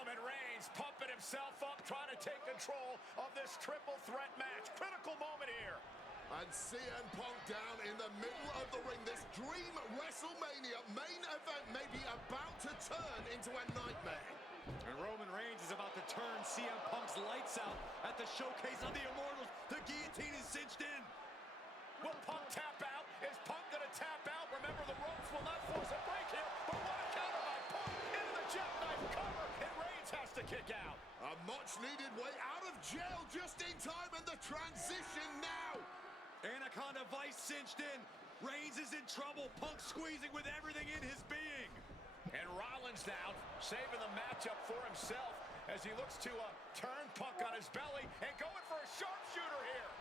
Roman Reigns pumping himself up, trying to take control of this triple threat match. Critical moment here. And CM Punk down in the middle of the ring. This dream WrestleMania main event may be about to turn into a nightmare. And Roman Reigns is about to turn CM Punk's lights out at the showcase of the Immortals. The guillotine is cinched in. Will Punk tap out? Is Punk going to tap out? Remember, the ropes will not force a break here, but what a counter by Punk into the jackknife cover, and Reigns has to kick out. A much-needed way out of jail just in time, and the transition now. Anaconda Vice cinched in. Reigns is in trouble. Punk squeezing with everything in his being. And Rollins now saving the matchup for himself as he looks to turn Punk on his belly and going for a sharpshooter here.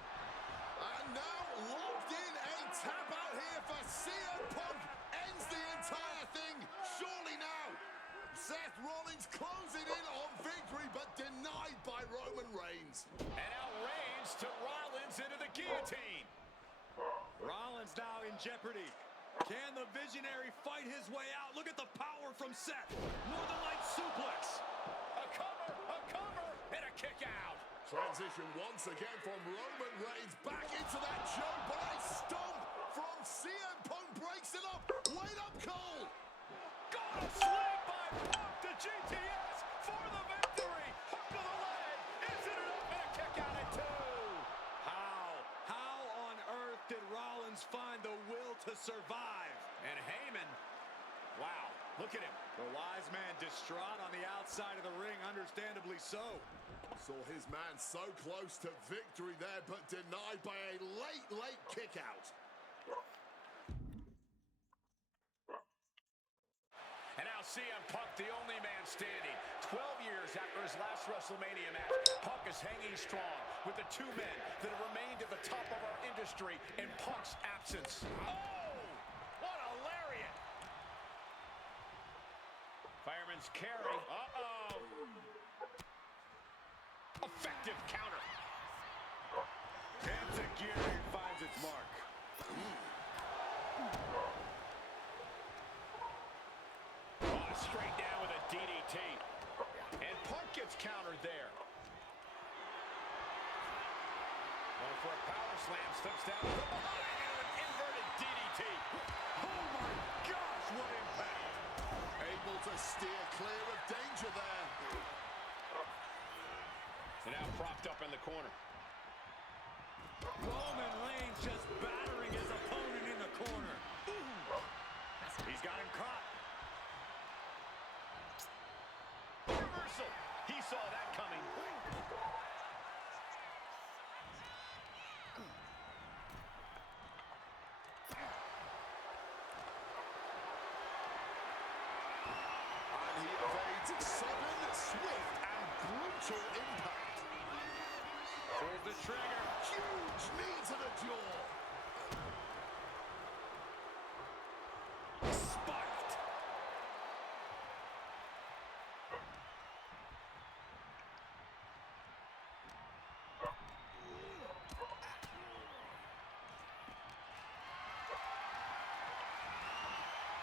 And now locked in, a tap out here for CM Punk. Ends the entire thing, surely now. Seth Rollins closing in on victory, but denied by Roman Reigns. And now Reigns to Rollins into the guillotine. Rollins now in jeopardy. Can the visionary fight his way out? Look at the power from Seth. Northern Lights suplex. A cover, and a kick out. Transition once again from Roman Reigns back into that choke, but a stomp from CM Punk breaks it up. Wait up, Cole. Got a slam by Punk to GTS for the victory. Hook to the leg. Isn't it up, and a kick out at 2. How on earth did Rollins find the will to survive? And Heyman, wow, look at him. The wise man distraught on the outside of the ring, understandably so. Saw his man so close to victory there, but denied by a late kick out. And now CM Punk, the only man standing. 12 years after his last WrestleMania match, Punk is hanging strong with the two men that have remained at the top of our industry in Punk's absence. Oh, what a lariat. Fireman's carry. Uh-oh. Effective counter. And Guerrero finds its mark. Oh, straight down with a DDT. And Punk gets countered there. Going for a power slam, slips down from behind into an inverted DDT. Oh my gosh, what impact! Able to steer clear of danger there. And now propped up in the corner. Roman Reigns just battering his opponent in the corner. He's got him caught. Reversal. He saw that coming. And he evades sudden, swift, and brutal impact. Pulls the trigger. Huge knee to the jaw. Spiked.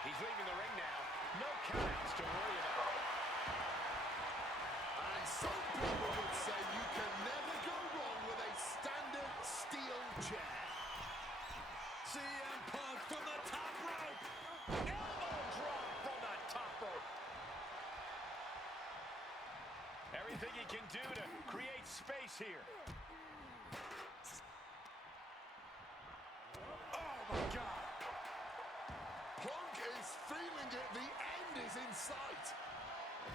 He's leaving the ring now. No countouts to worry about. And some people would say you can never go wrong with a standard steel chair. CM Punk from the top rope. Elbow drop from the top rope. Everything he can do to create space here. Oh my God. Punk is feeling it. The end is in sight.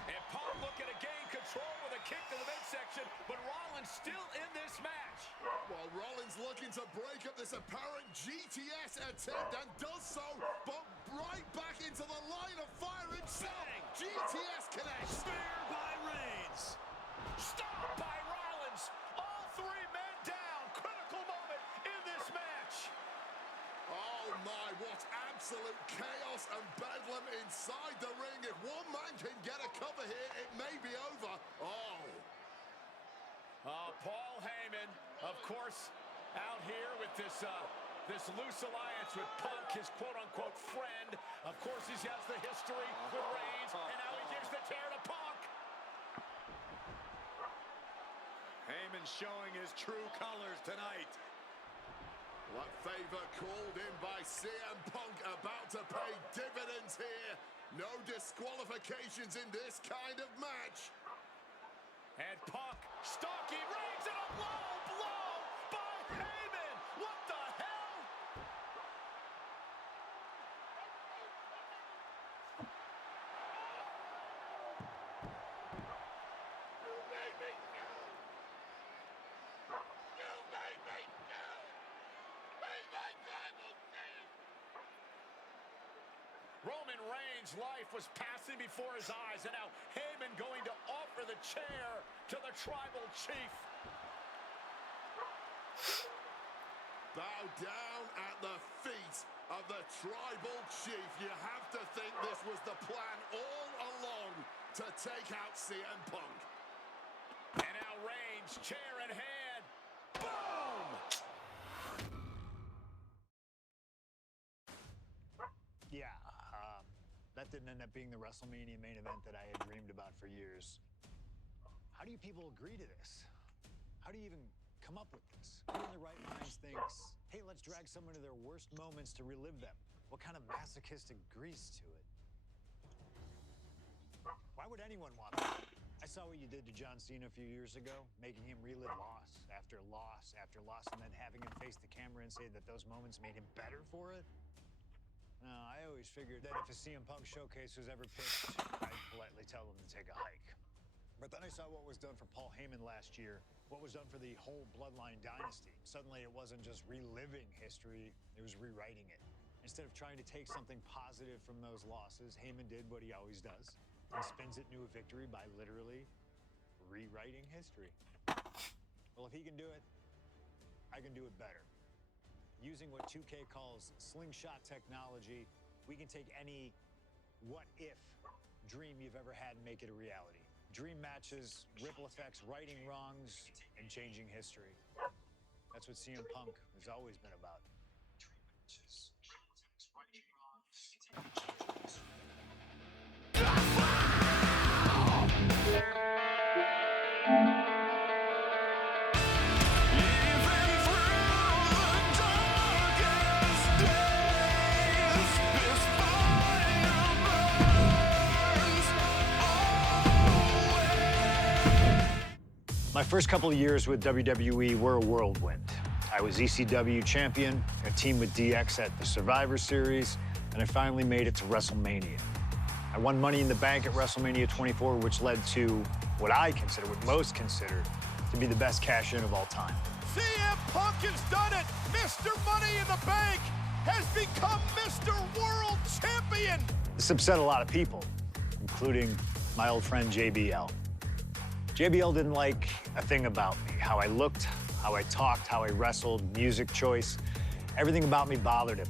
And Punk looking to gain control with a kick to the midsection, but Rollins still in this match. While Rollins looking to break up this apparent GTS attempt, and does so, but right back into the line of fire himself. Bang. GTS connects. Spear by Reigns. Stopped by Rollins. All three men down. Critical moment in this match. Oh my, what absolute chaos and bedlam inside the ring. If one man can get a cover here, it may be over. Oh, Paul Heyman, of course, out here with this loose alliance with Punk, his quote-unquote friend. Of course, he has the history with Reigns, and now he gives the tear to Punk. Rollins showing his true colors tonight. What favor called in by CM Punk about to pay dividends here. No disqualifications in this kind of match. And Punk stalking Reigns in a low blow by Heyman. What the hell? You made me go. You made me go. Made my Bible stand. Roman Reigns' life was passing before his eyes, and now Heyman going to offer the chair to the tribal chief. Bow down at the feet of the tribal chief. You have to think this was the plan all along to take out CM Punk. And now Reigns, chair in hand. Boom! Yeah, that didn't end up being the WrestleMania main event that I had dreamed about for years. How do you people agree to this? How do you even come up with this? Who in their right minds thinks, hey, let's drag someone to their worst moments to relive them? What kind of masochistic grease to it? Why would anyone want that? I saw what you did to John Cena a few years ago, making him relive loss after loss after loss, and then having him face the camera and say that those moments made him better for it. No, I always figured that if a CM Punk showcase was ever pitched, I'd politely tell them to take a hike. But then I saw what was done for Paul Heyman last year, what was done for the whole Bloodline dynasty. Suddenly it wasn't just reliving history, it was rewriting it. Instead of trying to take something positive from those losses, Heyman did what he always does. He spins it into a victory by literally rewriting history. Well, if he can do it, I can do it better. Using what 2K calls slingshot technology, we can take any what-if dream you've ever had and make it a reality. Dream matches, ripple effects, righting wrongs, and changing history. That's what CM Punk has always been about. Dream matches, ripple effects, righting wrongs, and changing history. My first couple of years with WWE were a whirlwind. I was ECW champion, I teamed with DX at the Survivor Series, and I finally made it to WrestleMania. I won Money in the Bank at WrestleMania 24, which led to what I consider, what most consider, to be the best cash-in of all time. CM Punk has done it! Mr. Money in the Bank has become Mr. World Champion! This upset a lot of people, including my old friend JBL. JBL didn't like a thing about me, how I looked, how I talked, how I wrestled, music choice. Everything about me bothered him.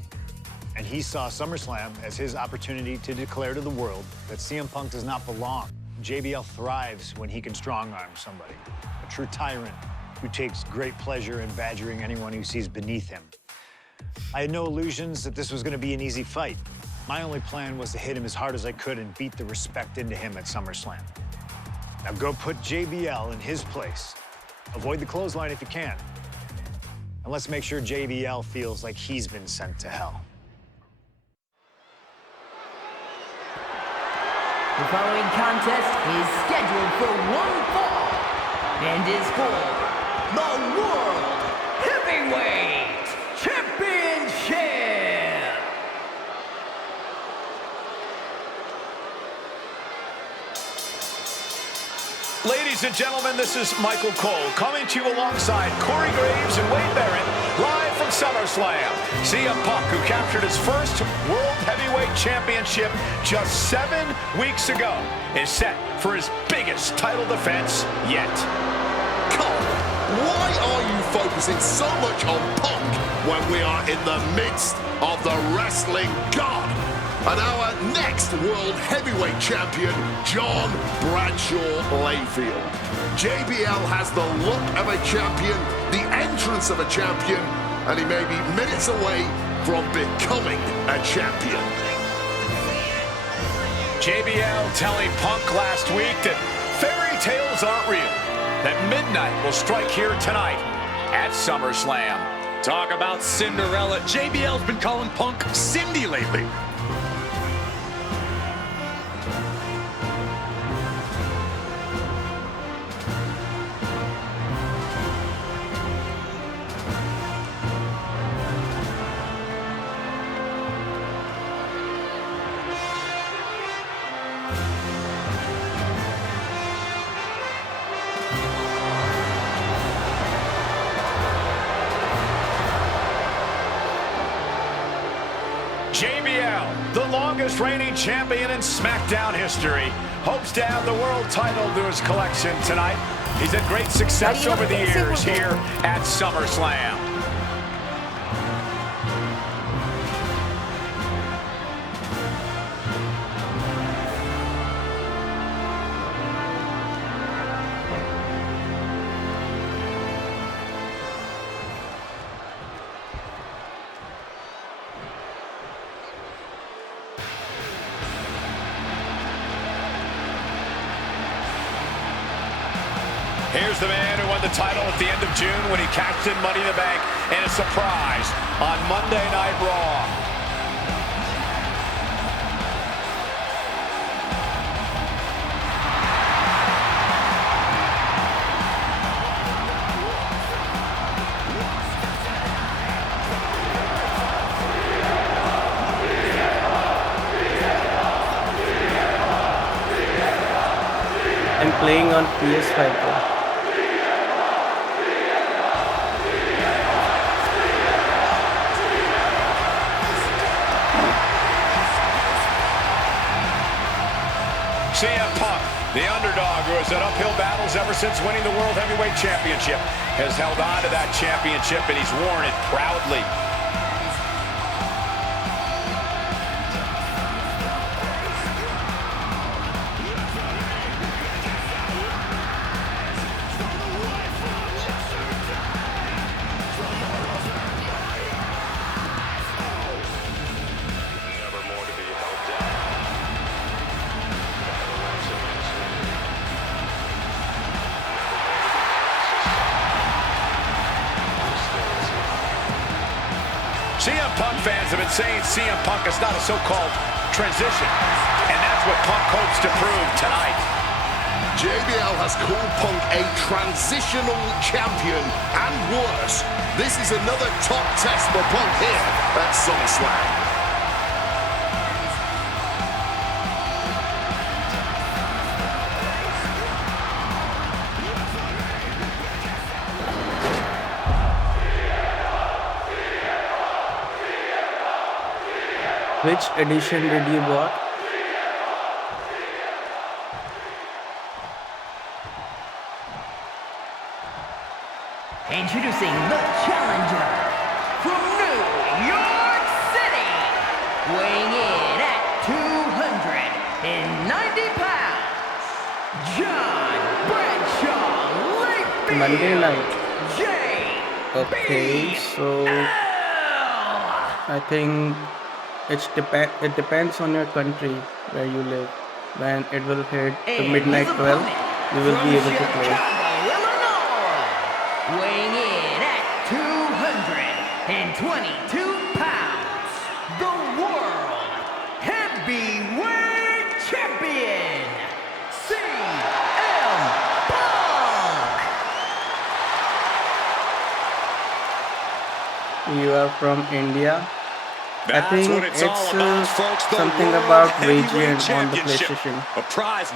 And he saw SummerSlam as his opportunity to declare to the world that CM Punk does not belong. JBL thrives when he can strong-arm somebody, a true tyrant who takes great pleasure in badgering anyone who sees beneath him. I had no illusions that this was going to be an easy fight. My only plan was to hit him as hard as I could and beat the respect into him at SummerSlam. Now go put JBL in his place. Avoid the clothesline if you can. And let's make sure JBL feels like he's been sent to hell. The following contest is scheduled for one fall and is for the World Heavyweight Championship. Ladies and gentlemen, this is Michael Cole coming to you alongside Corey Graves and Wade Barrett, live from SummerSlam. CM Punk, who captured his first World Heavyweight Championship just 7 weeks ago, is set for his biggest title defense yet. Cole, why are you focusing so much on Punk when we are in the midst of the wrestling god? And our next World Heavyweight Champion, John Bradshaw Layfield. JBL has the look of a champion, the entrance of a champion, and he may be minutes away from becoming a champion. JBL telling Punk last week that fairy tales aren't real. that midnight will strike here tonight at SummerSlam. Talk about Cinderella. JBL's been calling Punk Cindy lately. JBL, the longest reigning champion in SmackDown history, hopes to add the world title to his collection tonight. He's had great success over the years here at SummerSlam. Here's the man who won the title at the end of June when he cashed in Money in the Bank in a surprise on Monday Night Raw. I'm playing on PS5. CM Punk, the underdog who has had uphill battles ever since winning the World Heavyweight Championship, has held on to that championship and he's worn it proudly. CM Punk fans have been saying CM Punk is not a so-called transition, and that's what Punk hopes to prove tonight. JBL has called Punk a transitional champion, and worse, this is another top test for Punk here at SummerSlam. Which edition did you bought? Introducing the challenger from New York City, weighing in at 290 pounds, John Bradshaw Layfield. Monday night. JBL. Okay, so I think it depends on your country where you live. When it will hit the midnight 12, you will be able to play. Weighing in at 222 pounds, the World Heavyweight Champion, CM Punk. You are from India. That's I think what it's all about, folks. The something World about Heavyweight region on the Championship. PlayStation. A prize.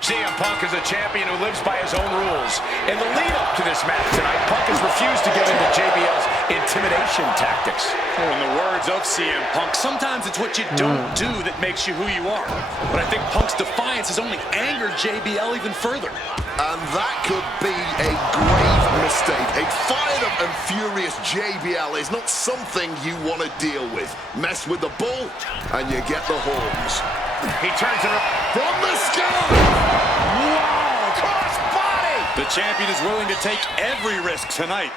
CM Punk is a champion who lives by his own rules. In the lead-up to this match tonight, Punk has refused to give in to JBL's intimidation tactics. In the words of CM Punk, sometimes it's what you don't do that makes you who you are. But I think Punk's defiance has only angered JBL even further. And that could be a grave mistake. A fired up and furious JBL is not something you want to deal with. Mess with the bull, and you get the horns. He turns it From the sky! Wow! Cross body! The champion is willing to take every risk tonight.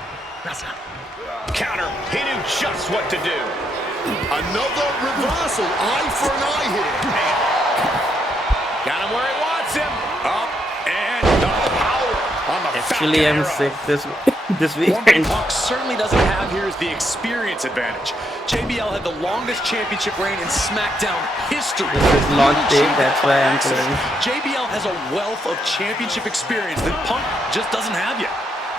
Counter. He knew just what to do. Another reversal. Eye for an eye here. Got him where he wants him. Up and out on the Actually, I'm sick this weekend. Punk certainly doesn't have here is the experience advantage. JBL had the longest championship reign in SmackDown history. This is launch day, that's why I'm playing. JBL has a wealth of championship experience that Punk just doesn't have yet.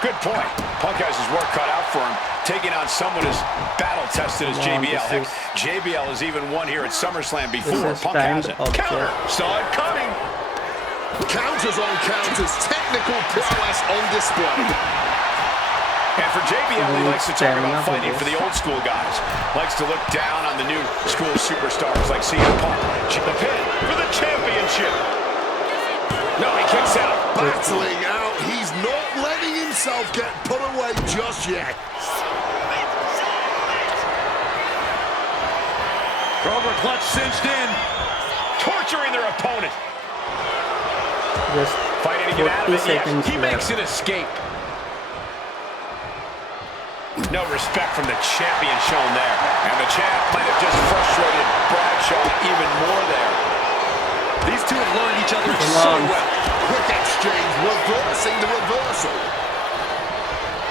Good point. Punk has his work cut out for him, taking on someone as battle-tested as JBL. Heck, JBL has even won here at SummerSlam before. Punk hasn't. Counter. Saw it coming. Counters on counters. Technical prowess on display. And for JBL, he likes to talk about fighting for the old school guys. Likes to look down on the new school superstars like CM Punk. The pin for the championship. No, he kicks out. Battling out. He's not letting himself get put away just yet. Cobra clutch cinched in. Torturing their opponent. Just Fighting to get out of it. Yes, he makes left. an escape. No respect from the champion shown there. And the champ might have just frustrated Bradshaw even more there. These two have learned each other so well. Quick exchange, reversing the reversal.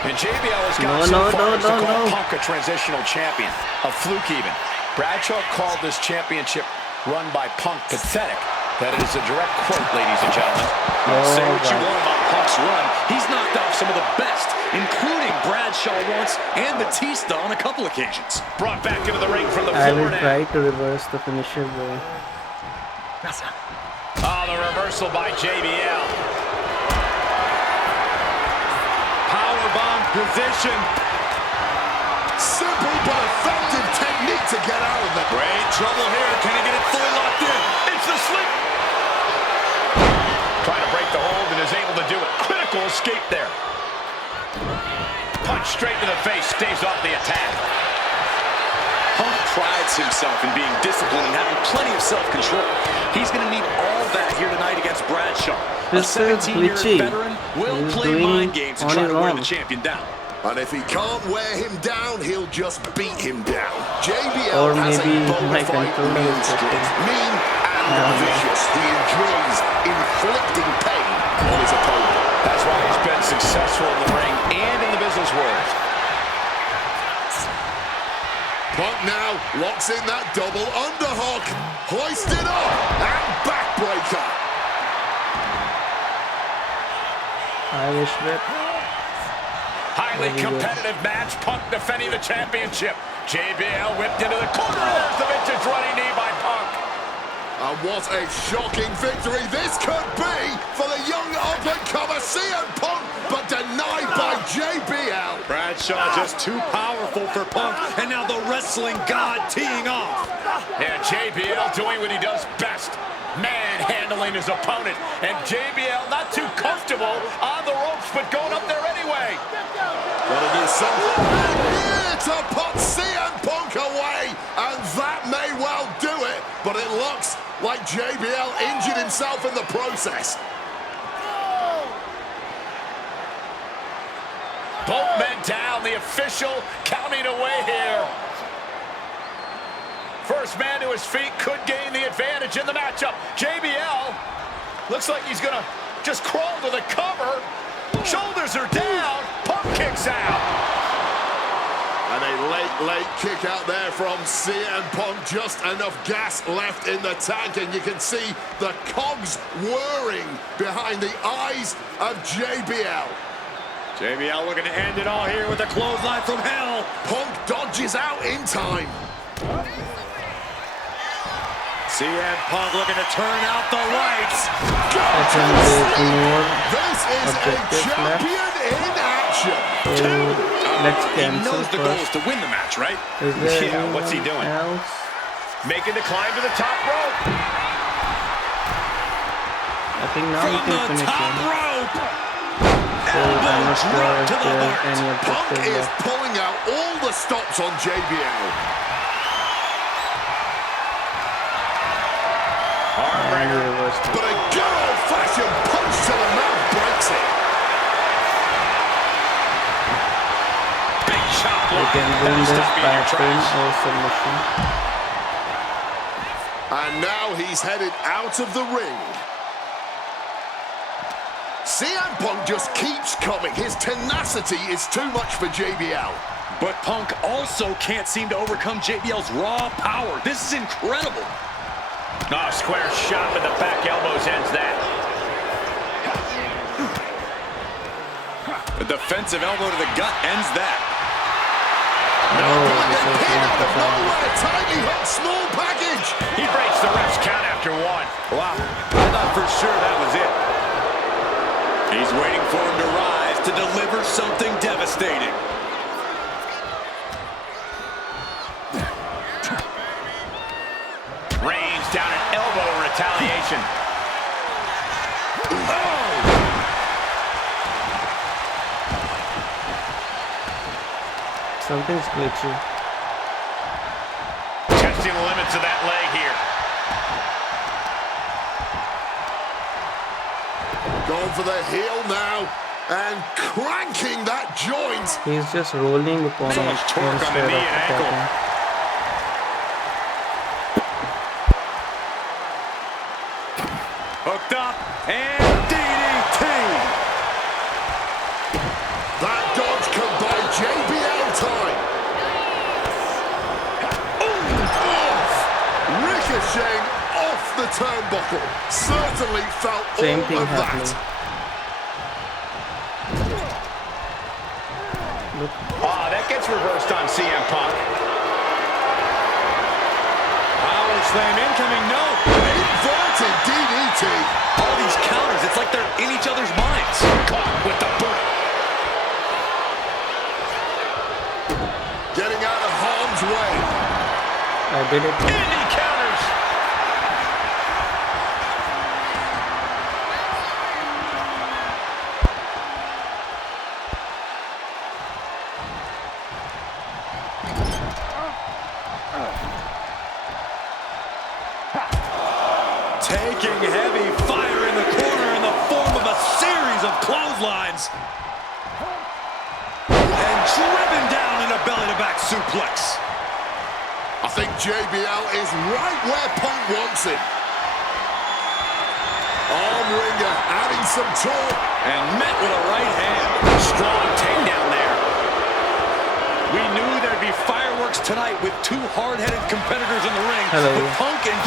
And JBL has got so far as to call Punk a transitional champion. A fluke even. Bradshaw called this championship run by Punk pathetic. That is a direct quote, ladies and gentlemen. Say what you want about Punk's run. He's knocked off some of the best, including Bradshaw once and Batista on a couple occasions. Brought back into the ring from the I floor will try to reverse the finisher though. Oh, the reversal by JBL. Powerbomb position. Simple but effective technique to get out of it. Great trouble here. Can he get it fully locked in? It's the slip. Trying to break the hold and is able to do it. Critical escape there. Punch straight to the face. Stays off the attack. Punk prides himself in being disciplined and having plenty of self-control. He's going to need all that here tonight against Bradshaw. This A is 17-year glitchy. veteran will He's play doing mind games and on try his to wear own. the champion down. And if he can't wear him down, he'll just beat him down. JBL Or has a maybe my bona fide controller mean is streak. different. Mean and vicious. He enjoys inflicting pain on his opponent. That's why he's been successful in the ring and in the business world. Punk now locks in that double underhook. Hoisted up and backbreaker. Irish whip. Highly competitive match. Punk defending the championship. JBL whipped into the corner. Rolls the vintage running knee by Punk. And what a shocking victory this could be for the young up-and-comer CM Punk, but denied by JBL. Bradshaw just too powerful for Punk, and now the wrestling god teeing off. And JBL doing what he does best. Manhandling his opponent. And JBL not too comfortable on the ropes, but going up there anyway. Gotta do something. Here to put CM Punk away, and that may well do it, but it looks like JBL injured himself in the process. Both men down, the official counting away here. First man to his feet could gain the advantage in the matchup. JBL looks like he's gonna just crawl to the cover. Shoulders are down. Punk kicks out. And a late kick out there from CM Punk. Just enough gas left in the tank, and you can see the cogs whirring behind the eyes of JBL. JBL looking to end it all here with a clothesline from hell. Punk dodges out in time. CM Punk looking to turn out the lights. I think there's more This is a objectives left. champion in action. So let's He cancel knows the goal is first. to win the match, right? Is there Yeah, what's he anyone doing? else? Making the climb to the top rope. I think now we From can the finish top him. rope. So I'm not sure drop if to the there's heart. any Punk objective is left. pulling out all the stops on JBL. And we reversed it. But a good old-fashioned punch to the mouth breaks it. Big chop We block. can win That'll this stop you in by your pin tracks. or submission. And now he's headed out of the ring. CM Punk just keeps coming. His tenacity is too much for JBL. But Punk also can't seem to overcome JBL's raw power. This is incredible. Oh, square shot with the back elbows ends that. A defensive elbow to the gut ends that. No, this is Hit not out the of time. nowhere, tightly hooked small package. He breaks the ref's count after one. Wow, I thought for sure that was it. He's waiting for him to rise to deliver something devastating. Rains down an elbow in retaliation. Something's glitchy. Testing the limits of that leg here. Going for the heel now and cranking that joint. He's just rolling upon So it much torque on the instead knee of and ankle. attacking. Hooked up and DDT. That dodge could buy JBL time. Off. Ricocheting off the turnbuckle. Certainly felt Same all thing of happening. that. Look, Oh, that gets reversed on CM Punk. Power slam incoming, no. Inverted DDT. All these counters, it's like they're in each other's minds. Caught with the boot. Getting out of harm's way. I did it. And he counters. Taking heavy fire in the corner in the form of a series of clotheslines. And driven down in a belly-to-back suplex. I think JBL is right where Punk wants it. Arm wringer adding some torque. And met with a right hand. Strong takedown there. We knew there'd be fireworks tonight with two hard-headed competitors in the ring. Hello. With Punk and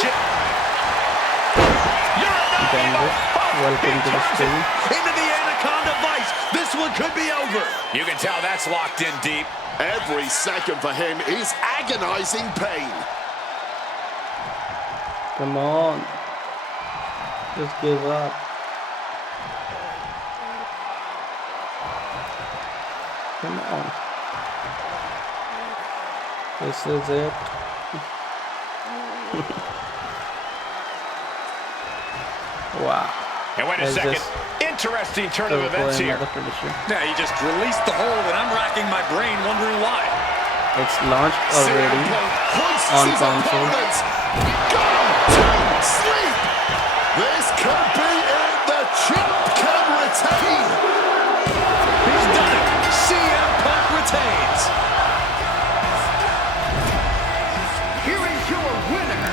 Bandit, welcome to the stream. into the Anaconda Vice. This one could be over. You can tell that's locked in deep. Every second for him is agonizing pain. Come on. Just give up. Come on. This is it. Wow. And wait a There's second. this Interesting turn of events here. another finisher. Yeah, he just released the hold, and I'm racking my brain wondering why. It's launched CM already Punk hoists on his console. opponent. Go to sleep. This could be it. The champ can retain. He's done it. CM Punk retains. Here is your winner,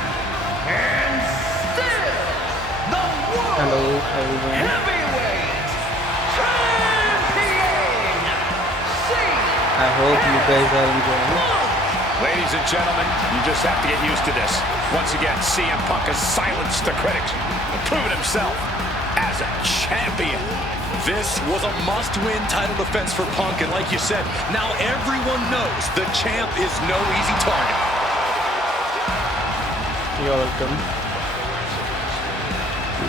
and still the World Hello everyone. Heavyweight Champion, Cena. I hope you guys are enjoying. Ladies and gentlemen, you just have to get used to this. Once again, CM Punk has silenced the critics and proven himself as a champion. This was a must-win title defense for Punk, and like you said, now everyone knows the champ is no easy target. You're welcome.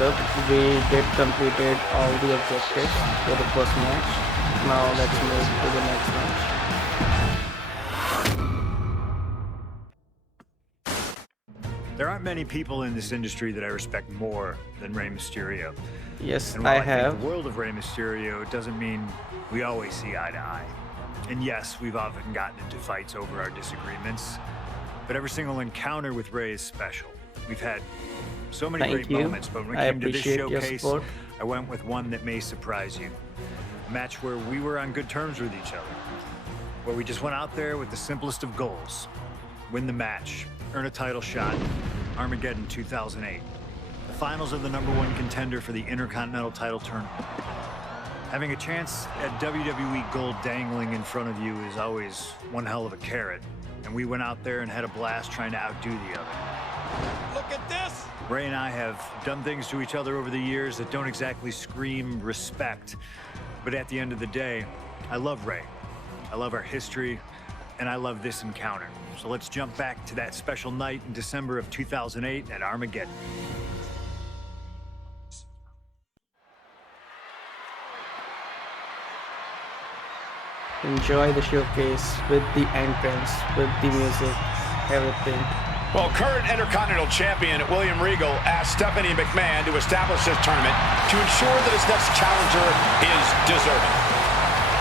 Look, we did completed all the objectives for the first match. Now let's move to the next match. There aren't many people in this industry that I respect more than Rey Mysterio. Yes, And while I think have. the world of Rey Mysterio doesn't mean we always see eye to eye. And yes, we've often gotten into fights over our disagreements, but every single encounter with Rey is special. We've had so many Thank great you. moments, but when it I came to this appreciate your showcase, support. I went with one that may surprise you. A match where we were on good terms with each other. where we just went out there with the simplest of goals. Win the match, earn a title shot, Armageddon 2008. The finals of the #1 contender for the Intercontinental title tournament. Having a chance at WWE gold dangling in front of you is always one hell of a carrot. And we went out there and had a blast trying to outdo the other. Look at this! Bray and I have done things to each other over the years that don't exactly scream respect. But at the end of the day, I love Ray. I love our history, and I love this encounter. So let's jump back to that special night in December of 2008 at Armageddon. Enjoy the showcase with the entrance, with the music, everything. Well, current Intercontinental Champion William Regal asked Stephanie McMahon to establish this tournament to ensure that his next challenger is deserving.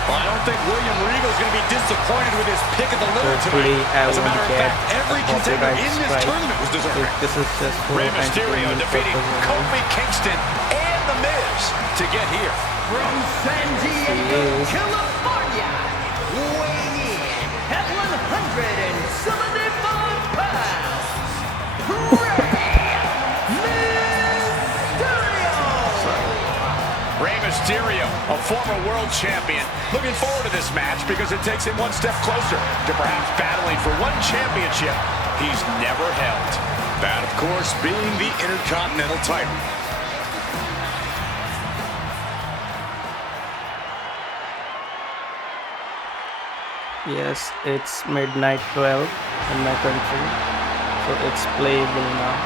Well, I don't think William Regal's going to be disappointed with his pick of the litter tonight. As a matter of fact, every contender in this tournament was deserving. This is just for Rey Mysterio defeating Kofi Kingston and The Miz to get here. From San Diego, California, weighing in at 175 pounds, Rey Mysterio, a former world champion, looking forward to this match because it takes him one step closer to perhaps battling for one championship he's never held. That, of course, being the Intercontinental title. Yes, it's midnight 12 in my country, so it's playable now.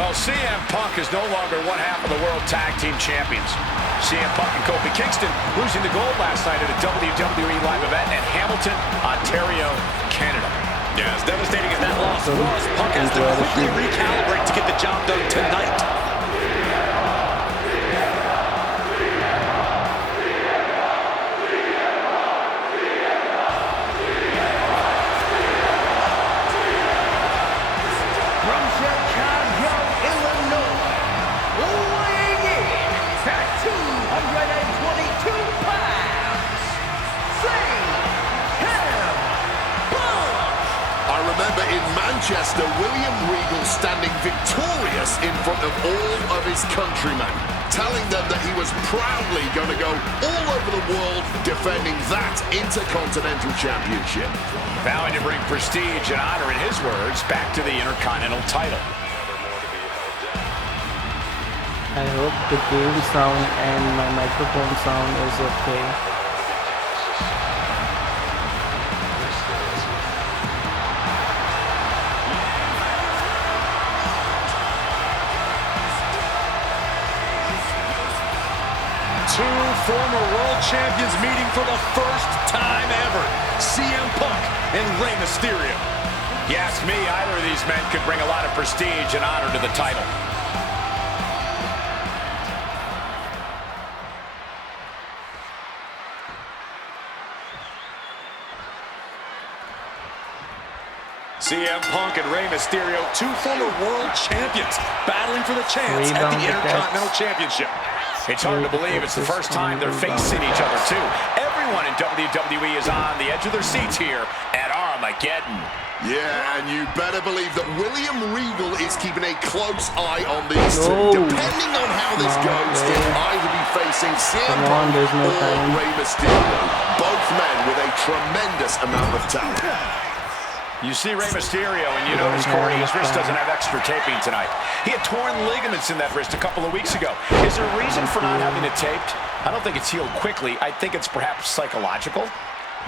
Well, CM Punk is no longer one half of the World Tag Team Champions. CM Punk and Kofi Kingston losing the gold last night at a WWE live event in Hamilton, Ontario, Canada. Yeah, as devastating as that loss was, Punk has to quickly recalibrate to get the job done tonight. From Chicago, Illinois, weighing in at 222 pounds, I remember in Manchester, William Regal standing victorious in front of all of his countrymen, telling them that he was proudly going to go all over the world defending that Intercontinental Championship. Vowing to bring prestige and honor, in his words, back to the Intercontinental title. I hope the game sound and my microphone sound is okay. Two former world champions meeting for the first time ever. CM Punk and Rey Mysterio. You ask me, either of these men could bring a lot of prestige and honor to the title. CM Punk and Rey Mysterio, two former world champions, battling for the chance at the Intercontinental Championship. It's hard to believe it's the first time they're facing each other, too. Everyone in WWE is on the edge of their seats here at Armageddon. Yeah, and you better believe that William Regal is keeping a close eye on these two. Depending on how this goes, he'll either be facing CM Punk or Rey Mysterio. Both men with a tremendous amount of talent. You see Rey Mysterio, and you notice, Corey, his wrist doesn't have extra taping tonight. He had torn ligaments in that wrist a couple of weeks ago. Is there a reason for not having it taped? I don't think it's healed quickly. I think it's perhaps psychological.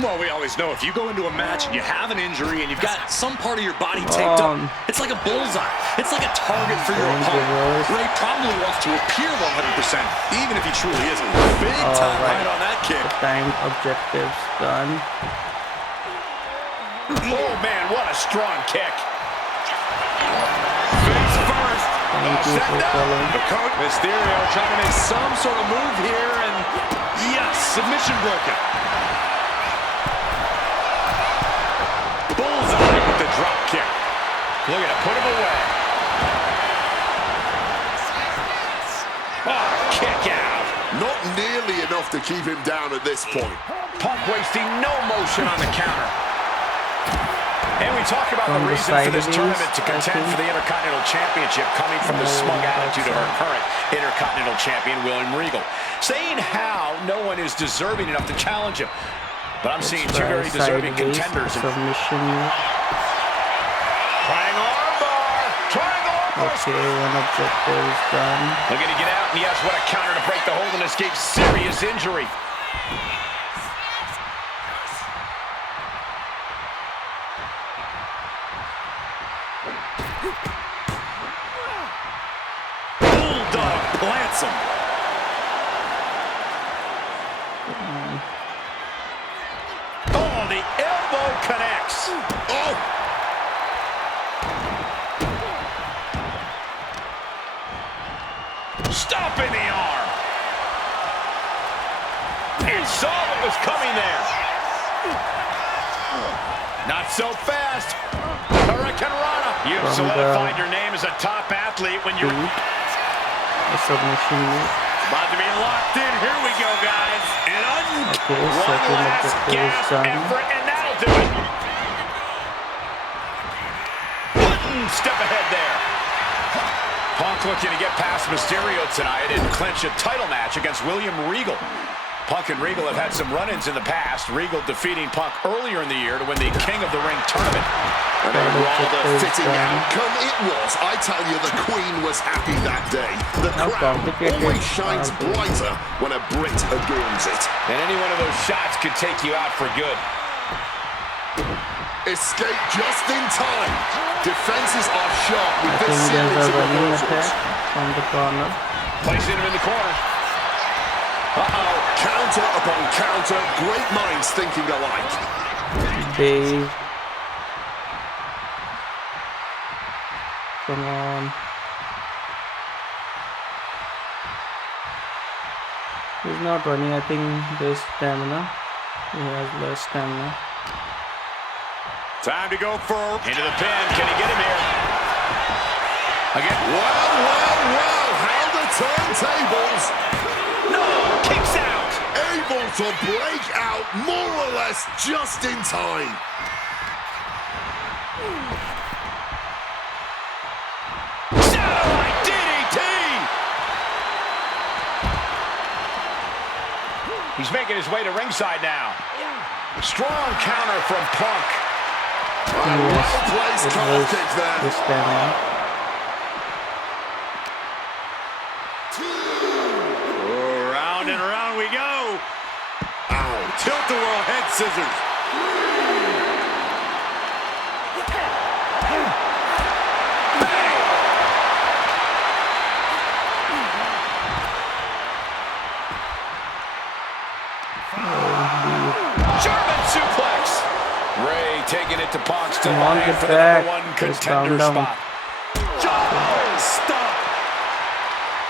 Well, we always know if you go into a match and you have an injury and you've got some part of your body taped up, it's like a bullseye. It's like a target for your opponent. Rey probably wants to appear 100%, even if he truly isn't. Big time right on that kick. The time objectives done. Oh, man, what a strong kick. Face first. Thank you for calling. Mysterio trying to make some sort of move here, and yes, submission broken. Bullseye with the drop kick. Look at it, put him away. Oh, kick out. Not nearly enough to keep him down at this point. Punk wasting no motion on the counter. And we talk about From the the reason for this sideways, tournament to contend for the Intercontinental Championship coming from the smug attitude of our current Intercontinental Champion, William Regal. Saying how no one is deserving enough to challenge him. But I'm seeing two very deserving contenders. Submission. Triangle armbar. Triangle armbar. Okay, one objective is done. Looking to get out, and yes, what a counter to break the hold and escape serious injury. Bulldog plants him. Oh, the elbow connects. Oh! Stomping the arm. And saw what was coming there. Not so fast. Hurricane Rana. You've solidified your name as a top athlete when you're... The submission move. About to be locked in. Here we go, guys. And Okay, one second last objective is gasp done. effort, and that'll do it. Step ahead there. Punk looking to get past Mysterio tonight and clinch a title match against William Regal. Punk and Regal have had some run-ins in the past. Regal defeating Punk earlier in the year to win the King of the Ring tournament. And a rather fitting outcome it was. I tell you, the Queen was happy that day. The crowd always shines brighter when a Brit adorns it. And any one of those shots could take you out for good. Escape just in time. Defenses are sharp with I this think series there's a of running reversals. attack from the corner. Placing him in the corner. Uh-oh. Counter upon counter. Great minds thinking alike. Dave. Come on. He's not running. I think there's stamina. He has less stamina. Time to go for into the pin. Can he get him here? Again. Well. How the turntables. No. Kicks out. Able to break out more or less just in time. Satellite DDT. He's making his way to ringside now. Strong counter from Punk. Well-placed collar kick there. The stamina. Round and around we go. Ow. Tilt-a-whirl head scissors. German suplex. Ray taking it to Punk, still Come on, vying get for the back. #1 Just calm contender down. spot. Stop.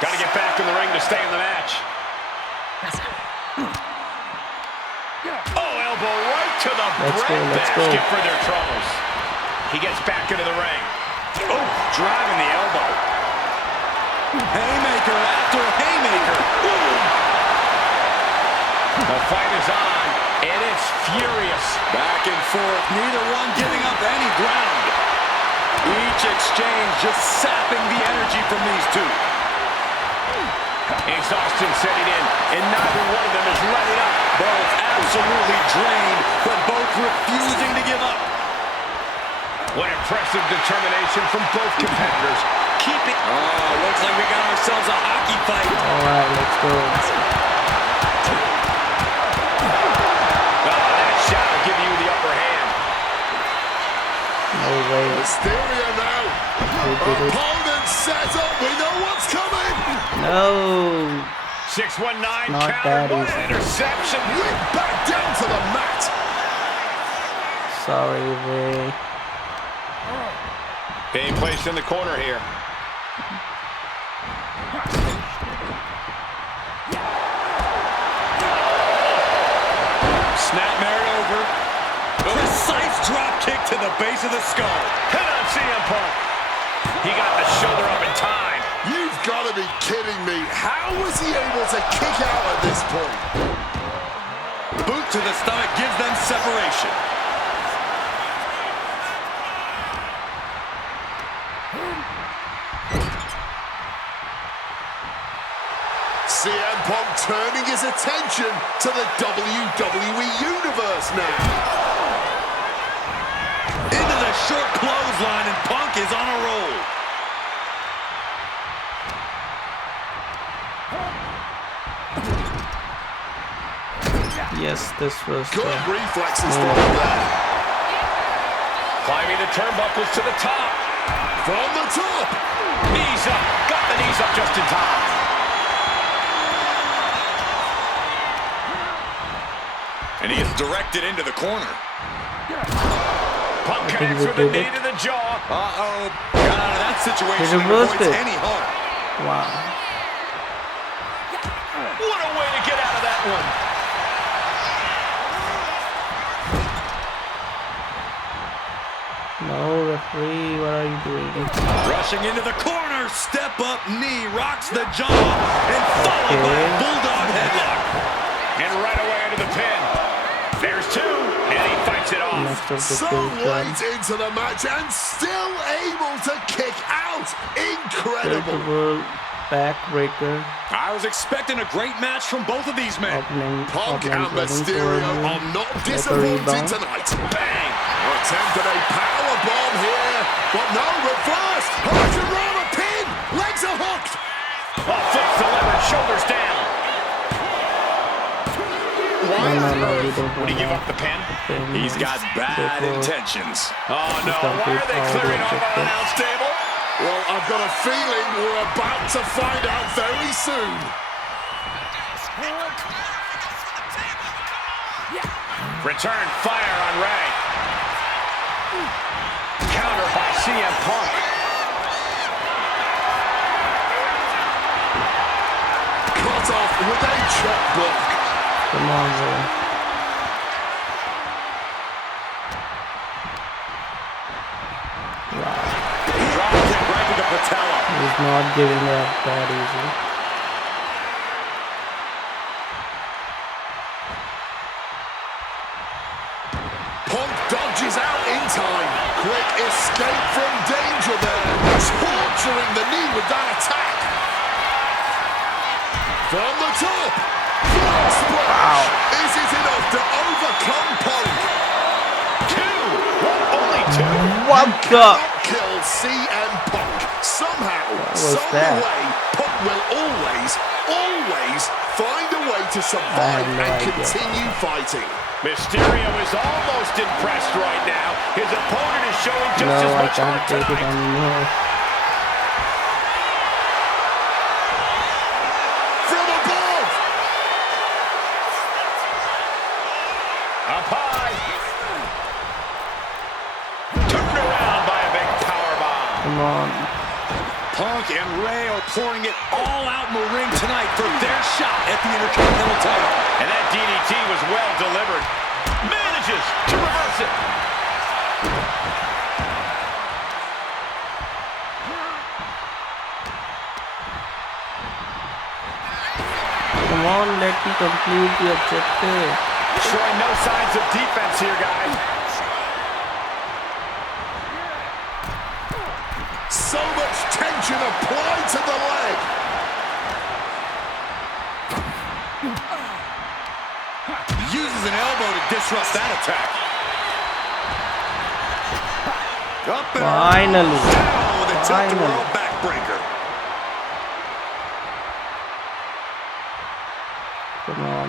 Got to get back in the ring to stay in the match. Oh, elbow right to the Let's go. basket for their troubles. He gets back into the ring. Oh, driving the elbow. Haymaker after haymaker. The fight is on, and it's furious. Back and forth, neither one giving up any ground. Each exchange just sapping the energy from these two. Exhaustion setting in, and neither one of them is letting up. Both absolutely drained, but both refusing to give up. What impressive determination from both competitors. Keeping... Oh, looks like we got ourselves a hockey fight. All right, let's go. That shot will give you the upper hand. No way. Mysterio now. Opponent set up. We know what's coming. No. 619 Not counter. that What easy. an interception. Whip back down to the mat. Sorry, Ray. Being placed in the corner here. Snap Mary over. precise drop kick to the base of the skull. Hit on CM Punk. He got the shoulder up in time. You've got to be kidding me. How was he able to kick out at this point? Boot to the stomach gives them separation. CM Punk turning his attention to the WWE Universe now. Into the short clothesline, and Punk is on a roll. Yes, this was good reflexes from there. Climbing the turnbuckles to the top. From the top. Knees up. Got the knees up just in time. And he is directed into the corner. Punk connects with the knee to the jaw. Uh-oh. Got out of that situation and reversed avoids it. any harm. wow. What a way to get out of that one. No, referee, what are you doing? Rushing into the corner. Step up knee. Rocks the jaw. And followed by a bulldog headlock. And right away into the pin. There's two, and he fights it off. Next of the So late into the match and still able to kick out. Incredible. World backbreaker. I was expecting a great match from both of these men. Punk and Mysterio are not disappointing tonight. Bang! Attempted a power bomb here, but no reverse. Hurricane pin. Legs are hooked. Oh, foot's delivered, shoulders down. No, you don't Would he give up the pin? He's got bad intentions. Oh, no. Why are they clearing off our announce table? Well, I've got a feeling we're about to find out very soon. Return fire on Ray. Counter by CM Punk. Cut off with a chop block. Come on, bro. Drop kick right to the patella. He's not giving up that easy. Punk dodges out in time. Quick escape from danger there. Torturing the knee with that attack. From the top. Splash. Is it enough to overcome Punk? Two. What? Only two? What the? Kill CM Punk. Somehow, some that? way, Punk will always find a way to survive no and idea. continue fighting. Mysterio is almost impressed right now. His opponent is showing just as No, I much can't heart take it tonight. anymore. From above. Up high. Turned around by a big powerbomb. Come on. Punk and Ray are pouring it all out in the ring tonight for their shot at the Intercontinental title. And that DDT was well delivered. Manages to reverse it. Come on, let me complete the objective. Showing no signs of defense here, guys. So much tension applied to the leg. Uses an elbow to disrupt that attack. Up and Finally. down with a Finally. tilt-a-whirl backbreaker. Come on.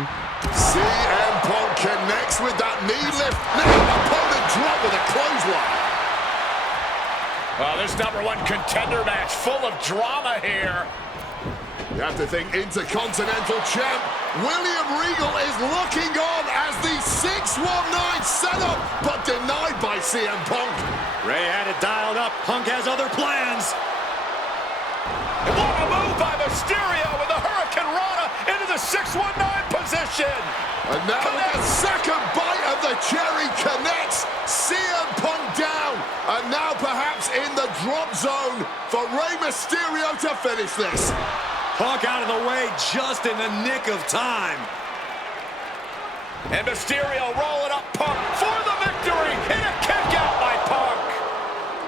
CM Punk connects with that knee lift. Now opponent drop with a clothesline. Well, this #1 contender match full of drama here. You have to think Intercontinental Champ William Regal is looking on as the 619 setup, but denied by CM Punk. Ray had it dialed up. Punk has other plans. What a move by Mysterio with the Hurricane Rana into the 619 position. And now with the second bite of the cherry connects. Mysterio to finish this. Punk out of the way just in the nick of time. And Mysterio rolling up Punk for the victory. And a kick out by Punk.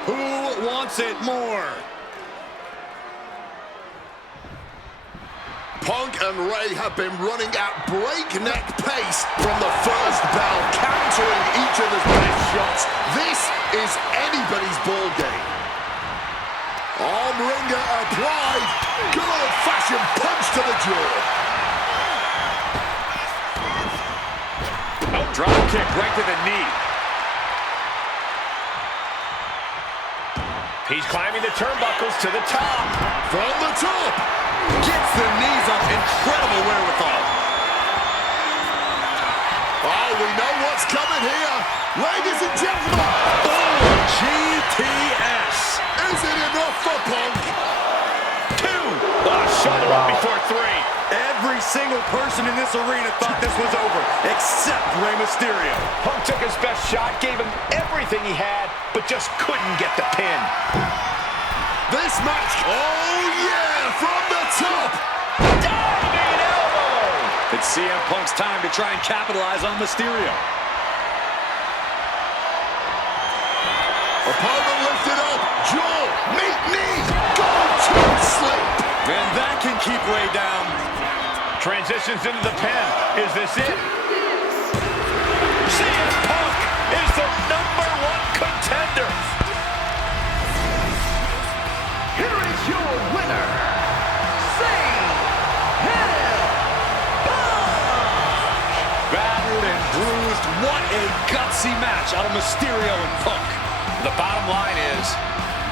Who wants it more? Punk and Ray have been running at breakneck pace from the first bell, countering each other's best shots. This is anybody's ball game. Arm wringer applied. Good old-fashioned punch to the jaw. Oh, drop kick right to the knee. He's climbing the turnbuckles to the top. From the top. Gets the knees up. Incredible wherewithal. Oh, we know what's coming here. Ladies and gentlemen. Oh, GTS. Is it enough for Punk? 2. Shoulder up before 3. Every single person in this arena thought this was over, except Rey Mysterio. Punk took his best shot, gave him everything he had, but just couldn't get the pin. This match, oh yeah, from the top. Diving elbow. It's CM Punk's time to try and capitalize on Mysterio. Opponent lifted up, jaw, meet knee, go to sleep. And that can keep Ray down. Transitions into the pin. Is this it? CM Punk is the #1 contender. Here is your winner, CM Punk! Battered and bruised. What a gutsy match out of Mysterio and Punk. The bottom line is,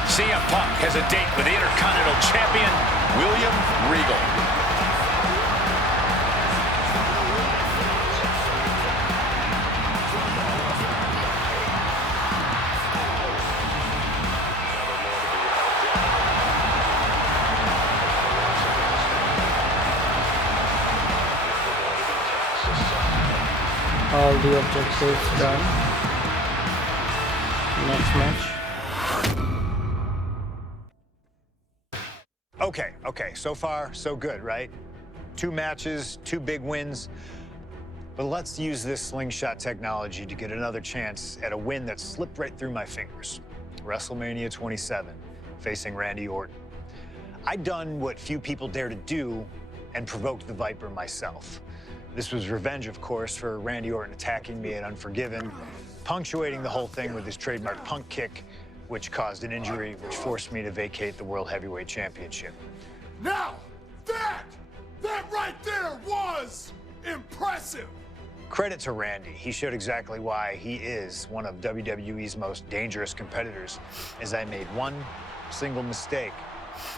CM Punk has a date with the Intercontinental Champion, William Regal. All the objectives done. Next match. Okay, so far, so good, right? 2 matches, 2 big wins. But let's use this slingshot technology to get another chance at a win that slipped right through my fingers. WrestleMania 27, facing Randy Orton. I'd done what few people dare to do and provoked the Viper myself. This was revenge, of course, for Randy Orton attacking me at Unforgiven, punctuating the whole thing with his trademark Punk kick, which caused an injury, which forced me to vacate the World Heavyweight Championship. Now, that right there was impressive. Credit to Randy. He showed exactly why he is one of WWE's most dangerous competitors, as I made one single mistake,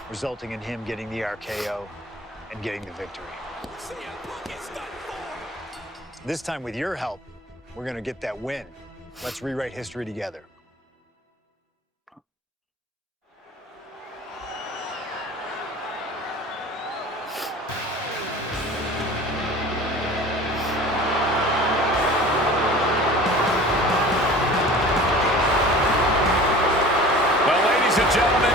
resulting in him getting the RKO and getting the victory. This time, with your help, we're gonna get that win. Let's rewrite history together. Gentlemen,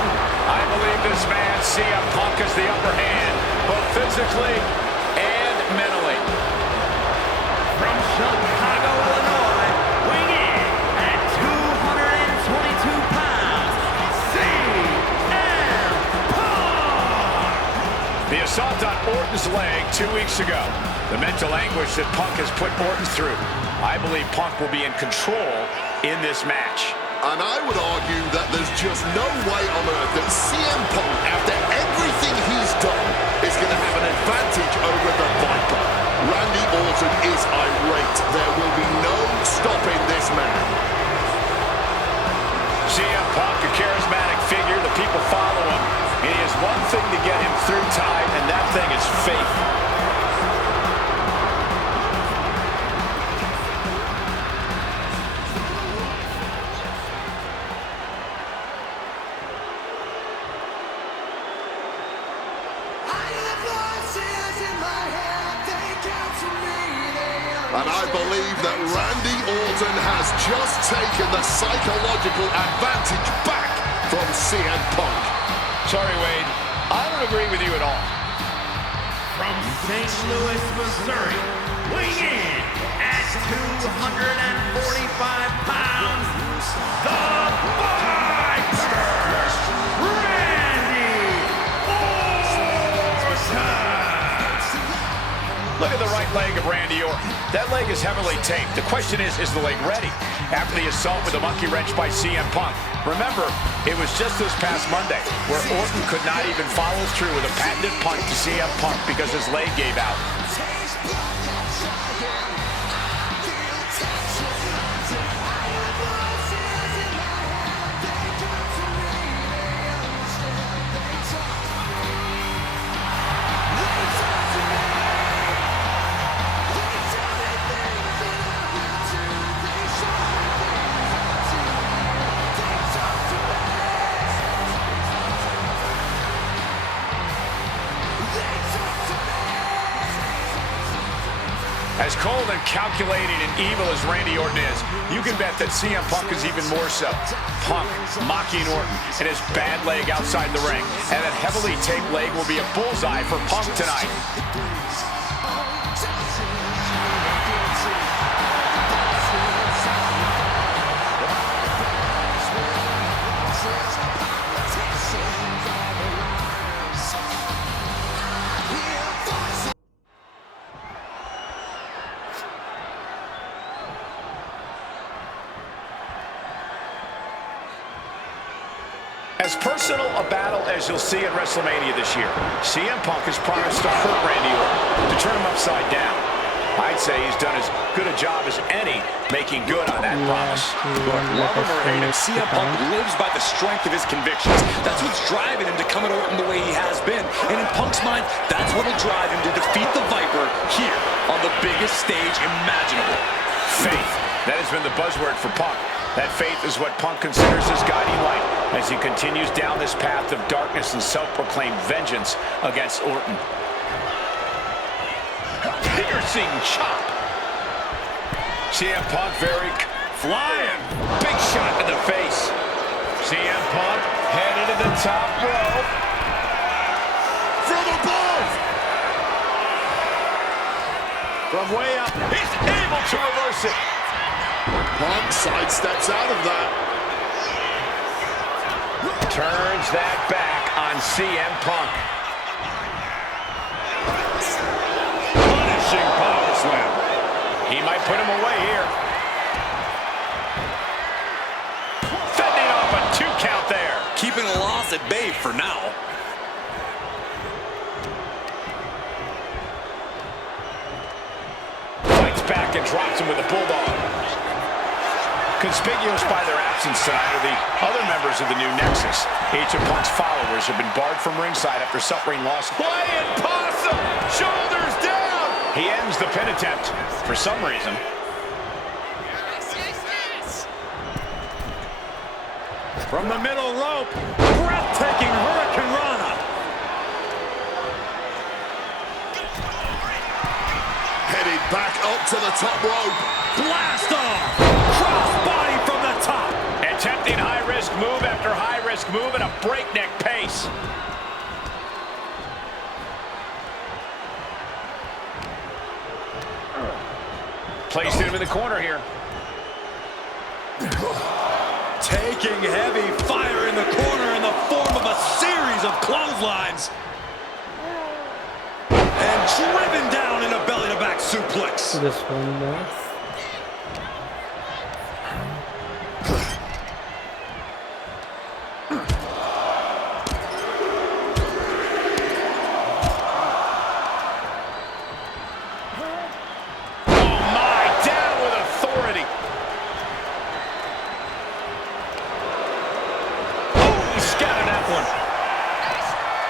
I believe this man, CM Punk, has the upper hand, both physically and mentally. From Chicago, Illinois, weighing in at 222 pounds, CM Punk! The assault on Orton's leg 2 weeks ago. The mental anguish that Punk has put Orton through. I believe Punk will be in control in this match. And I would argue that there's just no way on earth that CM Punk, after everything he's done, is going to have an advantage over the Viper. Randy Orton is irate. There will be no stopping this man. CM Punk, a charismatic figure. The people follow him. He has one thing to get him through time, and that thing is faith. And I believe that Randy Orton has just taken the psychological advantage back from CM Punk. Sorry, Wade. I don't agree with you at all. From St. Louis, Missouri, weighing in at 245 pounds, the Viper, Randy Orton! Look at the right leg of Randy Orton. That leg is heavily taped. The question is the leg ready? After the assault with a monkey wrench by CM Punk. Remember, it was just this past Monday where Orton could not even follow through with a patented punch to CM Punk because his leg gave out. As cold and calculating and evil as Randy Orton is, you can bet that CM Punk is even more so. Punk mocking Orton and his bad leg outside the ring. And that heavily taped leg will be a bullseye for Punk tonight. As personal a battle as you'll see at WrestleMania this year, CM Punk has promised to hurt Randy Orton, to turn him upside down. I'd say he's done as good a job as any making good on that promise. Love him or hate him, CM Punk lives by the strength of his convictions. That's what's driving him to come at Orton the way he has been. And in Punk's mind, that's what'll drive him to defeat the Viper here on the biggest stage imaginable. Faith. That has been the buzzword for Punk. That faith is what Punk considers his guiding light as he continues down this path of darkness and self-proclaimed vengeance against Orton. Piercing chop. CM Punk very flying. Big shot in the face. CM Punk headed to the top rope. From above. From way up. He's able to reverse it. Punk sidesteps out of that. Turns that back on CM Punk. Punishing power slam. He might put him away here. Fending off a 2 count there. Keeping a loss at bay for now. Fights back and drops him with a bulldog. Conspicuous by their absence tonight are the other members of the new Nexus. Each of Punk's followers have been barred from ringside after suffering loss. Wyatt Possum! Shoulders down! He ends the pin attempt for some reason. From the middle rope, breathtaking Hurricane Rana. Headed back up to the top rope. Blast off! Crossbody from the top. Attempting high-risk move after high-risk move at a breakneck pace. Placed him in the corner here. Taking heavy fire in the corner in the form of a series of clotheslines. And driven down in a belly-to-back suplex. This one there.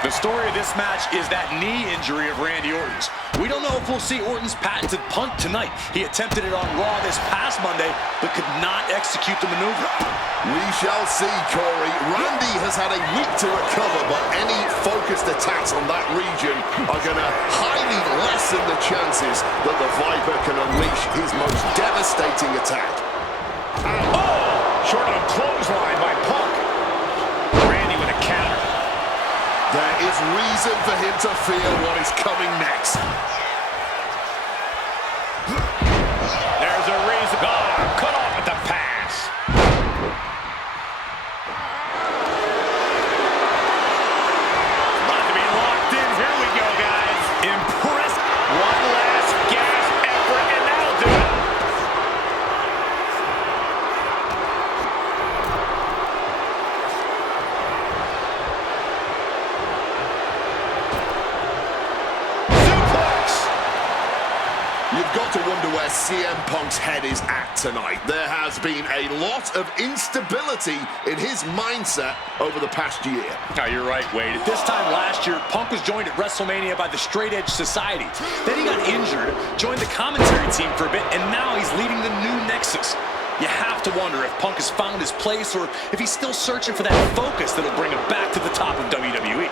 The story of this match is that knee injury of Randy Orton's. We don't know if we'll see Orton's patented punt tonight. He attempted it on Raw this past Monday, but could not execute the maneuver. We shall see, Corey. Randy has had a week to recover, but any focused attacks on that region are going to highly lessen the chances that the Viper can unleash his most devastating attack. Oh! Short on a clothesline by Punk. Randy with a counter. There is reason for him to fear what is coming next. There's a reason. Oh, cut off at the pass. About to be locked in. Here we go, guys. Impressed. One last gasp effort, and that'll do it. You've got to wonder where CM Punk's head is at tonight. There has been a lot of instability in his mindset over the past year. Oh, you're right, Wade. At this time last year, Punk was joined at WrestleMania by the Straight Edge Society. Then he got injured, joined the commentary team for a bit, and now he's leading the new Nexus. You have to wonder if Punk has found his place or if he's still searching for that focus that'll bring him back to the top of WWE.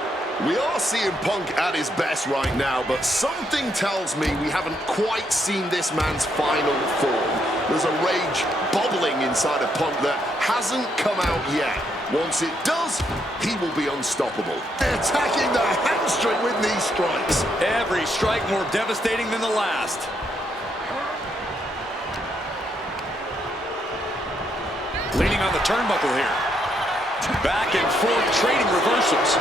We are seeing Punk at his best right now, but something tells me we haven't quite seen this man's final form. There's a rage bubbling inside of Punk that hasn't come out yet. Once it does, he will be unstoppable. Attacking the hamstring with knee strikes. Every strike more devastating than the last. Leaning on the turnbuckle here. Back and forth, trading reversals.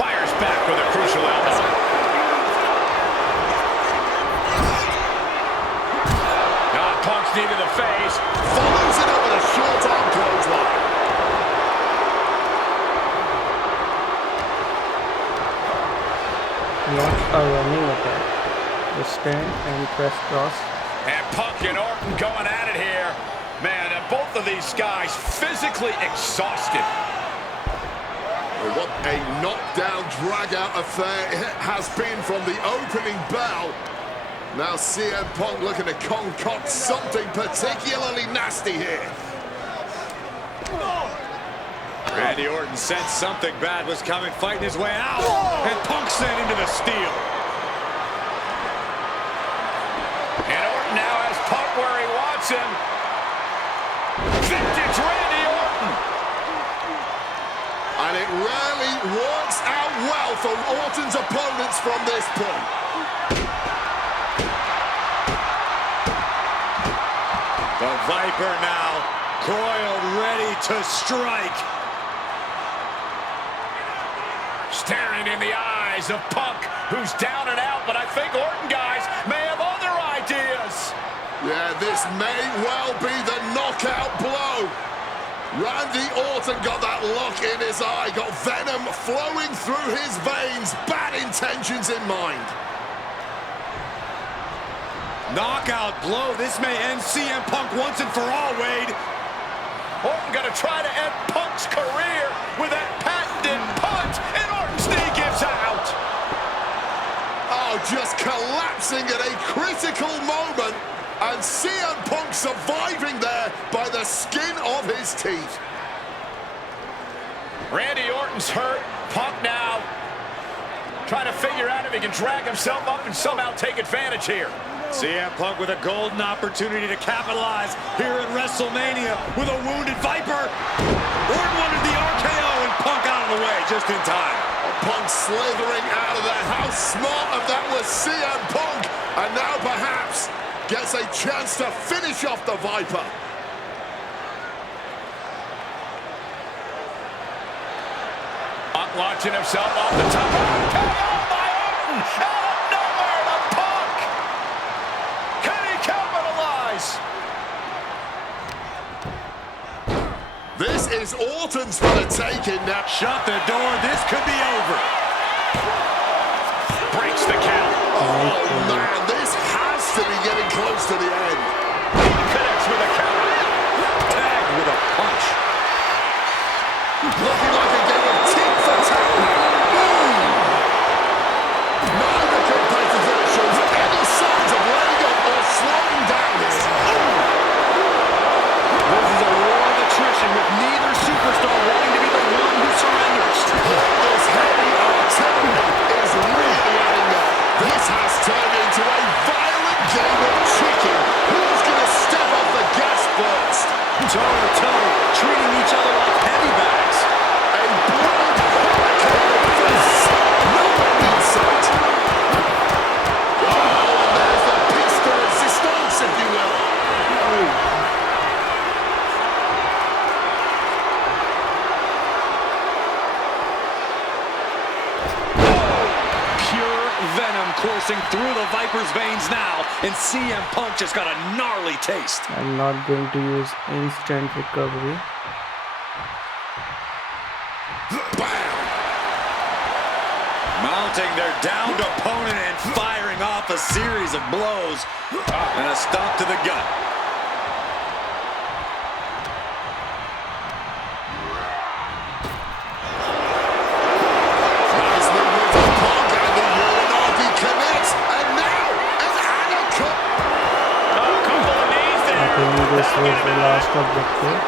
Fires back with a crucial elbow. Punk's knee to the face. Follows it up with a short arm clothesline. Not a running attack. The stand and press cross. And Punk and Orton going at it here. Man, both of these guys physically exhausted. What a knockdown, drag-out affair it has been from the opening bell. Now CM Punk looking to concoct something particularly nasty here. Randy Orton sensed something bad was coming, fighting his way out. And Punk sent into the steel. And Orton now has Punk where he wants him. Vintage Randy Orton. And it rarely works out well for Orton's opponents from this point. The Viper now coiled, ready to strike. Staring in the eyes of Punk, who's down and out, but I think Orton, guys, may have other ideas. Yeah, this may well be the knockout blow. Randy Orton got that look in his eye, got venom flowing through his veins, bad intentions in mind. Knockout blow. This may end CM Punk once and for all, Wade. Orton gonna try to end Punk's career with that patented punch, and Orton's knee gives out. Oh, just collapsing at a critical moment, and CM Punk surviving there by the skin of his teeth. Randy Orton's hurt. Punk now trying to figure out if he can drag himself up and somehow take advantage here. CM Punk with a golden opportunity to capitalize here at WrestleMania with a wounded Viper. Orton wanted the RKO and Punk out of the way just in time. Punk slithering out of there. How smart of that was CM Punk. And now perhaps gets a chance to finish off the Viper. Punk launching himself off the top. RKO by Orton! Out of nowhere to Punk! Can he capitalize? This is Orton's for the taking now. Shut the door. This could be over. Breaks the count. Oh, man, this has to be getting close to the end. Connects with a counter. Tagged with a punch. Looking like a game of tit for tat. Neither competitor shows any signs of letting up or slowing down here. This is a war of attrition with neither superstar wanting to be the one who surrenders. This heavy artillery is really adding up. This has turned into a violent game of coursing through the Viper's veins now, and CM Punk just got a gnarly taste. I'm not going to use instant recovery. Mounting their downed opponent and firing off a series of blows and a stomp to the gut. This was the last objective.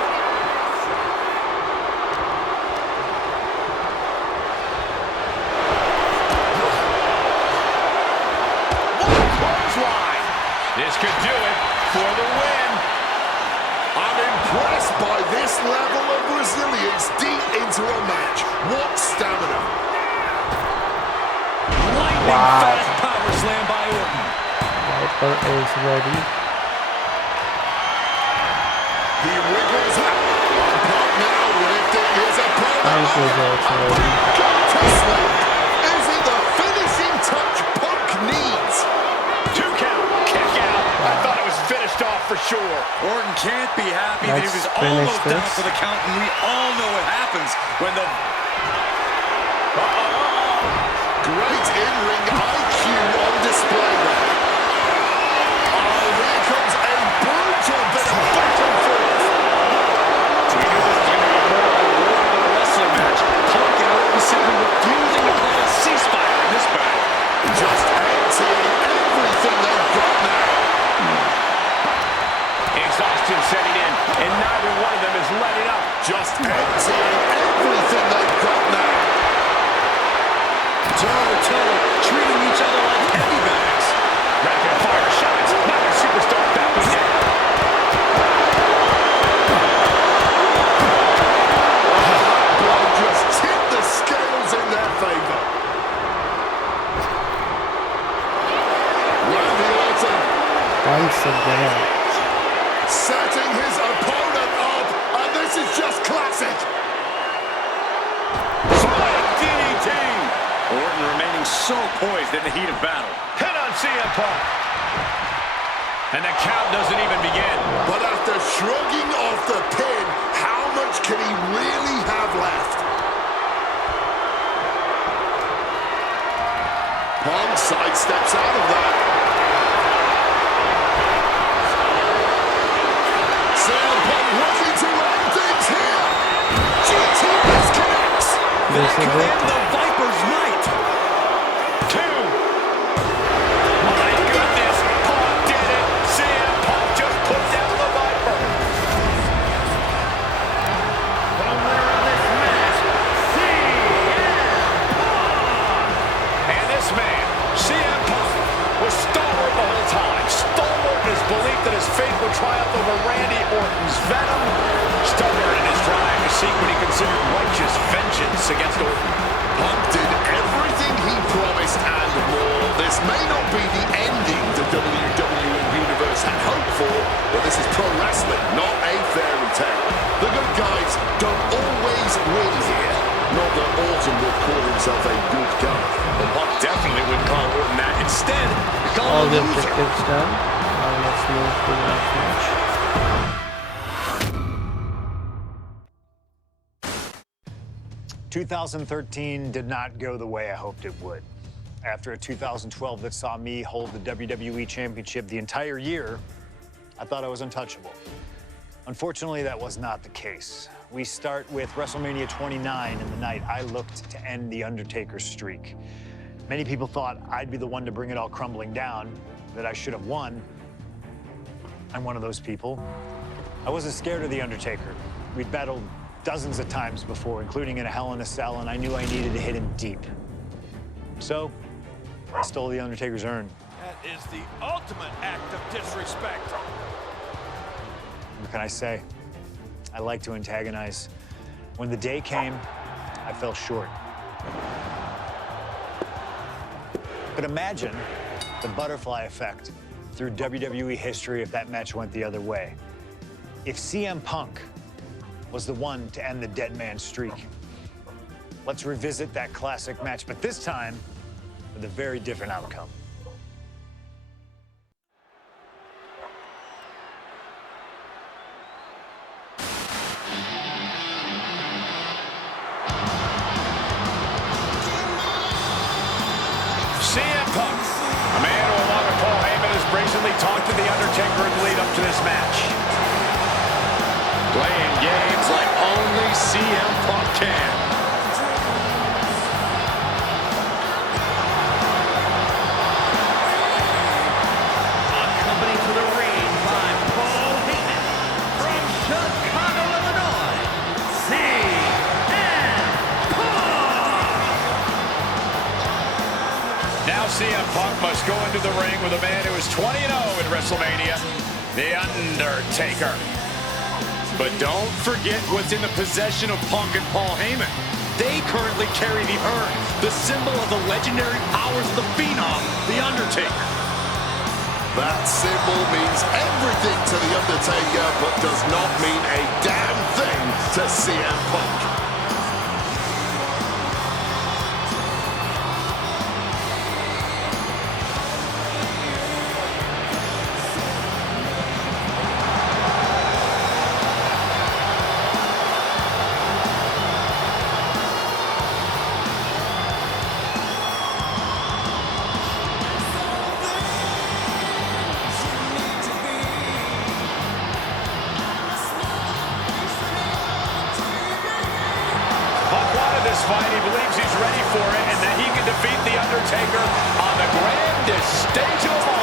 This could do it for the win. I'm impressed by this level of resilience deep into a match. What stamina. Lightning fast power slam by Orton. Viper is ready. He wriggles out. Punk now lifting his opponent. Punk is also ready. Cactus slam. Is it the finishing touch Punk needs? 2 count, kick out. I thought it was finished off for sure. Orton can't be happy that he Let's was finish almost down this. for the count, and we all know what happens when the... Great in-ring IQ on display there. Oh, here comes a brutal bit of back and forth. We knew this was going to be more of a war than a wrestling match. Punk and Orton simply refusing to call a ceasefire in this battle. Just emptying everything they've got now. Exhaustion setting in, and neither one of them is letting up. Just emptying everything they've got now. Toe-to-toe, treating each other like heavy bags. Rapid fire shots. Neither superstar backing down. Blow just tipped the scales in their favor. Randy Orton Once again. setting his opponent up, and this is just classic. Flying DDT. Orton remaining so poised in the heat of battle. Hit on CM Punk. And the count doesn't even begin. But after shrugging off the pin, how much can he really have left? Punk sidesteps out of that. CM Punk looking to end things here. GT disconnects. This is Could it. end the Viper's night. 2. My goodness, Punk did it. CM Punk just put down the Viper. The winner of this match, CM Punk. And this man, CM Punk, was stalwart the whole time. Stalwart in his belief that his fate would triumph over Randy Orton's venom. Stubborn in his drive to seek what he considered righteous vengeance against Orton. Punk did everything he promised and more. This may not be the ending the WWE Universe had hoped for, but this is pro wrestling, not a fairy tale. The good guys don't always win here. Not that Orton would call himself a good guy. But Punk definitely wouldn't call Orton that. Instead, he called All him a the loser. objectives done. Now let's move to the next match. 2013 did not go the way I hoped it would. After a 2012 that saw me hold the WWE Championship the entire year, I thought I was untouchable. Unfortunately, that was not the case. We start with WrestleMania 29 and the night I looked to end the Undertaker's streak. Many people thought I'd be the one to bring it all crumbling down, that I should have won. I'm one of those people. I wasn't scared of the Undertaker. We'd battled dozens of times before, including in a Hell in a Cell, and I knew I needed to hit him deep. So, I stole the Undertaker's urn. That is the ultimate act of disrespect. What can I say? I like to antagonize. When the day came, I fell short. But imagine the butterfly effect through WWE history if that match went the other way. If CM Punk was the one to end the dead man streak. Let's revisit that classic match, but this time with a very different outcome. Punk. A man who, along with Paul Heyman, has brazenly talked to The Undertaker in the lead up to this match. Playing games like only CM Punk can. Accompanied to the ring by Paul Heyman from Chicago, Illinois, CM Punk. Now CM Punk must go into the ring with a man who is 20-0 in WrestleMania, The Undertaker. But don't forget what's in the possession of Punk and Paul Heyman. They currently carry the urn, the symbol of the legendary powers of the Phenom, The Undertaker. That symbol means everything to The Undertaker, but does not mean a damn thing to CM Punk. This fight, he believes he's ready for it and that he can defeat The Undertaker on the grandest stage of all.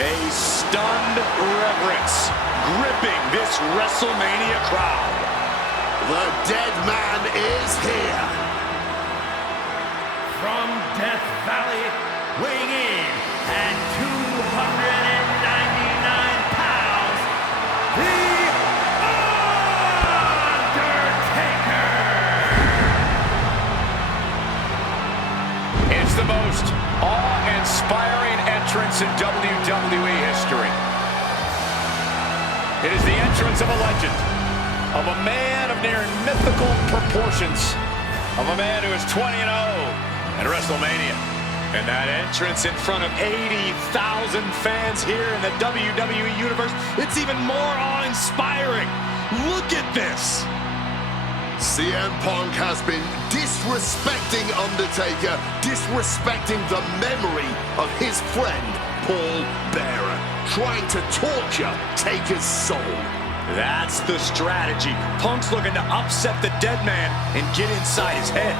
A stunned reverence gripping this WrestleMania crowd. The dead man is here. From Death Valley, weighing in at 299 pounds, The Undertaker! It's the most awe-inspiring entrance in WWE history. It is the entrance of a legend, of a man of near mythical proportions, of a man who is 20-0 at WrestleMania. And that entrance in front of 80,000 fans here in the WWE Universe, it's even more awe-inspiring. Look at this. CM Punk has been disrespecting Undertaker, disrespecting the memory of his friend, Paul Bearer, trying to torture Taker's soul. That's the strategy. Punk's looking to upset the dead man and get inside his head.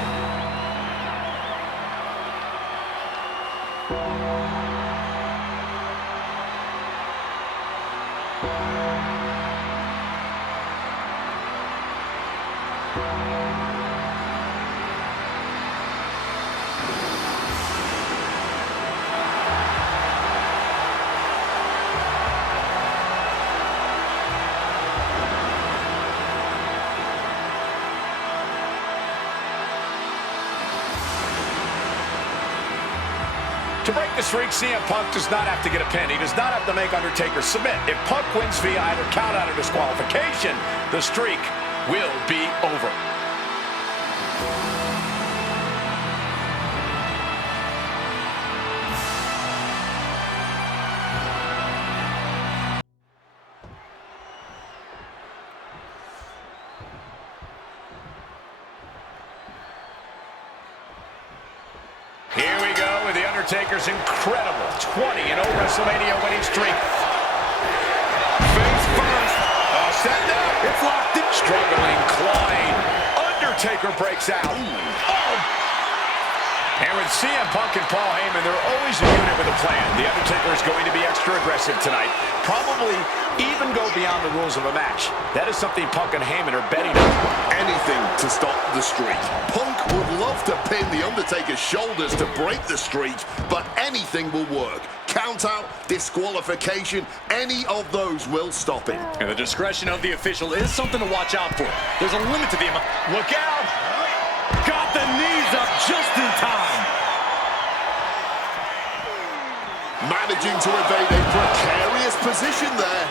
To break the streak, CM Punk does not have to get a pin. He does not have to make Undertaker submit. If Punk wins via either countout or disqualification, the streak will be over. Here we go with The Undertaker's incredible 20-0 WrestleMania winning streak. Face first. Send up. It's locked in. Struggling, clawing. Undertaker breaks out. And with CM Punk and Paul Heyman, they're always a unit with a plan. The Undertaker is going to be extra aggressive tonight. Probably even go beyond the rules of a match. That is something Punk and Heyman are betting on. Anything to stop the streak. Punk would love to pin The Undertaker's shoulders to break the streak, but anything will work. count out, disqualification, any of those will stop him. And the discretion of the official is something to watch out for. There's a limit to the amount. Look out! Got the knees up just in time. Managing to evade a precarious position there.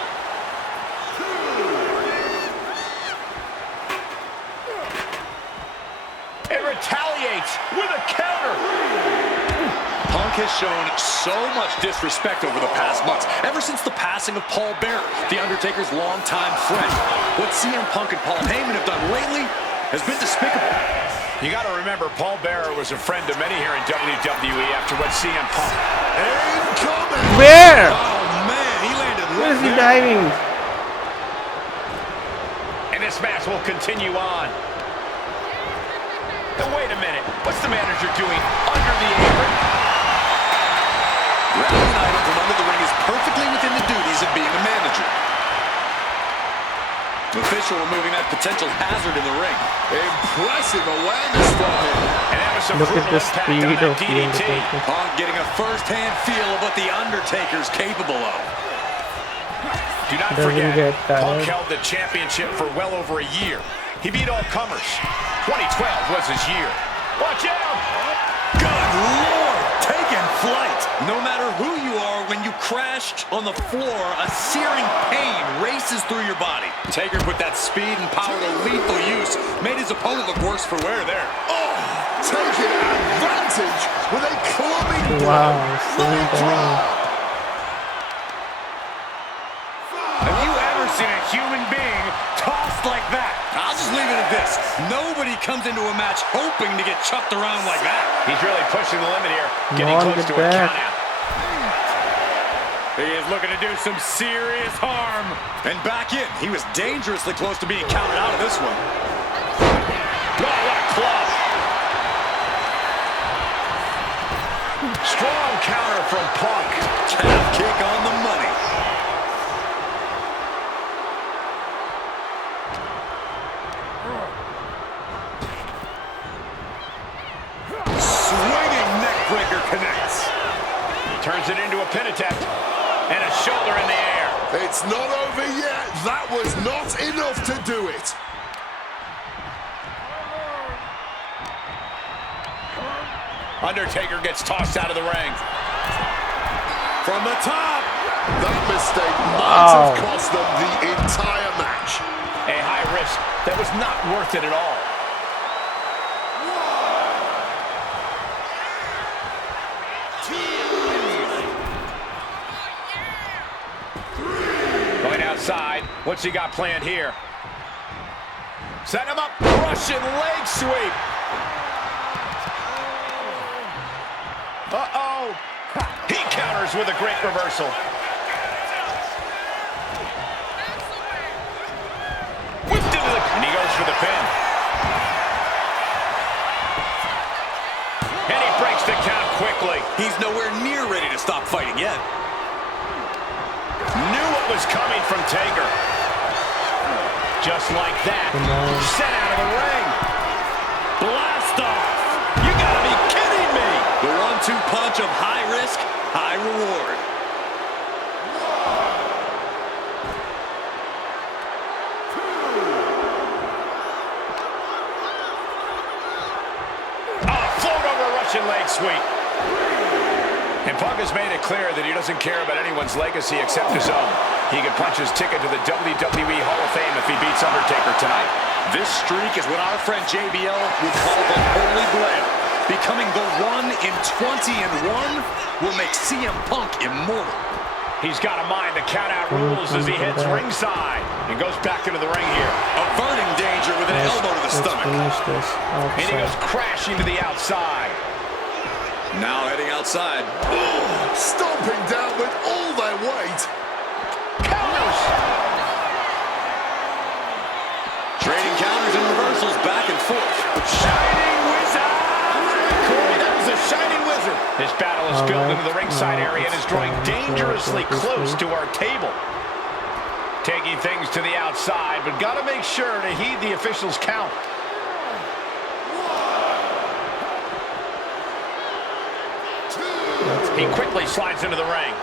It retaliates with a counter. Punk has shown so much disrespect over the past months, ever since the passing of Paul Bearer, the Undertaker's longtime friend. What CM Punk and Paul Heyman have done lately has been despicable. You got to remember, Paul Bearer was a friend to many here in WWE after what CM Punk. Incoming! Where? Oh, man, he landed Where is he right there. diving? And this match will continue on. Now, wait a minute. What's the manager doing under the apron? Grabbing an item from under the ring is perfectly within the duties of being a manager. The official removing that potential hazard in the ring. Impressive awareness from him. And that was some Look at brutal the impact speed on that of the DDT. Undertaker. Punk getting a first-hand feel of what the Undertaker's capable of. Do not Doesn't forget, get tired. Punk held the championship for well over a year. He beat all comers. 2012 was his year. Watch out! Good Lord, taking flight. No matter who you are, when you crashed on the floor, a searing pain races through your body. Taker put that speed and power to lethal use, made his opponent look worse for wear there. Oh, taking advantage with a clubbing blow. Wow, same time. Have you ever seen a human being tossed like that? I'll just leave it at this. Nobody comes into a match hoping to get chucked around like that. He's really pushing the limit here, getting on, close get to a back. count out. He is looking to do some serious harm. And back in. He was dangerously close to being counted out of this one. Oh, what a club. Strong counter from Punk. Calf kick on the money. Swinging neckbreaker connects. Turns it into a pin attempt. And a shoulder in the air. It's not over yet. That was not enough to do it. Undertaker gets tossed out of the ring. From the top. That mistake might have cost them the entire match. A high risk that was not worth it at all. Going outside. What's he got planned here? Set him up. Russian leg sweep. Uh-oh. He counters with a great reversal. Whipped into the... And he goes for the pin. And he breaks the count quickly. He's nowhere near ready to stop fighting yet. Knew what was coming from Taker. Just like that. Sent out of the ring. Blast off. You gotta be kidding me. The 1-2 punch of high risk, high reward. Float over a Russian leg sweep. And Punk has made it clear that he doesn't care about anyone's legacy except his own. He can punch his ticket to the WWE Hall of Fame if he beats Undertaker tonight. This streak is what our friend JBL would call the Holy Grail. Becoming the 1 in 20-1 will make CM Punk immortal. He's got to mind the count-out rules as he heads ringside and goes back into the ring here. Averting danger with an elbow to the stomach. And he goes crashing to the outside. Now heading outside. Stomping down with all their weight. Counters! Trading counters and reversals back and forth. Shining Wizard! Corey, that was a Shining Wizard. This battle is spilled into the ringside area and is drawing dangerously close to our table. Taking things to the outside, but got to make sure to heed the official's count. Let's He quickly slides into the ring.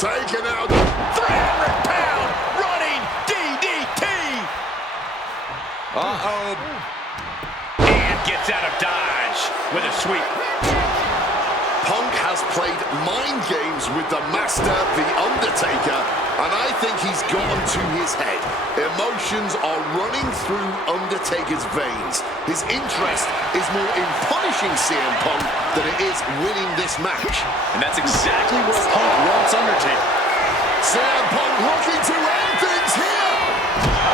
Taken out. 300-pound running DDT. Uh-oh. And gets out of dodge with a sweep. Punk has played mind games with the master, the Undertaker, and I think he's gotten to his head. Emotions are running through Undertaker's veins. His interest is more in punishing CM Punk than it is winning this match. And that's exactly where Punk wants Undertaker. CM Punk looking to end things here.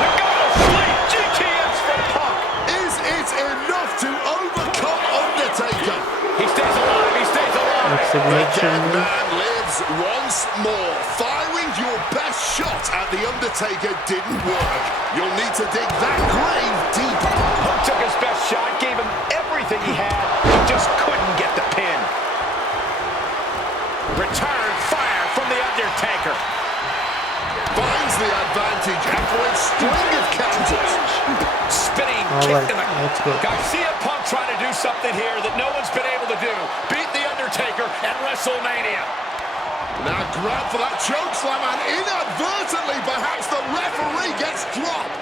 The God of Sleep, GTS from Punk. Is it enough to overcome Undertaker? He stays alive, he stays alive. That's The signature dead move. man lives once more. Firing your best shot at the Undertaker didn't work. You'll need to dig that grave deeper. Punk took his best shot, gave him everything he had, he just couldn't get the pin. Return fire from the Undertaker. Finds the advantage after a string of counters. Spinning All kick right, in the... let's go. Garcia Punk trying to do something here that no one's been able to do. Beat the Undertaker at WrestleMania. Now grab for that chokeslam, and inadvertently perhaps the referee gets dropped.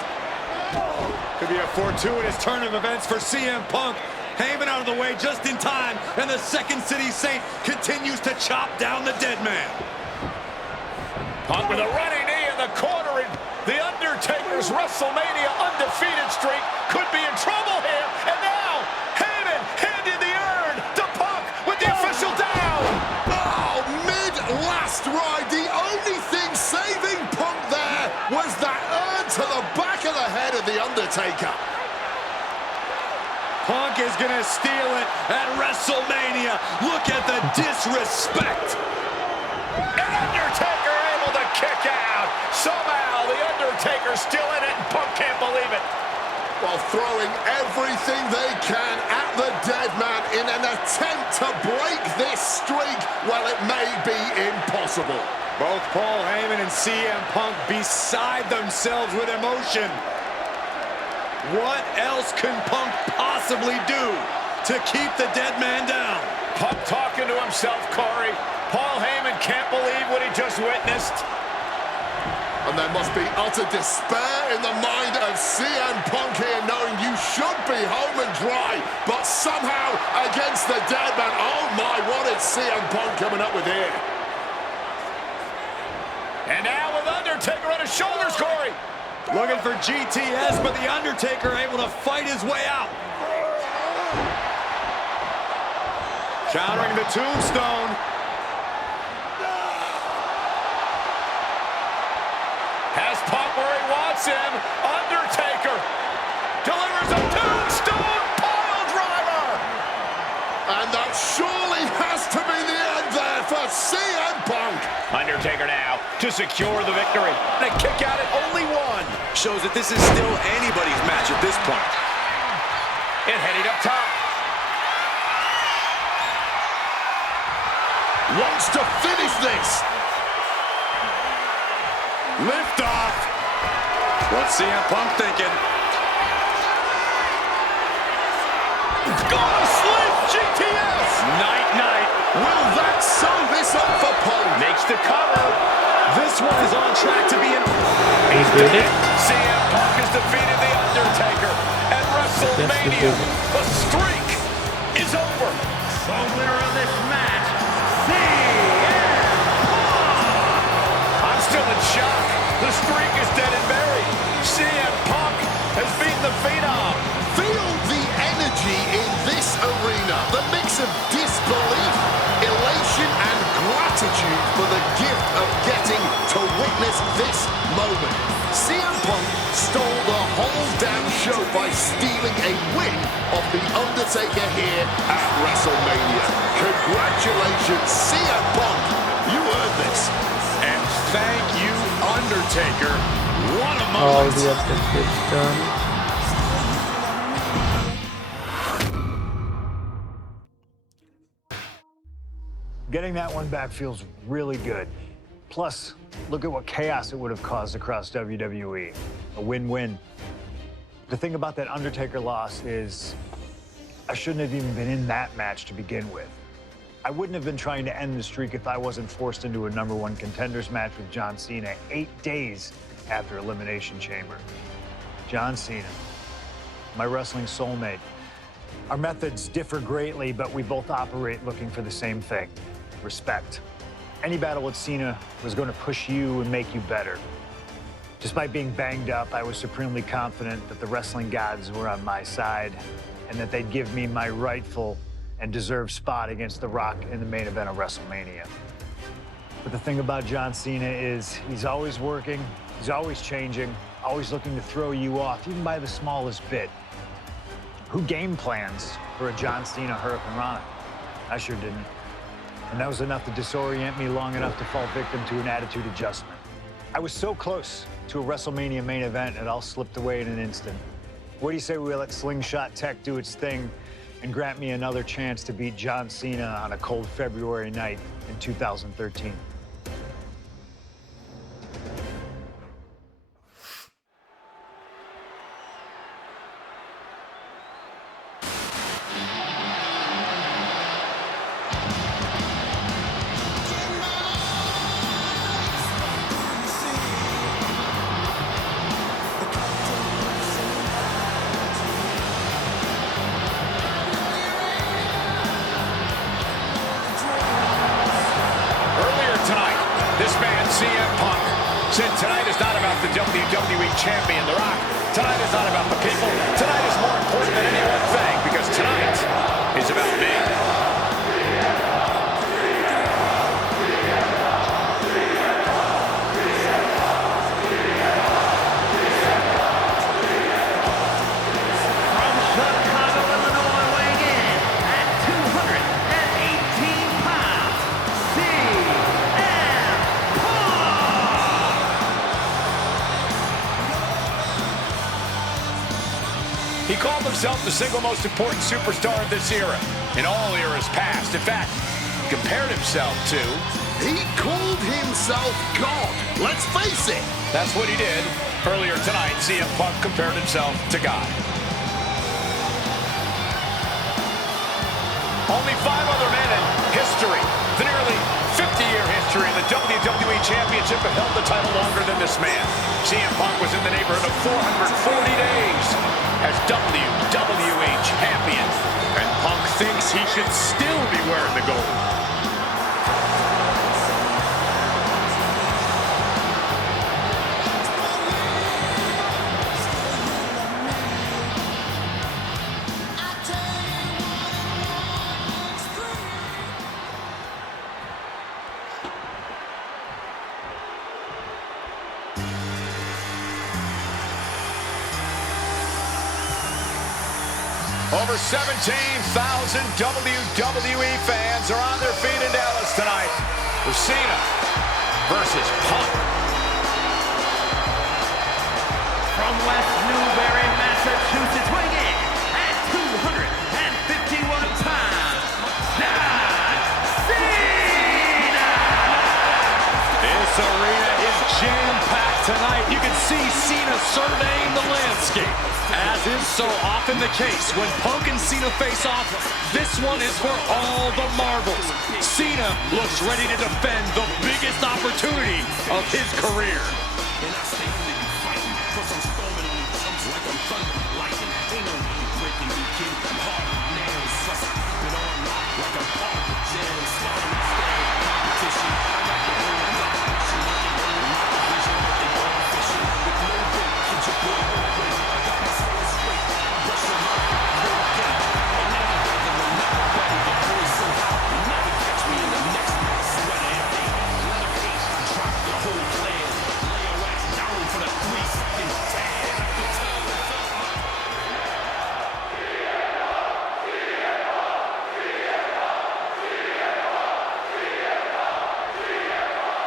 Could be a fortuitous turn of events for CM Punk. Heyman out of the way just in time, and the Second City Saint continues to chop down the dead man. Punk with a running knee in the corner, and the Undertaker's WrestleMania undefeated streak could be in trouble here. And now, Heyman handed the urn to Punk with the official down. Oh, mid-last ride, the only thing saving Punk there was that urn to the back of the head of the Undertaker. Punk is gonna steal it at WrestleMania. Look at the disrespect. And Undertaker able to kick out. Somehow, the Undertaker's still in it, and Punk can't believe it. While throwing everything they can at the dead man in an attempt to break this streak, well, it may be impossible. Both Paul Heyman and CM Punk beside themselves with emotion. What else can Punk possibly do to keep the dead man down? Punk talking to himself, Corey. Paul Heyman can't believe what he just witnessed. And there must be utter despair in the mind of CM Punk here, knowing you should be home and dry, but somehow against the dead man. Oh my, what is CM Punk coming up with here? And now with Undertaker on his shoulders, Corey. Looking for GTS, but the Undertaker able to fight his way out. Countering the tombstone. Has Punk where he wants him. Undertaker delivers a tombstone pile driver. And that surely has to be the end there for CM Punk. Undertaker now to secure the victory. And a kick out at only one. Shows that this is still anybody's match at this point. And heading up top. Wants to finish this. Lift off. What's CM Punk thinking? Go to sleep, GTS. Night. Will that sew this up for Punk? Makes the cover. This one is on track to be an... He's good. CM Punk has defeated The Undertaker at WrestleMania. The streak is over. The winner of this match, CM Punk. I'm still in shock. The streak is dead and buried. CM Punk has beaten the Phenom. Feel the energy in this arena. The mix of disbelief, elation, and gratitude for the gift of getting to witness this moment. CM Punk stole the whole damn show by stealing a win off The Undertaker here at WrestleMania. Congratulations, CM Punk. You earned this. And thank you, Undertaker. What a All moment. the objectives done. Getting that one back feels really good. Plus, look at what chaos it would have caused across WWE. A win-win. The thing about that Undertaker loss is I shouldn't have even been in that match to begin with. I wouldn't have been trying to end the streak if I wasn't forced into a #1 contenders match with John Cena 8 days after Elimination Chamber. John Cena, my wrestling soulmate. Our methods differ greatly, but we both operate looking for the same thing: respect. Any battle with Cena was going to push you and make you better. Despite being banged up, I was supremely confident that the wrestling gods were on my side and that they'd give me my rightful and deserved spot against The Rock in the main event of WrestleMania. But the thing about John Cena is he's always working, he's always changing, always looking to throw you off, even by the smallest bit. Who game plans for a John Cena Hurricane Rana? I sure didn't. And that was enough to disorient me long enough to fall victim to an attitude adjustment. I was so close to a WrestleMania main event, it all slipped away in an instant. What do you say we let Slingshot Tech do its thing and grant me another chance to beat John Cena on a cold February night in 2013? Tonight is not about the WWE Champion, The Rock. Tonight is not about the people. Tonight is more important than any one thing, because tonight is about me. From Chicago, Illinois, weighing in at 218 pounds, He called himself the single most important superstar of this era, in all eras past. In fact, he compared himself to... He called himself God. Let's face it. That's what he did. Earlier tonight, CM Punk compared himself to God. Only 5 other men in history, the nearly 50-year history of the WWE Championship, have held the title longer than this man. CM Punk was in the neighborhood of 440 days as WWE Champion. And Punk thinks he should still be wearing the gold. Over 17,000 WWE fans are on their feet in Dallas tonight for Cena versus Punk. From West Newbury, Massachusetts, weighing in at 251 pounds, John Cena! This arena is jam-packed tonight. You can see Cena surveying the landscape. As is so often the case, when Punk and Cena face off, this one is for all the marbles. Cena looks ready to defend the biggest opportunity of his career.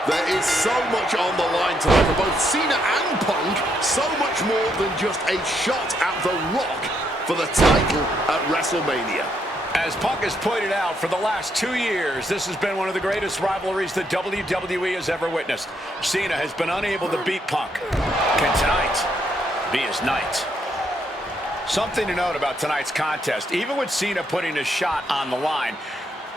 There is so much on the line tonight for both Cena and Punk. So much more than just a shot at The Rock for the title at WrestleMania. As Punk has pointed out, for the last 2 years, this has been one of the greatest rivalries that WWE has ever witnessed. Cena has been unable to beat Punk. Can tonight be his night? Something to note about tonight's contest. Even with Cena putting a shot on the line,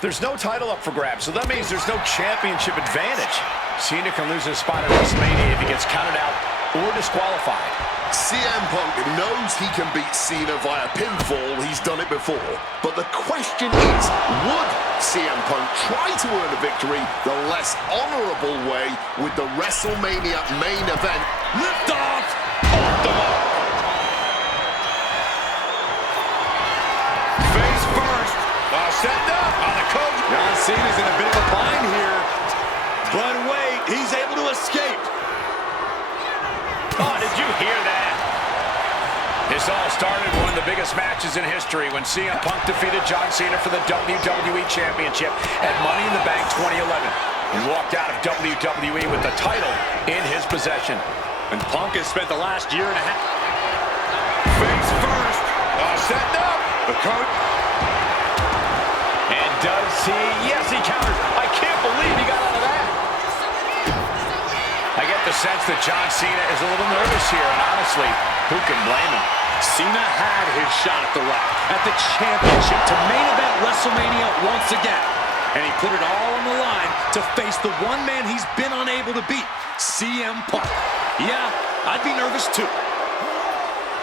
there's no title up for grabs, so that means there's no championship advantage. Cena can lose his spot at WrestleMania if he gets counted out or disqualified. CM Punk knows he can beat Cena via pinfall. He's done it before. But the question is, would CM Punk try to earn a victory the less honorable way with the WrestleMania main event? Lift off! Off the mark. Face first. Setting up on the coach. John Cena's in a bit of a bind here. But wait, he's able to escape. Oh, did you hear that? This all started with one of the biggest matches in history when CM Punk defeated John Cena for the WWE Championship at Money in the Bank 2011. He walked out of WWE with the title in his possession. And Punk has spent the last year and a half. Face first. Setting up. The coach. And does he? Yes, he counters. I can't believe he got out of that. I get the sense that John Cena is a little nervous here, and honestly, who can blame him? Cena had his shot at the Rock, at the championship, to main event WrestleMania once again. And he put it all on the line to face the one man he's been unable to beat, CM Punk. Yeah, I'd be nervous too.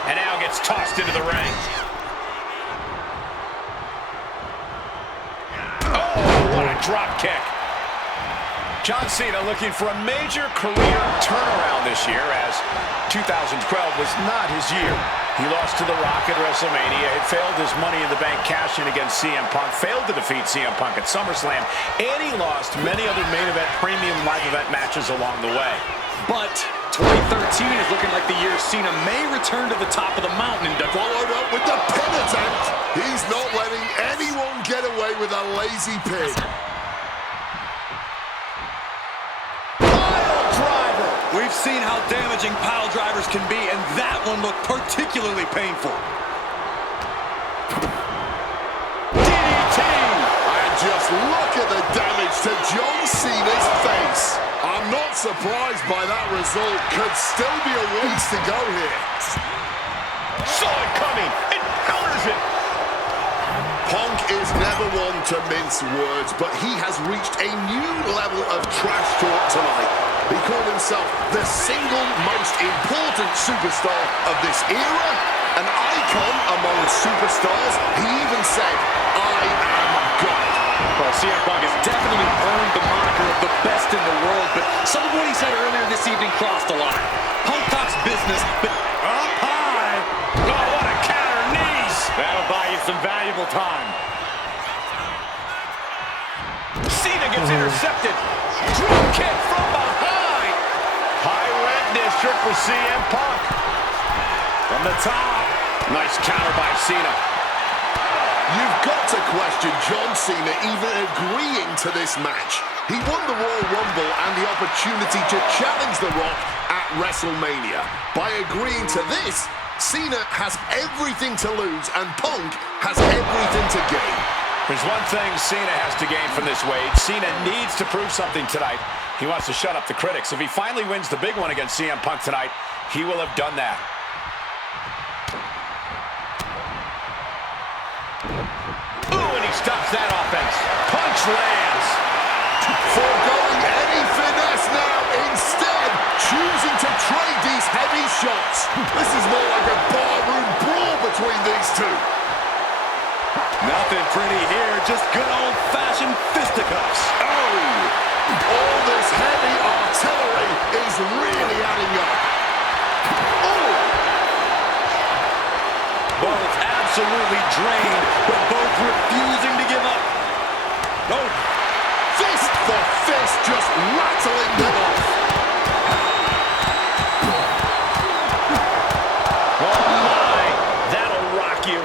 And now gets tossed into the ring. Oh, what a drop kick. John Cena looking for a major career turnaround this year, as 2012 was not his year. He lost to The Rock at WrestleMania. It failed his Money in the Bank cash-in against CM Punk, failed to defeat CM Punk at SummerSlam, and he lost many other main event, premium live event matches along the way. But 2013 is looking like the year Cena may return to the top of the mountain. Followed up with the pin attempt. He's not letting anyone get away with a lazy pin. Pile driver. We've seen how damaging pile drivers can be, and that one looked particularly painful. DDT! And just look at the damage to John Cena's face. I'm not surprised by that result. Could still be a ways to go here. Saw it coming and counters it. Punk is never one to mince words, but he has reached a new level of trash talk tonight. He called himself the single most important superstar of this era, an icon among superstars. He even said, "I am God." Well, CM Punk has definitely earned the moniker of the best in the world, but some of what he said earlier this evening crossed the line. Punk talks business, but up high. Oh, what a counter knees. That'll buy you some valuable time. Cena gets intercepted. Drop kick from behind. High red district for CM Punk. From the top. Nice counter by Cena. You've got to question John Cena even agreeing to this match. He won the Royal Rumble and the opportunity to challenge The Rock at WrestleMania. By agreeing to this, Cena has everything to lose and Punk has everything to gain. There's one thing Cena has to gain from this, Wade. Cena needs to prove something tonight. He wants to shut up the critics. If he finally wins the big one against CM Punk tonight, he will have done that. Ooh, and he stops that offense. Punch lands. Foregoing any finesse now, instead choosing to trade these heavy shots. This is more like a barroom brawl between these two. Nothing pretty here, just good old-fashioned fisticuffs. Oh! All this heavy artillery is really adding up. Oh! Both absolutely drained, but both refusing to give up. Oh! Fist for fist, just rattling them off. Oh my, that'll rock you.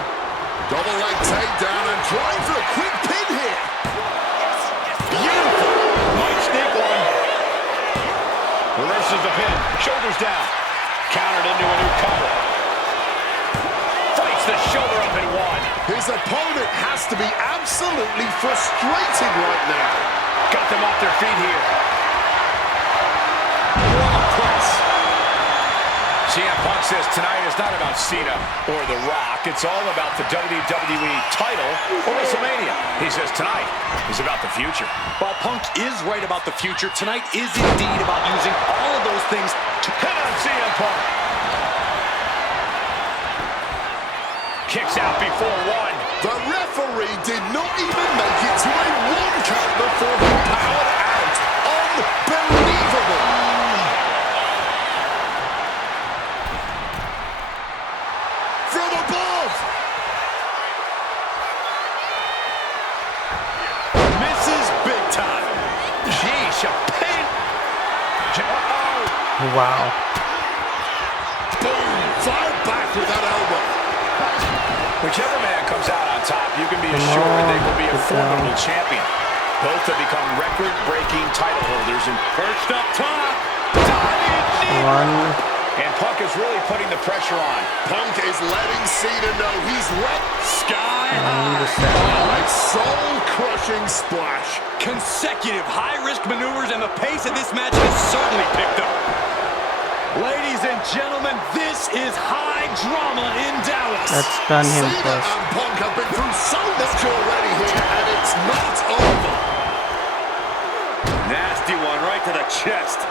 Double leg takedown and trying for a quick pin here. Beautiful. Might sneak one. Reverses the pin. Shoulders down. Countered into a new cover. Fights the shoulder up in one. His opponent has to be absolutely frustrated right now. Got them off their feet here. What a press. CM Punk says tonight is not about Cena or The Rock. It's all about the WWE title or WrestleMania. He says tonight is about the future. While Punk is right about the future, tonight is indeed about using all of those things to hit on CM Punk. Kicks out before one. The referee did not even make it to a 1 count before he powered out. Unbelievable. From above. Misses big time. Jeez, a pain. Wow. Boom. Fired back with that elbow. Whichever man comes out on top, you can be assured they will be a formidable champion. Both have become record-breaking title holders and Perched up top. One. And Punk is really putting the pressure on. Punk is letting Cena know he's ready. Sky And the high. A soul-crushing splash. Consecutive high-risk maneuvers, and the pace of this match has certainly picked up. Ladies and gentlemen, this is high drama in Dallas. Let's stun him Cena first. and Punk have been through so much already here, and it's not over. Nasty one right to the chest.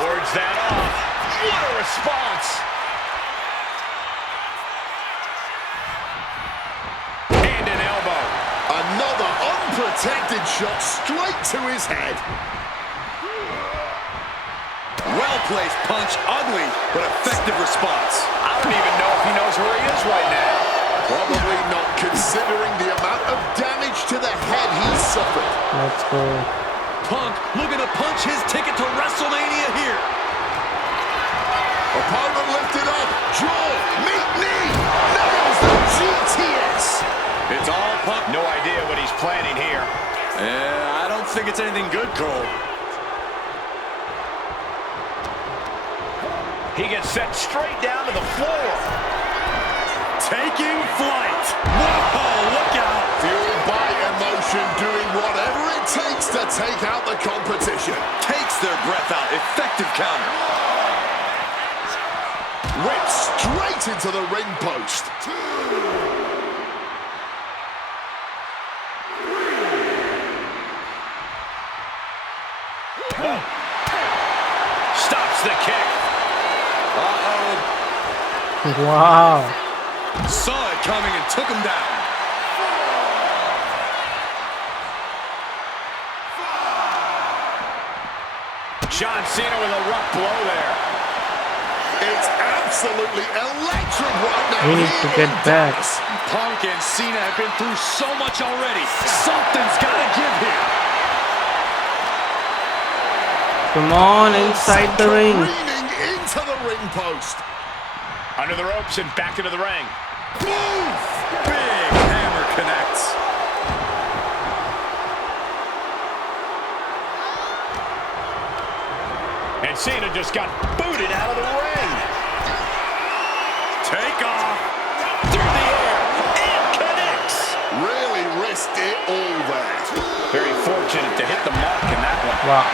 Wards that off. What a response. And an elbow. Another unprotected shot straight to his head. Well-placed punch, ugly, but effective response. I don't even know if he knows where he is right now. Probably not, considering the amount of damage to the head he's suffered. Let's go. Punk looking to punch his ticket to WrestleMania here. Opponent lifted up, jaw, meet knee, nails the GTS. It's all Punk. No idea what he's planning here. I don't think it's anything good, Cole. He gets sent straight down to the floor. Taking flight. Whoa, look out. Fueled by emotion, doing whatever it takes to take out the competition. Takes their breath out. Effective counter. Whipped straight into the ring post. Stops the kick. Wow. Saw it coming and took him down. John Cena with a rough blow there. It's absolutely electric right now. We need to get back. Punk and Cena have been through so much already. Something's got to give here. Come on, inside the ring. Careening into the ring post. Under the ropes and back into the ring. Move! Big hammer connects. And Cena just got booted out of the ring. Take off. Through the air. And connects. Really risked it all there. Very fortunate to hit the mark in that one. Wow.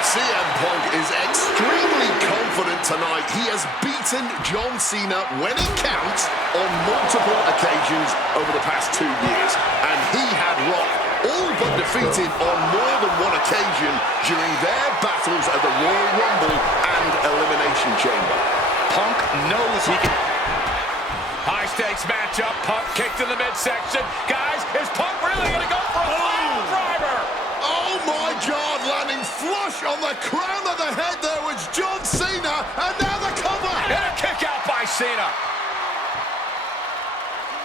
CM Punk is extremely confident tonight. He has beaten John Cena when it counts on multiple occasions over the past 2 years. And he had Rock all but defeated on more than one occasion during their battles at the Royal Rumble and Elimination Chamber. Punk knows he can... High stakes matchup. Punk kicked in the midsection. Guys, is Punk really going to go for a final driver? Oh my God, landing flush on the crown of the head there was John Cena, and now the cover. And a kick out by Cena.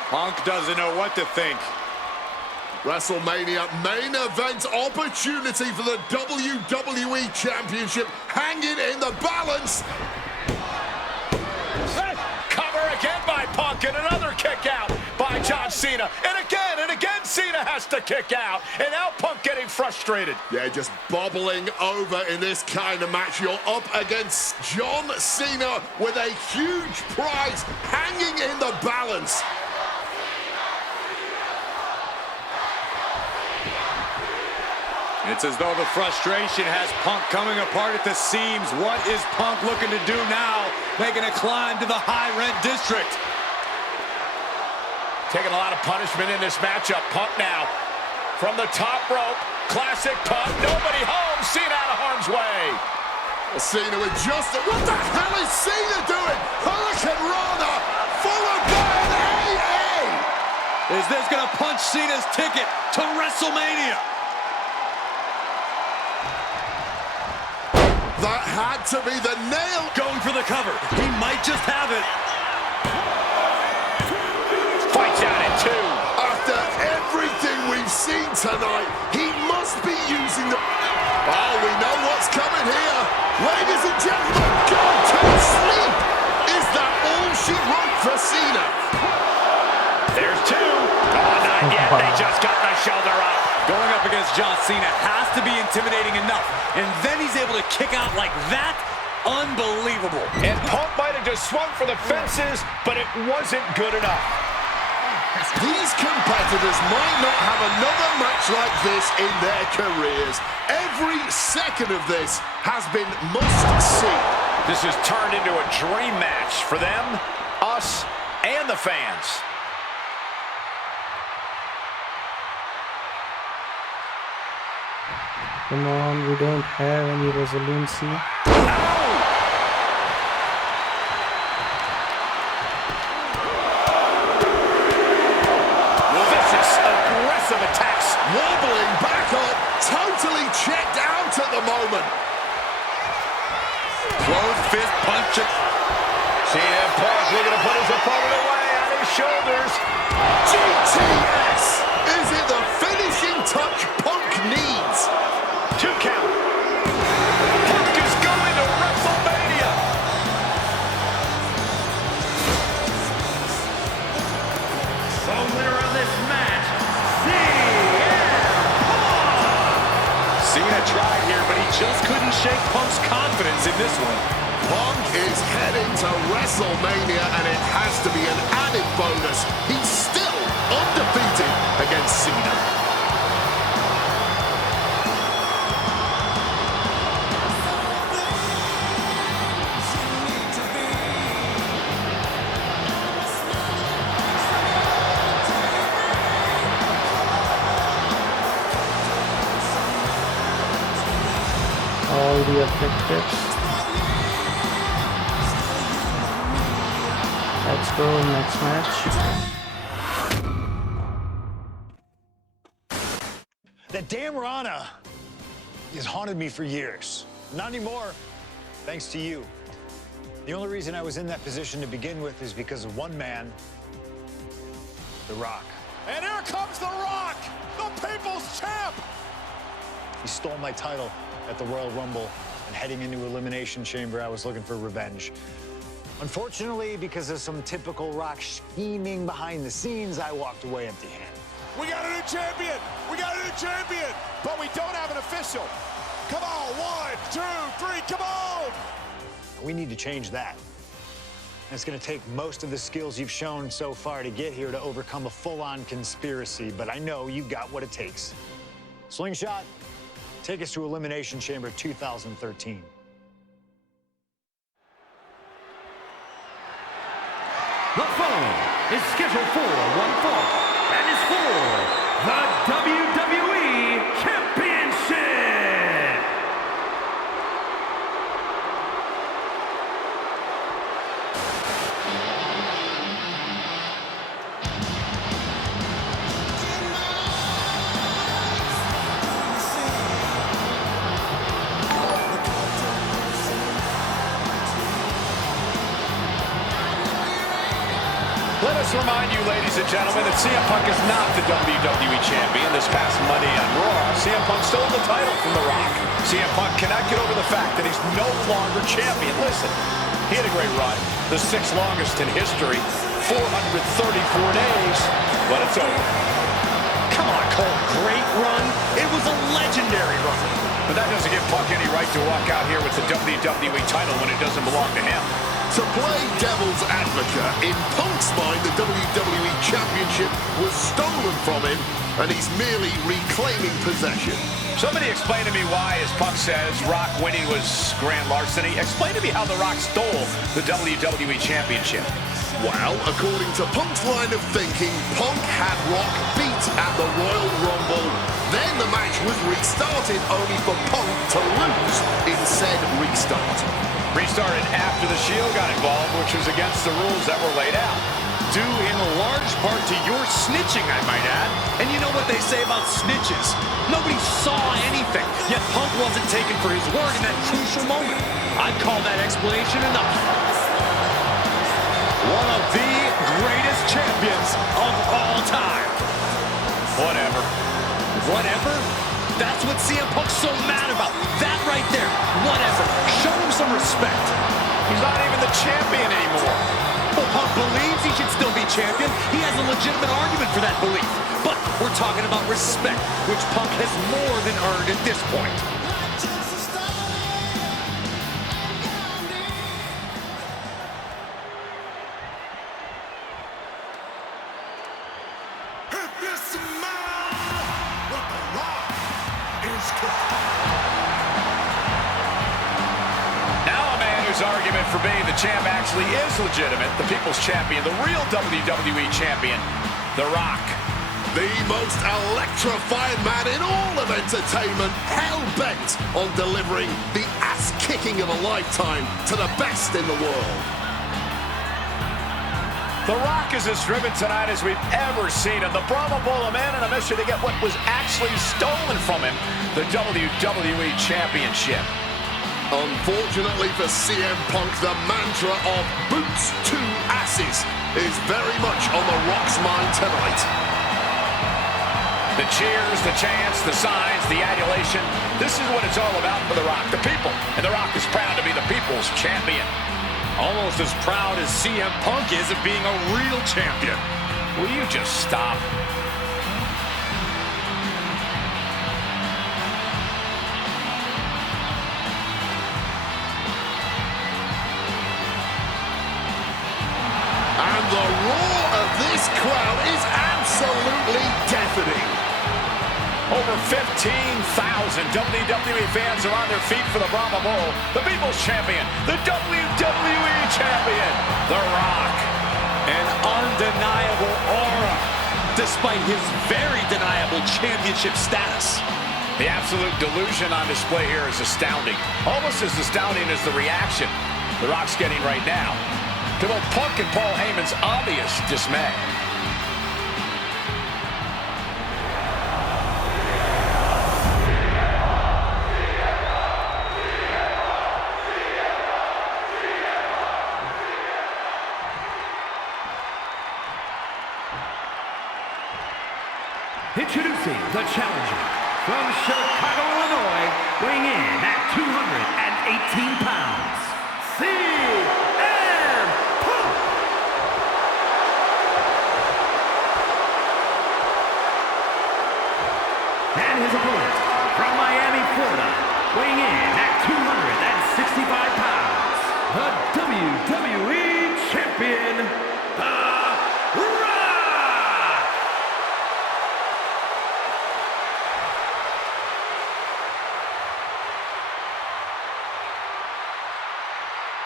Punk doesn't know what to think. WrestleMania main event opportunity for the WWE Championship hanging in the balance. Cover again by Punk and another kick out by John Cena. And again Cena has to kick out. And now Punk getting frustrated. Yeah, just bubbling over in this kind of match. You're up against John Cena with a huge prize hanging in the balance. It's as though the frustration has Punk coming apart at the seams. What is Punk looking to do now? Making a climb to the high-rent district. Taking a lot of punishment in this matchup. Punk now from the top rope. Classic Punk. Nobody home. Cena out of harm's way. Cena with just... What the hell is Cena doing? Hurricane Rana followed by an AA. Is this going to punch Cena's ticket to WrestleMania? That had to be the nail. Going for the cover. He might just have it. Fights out at 2. After everything we've seen tonight, he must be using the... Oh, we know what's coming here. Ladies and gentlemen, go to sleep. Is that all she wrote for Cena? There's 2. Oh, not yet. They just got the shoulder up. Going up against John Cena has to be intimidating enough. And then he's able to kick out like that. Unbelievable. And Punk might have just swung for the fences, but it wasn't good enough. These competitors might not have another match like this in their careers. Every second of this has been must-see. This has turned into a dream match for them, us, and the fans. Come on, we don't have any resiliency. Vicious, aggressive attacks. Wobbling back up, totally checked out at the moment. Closed fist punch. CM Punk looking to put his opponent away on his shoulders. GTS! Is it the finishing touch Punk needs? 2 count. Punk is going to WrestleMania. The winner of this match, CM Punk! Cena tried here, but he just couldn't shake Punk's confidence in this one. Punk is heading to WrestleMania, and it has to be an added bonus. He's still undefeated against Cena. All the objectives. Let's go, next match. That damn Rana has haunted me for years. Not anymore, thanks to you. The only reason I was in that position to begin with is because of one man, The Rock. And here comes The Rock, the People's Champ. He stole my title at the Royal Rumble, and heading into Elimination Chamber, I was looking for revenge. Unfortunately, because of some typical Rock scheming behind the scenes, I walked away empty-handed. We got a new champion. We got a new champion. But we don't have an official. Come on, 1, 2, 3, come on. We need to change that. And it's going to take most of the skills you've shown so far to get here to overcome a full-on conspiracy, but I know you've got what it takes. Slingshot, take us to Elimination Chamber 2013. The following is scheduled for one fall and is for the WWE Championship. Let us remind you, ladies and gentlemen, that CM Punk is not the WWE Champion. This past Monday on Raw, CM Punk stole the title from The Rock. CM Punk cannot get over the fact that he's no longer champion. Listen, he had a great run, the 6th longest in history, 434 days, but it's over. Come on, Cole, great run. It was a legendary run. But that doesn't give Punk any right to walk out here with the WWE title when it doesn't belong to him. To play devil's advocate, in Punk's mind, the WWE Championship was stolen from him, and he's merely reclaiming possession. Somebody explain to me why, as Punk says, Rock winning was grand larceny. Explain to me how The Rock stole the WWE Championship. Well, according to Punk's line of thinking, Punk had Rock beat at the Royal Rumble. Then the match was restarted, only for Punk to lose in said restart. Restarted after the Shield got involved, which was against the rules that were laid out. Due in large part to your snitching, I might add. And you know what they say about snitches? Nobody saw anything, yet Punk wasn't taken for his word in that crucial moment. I'd call that explanation enough. One of the greatest champions of all time. Whatever. Whatever? That's what CM Punk's so mad about. That right there. Whatever. Show him some respect. He's not even the champion anymore. Well, Punk believes he should still be champion. He has a legitimate argument for that belief. But we're talking about respect, which Punk has more than earned at this point. Argument for being the champ actually is legitimate. The people's champion, the real WWE champion, The Rock. The most electrifying man in all of entertainment, hell-bent on delivering the ass-kicking of a lifetime to the best in the world. The Rock is as driven tonight as we've ever seen him. The Brahma Bull, a man on a mission to get what was actually stolen from him, the WWE Championship. Unfortunately for CM Punk, the mantra of boots to asses is very much on The Rock's mind tonight. The cheers, the chants, the signs, the adulation. This is what it's all about for The Rock, the people. And The Rock is proud to be the people's champion. Almost as proud as CM Punk is of being a real champion. Will you just stop? And the roar of this crowd is absolutely deafening. Over 15,000 WWE fans are on their feet for the Brahma Bull, the People's Champion, the WWE Champion, The Rock. An undeniable aura, despite his very deniable championship status. The absolute delusion on display here is astounding. Almost as astounding as the reaction The Rock's getting right now to both Punk and Paul Heyman's obvious dismay. Introducing the challenger from Chicago, Illinois, weighing in at 218 pounds, CM Punk. And his opponent from Miami, Florida, weighing in at 265 pounds, the WWE Champion, The Rock.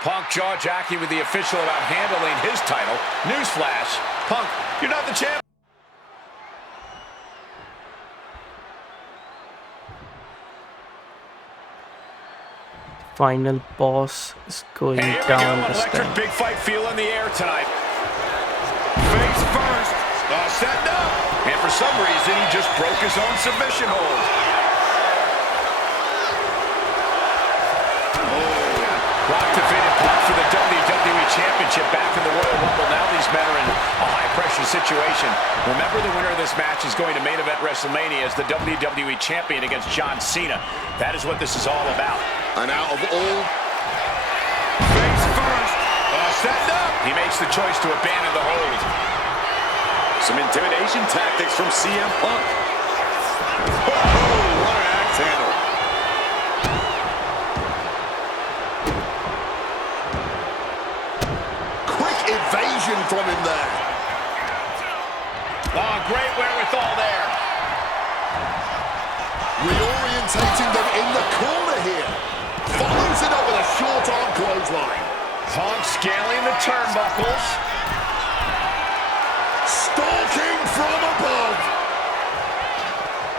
Punk jaw-jacking with the official about handling his title. Newsflash, Punk, you're not the champ. Final boss is going down this Electric time. big fight feel in the air tonight. Face first. Setting up. And for some reason, he just broke his own submission hold. Rock defeated Punk for the WWE Championship back in the Royal Rumble. Now these men are in a high-pressure situation. Remember, the winner of this match is going to main event WrestleMania as the WWE Champion against John Cena. That is what this is all about. And out of all... Face first. Setting up. He makes the choice to abandon the hold. Some intimidation tactics from CM Punk. Oh, what an axe handle. from him there. Oh, great wherewithal there. Reorientating them in the corner here. Follows it up with a short arm clothesline. Punk scaling the turnbuckles. Stalking from above.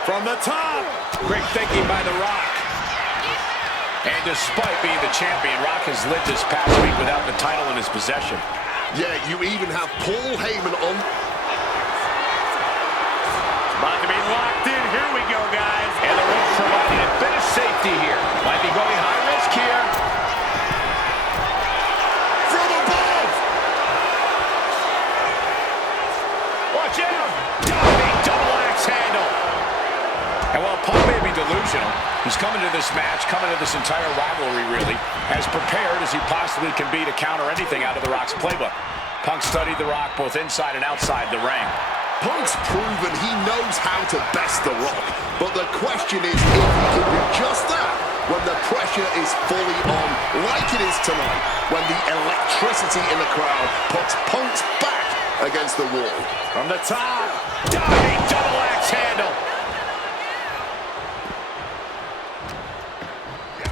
From the top. Great thinking by The Rock. And despite being the champion, Rock has lived this past week without the title in his possession. Yeah, you even have Paul Heyman on. About to be locked in. Here we go, guys. And the rope providing a bit of safety here. Might be going high risk here. From above. Watch out. Big double axe handle. And while Punk may be delusional, he's coming to this match, coming to this entire rivalry, really, as prepared as he possibly can be to counter anything out of The Rock's playbook. Punk studied The Rock both inside and outside the ring. Punk's proven he knows how to best The Rock, but the question is if he can do just that when the pressure is fully on, like it is tonight, when the electricity in the crowd puts Punk's back against the wall. From the top, diving double axe handle.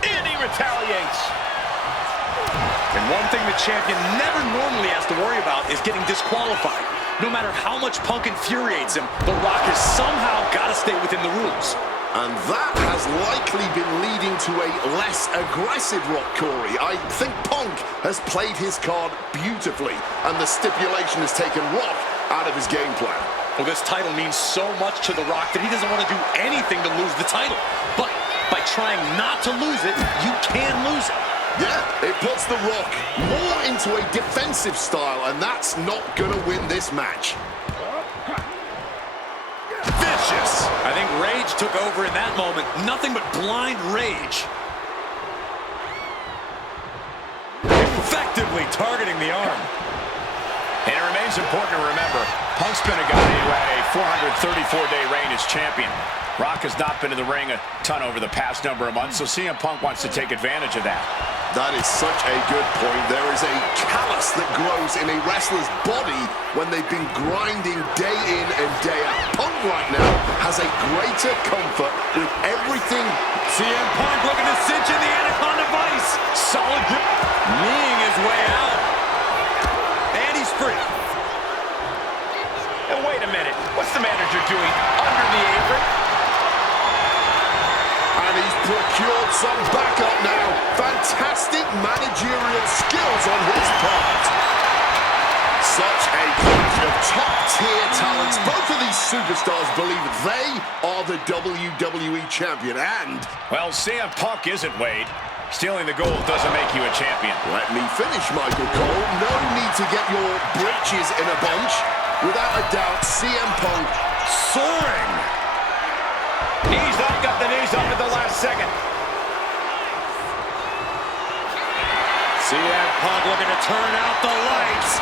And he retaliates. And one thing the champion never normally has to worry about is getting disqualified. No matter how much Punk infuriates him, The Rock has somehow got to stay within the rules. And that has likely been leading to a less aggressive Rock, Corey. I think Punk has played his card beautifully, and the stipulation has taken Rock out of his game plan. Well, this title means so much to The Rock that he doesn't want to do anything to lose the title. But by trying not to lose it, you can lose it. Yeah, it puts The Rock more into a defensive style, and that's not going to win this match. Vicious. I think rage took over in that moment. Nothing but blind rage. Effectively targeting the arm. And it remains important to remember, Punk's been a guy who had a 434-day reign as champion. Rock has not been in the ring a ton over the past number of months, so CM Punk wants to take advantage of that. That is such a good point. There is a callus that grows in a wrestler's body when they've been grinding day in and day out. Punk right now has a greater comfort with everything. CM Punk looking to cinch in the Anaconda Vice. Solid grip. Kneeing his way out. And he's free. And wait a minute. What's the manager doing under the apron? And he's procured some backup now. Fantastic managerial skills on his part. Such a bunch of top-tier talents. Both of these superstars believe they are the WWE champion. And, well, CM Punk isn't, Wade. Stealing the gold doesn't make you a champion. Let me finish, Michael Cole. No need to get your britches in a bunch. Without a doubt, CM Punk soaring. He's not got the knees up at the last second. CM Punk looking to turn out the lights.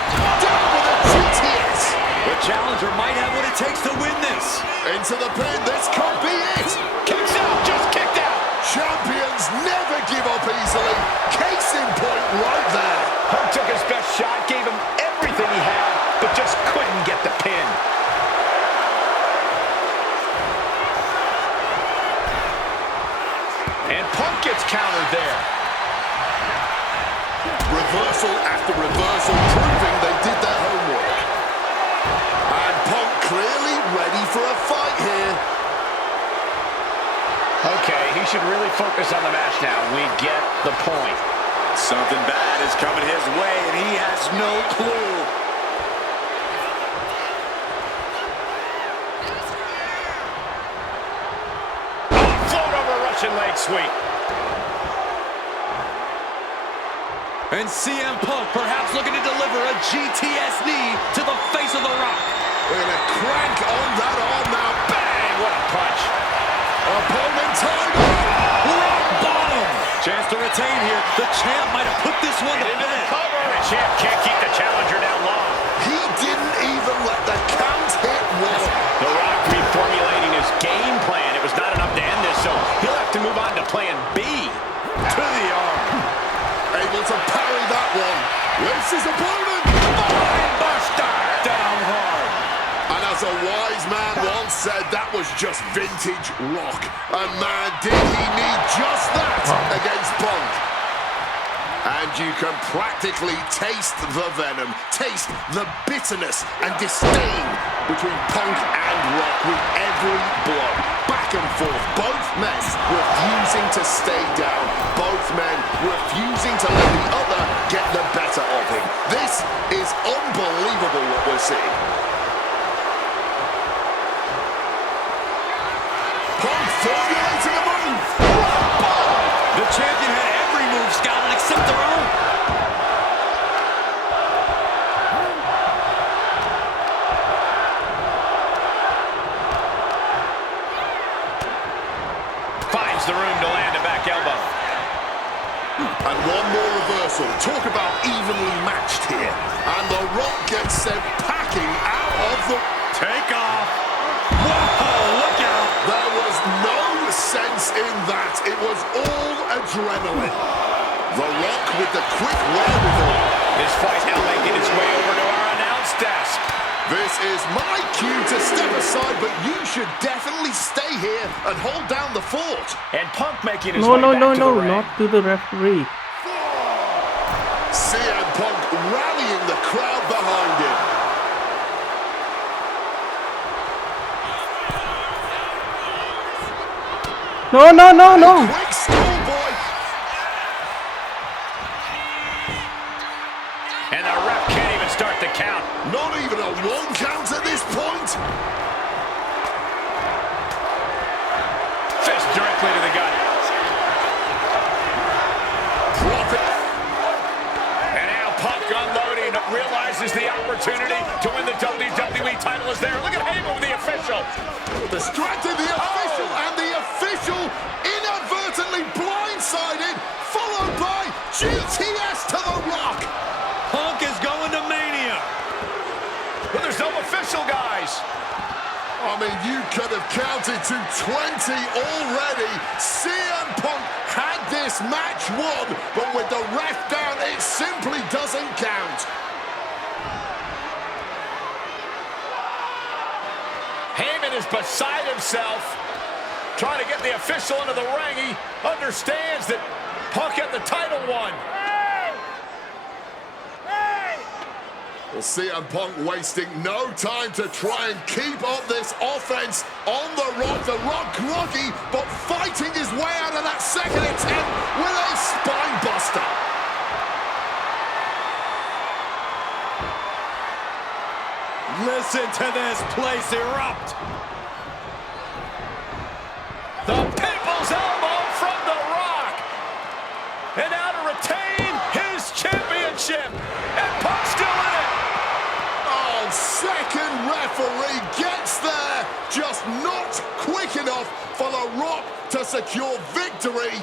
Down with a GTS. The challenger might have what it takes to win this. Into the pin. This could be it. Kicks out. Just kicked out. Champions never give up easily. Case in point right there. Punk took his best shot, gave him everything he had, but just couldn't get the pin. And Punk gets countered there. Reversal after reversal, proving they did their homework. And Punk clearly ready for a fight here. Okay, he should really focus on the match now. We get the point. Something bad is coming his way, and he has no clue. Float over Russian leg sweep. And CM Punk perhaps looking to deliver a GTS knee to the face of The Rock. We're going to crank on that arm now. Bang! What a punch. Opponent time. Rock bottom. Chance to retain here. The champ might have put this one to Into the bed. cover. The champ can't keep the challenger down long. He didn't even let the count hit one. The Rock reformulating his game plan. It was not enough to end this, so he'll have to move on to plan B. To the arm. Able to parry that one. Lifts his opponent. Spine buster. just vintage Rock. And man, did he need just that against Punk. And you can practically taste the venom, taste the bitterness and disdain between Punk and Rock with every blow. Back and forth, both men refusing to stay down, both men refusing to let the other get the better of him. This is unbelievable what we're seeing. Punk formulating a move. The champion had every move scouted except their own. Finds the room to land a back elbow. And one more reversal. Talk about evenly matched here. And The Rock gets sent packing out of the... Take off. Whoa, look out. There was no sense in that. It was all adrenaline. The Rock with the quick wherewithal. This fight now making its way over to our announce desk. This is my cue to step aside, but you should definitely stay here and hold down the fort. And Punk making his way back to the ring. Not to the referee. CM Punk rallying the crowd behind him. No. Quick schoolboy. And the ref can't even start the count. Not even a one count at this point. Fist directly to the gut. Profit. And now Punk unloading, realizes the opportunity to win the WWE title is there. Look at Heyman with the official. Distracted the official, and the official inadvertently blindsided, followed by GTS to the Rock. Punk is going to Mania. But there's no official, guys. I mean, you could have counted to 20 already. CM Punk had this match won, but with the ref down, it simply doesn't count. Heyman is beside himself, trying to get the official into the ring. He understands that Punk had the title won. Well, CM Punk wasting no time to try and keep up this offense on The Rock. The Rock groggy, but fighting his way out of that second attempt with a spine buster. Listen to this place erupt. The people's elbow from The Rock. And now to retain his championship. And Punk's still in it. Oh, second referee gets there. Just not quick enough for The Rock to secure victory.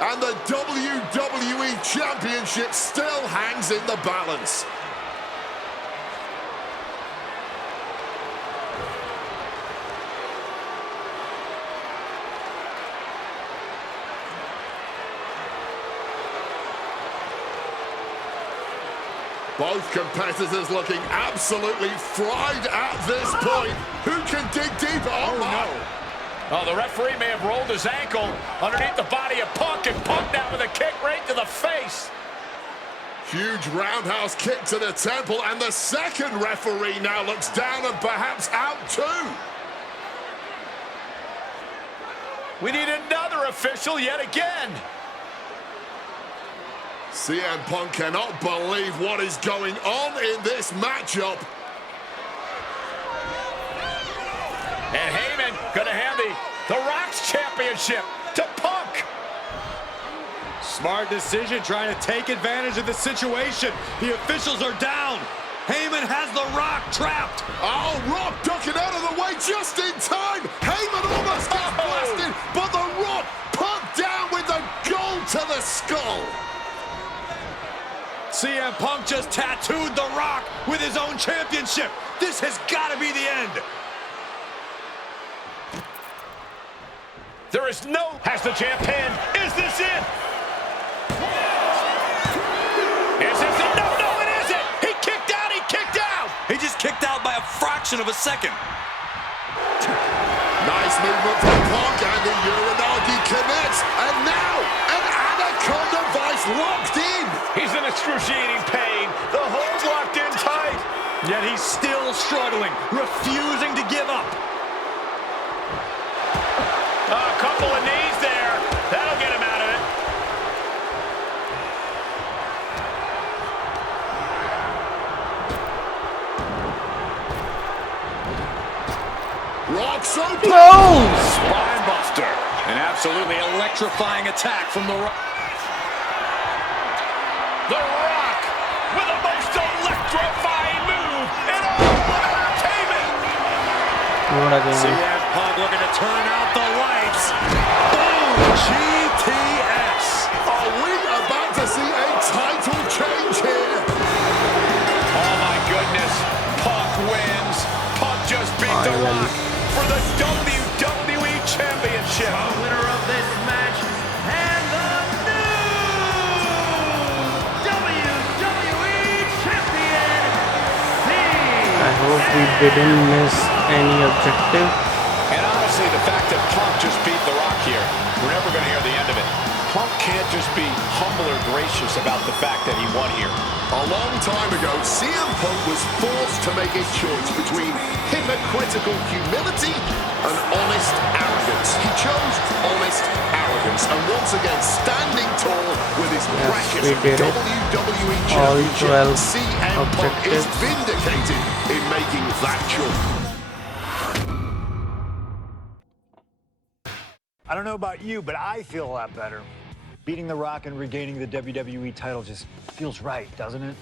And the WWE Championship still hangs in the balance. Both competitors looking absolutely fried at this point. Who can dig deeper? Oh, no. Oh, the referee may have rolled his ankle underneath the body of Punk, and Punk down with a kick right to the face. Huge roundhouse kick to the temple, and the second referee now looks down and perhaps out too. We need another official yet again. CM Punk cannot believe what is going on in this matchup. And Heyman gonna hand the Rock's championship to Punk. Smart decision, trying to take advantage of the situation. The officials are down. Heyman has The Rock trapped. Oh, Rock ducking out of the way just in time. Heyman almost gets blasted, but The Rock put down with the goal to the skull. CM Punk just tattooed The Rock with his own championship. This has got to be the end. There is no... Has the champ pinned. Is this it? Is this it? No, it isn't. He kicked out. He kicked out. He just kicked out by a fraction of a second. Nice Nice movement from Punk, and the Uranagi connects. And now, an Anaconda Vice locked in. He's in excruciating pain. The hole's locked in tight. Yet he's still struggling, refusing to give up. A couple of knees there. That'll get him out of it. Rock's open. No! Spinebuster. An absolutely electrifying attack from The Rock. The Rock with the most electrifying move in all of entertainment. What again? CM Punk looking to turn out the lights. Boom! GTS. Are we about to see a title change here? Oh my goodness. Punk wins. Punk just beat The Rock for the WWE Championship. The winner of this match and the new WWE Champion, I hope we didn't miss any objective. And honestly, the fact that Punk just beat The Rock here, we're never going to hear the end of it. Punk can't just be humble or gracious about the fact that he won here. A long time ago, CM Punk was forced to make a choice between hypocritical humility and honest arrogance. He chose honest arrogance, and once again, standing tall with his precious WWE Championship, CM Punk is vindicated in making that choice. I don't know about you, but I feel a lot better. Beating The Rock and regaining the WWE title just feels right, doesn't it?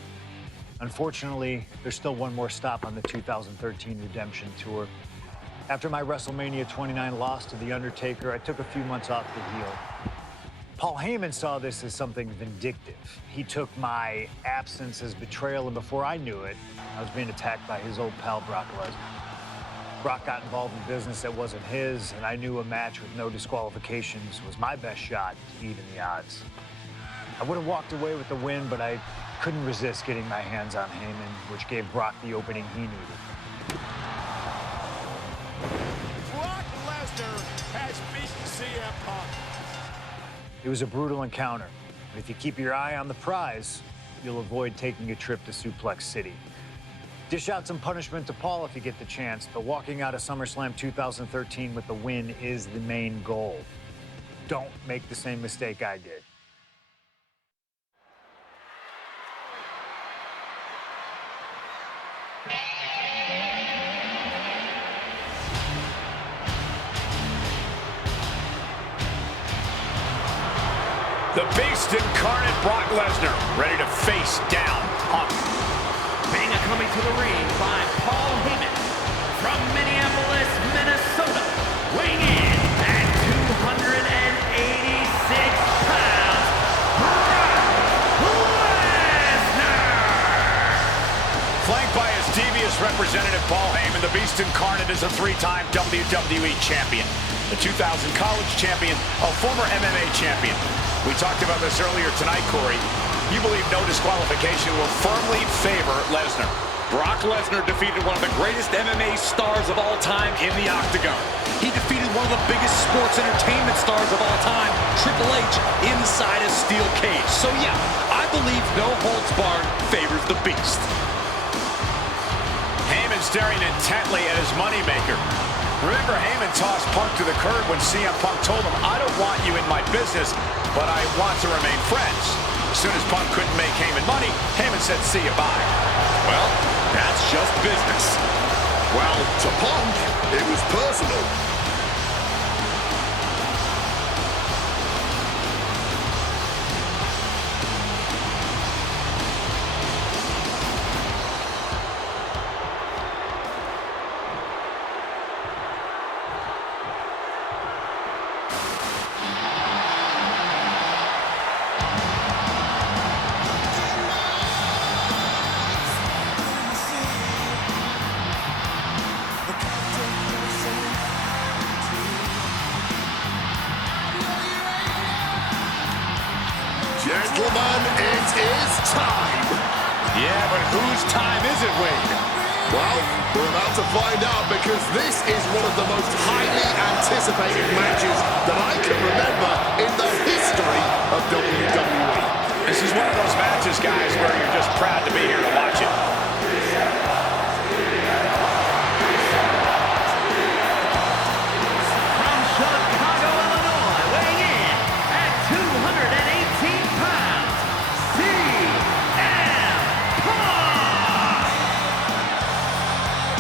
Unfortunately, there's still one more stop on the 2013 Redemption Tour. After my WrestleMania 29 loss to The Undertaker, I took a few months off to heal. Paul Heyman saw this as something vindictive. He took my absence as betrayal, and before I knew it, I was being attacked by his old pal, Brock Lesnar. Brock got involved in business that wasn't his, and I knew a match with no disqualifications was my best shot to even the odds. I would have walked away with the win, but I couldn't resist getting my hands on Heyman, which gave Brock the opening he needed. Brock Lesnar has beaten CM Punk. It was a brutal encounter, but if you keep your eye on the prize, you'll avoid taking a trip to Suplex City. Dish out some punishment to Paul if you get the chance, but walking out of SummerSlam 2013 with the win is the main goal. Don't make the same mistake I did. The Beast incarnate Brock Lesnar, ready to face down Punk. Banga coming to the ring by Paul Heyman from Minneapolis, Minnesota, weighing in at 286 pounds, Brock Lesnar! Flanked by his devious representative Paul Heyman, the Beast incarnate is a three-time WWE champion, the 2000 college champion, a former MMA champion. We talked about this earlier tonight, Corey. You believe no disqualification will firmly favor Lesnar. Brock Lesnar defeated one of the greatest MMA stars of all time in the octagon. He defeated one of the biggest sports entertainment stars of all time, Triple H, inside a steel cage. So yeah, I believe no holds barred favors the Beast. Heyman staring intently at his moneymaker. Remember, Heyman tossed Punk to the curb when CM Punk told him, "I don't want you in my business, but I want to remain friends." As soon as Punk couldn't make Heyman money, Heyman said, "See you, bye." Well, that's just business. Well, to Punk, it was personal. Gentlemen, it is time. Yeah, but whose time is it, Wade? Well, we're about to find out because this is one of the most highly anticipated matches that I can remember in the history of WWE. This is one of those matches, guys, where you're just proud to be here to watch it. From Chicago, Illinois, weighing in at 218 pounds, CM Punk!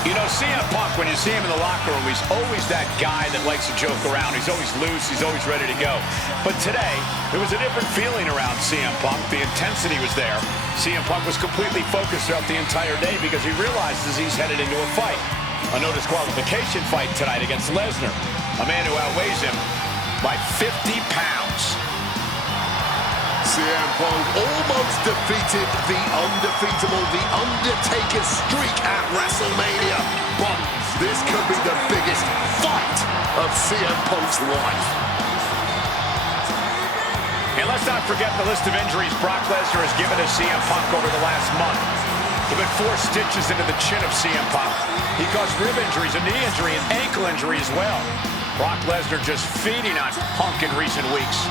You know, CM Punk, when you see him in the locker room, he's always that guy that likes to joke around. He's always loose. He's always ready to go. But today, there was a different feeling around CM Punk. The intensity was there. CM Punk was completely focused throughout the entire day because he realizes he's headed into a fight. A no disqualification fight tonight against Lesnar, a man who outweighs him by 50 pounds. CM Punk almost defeated the undefeatable, the Undertaker streak at WrestleMania. But this could be the biggest fight of CM Punk's life. And let's not forget the list of injuries Brock Lesnar has given to CM Punk over the last month. There have been 4 stitches into the chin of CM Punk. He caused rib injuries, a knee injury, and ankle injury as well. Brock Lesnar just feeding on Punk in recent weeks.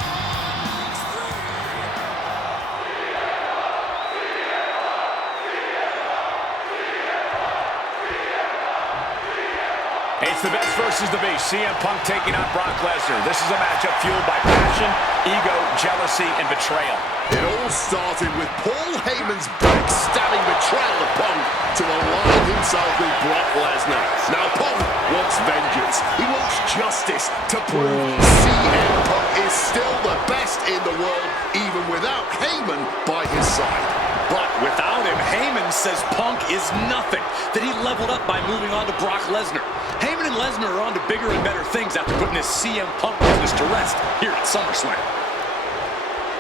It's the best versus the beast. CM Punk taking on Brock Lesnar. This is a matchup fueled by passion, ego, jealousy, and betrayal. It all started with Paul Heyman's backstabbing betrayal of Punk to align himself with Brock Lesnar. Now Punk wants vengeance. He wants justice to prove CM Punk is still the best in the world, even without Heyman by his side. But without him, Heyman says Punk is nothing, that he leveled up by moving on to Brock Lesnar. Heyman and Lesnar are on to bigger and better things after putting his CM Punk business to rest here at SummerSlam.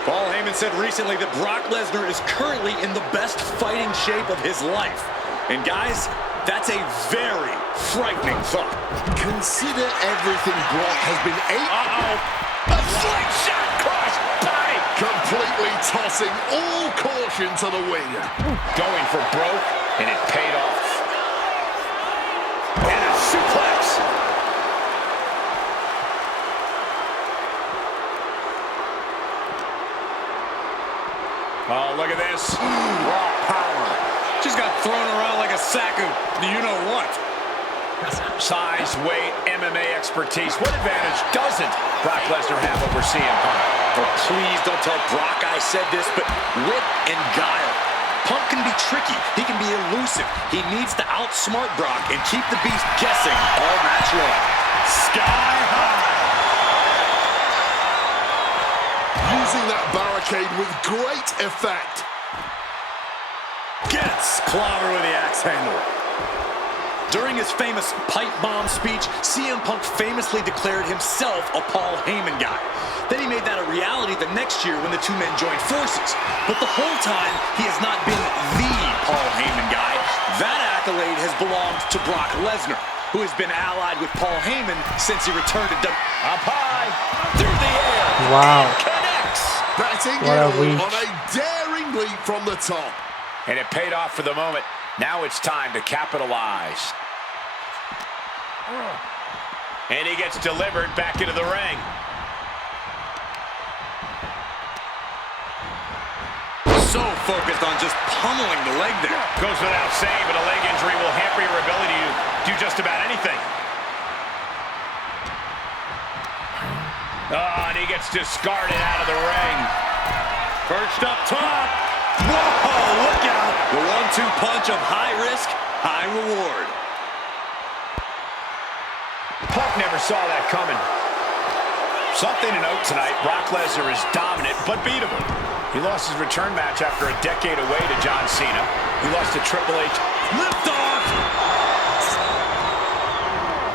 Paul Heyman said recently that Brock Lesnar is currently in the best fighting shape of his life. And guys, that's a very frightening thought. Consider everything Brock has been able... A slingshot cross body! Completely tossing all caution to the wind. Going for broke, and it paid off. And a suplex. Oh, look at this. Raw power. Just got thrown around like a sack of you-know-what. Size, weight, MMA expertise. What advantage doesn't Brock Lesnar have over CM Punk? Oh, please don't tell Brock I said this, but wit and guile. Punk can be tricky. He can be elusive. He needs to outsmart Brock and keep the beast guessing all match long. Sky high. Using that barricade with great effect. Gets clobber with the axe handle. During his famous pipe bomb speech, CM Punk famously declared himself a Paul Heyman guy. Then he made that a reality the next year when the two men joined forces. But the whole time, he has not been the Paul Heyman guy. That accolade has belonged to Brock Lesnar, who has been allied with Paul Heyman since he returned to Up high, through the air. Wow. Connects. Batting What a in reach. on a daring leap from the top. And it paid off for the moment. Now it's time to capitalize. And he gets delivered back into the ring. So focused on just pummeling the leg there. Goes without saying, but a leg injury will hamper your ability to do just about anything. Oh, and he gets discarded out of the ring. Perched up top. Whoa, look out. The 1-2 punch of high risk, high reward. Punk never saw that coming. Something to note tonight, Brock Lesnar is dominant but beatable. He lost his return match after a decade away to John Cena. He lost to Triple H. Lift off.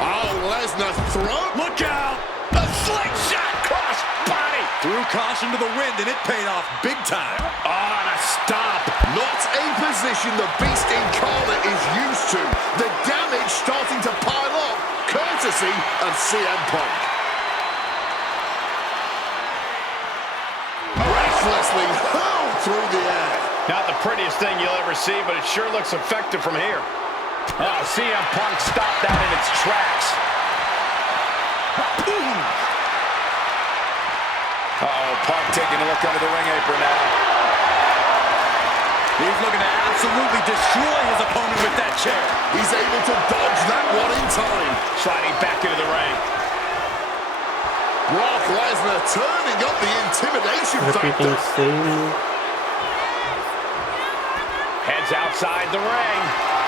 Oh, Lesnar's throat. Look out. A slingshot cross body. Threw caution to the wind, and it paid off big time. On a stop. Not a position the Beast Incarnate is used to. The damage starting to pile up, courtesy of CM Punk. Recklessly hurled through the air. Not the prettiest thing you'll ever see, but it sure looks effective from here. Oh, CM Punk stopped that in its tracks. Uh-oh, Punk taking a look under the ring apron now. He's looking to absolutely destroy his opponent with that chair. He's able to dodge that one in time. Sliding back into the ring. Brock Lesnar turning up the intimidation Repeating factor. same. Heads outside the ring.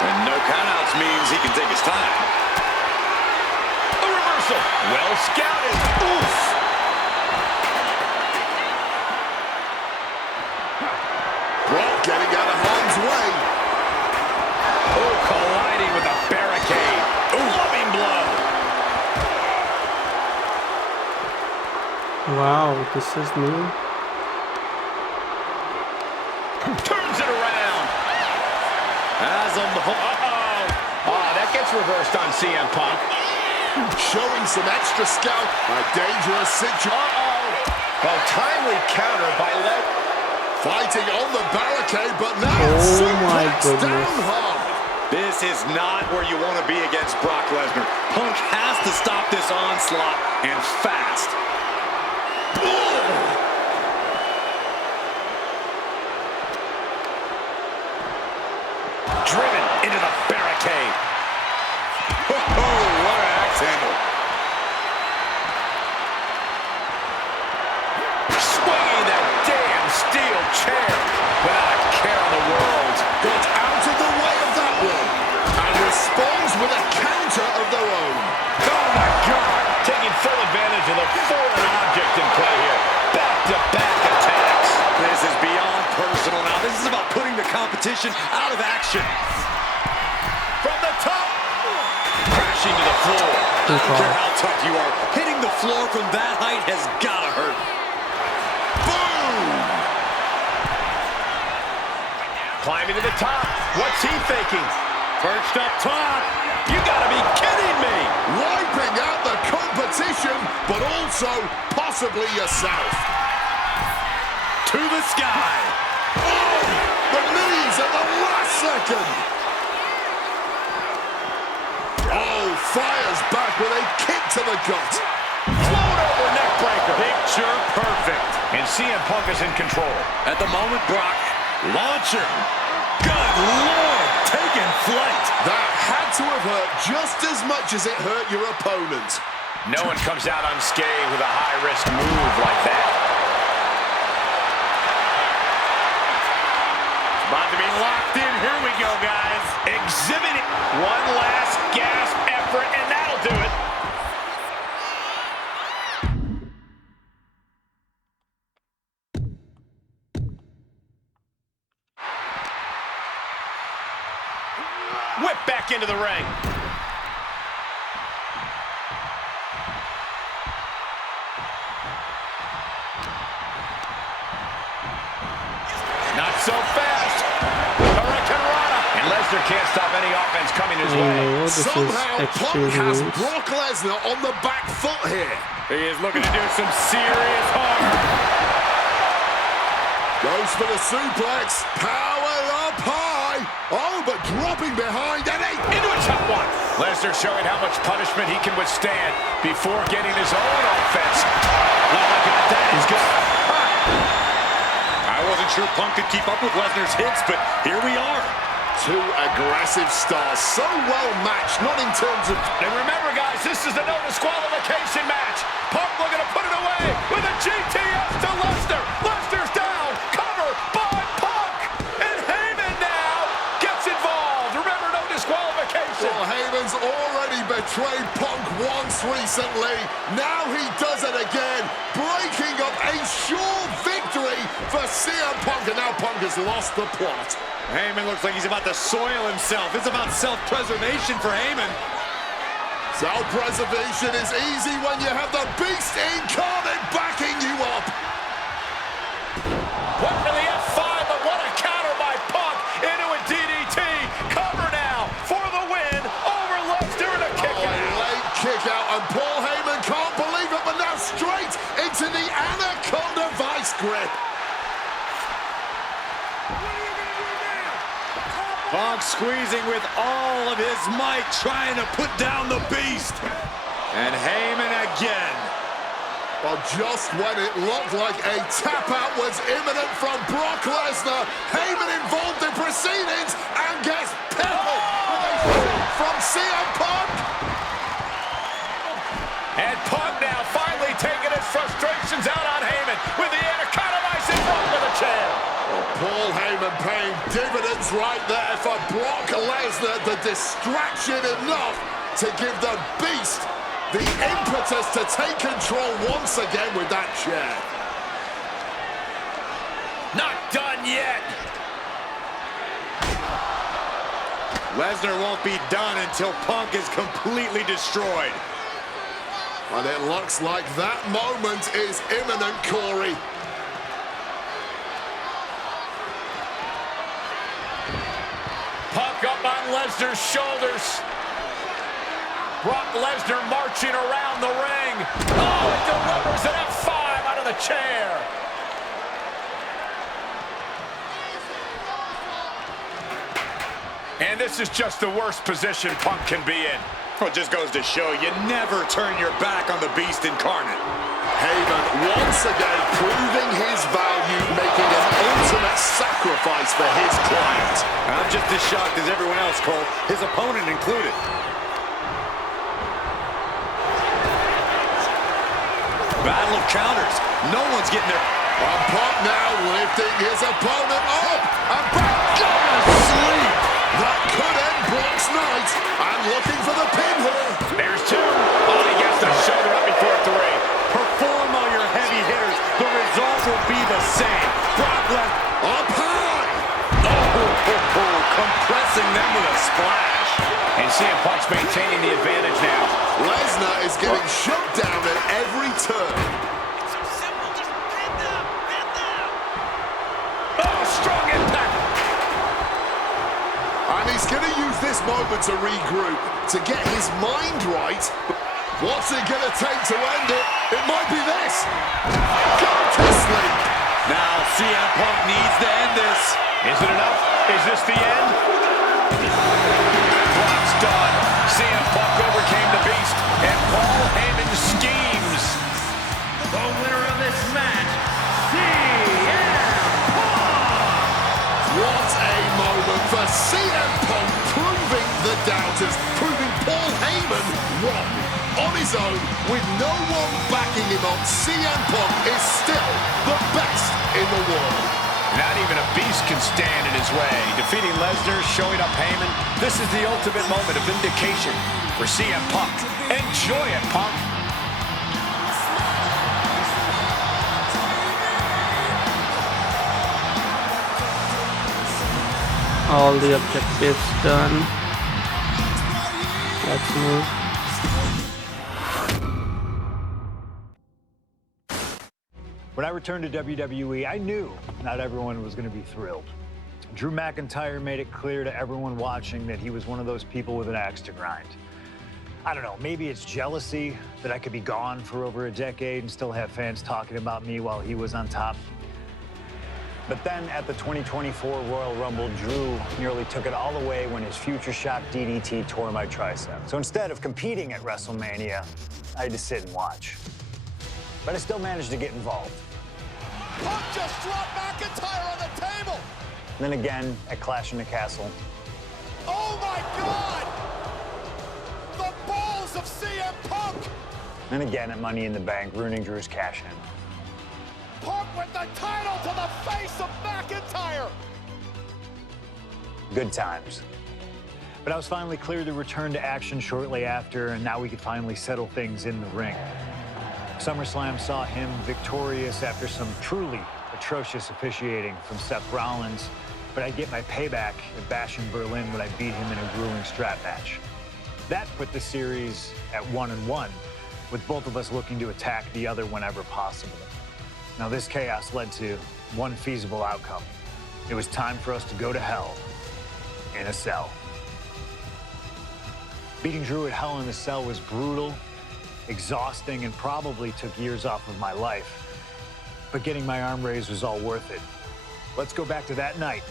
And no countouts means he can take his time. A reversal. Well scouted. Oof. Brock getting out of harm's way. Oh, colliding with a barricade. Loving blow. Wow, this is new. Turns it around. That gets reversed on CM Punk. Showing some extra scout. A dangerous situation. Well, timely counter by Leg. Fighting on the barricade, but now Oh my suplex goodness. down hard. This is not where you want to be against Brock Lesnar. Punk has to stop this onslaught, and fast. Driven into the barricade. Oh, what an axe handle. Swinging that damn steel chair without a care in the world. Got out of the way of that one. And responds with a counter of their own. Oh my God! Taking full advantage of the foreign object in play here. Back-to-back attacks. This is beyond personal now. This is about putting the competition out of action. From the top. Crashing to the floor. I don't care how tough you are. Hitting the floor from that height has got to hurt. Boom! Climbing to the top. What's he thinking? Perched up top. You gotta be kidding me! Wiping out the competition, but also possibly yourself. To the sky. Oh, the knees at the last second. Oh, fires back with a kick to the gut. Float over neck breaker. Picture perfect. And CM Punk is in control. At the moment, Brock, launcher. Good Lord, taking flight. That had to have hurt just as much as it hurt your opponent. No one comes out unscathed with a high-risk move like that. It's about to be locked in. Here we go, guys. Exhibiting one last gasp effort, and that'll do it. Whip back into the ring. Not so fast. Hurricanrana. And Lesnar can't stop any offense coming his way. Oh, this Somehow, is Punk has extreme. Brock Lesnar on the back foot here. He is looking to do some serious harm. Goes for the suplex. Power up high. Oh, but dropping behind. And Into a top one. Lesnar showing how much punishment he can withstand before getting his own offense. Not looking at that. He's good. I wasn't sure Punk could keep up with Lesnar's hits, but here we are. two aggressive stars. So well matched, not in terms of... And remember, guys, this is the no disqualification match. Punk looking to put it away with a GTS to Lesnar. Lesnar's down. Cover by Punk. And Heyman now gets involved. Remember, no disqualification. Well, Heyman's already betrayed Punk once recently. Now he does it again, breaking up a sure victory for CM Punk. And now Punk has lost the plot. Heyman looks like he's about to soil himself. It's about self-preservation for Heyman. Self-preservation is easy when you have the beast incarnate backing you up. What for the F5, but what a counter by Punk into a DDT. Cover now for the win over Lesnar and a kick out. Late kick out, and Paul Heyman can't believe it, but now straight into the Anaconda vice grip. Oh, Punk squeezing with all of his might, trying to put down the beast. And Heyman again. Well, just when it looked like a tap-out was imminent from Brock Lesnar, Heyman involved in proceedings and gets peppered with a shot from CM Punk. And Punk now finally taking his frustrations out on Heyman with the Anaconda in front of the chair. Well, Paul Heyman paying dividends right there for Brock Lesnar, the distraction enough to give the Beast the impetus to take control once again with that chair. Not done yet. Lesnar won't be done until Punk is completely destroyed. And it looks like that moment is imminent, Corey. Punk up on Lesnar's shoulders. Brock Lesnar marching around the ring. Oh, it delivers an F5 out of the chair. And this is just the worst position Punk can be in. Well, it just goes to show you never turn your back on the Beast incarnate. Heyman once again proving his value, making an ultimate sacrifice for his client. I'm just as shocked as everyone else, Cole, his opponent included. Battle of counters. No one's getting there. Punk now lifting his opponent up and back down to sleep. That could end Brock's night. And looking for the pin here. There's two. Oh, he gets the shoulder up before 3. Perform all your heavy hitters. The result will be the same. Brock Lesnar Up high. compressing them with a splash. And CM Punk's maintaining the advantage now. Lesnar is getting shut down at every turn. It's so simple, just pin them, pin them. Oh, strong impact. And he's going to use this moment to regroup, to get his mind right. What's it going to take to end it? It might be this. Go to sleep. Now CM Punk needs to end this. Is it enough? Is this the end? Brock's done. CM Punk overcame the Beast, and Paul Heyman schemes. The winner of this match, CM Punk! What a moment for CM Punk, proving the doubters, proving Paul Heyman wrong. On his own, with no one backing him up, CM Punk is still the best in the world. Not even a Beast can stand in his way. Defeating Lesnar, showing up Heyman. This is the ultimate moment of vindication for CM Punk. Enjoy it, Punk. All the objectives done. Let's move. When I returned to WWE, I knew not everyone was going to be thrilled. Drew McIntyre made it clear to everyone watching that he was one of those people with an axe to grind. I don't know, maybe it's jealousy that I could be gone for over a decade and still have fans talking about me while he was on top. But then at the 2024 Royal Rumble, Drew nearly took it all away when his future shock DDT tore my tricep. So instead of competing at WrestleMania, I had to sit and watch. But I still managed to get involved. Punk just dropped McIntyre on the table. Then again at Clash in the Castle. Oh my God! The balls of CM Punk! Then again at Money in the Bank, ruining Drew's cash-in. Punk with the title to the face of McIntyre! Good times. But I was finally cleared to return to action shortly after, and now we could finally settle things in the ring. SummerSlam saw him victorious after some truly atrocious officiating from Seth Rollins, but I'd get my payback at Bash in Berlin when I beat him in a grueling strap match. That put the series at 1-1, with both of us looking to attack the other whenever possible. Now this chaos led to one feasible outcome. It was time for us to go to hell in a cell. Beating Drew at Hell in a Cell was brutal, exhausting, and probably took years off of my life. But getting my arm raised was all worth it. Let's go back to that night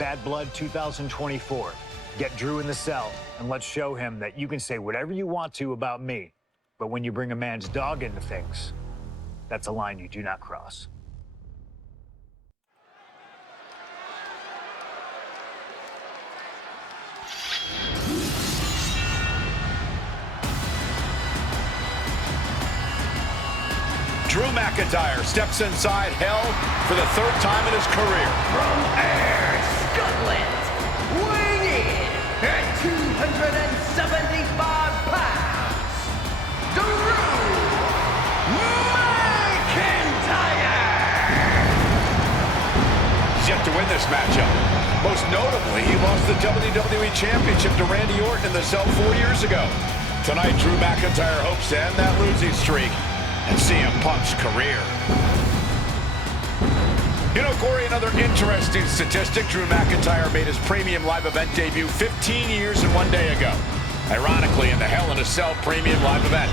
Bad Blood 2024. Get Drew in the cell, and let's show him that you can say whatever you want to about me, but when you bring a man's dog into things, that's a line you do not cross. Drew McIntyre steps inside hell for the third time in his career. From Ayr, Scotland, weighing in at 275 pounds, Drew McIntyre! He's yet to win this matchup. Most notably, he lost the WWE Championship to Randy Orton in the cell 4 years ago. Tonight, Drew McIntyre hopes to end that losing streak and CM Punk's career. You know, Corey, another interesting statistic. Drew McIntyre made his premium live event debut 15 years and 1 day ago. Ironically, in the Hell in a Cell premium live event.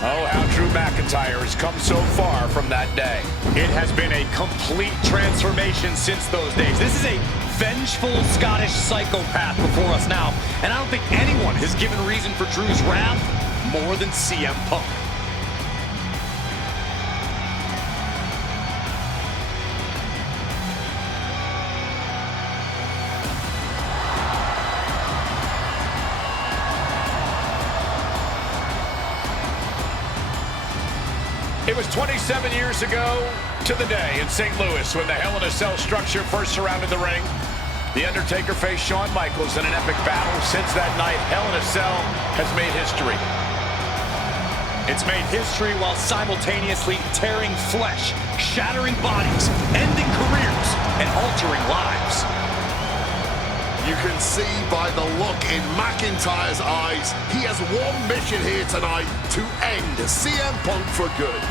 Oh, how Drew McIntyre has come so far from that day. It has been a complete transformation since those days. This is a vengeful Scottish psychopath before us now, and I don't think anyone has given reason for Drew's wrath more than CM Punk. It was 27 years ago to the day in St. Louis when the Hell in a Cell structure first surrounded the ring. The Undertaker faced Shawn Michaels in an epic battle. Since that night, Hell in a Cell has made history. It's made history while simultaneously tearing flesh, shattering bodies, ending careers, and altering lives. You can see by the look in McIntyre's eyes, he has one mission here tonight: to end CM Punk for good.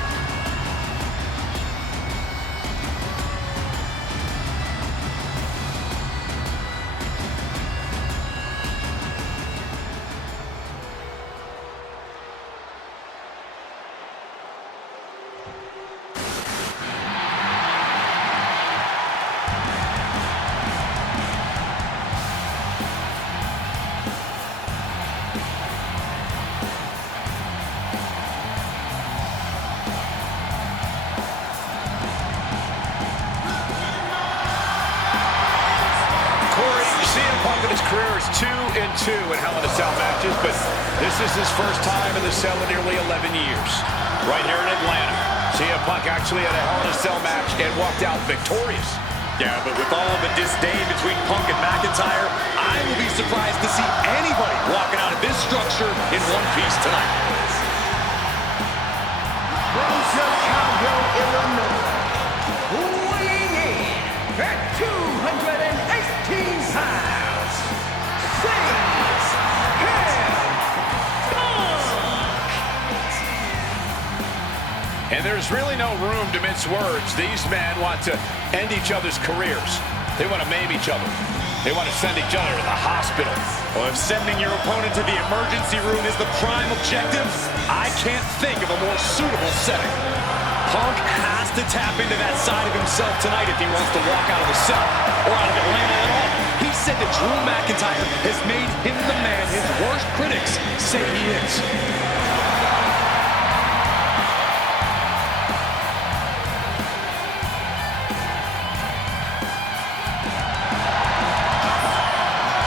Career is 2-2 in Hell in a Cell matches, but this is his first time in the cell in nearly 11 years. Right here in Atlanta, CM Punk actually had a Hell in a Cell match and walked out victorious. Yeah, but with all the disdain between Punk and McIntyre, I will be surprised to see anybody walking out of this structure in one piece tonight. From Chicago, Illinois, weighing in at 218 pounds, And there's really no room to mince words. These men want to end each other's careers. They want to maim each other. They want to send each other to the hospital. Well, if sending your opponent to the emergency room is the prime objective, I can't think of a more suitable setting. Punk has to tap into that side of himself tonight if he wants to walk out of the cell or out of Atlanta at all. He said that Drew McIntyre has made him the man his worst critics say he is.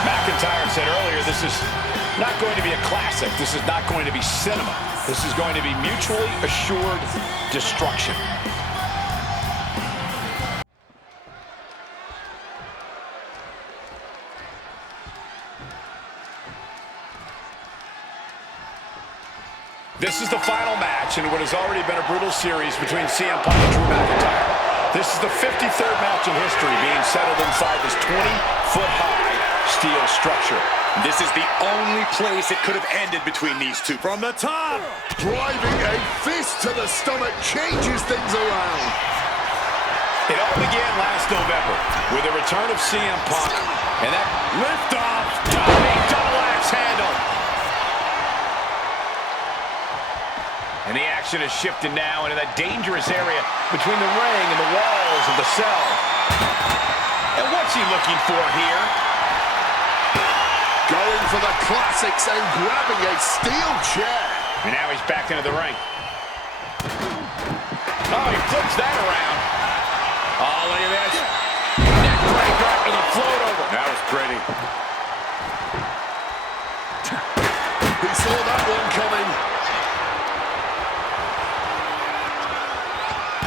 McIntyre said earlier, this is not going to be a classic. This is not going to be cinema. This is going to be mutually assured destruction. This is the final match in what has already been a brutal series between CM Punk and Drew McIntyre. This is the 53rd match in history being settled inside this 20-foot-high steel structure. This is the only place it could have ended between these two. From the top! Driving a fist to the stomach changes things around. It all began last November with the return of CM Punk and that lift-off diving double axe handle. And the action has shifted now into that dangerous area between the ring and the walls of the cell. And what's What's he looking for here? Going for the classics and grabbing a steel chair. And now he's back into the ring. Oh, he flips that around. Oh, look at this. Neck breaker after the float over. That was pretty. He saw that one coming.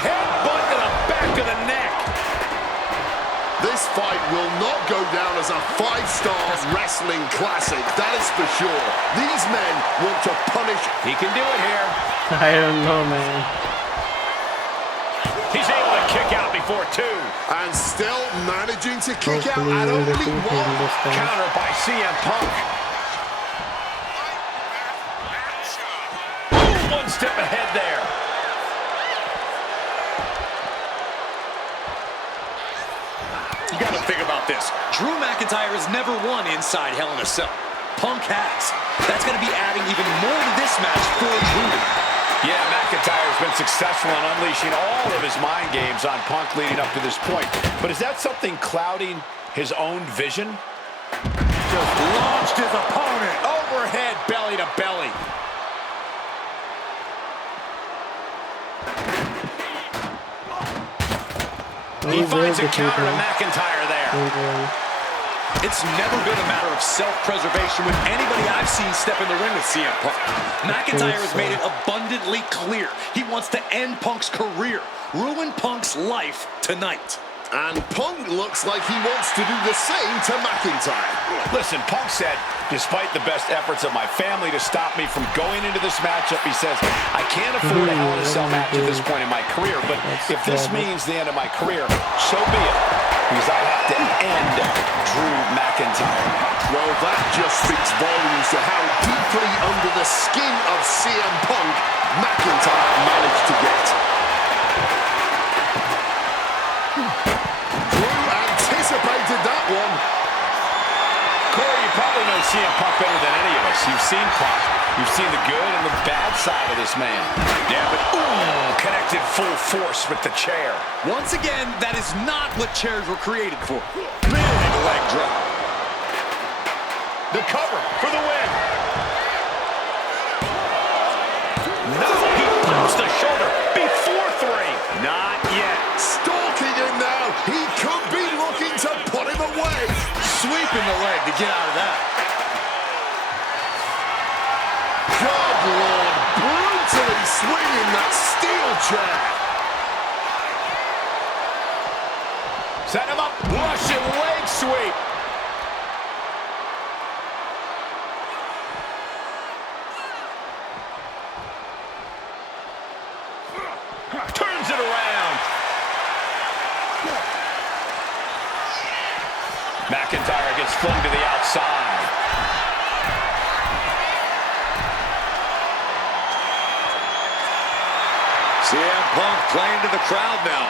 Headbutt to the back of the neck. This fight will not go down as a 5-star wrestling classic, that is for sure. These men want to punish. He can do it here. I don't know, man. He's able to kick out before 2. And still managing to kick out Hopefully at we'll only defeat him 1. this time. Counter by CM Punk. Ooh, 1 step ahead there. You got to think about this. Drew McIntyre has never won inside Hell in a Cell. Punk has. That's going to be adding even more to this match for Drew. Yeah, McIntyre's been successful in unleashing all of his mind games on Punk leading up to this point. But is that something clouding his own vision? Just launched his opponent. Overhead, belly to belly. He finds a counter to McIntyre there. It's never been a matter of self-preservation with anybody I've seen step in the ring with CM Punk. McIntyre has made it abundantly clear he wants to end Punk's career, ruin Punk's life tonight. And Punk looks like he wants to do the same to McIntyre. Listen, Punk said, despite the best efforts of my family to stop me from going into this matchup, he says, I can't afford a Hell in a Cell match at this point in my career, but if this means the end of my career, so be it, because I have to end Drew McIntyre. Well, that just speaks volumes to how deeply under the skin of CM Punk McIntyre managed to get. Anticipated that one. Corey, you probably know CM Punk better than any of us. You've seen Punk. You've seen the good and the bad side of this man. Yeah, but ooh, connected full force with the chair. Once again, that is not what chairs were created for. Big leg drop. The cover for the win. No, he pops the shoulder before 3. Not yet. Stalking him now. He could be looking to put him away. Sweeping the leg to get out of that. Good Lord, brutally swinging that steel chair. Set him up. Russian leg sweep. Turns it around. McIntyre gets flung to the outside. CM Punk playing to the crowd now.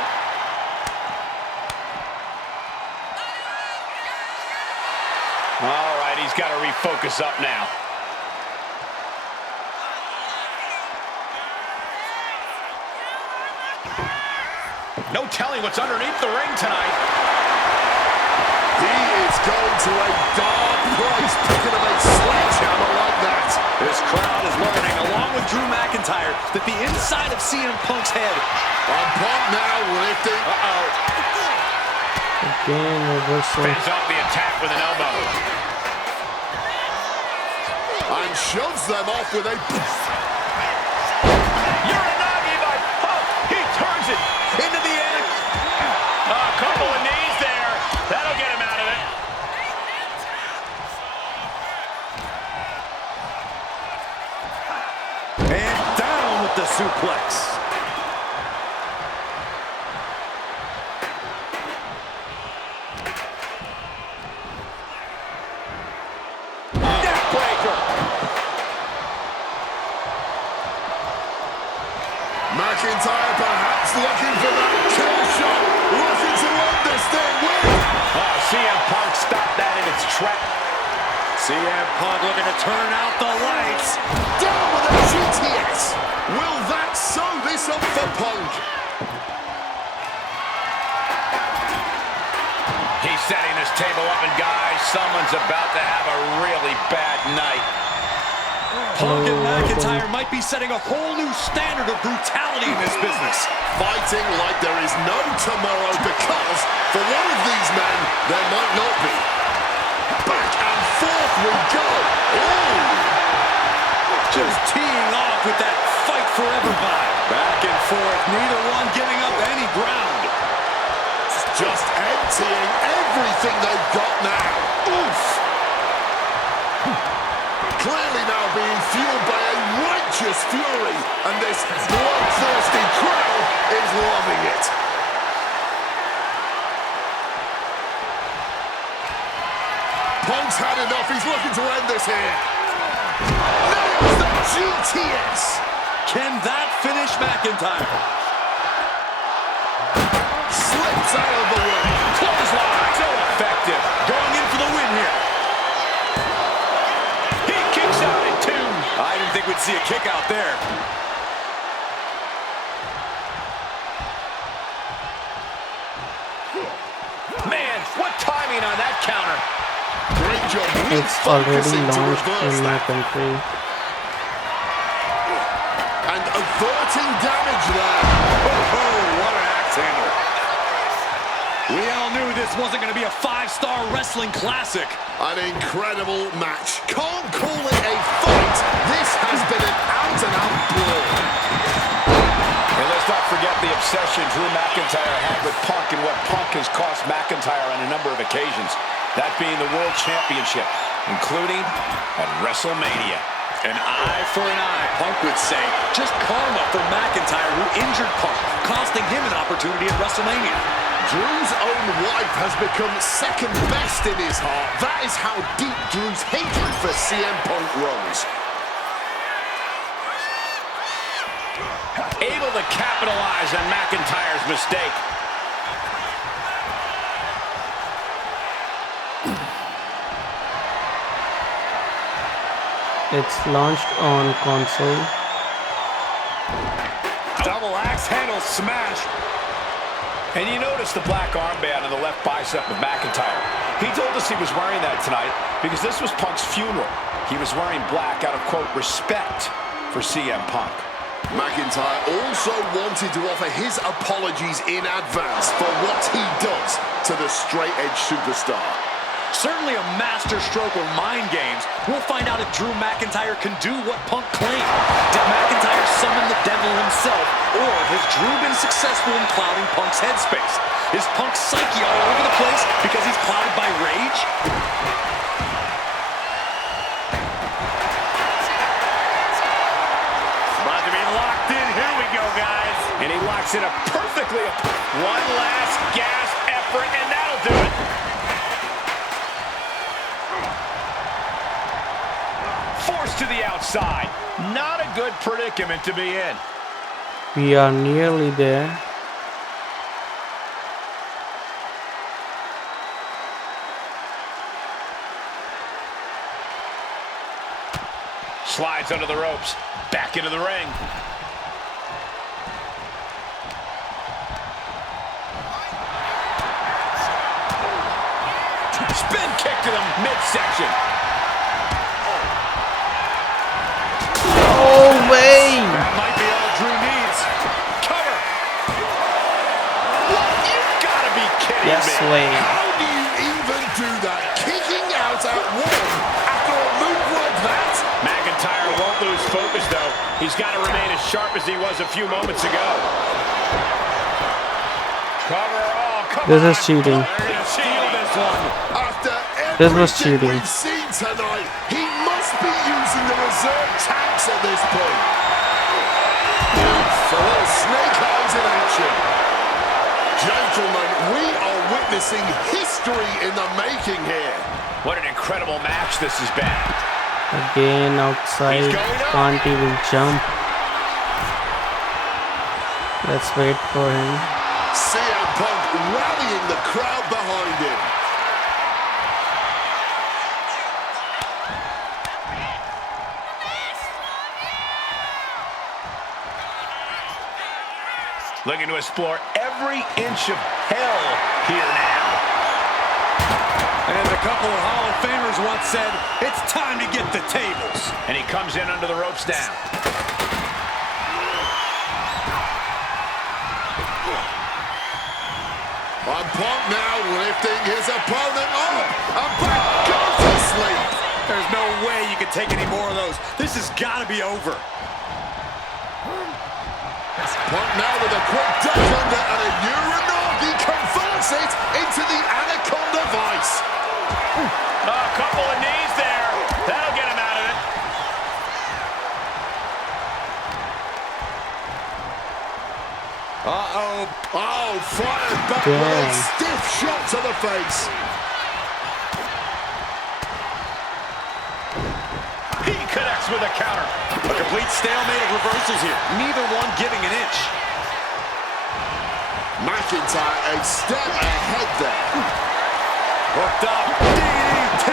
All right, he's got to refocus up now. No telling what's underneath the ring tonight. He is going to a dark place, picking up a sledgehammer like that. This crowd is learning, along with Drew McIntyre, that the inside of CM Punk's head. And Punk now lifting. Again, reversal. Fends off the attack with an elbow. And shoves them off with a... Uranagi by Punk. He turns it into the end. A couple of knees there. That'll get him out of it. And down with the suplex. McIntyre perhaps looking for that kill shot. Looking to end this thing with. Oh, CM Punk stopped that in its track. CM Punk looking to turn out the lights. Down with a GTS. Will that sew this up for Punk? He's setting table up, and guys, someone's about to have a really bad night. Punk and McIntyre might be setting a whole new standard of brutality in this business. Fighting like there is no tomorrow because for one of these men, there might not be. Back and forth we go. Ooh. Just teeing off with that fight forever vibe. Back and forth, neither one giving up any ground. Just emptying everything they've got now. Oof. Clearly now being fueled by a righteous fury, and this bloodthirsty crowd is loving it. Punk's had enough. He's looking to end this here. Nails the GTS. Can that finish McIntyre? Slips out of the way. Clothesline, so effective. Going in for the win here. He kicks out at 2. I didn't think we'd see a kick out there. Man, what timing on that counter. Great job. It's already Focusing to launched reverse in my that. country. And averting damage there. Oh, what an axe handle. We all knew this wasn't going to be a 5-star wrestling classic. An incredible match. Can't call it a fight. This has been an out-and-out brawl. And let's not forget the obsession Drew McIntyre had with Punk and what Punk has cost McIntyre on a number of occasions. That being the World Championship, including at WrestleMania. An eye for an eye, Punk would say. Just karma for McIntyre, who injured Punk, costing him an opportunity at WrestleMania. Drew's own wife has become second best in his heart. That is how deep Drew's hatred for CM Punk runs. Able to capitalize on McIntyre's mistake. It's launched on console. Double axe handle smash. And you notice the black armband on the left bicep of McIntyre. He told us he was wearing that tonight because this was Punk's funeral. He was wearing black out of, quote, respect for CM Punk. McIntyre also wanted to offer his apologies in advance for what he does to the straight-edge superstar. Certainly a master stroke of mind games. We'll find out if Drew McIntyre can do what Punk claimed. Did McIntyre summon the devil himself, or has Drew been successful in clouding Punk's headspace? Is Punk's psyche all over the place because he's clouded by rage? About to be locked in. Here we go, guys. And he locks in a perfectly. One last gasp effort, and that'll do it. Forced to the outside. Not a good predicament to be in. We are nearly there. Slides under the ropes. Back into the ring. Spin kick to the midsection. Oh, way! That might be all Drew needs. Cover. You've got to be kidding Yes, me. way. How do you even do that? Kicking out at one after a move like that? McIntyre won't lose focus, though. He's got to remain as sharp as he was a few moments ago. Cover. Oh, come This on. is cheating. Steal this one. After This was everything cheating. we've seen tonight, he must be using the reserve tanks at this point. So little snake eyes in action. Gentlemen, we are witnessing history in the making here. What an incredible match this has been. Again outside, can't even jump. Let's wait for him. CM Punk rallying the crowd behind him. Looking to explore every inch of hell here now. And as a couple of Hall of Famers once said, it's time to get the tables. And he comes in under the ropes now. And Punk now lifting his opponent up. And back goes to sleep. There's no way you can take any more of those. This has got to be over. Punk now with a quick dive under and a Uranagi converts it into the Anaconda Vice. A couple of knees there. That'll get him out of it. Uh-oh. Oh, fired back with a stiff shot to the face. He connects with a counter. A complete stalemate of reversals here. Neither one giving an inch. McIntyre a step ahead there. Hooked up. DDT.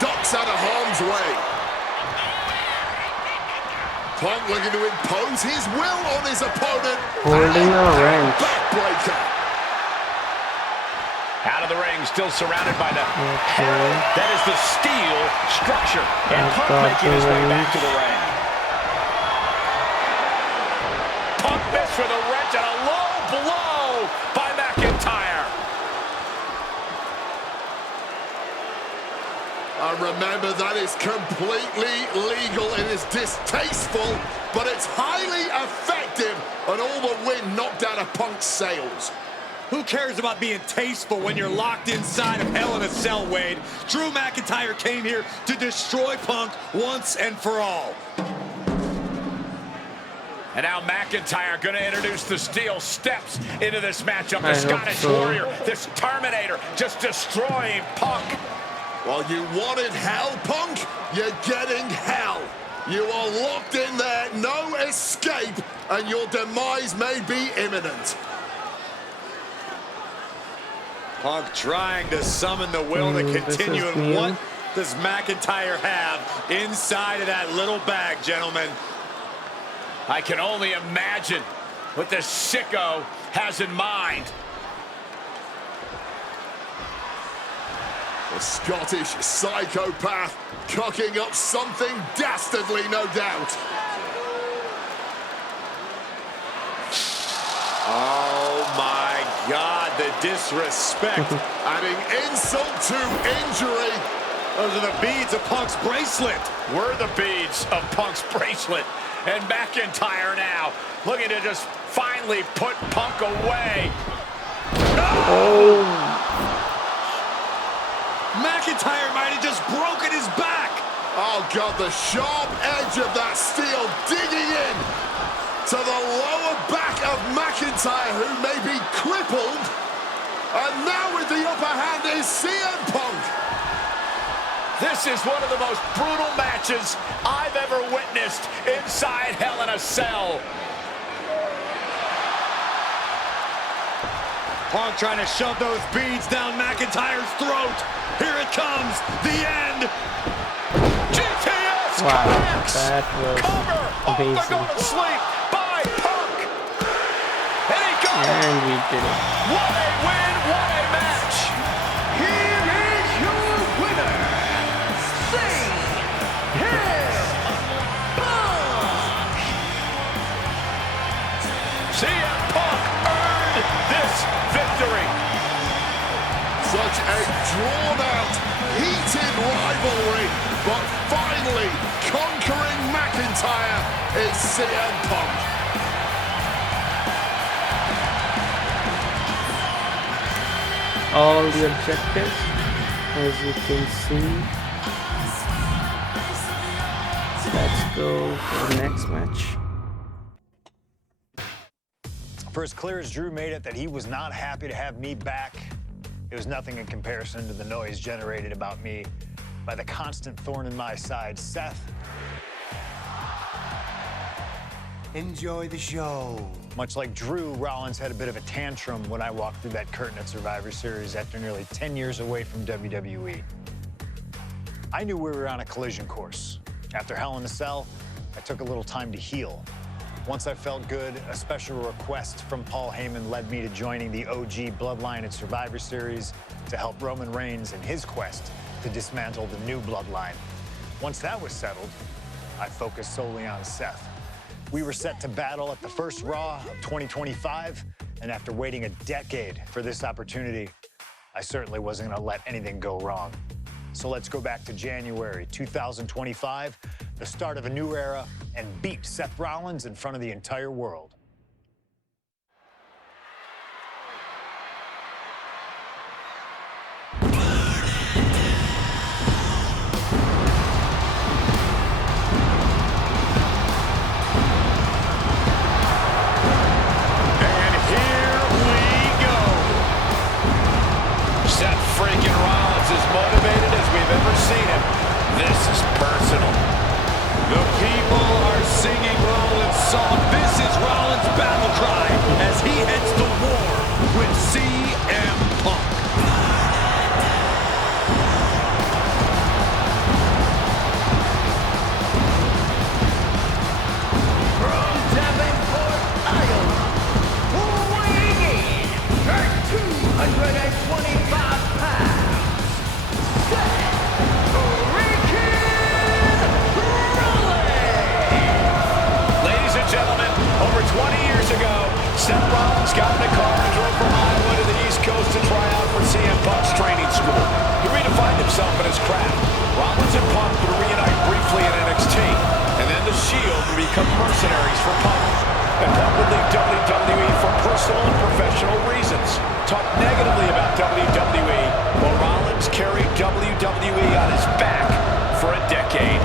Ducks out of harm's way. Punk looking to impose his will on his opponent. Holding a wrench. Backbreaker. Out of the ring, still surrounded by the that is the steel structure. And Punk making his way back to the ring. Punk missed with a wrench and a low blow by McIntyre. And remember, that is completely legal. It is distasteful, but it's highly effective. And all the wind knocked out of Punk's sails. Who cares about being tasteful when you're locked inside of Hell in a Cell, Wade? Drew McIntyre came here to destroy Punk once and for all. And now McIntyre going to introduce the steel steps into this matchup. The Scottish Warrior, this Terminator, just destroying Punk. Well, you wanted hell, Punk? You're getting hell. You are locked in there, no escape, and your demise may be imminent. Punk trying to summon the will to continue. And what does McIntyre have inside of that little bag, gentlemen? I can only imagine what this sicko has in mind. The Scottish psychopath cocking up something dastardly, no doubt. Oh my God, the disrespect. Adding insult to injury. Those are the beads of Punk's bracelet. Were the beads of Punk's bracelet. And McIntyre now looking to just finally put Punk away. Oh. McIntyre might have just broken his back. Oh God, the sharp edge of that steel digging in to the lower back of McIntyre, who may be crippled. And now with the upper hand is CM Punk. This is one of the most brutal matches I've ever witnessed inside Hell in a Cell. Punk trying to shove those beads down McIntyre's throat. Here it comes, the end. GTS Wow, that was amazing. Go to sleep by Punk. And he got it. And we did it. What a win, what a match. Here is your winner, CM Punk earned this victory. Such a drawn-out, heated rivalry, but finally conquering McIntyre is CM Punk. All the objectives, as you can see. Let's go for the next match. For as clear as Drew made it that he was not happy to have me back, it was nothing in comparison to the noise generated about me by the constant thorn in my side, Seth. Enjoy the show. Much like Drew, Rollins had a bit of a tantrum when I walked through that curtain at Survivor Series after nearly 10 years away from WWE. I knew we were on a collision course. After Hell in a Cell, I took a little time to heal. Once I felt good, a special request from Paul Heyman led me to joining the OG Bloodline at Survivor Series to help Roman Reigns in his quest to dismantle the new Bloodline. Once that was settled, I focused solely on Seth. We were set to battle at the first Raw of 2025, and after waiting a decade for this opportunity, I certainly wasn't gonna let anything go wrong. So let's go back to January 2025, the start of a new era, and beat Seth Rollins in front of the entire world. Seth Rollins got in a car and drove from Iowa to the East Coast to try out for CM Punk's training school. He redefined himself in his craft. Rollins and Punk would reunite briefly in NXT, and then the Shield would become mercenaries for Punk. And Punk would leave WWE for personal and professional reasons. Talk negatively about WWE, while Rollins carried WWE on his back for a decade.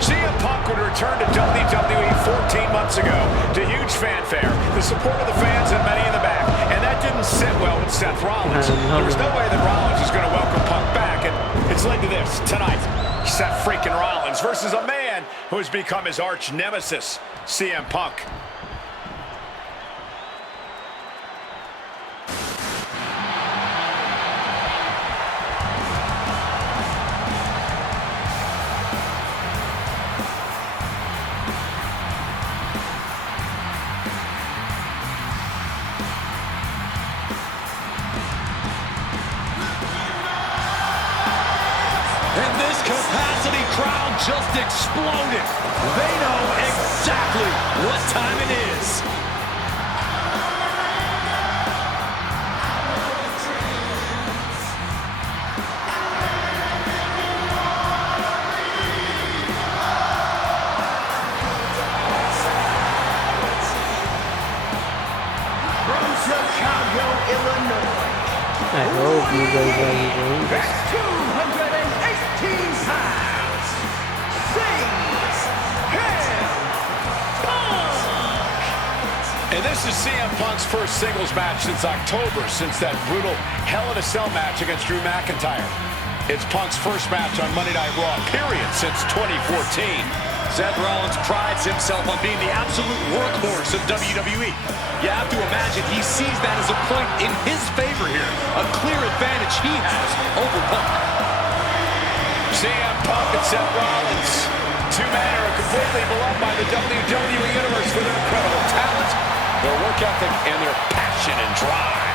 CM Punk would return to WWE 14 months ago to huge fanfare, the support of the fans and many in the back, and that didn't sit well with Seth Rollins. There was no way that Rollins was going to welcome Punk back, and it's led to this tonight. Seth freaking Rollins versus a man who has become his arch nemesis, CM Punk. Just exploded. They know exactly what time it is. From Chicago, Illinois. I hope you guys are enjoying this. 218 pounds. And this is CM Punk's first singles match since October, since that brutal Hell in a Cell match against Drew McIntyre. It's Punk's first match on Monday Night Raw, period, since 2014. Seth Rollins prides himself on being the absolute workhorse of WWE. You have to imagine he sees that as a point in his favor here, a clear advantage he has over Punk. CM Punk and Seth Rollins, two men who are completely beloved by the WWE Universe for their incredible talent, their work ethic, and their passion and drive.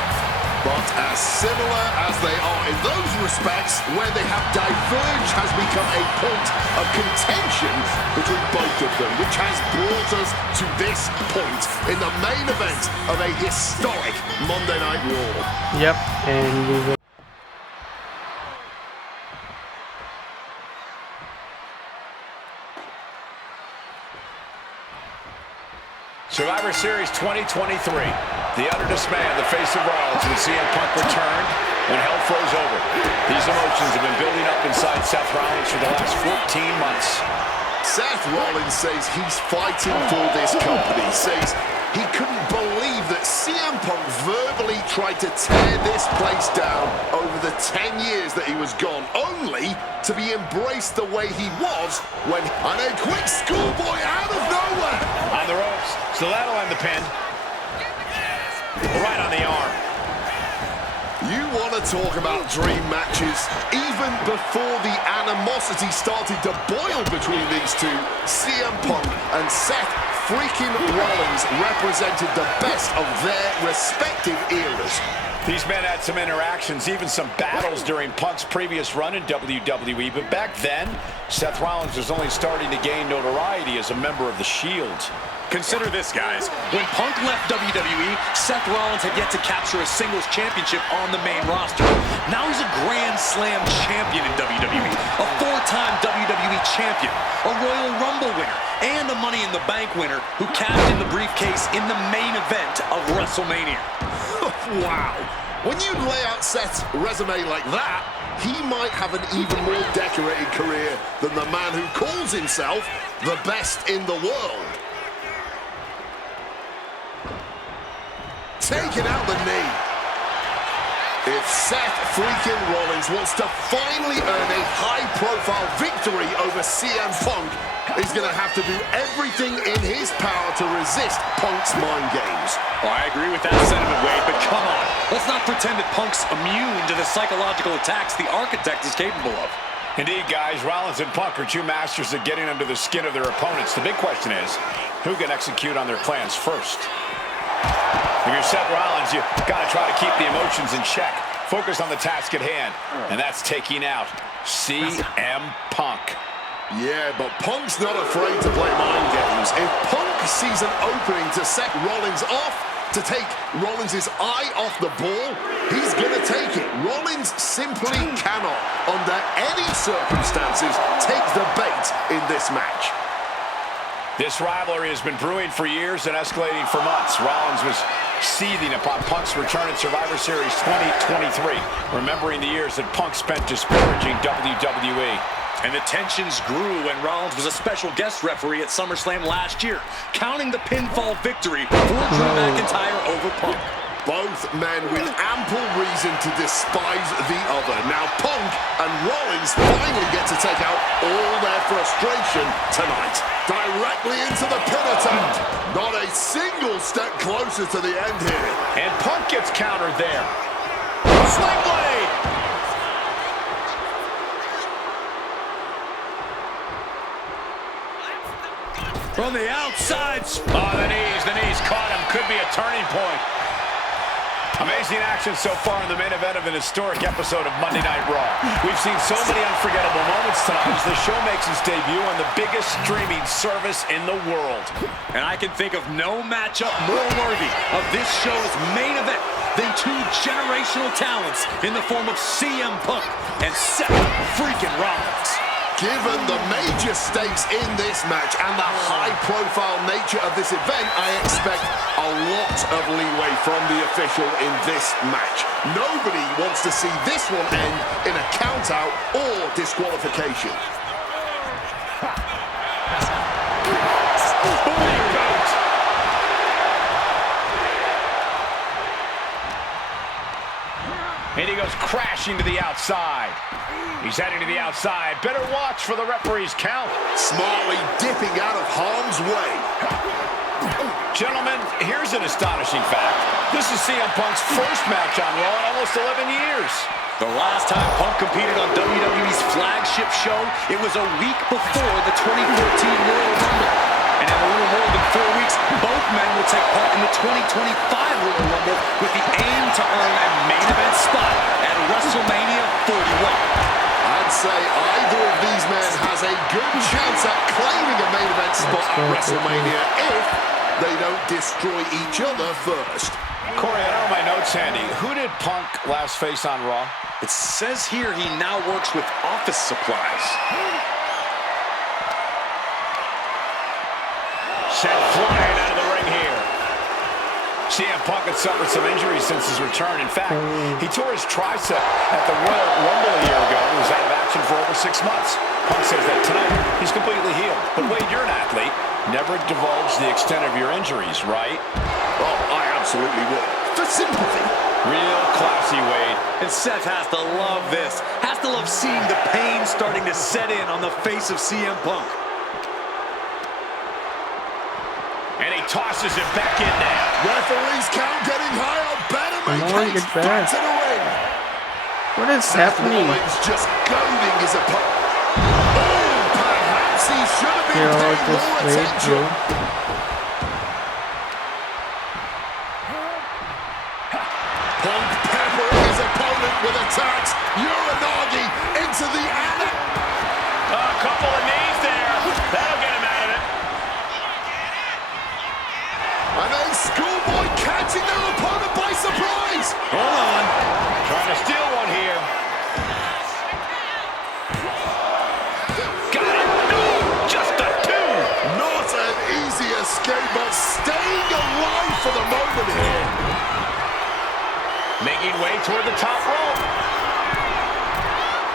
But as similar as they are in those respects, where they have diverged has become a point of contention between both of them, which has brought us to this point in the main event of a historic Monday Night Raw. Yep, and we will. Survivor Series 2023. The Undertaker man, the face of Rollins, and CM Punk returned when hell froze over. These emotions have been building up inside Seth Rollins for the last 14 months. Seth Rollins says he's fighting for this company, says he couldn't believe that CM Punk verbally tried to tear this place down over the 10 years that he was gone, only to be embraced the way he was when, and a quick schoolboy out of nowhere. On the ropes, so that'll end the pin. Right on the arm. You want to talk about dream matches? Even before the animosity started to boil between these two, CM Punk and Seth freaking Rollins represented the best of their respective eras. These men had some interactions, even some battles during Punk's previous run in WWE, but back then, Seth Rollins was only starting to gain notoriety as a member of the Shield. Consider this, guys. When Punk left WWE, Seth Rollins had yet to capture a singles championship on the main roster. Now he's a Grand Slam champion in WWE, a four-time WWE champion, a Royal Rumble winner, and a Money in the Bank winner who cashed in the briefcase in the main event of WrestleMania. Wow. When you lay out Seth's resume like that, he might have an even more decorated career than the man who calls himself the best in the world. Taking out the knee. If Seth freaking Rollins wants to finally earn a high-profile victory over CM Punk, he's going to have to do everything in his power to resist Punk's mind games. Well, I agree with that sentiment, Wade, but come on. Let's not pretend that Punk's immune to the psychological attacks the Architect is capable of. Indeed, guys, Rollins and Punk are two masters at getting under the skin of their opponents. The big question is, who can execute on their plans first? If you're Seth Rollins, you got to try to keep the emotions in check. Focus on the task at hand, and that's taking out CM Punk. Yeah, but Punk's not afraid to play mind games. If Punk sees an opening to set Rollins off, to take Rollins' eye off the ball, he's going to take it. Rollins simply cannot, under any circumstances, take the bait in this match. This rivalry has been brewing for years and escalating for months. Rollins was seething upon Punk's return in Survivor Series 2023, remembering the years that Punk spent disparaging WWE. And the tensions grew when Rollins was a special guest referee at SummerSlam last year, counting the pinfall victory for Drew McIntyre over Punk. Both men with ample reason to despise the other. Now Punk and Rollins finally get to take out all their frustration tonight. Directly into the pin attempt. Not a single step closer to the end here. And Punk gets countered there. Sling blade! From the outside. Oh, the knees caught him. Could be a turning point. Amazing action so far in the main event of an historic episode of Monday Night Raw. We've seen so many unforgettable moments tonight as the show makes its debut on the biggest streaming service in the world. And I can think of no matchup more worthy of this show's main event than two generational talents in the form of CM Punk and Seth freaking Rollins. Given the major stakes in this match and the high-profile nature of this event, I expect a lot of leeway from the official in this match. Nobody wants to see this one end in a count-out or disqualification. And he goes crashing to the outside. He's heading to the outside. Better watch for the referee's count. Smartly dipping out of harm's way. Gentlemen, here's an astonishing fact. This is CM Punk's first match on Raw in almost 11 years. The last time Punk competed on WWE's flagship show, it was a week before the 2014 Royal Rumble. And in a little more than 4 weeks, both men will take part in the 2025 Royal Rumble with the aim to earn a main event spot at WrestleMania 41. I'd say either of these men has a good chance at claiming a main event spot at WrestleMania if they don't destroy each other first. Corey, I don't have my notes handy. Who did Punk last face on Raw? It says here he now works with office supplies. Sent flying out of the ring here. CM Punk had suffered some injuries since his return. In fact, he tore his tricep at the Royal Rumble a year ago. He was out of action for over 6 months. Punk says that tonight he's completely healed. But Wade, you're an athlete. Never divulge the extent of your injuries, right? Oh, I absolutely would. For sympathy. Real classy, Wade. And Seth has to love this. Has to love seeing the pain starting to set in on the face of CM Punk. And he tosses it back in now. Referee's count getting higher. Better make haste get back. to the ring. What is happening? Rollins just goading his opponent. Oh, perhaps he should have been paying more attention. schoolboy catching their opponent by surprise. Hold on. Trying to steal one here. Got it. No, just a two. Not an easy escape, but staying alive for the moment here. Making way toward the top rope.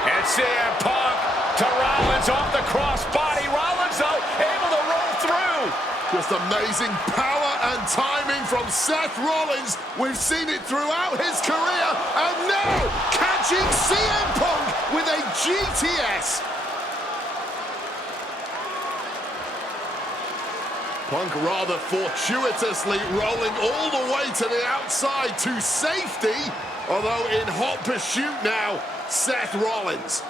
And CM Punk to Rollins off the crossbody. Rollins, though, able to roll through. Just amazing power and timing from Seth Rollins. We've seen it throughout his career. And now, catching CM Punk with a GTS. Punk rather fortuitously rolling all the way to the outside to safety. Although in hot pursuit now, Seth Rollins.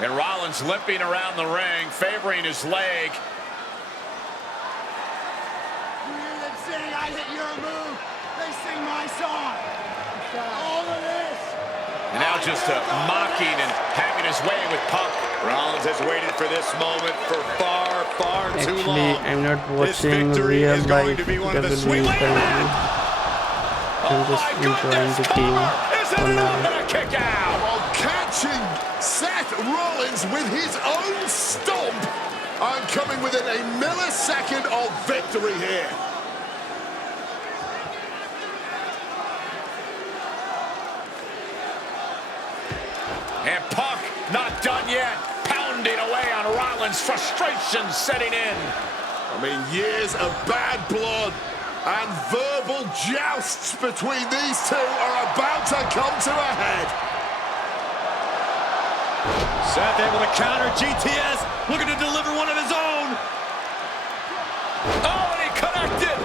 And Rollins limping around the ring, favoring his leg. I hit your move. They sing my song. All of this. And now just mocking and having his way with Punk. Rollins has waited for this moment for far, far too long. Actually, I'm not This watching victory real is going life to be one of the WWE currently. I'm just enjoying the game for now. And a kick out. While catching Seth Rollins with his own stomp. I'm coming within a millisecond of victory here. And Punk not done yet. Pounding away on Rollins. Frustration setting in. I mean, years of bad blood and verbal jousts between these two are about to come to a head. Seth able to counter GTS, looking to deliver one of his own. Oh, and he connected.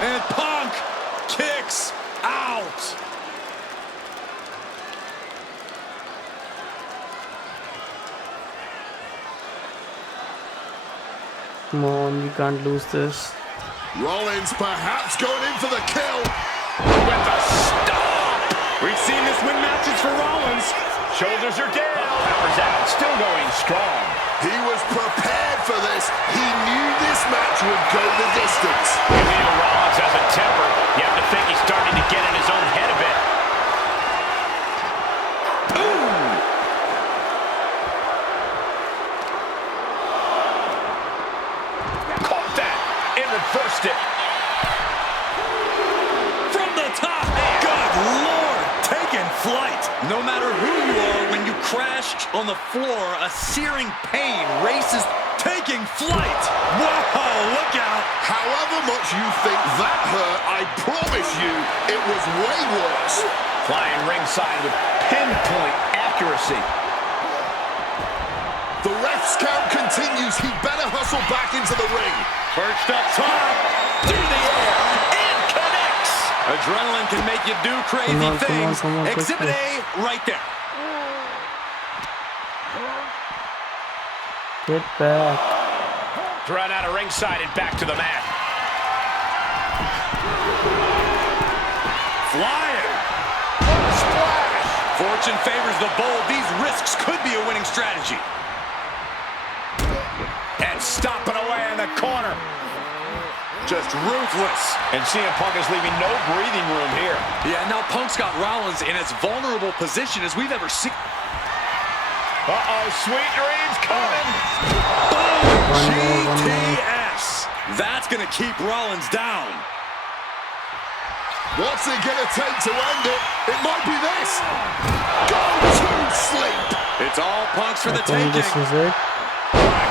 And Punk kicks out. Come on, we can't lose this. Rollins perhaps going in for the kill. With the stomp. We've seen this win matches for Rollins. Shoulders are down. Powers out. Still going strong. He was prepared for this. He knew this match would go the distance. You know Rollins has a temper. You have to think he's starting to get in his own head a bit. Caught that and reversed it. From the top. Good Lord. Taking flight. No matter who you are, when you crash on the floor, a searing pain races. Taking flight. Whoa, look out. However much you think that hurt, I promise you it was way worse. Flying ringside with pinpoint accuracy. The ref's count continues. He better hustle back into the ring. Perched up top. Through the air. And connects. Adrenaline can make you do crazy things. Exhibit A right there. Get back. Thrown out of ringside and back to the mat. Flying. Splash. Fortune favors the bold. These risks could be a winning strategy. And stomping away in the corner. Just ruthless. And CM Punk is leaving no breathing room here. Yeah, now Punk's got Rollins in as vulnerable position as we've ever seen. Uh-oh, sweet dreams coming. Boom! GTS. That's going to keep Rollins down. What's it going to take to end it? It might be this. Go to sleep. It's all Punk's for the I think taking. this is it.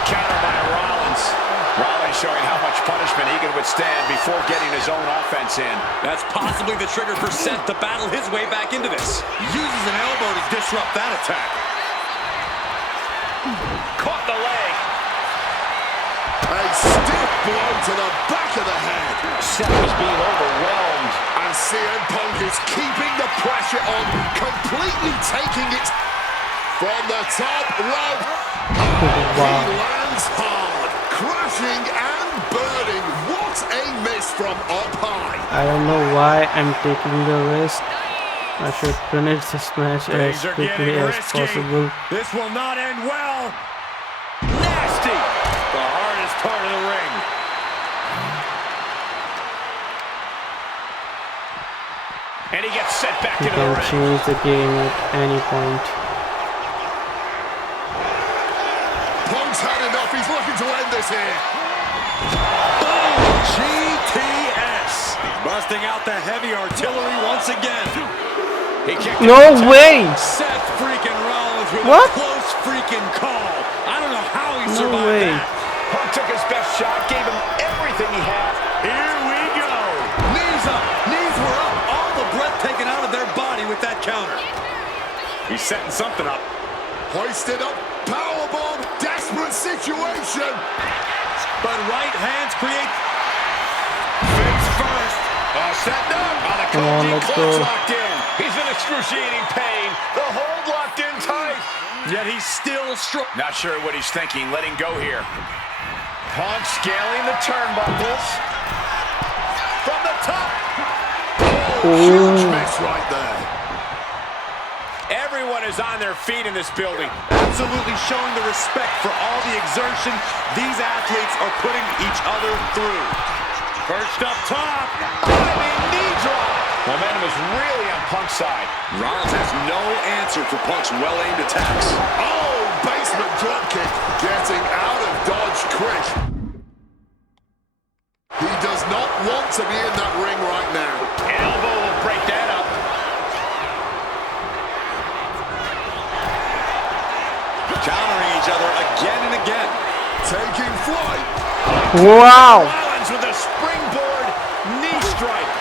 Counter by Rollins. Rollins showing how much punishment he can withstand before getting his own offense in. That's possibly the trigger for Seth to battle his way back into this. Uses an elbow to disrupt that attack. Caught the leg. A stiff blow to the back of the head. Seth is being overwhelmed. And CM Punk is keeping the pressure on, completely taking it from the top rope. Wow. He lands hard, crashing and burning. What a miss from up high. I don't know why I'm taking the risk. I should finish this match as Things are quickly getting as risky. possible. This will not end well. nasty. The hardest part of the ring. And he gets set back You into the can ring. change the game at any point. Punk's had enough. He's looking to end this here. GTS. Busting out the heavy artillery once again. He kicked No way! Seth freaking Rollins with What? a close freaking call. I don't know how he No survived way. that. Punk took his best shot, gave him everything he had. Here we go. Knees up. Knees were up. All the breath taken out of their body with that counter. He's setting something up. Hoisted up. Powerbomb. Desperate situation. But right hands create. Face first. Setting up. Come on, let's go. Locked in. He's in excruciating pain. The hold locked in tight. Yet he's still strong. Not sure what he's thinking. Letting go here. Punk scaling the turnbuckles. From the top. Huge miss right there. Everyone is on their feet in this building. Absolutely showing the respect for all the exertion these athletes are putting each other through. Perched up top. Knee drop. Momentum is really on Punk's side. Rollins has no answer for Punk's well-aimed attacks. Oh, basement dropkick. Getting out of dodge quick. He does not want to be in that ring right now. Elbow will break that up. Countering each other again and again. Taking flight. Wow! Rollins with a springboard knee strike.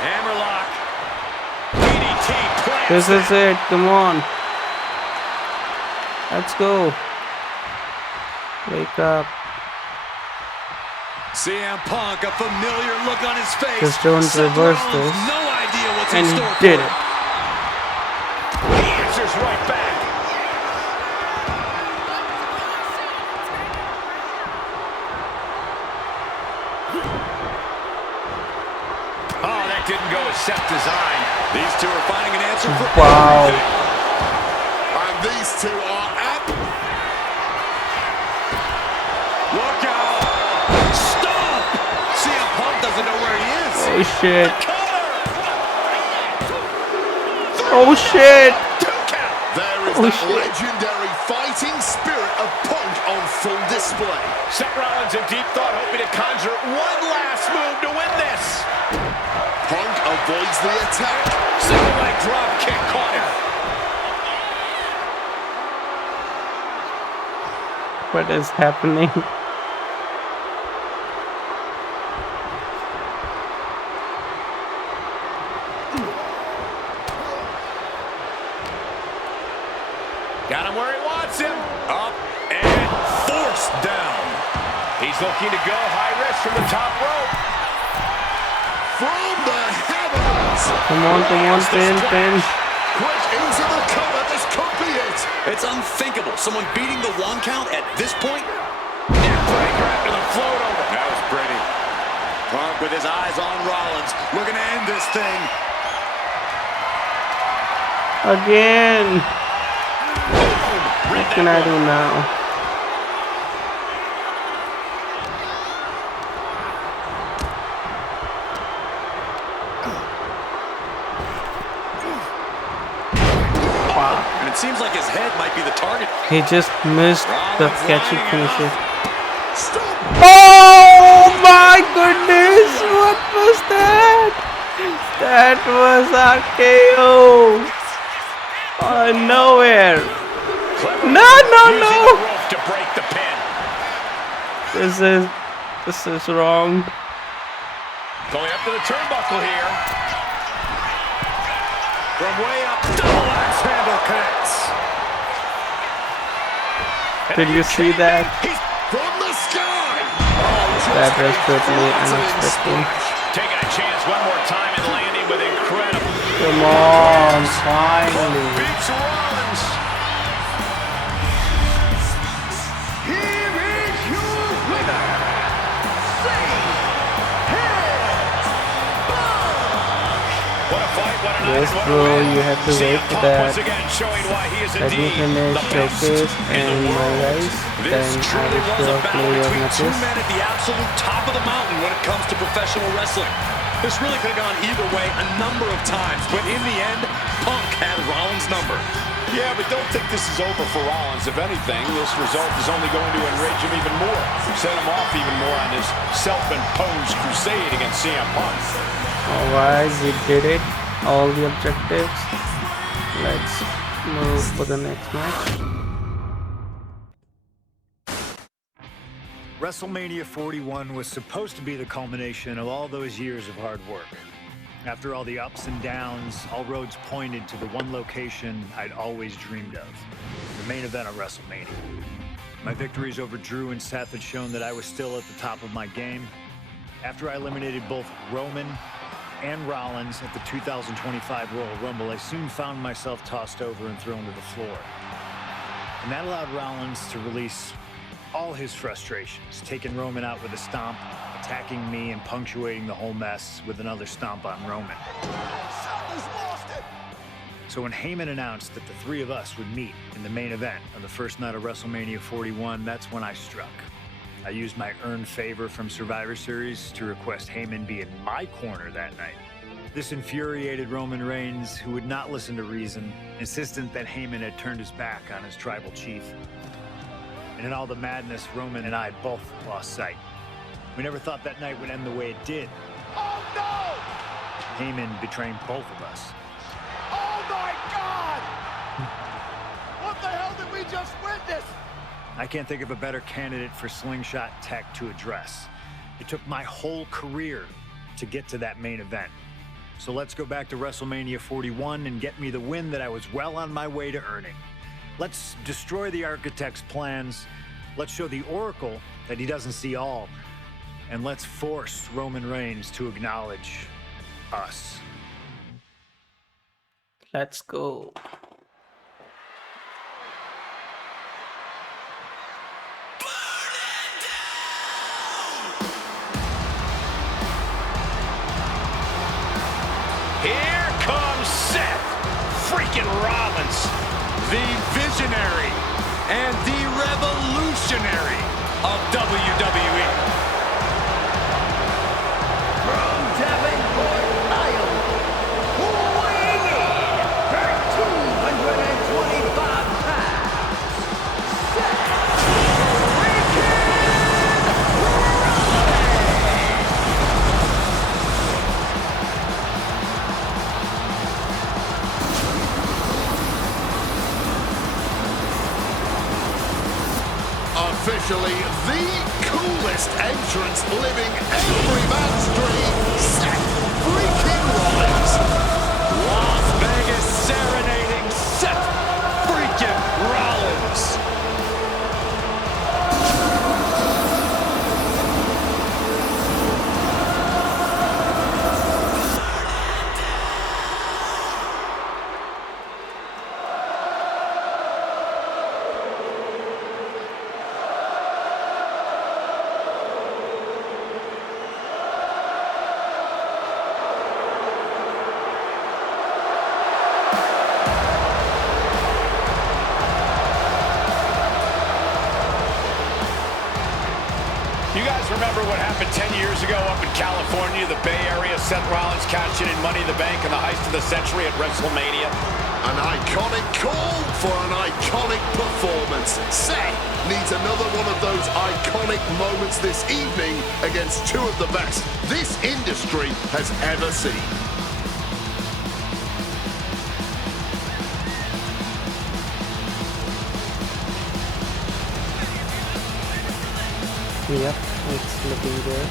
Hammerlock. DDT plants. This is it. Come on. Let's go. Wake up. CM Punk, a familiar look on his face. Just don't Seth reverse Rollins, this. No idea what's And in he store did for it. He answers right back. Oh, that didn't go as Seth designed. These two are finding an answer for Wow. everything. And these two are at. Look out! Stop! CM Punk doesn't know where he is. Oh shit. Oh shit. There is Oh, that shit. legendary fighting spirit of Punk on full display. Seth Rollins in deep thought, hoping to conjure one last move to win this. Punk avoids the attack. Single leg drop kick caught him. What is happening? Got him where he wants him. Up and forced down. He's looking to go high risk from the top rope. From the heavens. Come on, pin, pin. Quick into the cover. This could be it. It's unthinkable. Someone beating the 1 count at this point? Neckbreaker after the float over. That was pretty. Punk with his eyes on Rollins, looking to end this thing. Again. What can I do now? And it seems like his head might be the target. He just missed the catchy finisher. Stop. Oh my goodness! What was that? That was a KO. Out of nowhere. No! Using the rope to break the pin. This is wrong. Going up to the turnbuckle here. From way up, double axe handle connects. Did you see that? He's from the sky. That was totally unexpected. Taking a chance one more time and landing with incredible. Come on, finally. Beats Rollins. Here is your winner, What a fight, what an Yes, bro, you have to wait for that. Let me finish Showcase and Maryse, then I will sure play your matches. Two men at the absolute top of the mountain when it comes to professional wrestling. This really could have gone either way a number of times, but in the end, Punk had Rollins' number. Yeah, but don't think this is over for Rollins. If anything, this result is only going to enrage him even more, set him off even more on his self-imposed crusade against CM Punk. Alright, we did it. All the objectives. Let's move for the next match. WrestleMania 41 was supposed to be the culmination of all those years of hard work. After all the ups and downs, all roads pointed to the one location I'd always dreamed of, the main event of WrestleMania. My victories over Drew and Seth had shown that I was still at the top of my game. After I eliminated both Roman and Rollins at the 2025 Royal Rumble, I soon found myself tossed over and thrown to the floor. And that allowed Rollins to release all his frustrations, taking Roman out with a stomp, attacking me and punctuating the whole mess with another stomp on Roman. So when Heyman announced that the three of us would meet in the main event on the first night of WrestleMania 41, that's when I struck. I used my earned favor from Survivor Series to request Heyman be in my corner that night. This infuriated Roman Reigns, who would not listen to reason, insistent that Heyman had turned his back on his tribal chief. And in all the madness, Roman and I both lost sight. We never thought that night would end the way it did. Oh, no! Heyman betraying both of us. Oh, my God! What the hell did we just witness? I can't think of a better candidate for slingshot tech to address. It took my whole career to get to that main event. So let's go back to WrestleMania 41 and get me the win that I was well on my way to earning. Let's destroy the Architect's plans. Let's show the Oracle that he doesn't see all. And let's force Roman Reigns to acknowledge us. Let's go. Here comes Seth freaking Rollins, the visionary and the revolutionary of WWE. From Davenport, Iowa, weighing in at 225 pounds, Seth freaking Officially the coolest entrance living every man's dream, Seth freaking Rollins. Las Vegas serenading Seth freaking Rollins. You guys remember what happened 10 years ago up in California, the Bay Area? Seth Rollins cashing in Money in the Bank and the heist of the century at WrestleMania. An iconic call for an iconic performance. Seth needs another one of those iconic moments this evening against two of the best this industry has ever seen. Yep, it's looking good.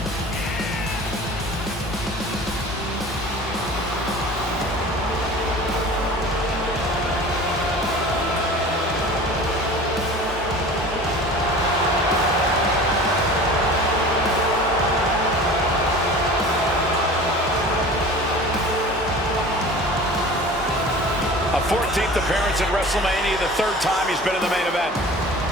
A 14th appearance at WrestleMania, the third time he's been in the main event.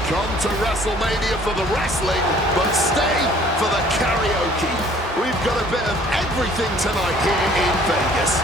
Come to WrestleMania for the wrestling, but stay for the karaoke. We've got a bit of everything tonight here in Vegas.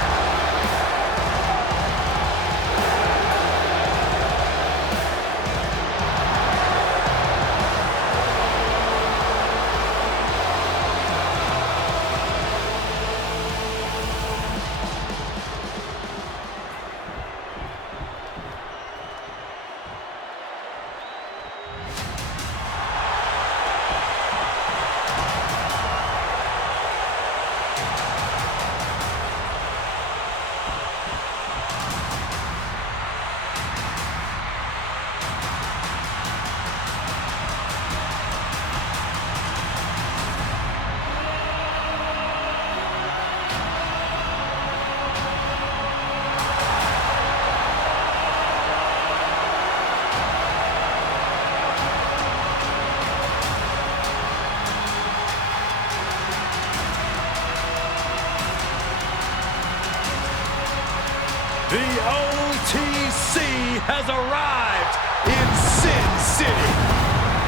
has arrived in Sin City.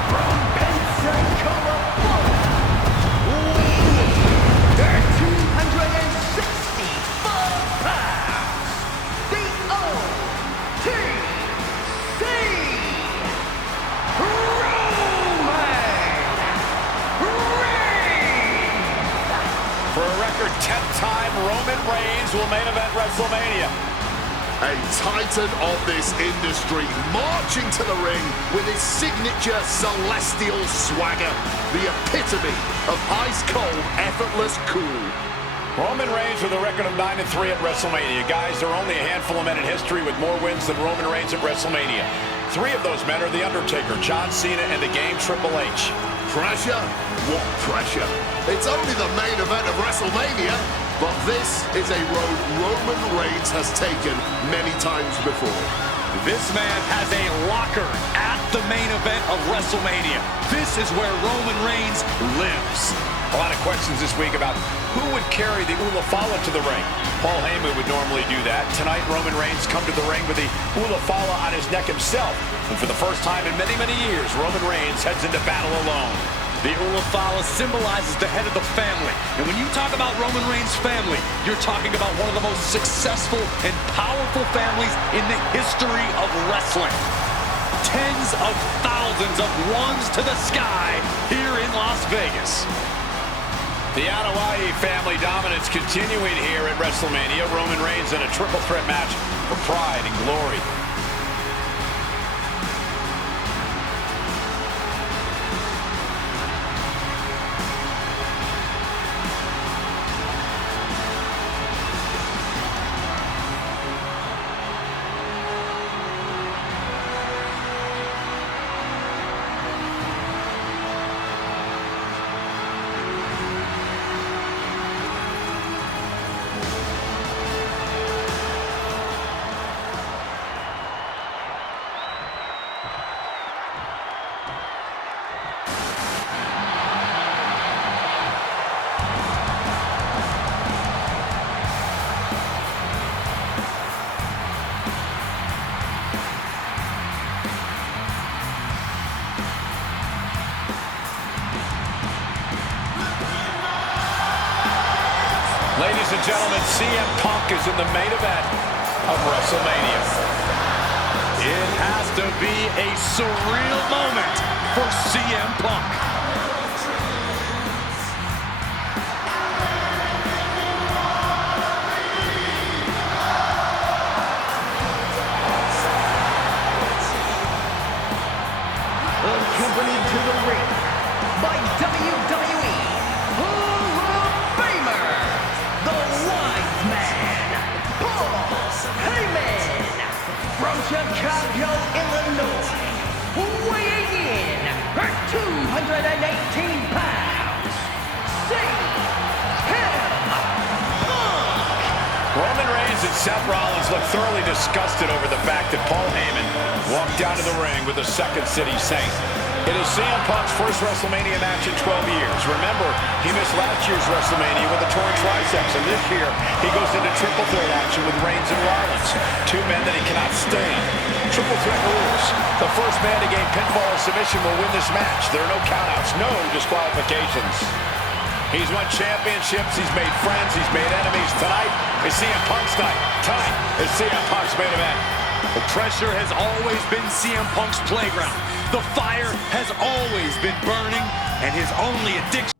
From Pensacola, Florida, weighing 264 pounds, the OTC For a record 10th time, Roman Reigns will main event WrestleMania. A titan of this industry, marching to the ring with his signature celestial swagger, the epitome of ice-cold, effortless cool. Roman Reigns with a record of 9-3 at WrestleMania. Guys, there are only a handful of men in history with more wins than Roman Reigns at WrestleMania. 3 of those men are The Undertaker, John Cena, and the Game Triple H. Pressure? What pressure? It's only the main event of WrestleMania, but this is a road Roman Reigns has taken many times before. This man has a locker at the main event of WrestleMania. This is where Roman Reigns lives. A lot of questions this week about who would carry the Ulafala to the ring. Paul Heyman would normally do that. Tonight, Roman Reigns come to the ring with the Ulafala on his neck himself. And for the first time in many, many years, Roman Reigns heads into battle alone. The Ulafala symbolizes the head of the family. And when you talk about Roman Reigns' family, you're talking about one of the most successful and powerful families in the history of wrestling. Tens of thousands of ones to the sky here in Las Vegas. The Anoa'i family dominance continuing here at WrestleMania. Roman Reigns in a triple threat match for pride and glory. Ladies and gentlemen, CM Punk is in the main event of WrestleMania. It has to be a surreal moment for CM Punk. Accompanied to the ring by WWE Hall of Famer, the Wise Man, Paul Heyman, from Chicago, Illinois, weighing in at 218 pounds, CM Punk. Roman Reigns and Seth Rollins look thoroughly disgusted over the fact that Paul Heyman walked down to the ring with the Second City Saint. It is CM Punk's first WrestleMania match in 12 years. Remember, he missed last year's WrestleMania with a torn triceps, and this year he goes into triple threat action with Reigns and Rollins, 2 men that he cannot stand. Triple threat rules. The first man to gain pinfall or submission will win this match. There are no countouts, no disqualifications. He's won championships, he's made friends, he's made enemies. Tonight is CM Punk's night. Tonight is CM Punk's main event. The pressure has always been CM Punk's playground. The fire has always been burning, and his only addiction.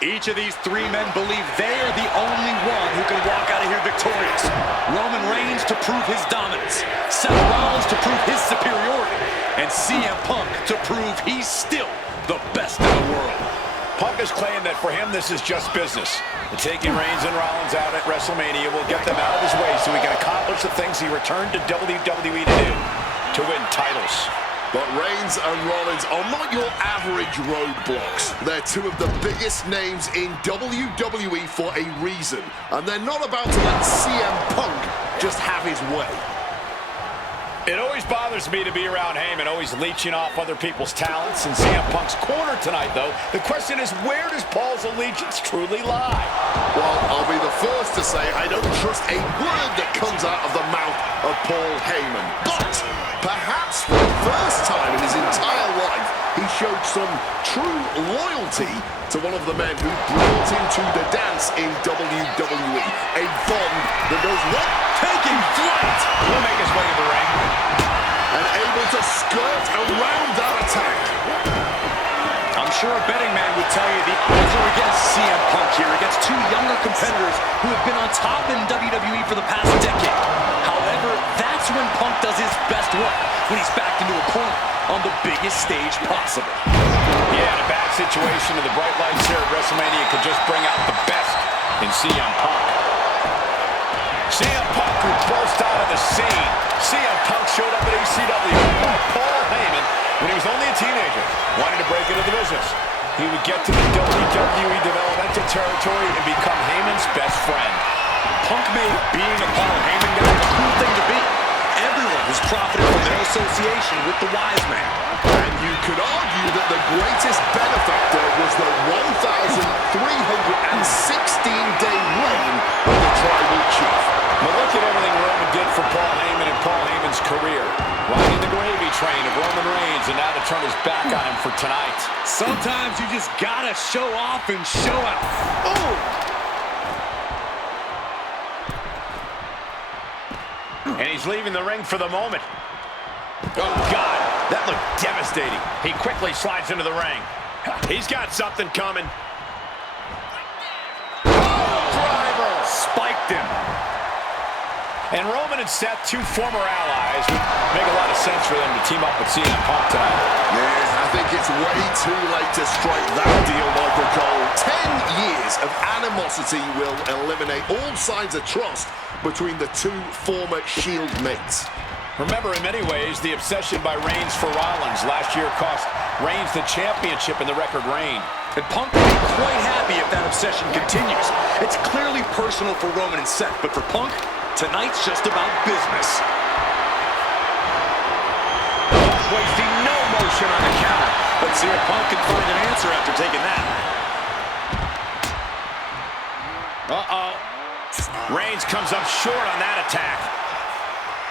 Each of these 3 men believe they are the only one who can walk out of here victorious. Roman Reigns to prove his dominance, Seth Rollins to prove his superiority, and CM Punk to prove he's still the best in the world. Punk has claimed that for him this is just business. And taking Reigns and Rollins out at WrestleMania will get them out of his way so he can accomplish the things he returned to WWE to do, to win titles. But Reigns and Rollins are not your average roadblocks. They're 2 of the biggest names in WWE for a reason. And they're not about to let CM Punk just have his way. It always bothers me to be around Heyman, always leeching off other people's talents. In CM Punk's corner tonight, though, the question is, where does Paul's allegiance truly lie? Well, I'll be the first to say I don't trust a word that comes out of the mouth of Paul Heyman. But perhaps for the first time in his entire life, he showed some true loyalty to one of the men who brought him to the dance in WWE. A bond that goes what? Taking flight! He'll make his way to the ring. And able to skirt around that attack. I'm sure a betting man would tell you the odds are against CM Punk here, against two younger competitors who have been on top in WWE for the past decade. However, that's when Punk does his best work, when he's backed into a corner on the biggest stage possible. Yeah, in a bad situation, and the bright lights here at WrestleMania could just bring out the best in CM Punk. CM Punk, who burst out of the scene. CM Punk showed up at ECW by Paul Heyman when he was only a teenager, wanting to break into the business. He would get to the WWE developmental territory and become Heyman's best friend. Punk made being a Paul Heyman guy a cool thing to be. Everyone has profited from their association with the wise man. And you could argue that the greatest benefactor was the 1,316-day reign of the Tribal Chief. But look at everything Roman did for Paul Heyman and Paul Heyman's career. Riding the gravy train of Roman Reigns, and now to turn his back on him for tonight. Sometimes you just gotta show off and show out. Oh! And he's leaving the ring for the moment. Oh, God, that looked devastating. He quickly slides into the ring. He's got something coming. Oh, driver! Spiked him. And Roman and Seth, two former allies, would make a lot of sense for them to team up with CM Punk tonight. Yeah, I think it's way too late to strike that deal, Michael Cole. 10 years of animosity will eliminate all signs of trust between the two former Shield mates. Remember, in many ways, the obsession by Reigns for Rollins last year cost Reigns the championship in the record reign. And Punk will be quite happy if that obsession continues. It's clearly personal for Roman and Seth, but for Punk, tonight's just about business. Wasting no motion on the counter. Let's see if Punk can find an answer after taking that. Uh-oh. Reigns comes up short on that attack.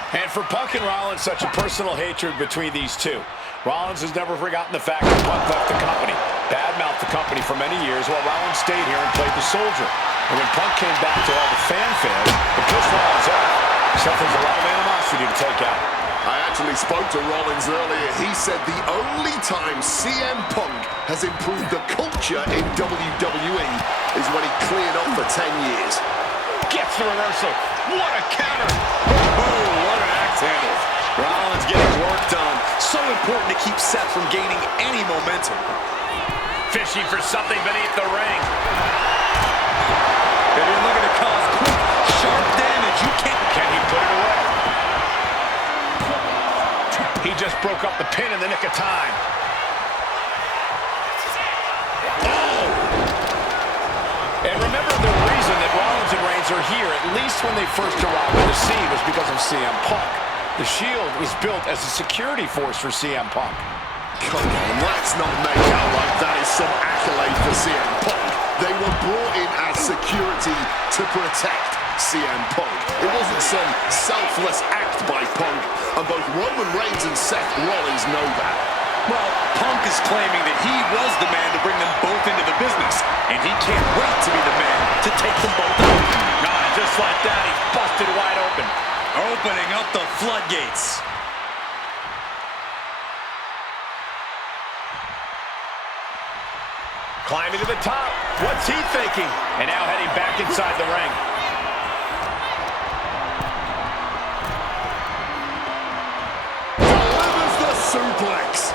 And for Punk and Rollins, such a personal hatred between these two. Rollins has never forgotten the fact that Punk left the company, badmouthed the company for many years, while Rollins stayed here and played the soldier. And when Punk came back to all the fanfare, it pissed Rollins off. Seth has a lot of animosity to take out. I actually spoke to Rollins earlier. He said the only time CM Punk has improved the culture in WWE is when he cleared off for 10 years. Gets the reversal. What a counter. Oh, what an axe handle. Rollins getting work done. So important to keep Seth from gaining any momentum. Fishing for something beneath the ring. If you're looking to cause quick, sharp damage, you can't. Can he put it away? He just broke up the pin in the nick of time. Oh! And remember, the reason that Rollins and Reigns are here, at least when they first arrived on the scene, was because of CM Punk. The Shield was built as a security force for CM Punk. Come on, let's not make out like that is some accolade for CM Punk. They were brought in as security to protect CM Punk. It wasn't some selfless act by Punk, and both Roman Reigns and Seth Rollins know that. Well, Punk is claiming that he was the man to bring them both into the business, and he can't wait to be the man to take them both out. Just like that, he's busted wide open. Opening up the floodgates. Climbing to the top. What's he thinking? And now heading back inside the ring. Delivers the suplex.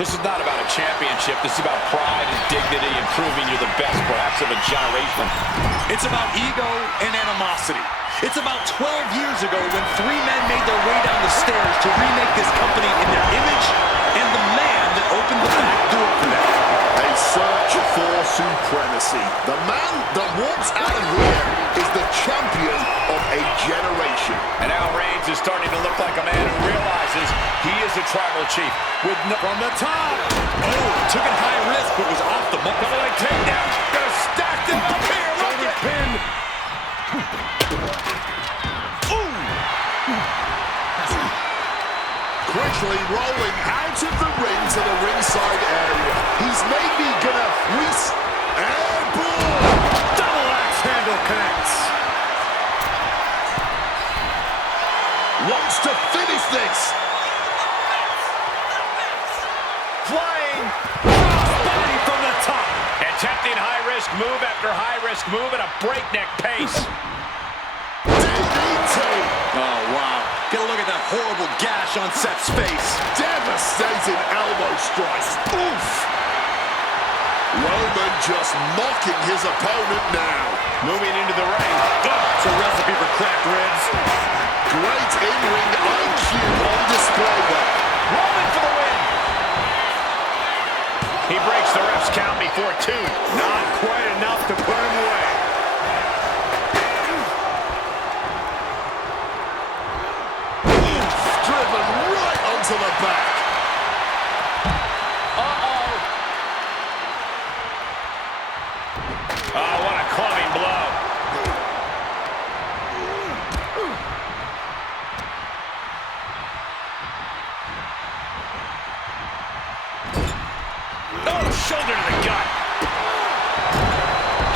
This is not about a championship. This is about pride and dignity and proving you're the best, perhaps, of a generation. It's about ego and animosity. It's about 12 years ago when three men made their way down the stairs to remake this company in their image, and the man that opened the back door for them. A search for supremacy. The man that walks out of here is the champion of a generation. And now Reigns Rollins is starting to look like a man who realizes he is the tribal chief. From the top. Oh, took it high risk, but was off the mark. Double leg takedown. Gonna stack them up here. Look at Pin. Ooh. Quickly rolling out of the ring to the ringside area. He's maybe gonna airball. Double axe handle connects. Wants to finish this. Flying crossbody from the top. attempting high-risk move after high-risk move at a breakneck pace. DDT. Oh, wow. Get a look at that horrible gash on Seth's face. Devastating elbow strikes. Oof. Roman just mocking his opponent now. Moving into the ring. It's a recipe for cracked ribs. Great in-ring IQ on display there. Roman for the win. He breaks the ref's count before 2. Not quite enough to put him away. Driven right onto the back. Oh, what a clubbing blow. Oh, shoulder to the gut.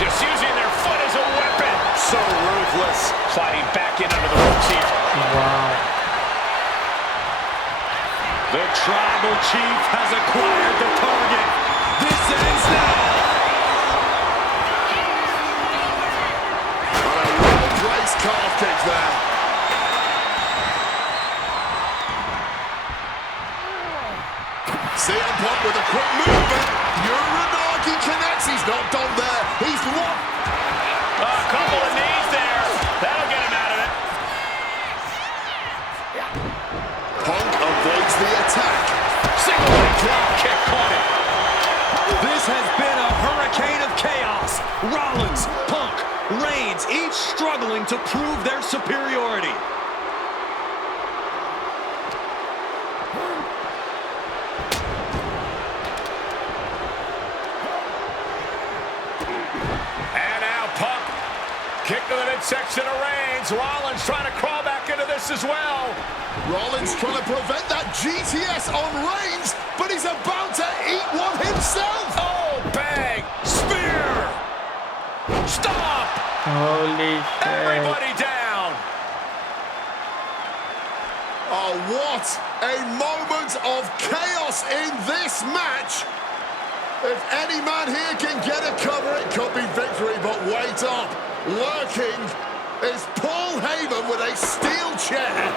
Just using their foot as a weapon. So ruthless. Sliding back in under the ropes here. Wow. The tribal chief has acquired the target. This ends now. Well-placed calf kick there. CM Punk with a quick movement. Uranagi connects. He's not done there. He's locked. A couple of knees there. That'll get him out of it. Punk avoids the attack. Single leg drop kick caught him. This has been a hurricane of chaos. Rollins, Punk, Reigns, each struggling to prove their superiority. And now Punk. Kick to the midsection of Reigns. Rollins trying to crawl back into this as well. Rollins trying to prevent that GTS on Reigns, but he's about to eat one himself. Oh, bang. Spear. Stop. Holy shit. Everybody down. Oh, what a moment of chaos in this match. If any man here can get a cover, it could be victory, but wait up. Lurking is Paul Heyman with a steel chair.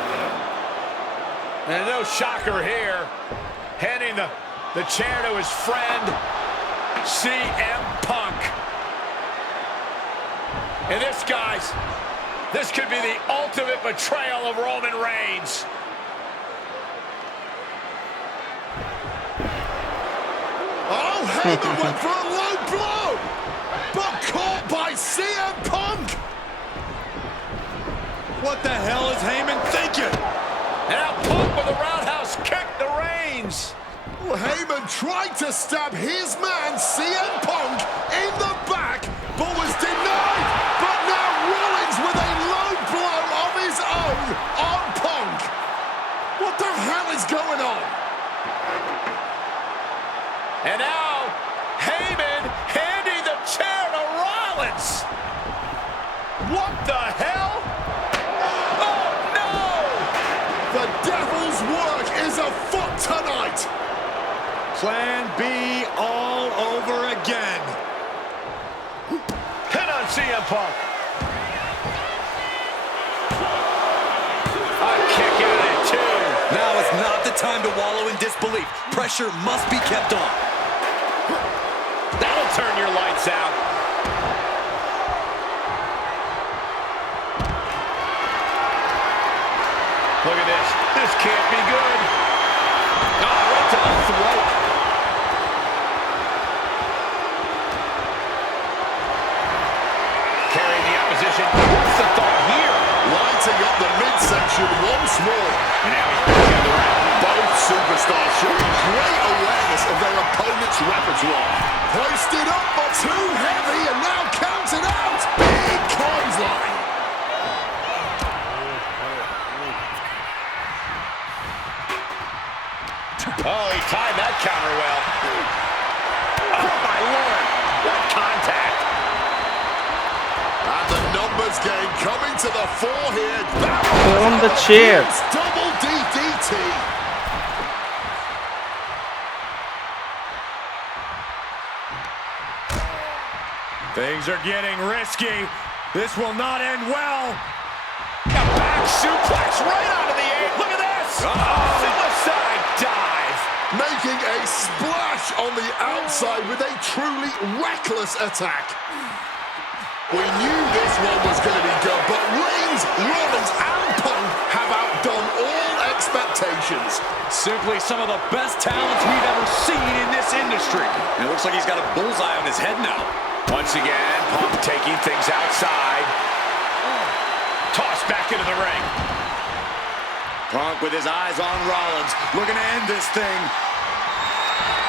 And no shocker here. Handing the chair to his friend, CM Punk. And this, guys, this could be the ultimate betrayal of Roman Reigns. Oh, Heyman went for a low blow, but caught by CM Punk. What the hell is Heyman thinking? And now Punk with a roundhouse kick to Reigns. Heyman tried to stab his man, CM Punk, in the back, but was denied. But now Rollins with a low blow of his own on Punk. What the hell is going on? And now Heyman handing the chair to Rollins. What the hell? Oh, no! The devil's work is afoot tonight. Plan B all over again. Hit on CM Punk. A kick out at 2. Now is not the time to wallow in disbelief. Pressure must be kept on. That'll turn your lights out. Look at this. This can't be good. Oh, right to the throat. Carrying the opposition. What's the thought here? Lighting up the midsection, one superstars showing great awareness of their opponent's repertoire. Hoisted up, but too heavy, and now counted out. Big clothesline. Oh, he timed that counter well. Oh, my Lord. What contact. And the numbers game coming to the fore here. On the chair. Double DDT. Things are getting risky. This will not end well. A back suplex right onto the eight. Look at this. Suicide dive. Making a splash on the outside with a truly reckless attack. We knew this one was going to be good, but Reigns, Rollins, and Punk have outdone all expectations. Simply some of the best talents we've ever seen in this industry. And it looks like he's got a bullseye on his head now. Once again, Punk taking things outside. Tossed back into the ring. Punk with his eyes on Rollins, looking to end this thing.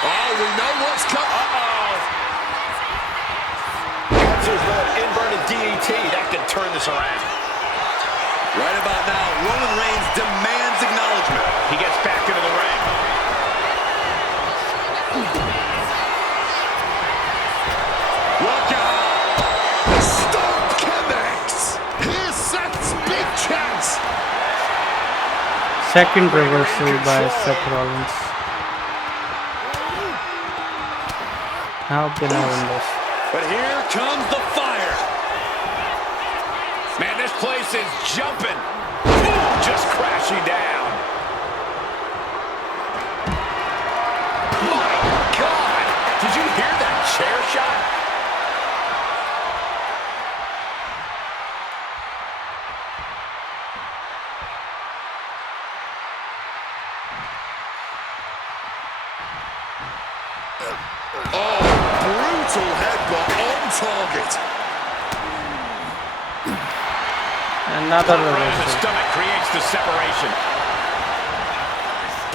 Oh, we know what's coming. Inverted DDT, that can turn this around. Right about now, Roman Reigns demands acknowledgement. He gets back into the ring. Look out! Stomp connects. Here's Seth's big chance. Second reversal by Seth Rollins. How can I win this? But here comes the fire. Man, this place is jumping. Just crashing down. My God! Did you hear that chair shot? Oh, brutal headbutt on target. Another Right in the reversal. stomach creates the separation.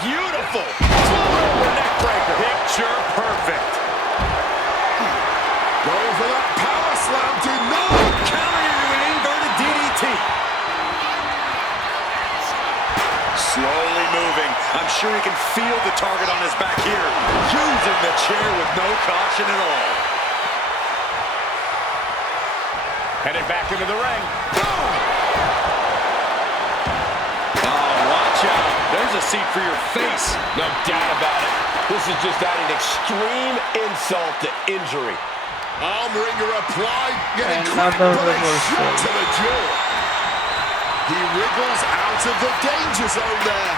Beautiful. Over neck breaker. Picture perfect. Going for that power slam. Denied. Counter into an inverted DDT. Slowly moving. I'm sure he can feel the target on his back here. Using the chair with no caution at all. Headed back into the ring. Boom! Oh, watch out. There's a seat for your face. No doubt about it. This is just adding extreme insult to injury. Arm wringer applied. Getting Another cracked, but a reversal. shot to the jaw. He wriggles out of the danger zone there.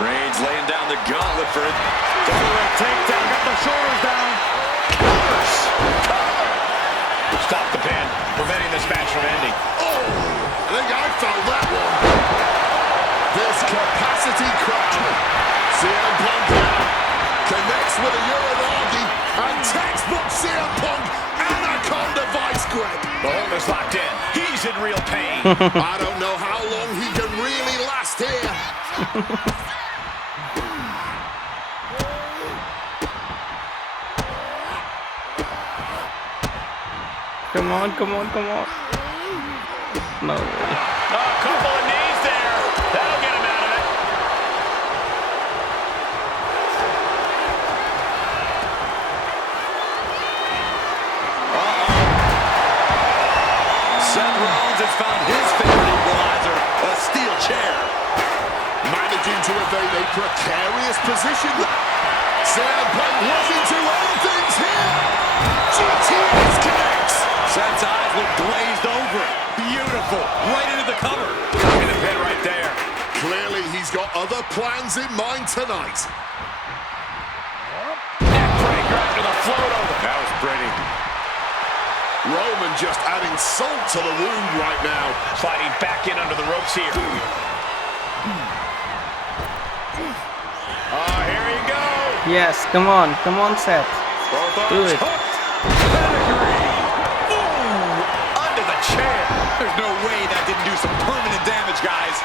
Reigns laying down the gauntlet for it. Double takedown. Got the shoulders down. Stop the pin, preventing this match from ending. Oh, I think I felt that one. This capacity crowd. CM Punk now connects with a Uranagi and textbook CM Punk Anaconda vice grip. The hold is locked in. He's in real pain. I don't know how long he can really last here. Come on, come on, come on. No way. A couple of knees there. That'll get him out of it. Seth Rollins has found his favorite equalizer, a steel chair. Managing to evade a precarious position. CM Punk looking to end things here. GTS connects. Seth's eyes look glazed over. Beautiful. Right into the cover. In the pin right there. Clearly, he's got other plans in mind tonight. Neckbreaker after the float over. That was pretty. Roman just adding salt to the wound right now. Sliding back in under the ropes here. Oh, here you go. Yes, come on, Seth. Do it. Under the chair. There's no way that didn't do some permanent damage, guys.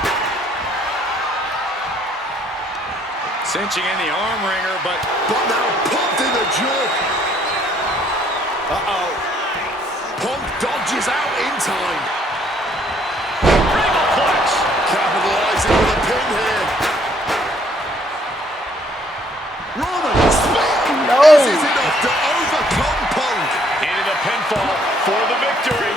Cinching in the arm wringer, but now pumped in the jaw. Uh-oh. Punk dodges out in time. Capitalizing with a pin here. Rollins. No. This is enough to overcome Punk. Into the pinfall for the victory.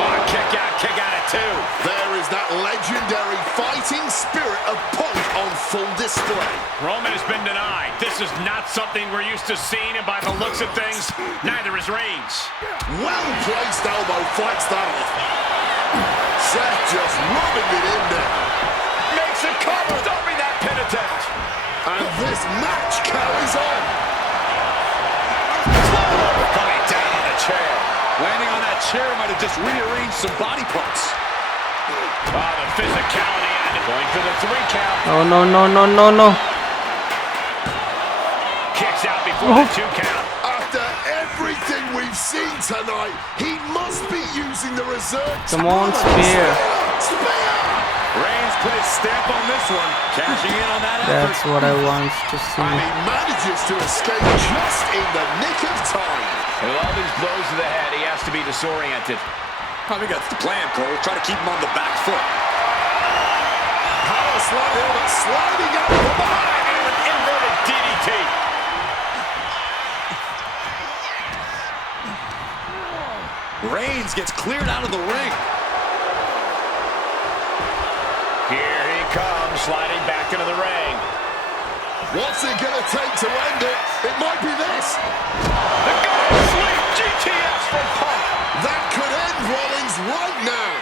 Oh, kick out at 2. There is that legendary fighting spirit of Punk on full display. Roman has been denied. This is not something we're used to seeing, and by the looks of things, neither is Reigns. Well-placed elbow fights that off. Seth just rubbing it in there. Makes a cover, stopping that pin attempt. And this match carries on. Coming down on the chair. landing on that chair might have just rearranged some body parts. Oh, the physicality and going for the 3 count. Oh, no. Kicks out before the 2 count. After everything we've seen tonight, he must be using the reserve. Come on, spear. Reigns put his stamp on this one, cashing in on that effort. That's what I want to see. And he manages to escape just in the nick of time. With all these blows to the head, he has to be disoriented. I think that's the plan, Cole. Try to keep him on the back foot. Power slide, but sliding out from behind. And an inverted DDT. Reigns gets cleared out of the ring. Here he comes, sliding back into the ring. What's it gonna take to end it? It might be this. The guy sleep GTS from Punk. That could end Rollins right now.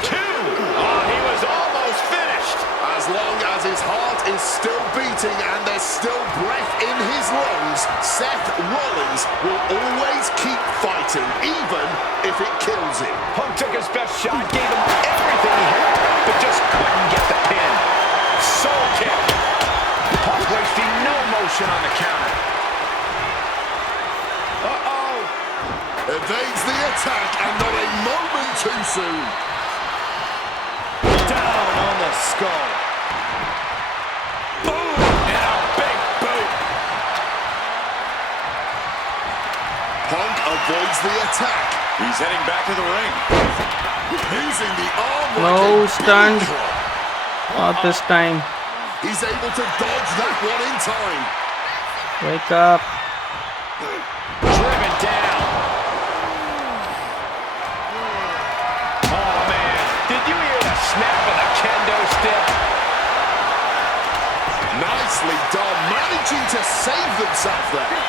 2. Oh, he was almost finished. As long as his heart is still beating and there's still breath in his lungs, Seth Rollins will always keep fighting, even if it kills him. Punk took his best shot, gave him everything he had, but just couldn't get the pin. Soul kick. Punk wasting no motion on the counter. Uh-oh. Evades the attack and not a moment too soon. Down on the skull. Boom! And a big boot. Punk avoids the attack. He's heading back to the ring. Using the arm No like a stunt. pin drop. Not this time. He's able to dodge that one in time. Wake up. Driven down. Oh, man. Did you hear the snap of the kendo stick? Nicely done, managing to save themselves there.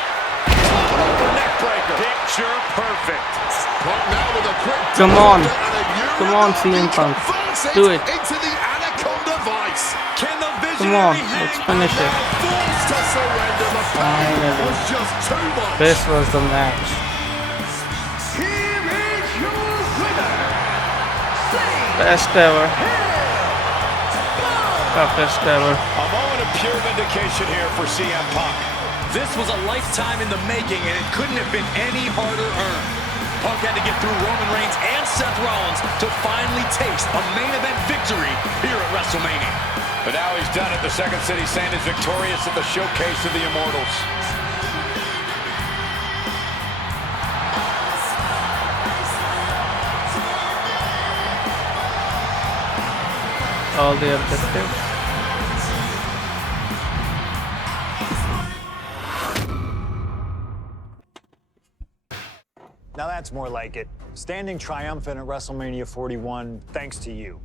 Neck breaker. Picture perfect. Punk now with a quick Come on. and a Come on, CM Punk. Do it. into the Anaconda Vice. Can the Come on. visionary Let's hang finish it. Forced to surrender. The pain Finally. was just too much. This was the match. Here is your winner, Best ever. Toughest ever. A moment of pure vindication here for CM Punk. This was a lifetime in the making, and it couldn't have been any harder earned. Punk had to get through Roman Reigns and Seth Rollins to finally taste a main event victory here at WrestleMania. But now he's done it. The Second City Saint is victorious at the Showcase of the Immortals. All the objectives. Now that's more like it. Standing triumphant at WrestleMania 41 thanks to you.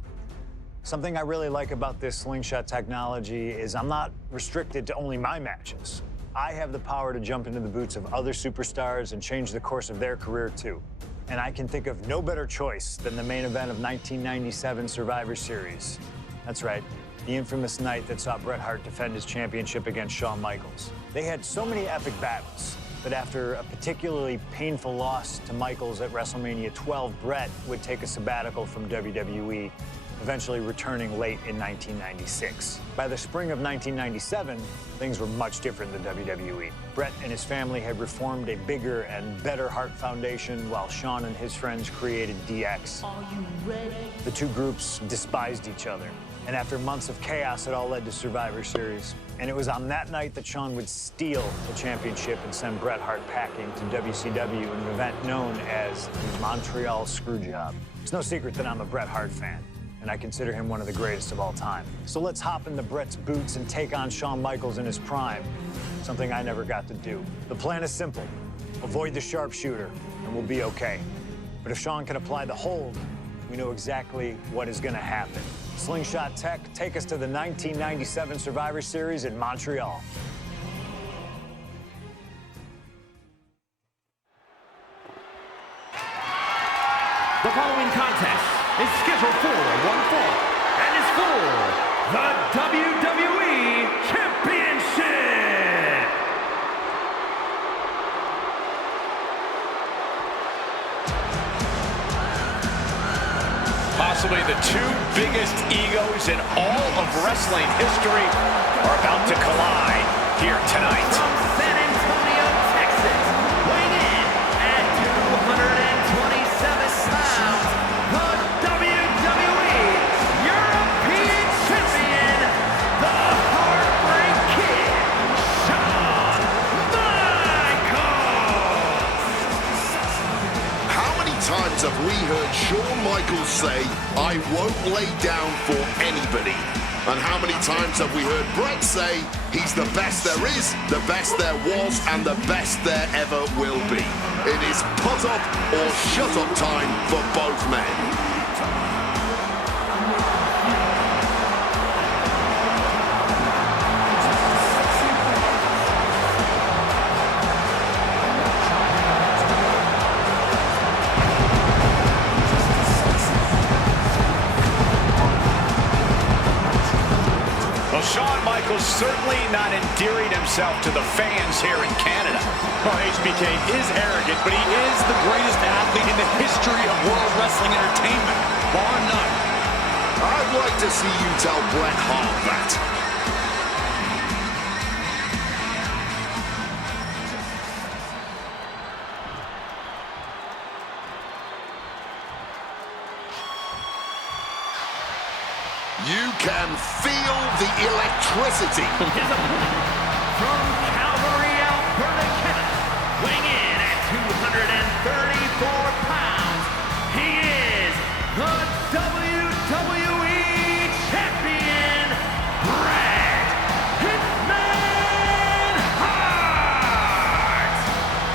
Something I really like about this slingshot technology is I'm not restricted to only my matches. I have the power to jump into the boots of other superstars and change the course of their career too. And I can think of no better choice than the main event of 1997 Survivor Series. That's right, the infamous night that saw Bret Hart defend his championship against Shawn Michaels. They had so many epic battles, but after a particularly painful loss to Michaels at WrestleMania 12, Bret would take a sabbatical from WWE, eventually returning late in 1996. By the spring of 1997, things were much different than WWE. Bret and his family had reformed a bigger and better Hart Foundation, while Shawn and his friends created DX. The two groups despised each other. And after months of chaos, it all led to Survivor Series. And it was on that night that Shawn would steal the championship and send Bret Hart packing to WCW in an event known as the Montreal Screwjob. It's no secret that I'm a Bret Hart fan, and I consider him one of the greatest of all time. So let's hop into Bret's boots and take on Shawn Michaels in his prime, something I never got to do. The plan is simple. Avoid the sharpshooter, and we'll be okay. But if Shawn can apply the hold, we know exactly what is going to happen. Slingshot Tech, take us to the 1997 Survivor Series in Montreal. The following contest is scheduled for one fall and is for the WWE Championship. Possibly the two biggest egos in all of wrestling history are about to collide here tonight. From San Antonio, Texas, weighing in at 227 pounds, the WWE European Champion, the Heartbreak Kid, Shawn Michaels. How many times have we heard Shawn Michaels say, "I won't lay down for anybody"? And how many times have we heard Bret say, he's the best there is, the best there was, and the best there ever will be? It is put up or shut up time for both men. Shawn Michaels certainly not endearing himself to the fans here in Canada. Well, HBK is arrogant, but he is the greatest athlete in the history of World Wrestling Entertainment, bar none. I'd like to see you tell Bret Hart that. You can feel the electricity. From Calgary, Alberta, Canada, weighing in at 234 pounds, he is the WWE Champion, Bret Hitman Hart!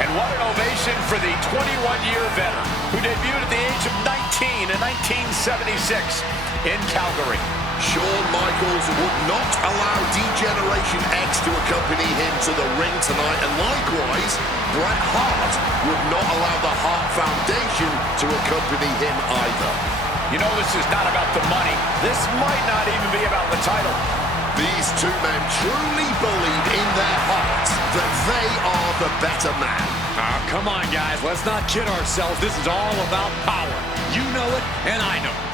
And what an ovation for the 21-year veteran who debuted at the age of 19 in 1976 in Calgary. Shawn Michaels would not allow D-Generation X to accompany him to the ring tonight, and likewise, Bret Hart would not allow the Hart Foundation to accompany him either. You know, this is not about the money. This might not even be about the title. These two men truly believe in their hearts that they are the better man. Come on, guys. Let's not kid ourselves. This is all about power. You know it, and I know it.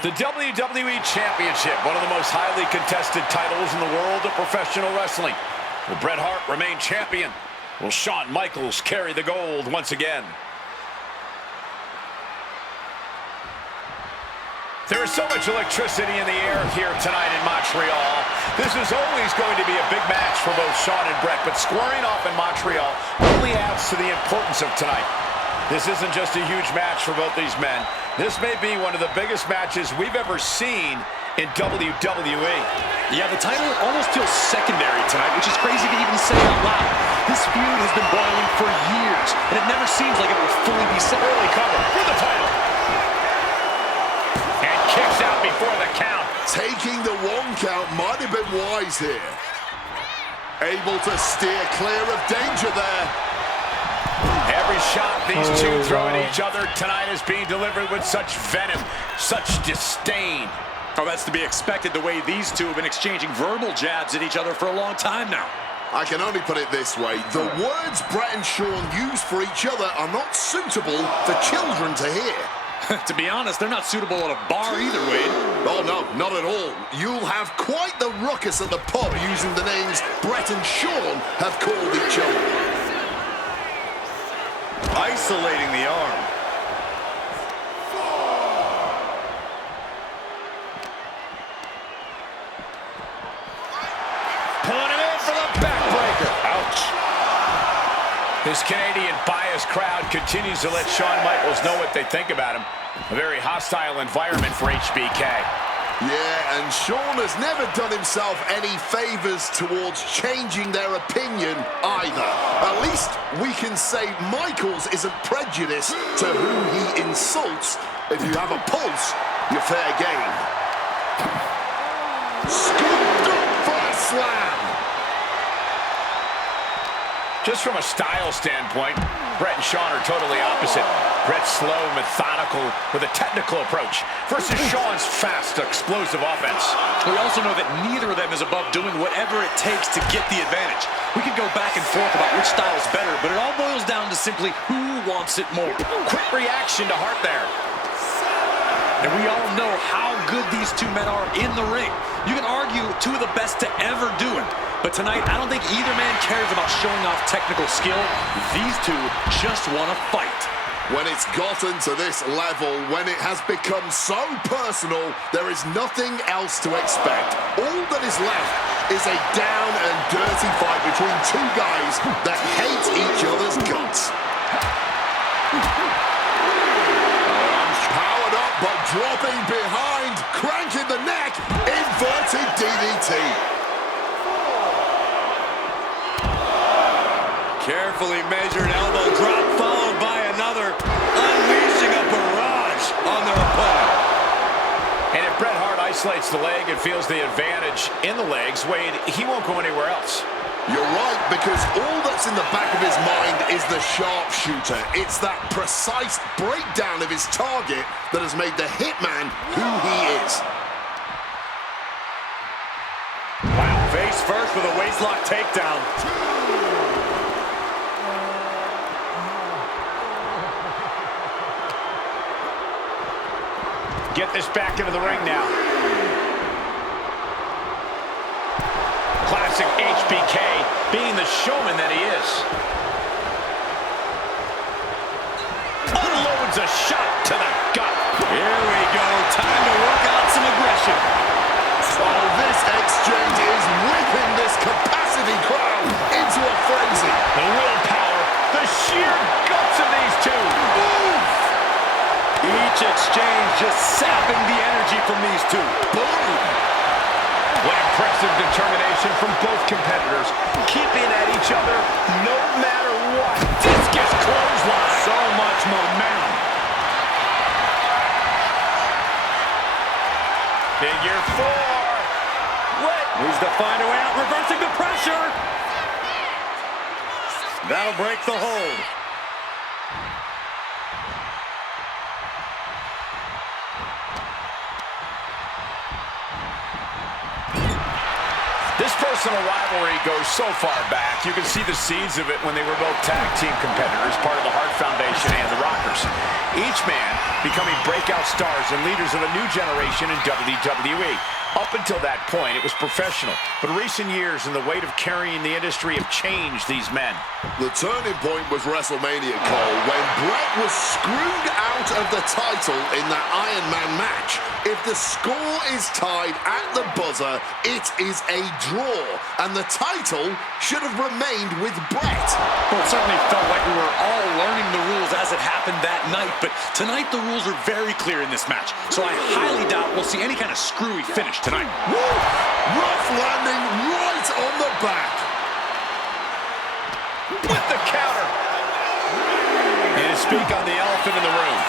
The WWE Championship, one of the most highly contested titles in the world of professional wrestling. Will Bret Hart remain champion? Will Shawn Michaels carry the gold once again? There is so much electricity in the air here tonight in Montreal. This is always going to be a big match for both Shawn and Bret, but squaring off in Montreal only adds to the importance of tonight. This isn't just a huge match for both these men. This may be one of the biggest matches we've ever seen in WWE. Yeah, the title almost feels secondary tonight, which is crazy to even say out loud. This feud has been boiling for years, and it never seems like it will fully be set. Early cover for the title. And kicks out before the count. Taking the one count might have been wise here. Able to steer clear of danger there. Every shot these two throw at each other tonight is being delivered with such venom, such disdain. Oh, that's to be expected, the way these two have been exchanging verbal jabs at each other for a long time now. I can only put it this way. The words Bret and Shawn use for each other are not suitable for children to hear. To be honest, they're not suitable at a bar either, Wade. Oh, no, not at all. You'll have quite the ruckus at the pub using the names Bret and Shawn have called each other. Isolating the arm. Pulling him in for the backbreaker. Ouch. This Canadian biased crowd continues to let Shawn Michaels know what they think about him. A very hostile environment for HBK. Yeah, and Shawn has never done himself any favors towards changing their opinion either. At least we can say Michaels isn't prejudiced to who he insults. If you have a pulse, you're fair game. Scooped up for a slam. Just from a style standpoint, Bret and Shawn are totally opposite. Bret's slow, methodical, with a technical approach versus Shawn's fast, explosive offense. We also know that neither of them is above doing whatever it takes to get the advantage. We could go back and forth about which style is better, but it all boils down to simply who wants it more. Quick reaction to Hart there. And we all know how good these two men are in the ring. You can argue two of the best to ever do it. But tonight, I don't think either man cares about showing off technical skill. These two just want to fight. When it's gotten to this level, when it has become so personal, there is nothing else to expect. All that is left is a down and dirty fight between two guys that hate each other's guts. Powered up, but dropping behind, cranking the neck, inverted DDT. Carefully measured elbow drop followed by another, unleashing a barrage on their opponent. And if Bret Hart isolates the leg and feels the advantage in the legs, Wade, he won't go anywhere else. You're right, because all that's in the back of his mind is the sharpshooter. It's that precise breakdown of his target that has made the Hitman who he is. Wow, face first with a waistlock takedown. Get this back into the ring now. Classic HBK, being the showman that he is. Unloads a shot to the gut. Here we go, time to work out some aggression. Oh, this exchange is whipping this capacity crowd into a frenzy. The willpower, the sheer guts of these two. Oof! Each exchange just sapping the energy from these two. Boom! What impressive determination from both competitors, keeping at each other no matter what. Discus clothesline. So much momentum. Figure four. What? Needs to find a way out, reversing the pressure. That'll break the hold. This personal rivalry goes so far back. You can see the seeds of it when they were both tag team competitors, part of the Hart Foundation and the Rockers. Each man becoming breakout stars and leaders of a new generation in WWE. Up until that point, it was professional. But recent years and the weight of carrying the industry have changed these men. The turning point was WrestleMania, Cole, when Bret was screwed out of the title in that Iron Man match. If the score is tied at the buzzer, it is a draw, and the title should have remained with Bret. Well, it certainly felt like we were all learning the rules as it happened that night, but tonight the rules are very clear in this match, so I highly doubt we'll see any kind of screwy finish tonight. Woo! Rough landing right on the back. With the counter. And to speak on the elephant in the room,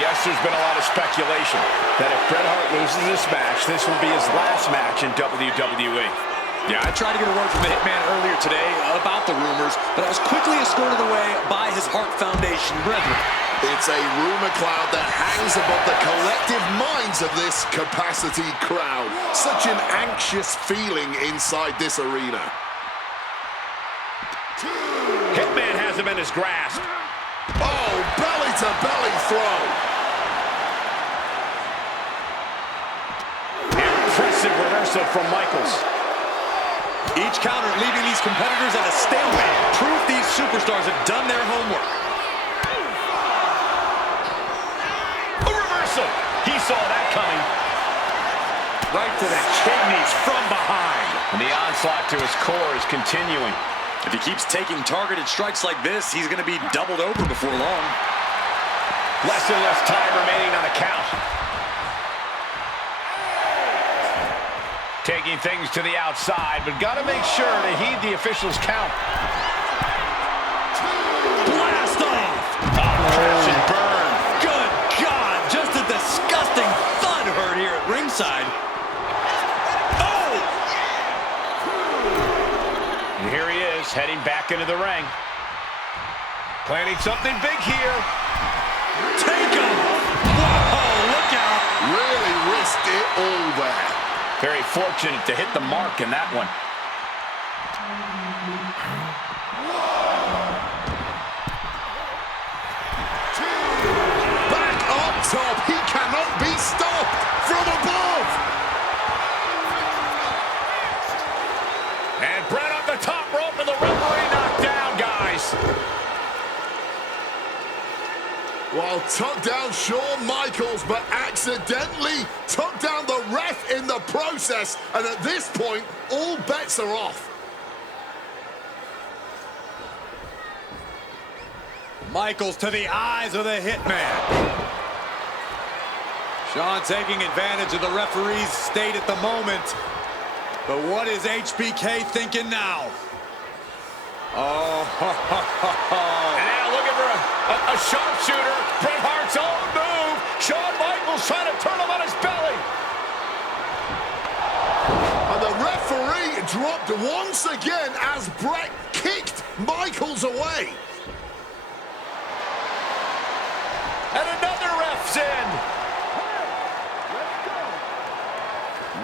yes, there's been a lot of speculation that if Bret Hart loses this match, this will be his last match in WWE. Yeah, I tried to get a word from the Hitman earlier today about the rumors, but I was quickly escorted away by his Hart Foundation brethren. It's a rumor cloud that hangs above the collective minds of this capacity crowd. Such an anxious feeling inside this arena. Hitman has him in his grasp. Oh, belly-to-belly throw. reversal from Michaels. Each counter leaving these competitors at a stalemate. Proof these superstars have done their homework. A reversal. He saw that coming. Right to the kidneys from behind. And the onslaught to his core is continuing. If he keeps taking targeted strikes like this, he's going to be doubled over before long. Less and less time remaining on the count. Taking things to the outside, but got to make sure to heed the officials' count. Blast off! Crash and burn. Good God! Just a disgusting thud heard here at ringside. Oh! And here he is, heading back into the ring. Planning something big here. Take him! Whoa, look out! Really risked it all there. Very fortunate to hit the mark in that one. Back up top. He cannot be stopped from above. And Bret up the top rope and the referee knocked down, guys. Well, took down Shawn Michaels, but accidentally took down the ref in the process. And at this point, all bets are off. Michaels to the eyes of the hitman. Shawn taking advantage of the referee's state at the moment. But what is HBK thinking now? Oh, And now looking for a sharpshooter. Bret Hart's own move. Shawn Michaels trying to turn him on his belly. And the referee dropped once again as Bret kicked Michaels away. And another ref's in.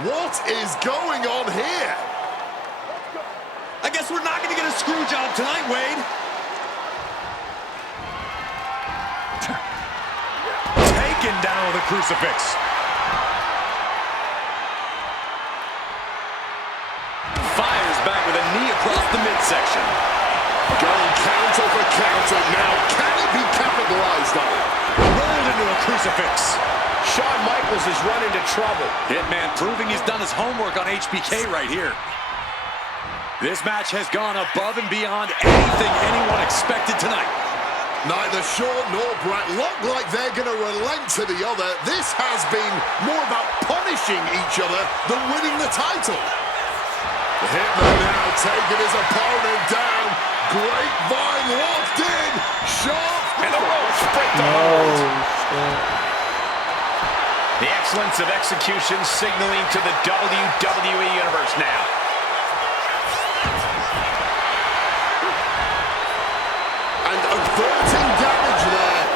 What is going on here? I guess we're not going to get a screw job tonight, Wade. Taken down with a crucifix. Fires back with a knee across the midsection. Going counter for counter now. Can it be capitalized on? Rolled into a crucifix. Shawn Michaels has run into trouble. Hitman proving he's done his homework on HBK right here. This match has gone above and beyond anything anyone expected tonight. Neither Shawn nor Bret look like they're going to relent to the other. This has been more about punishing each other than winning the title. The Hitman now taking his opponent down. Grapevine locked in. Sharp. And the ropes break the hold. The excellence of execution signaling to the WWE Universe now. And averting damage there.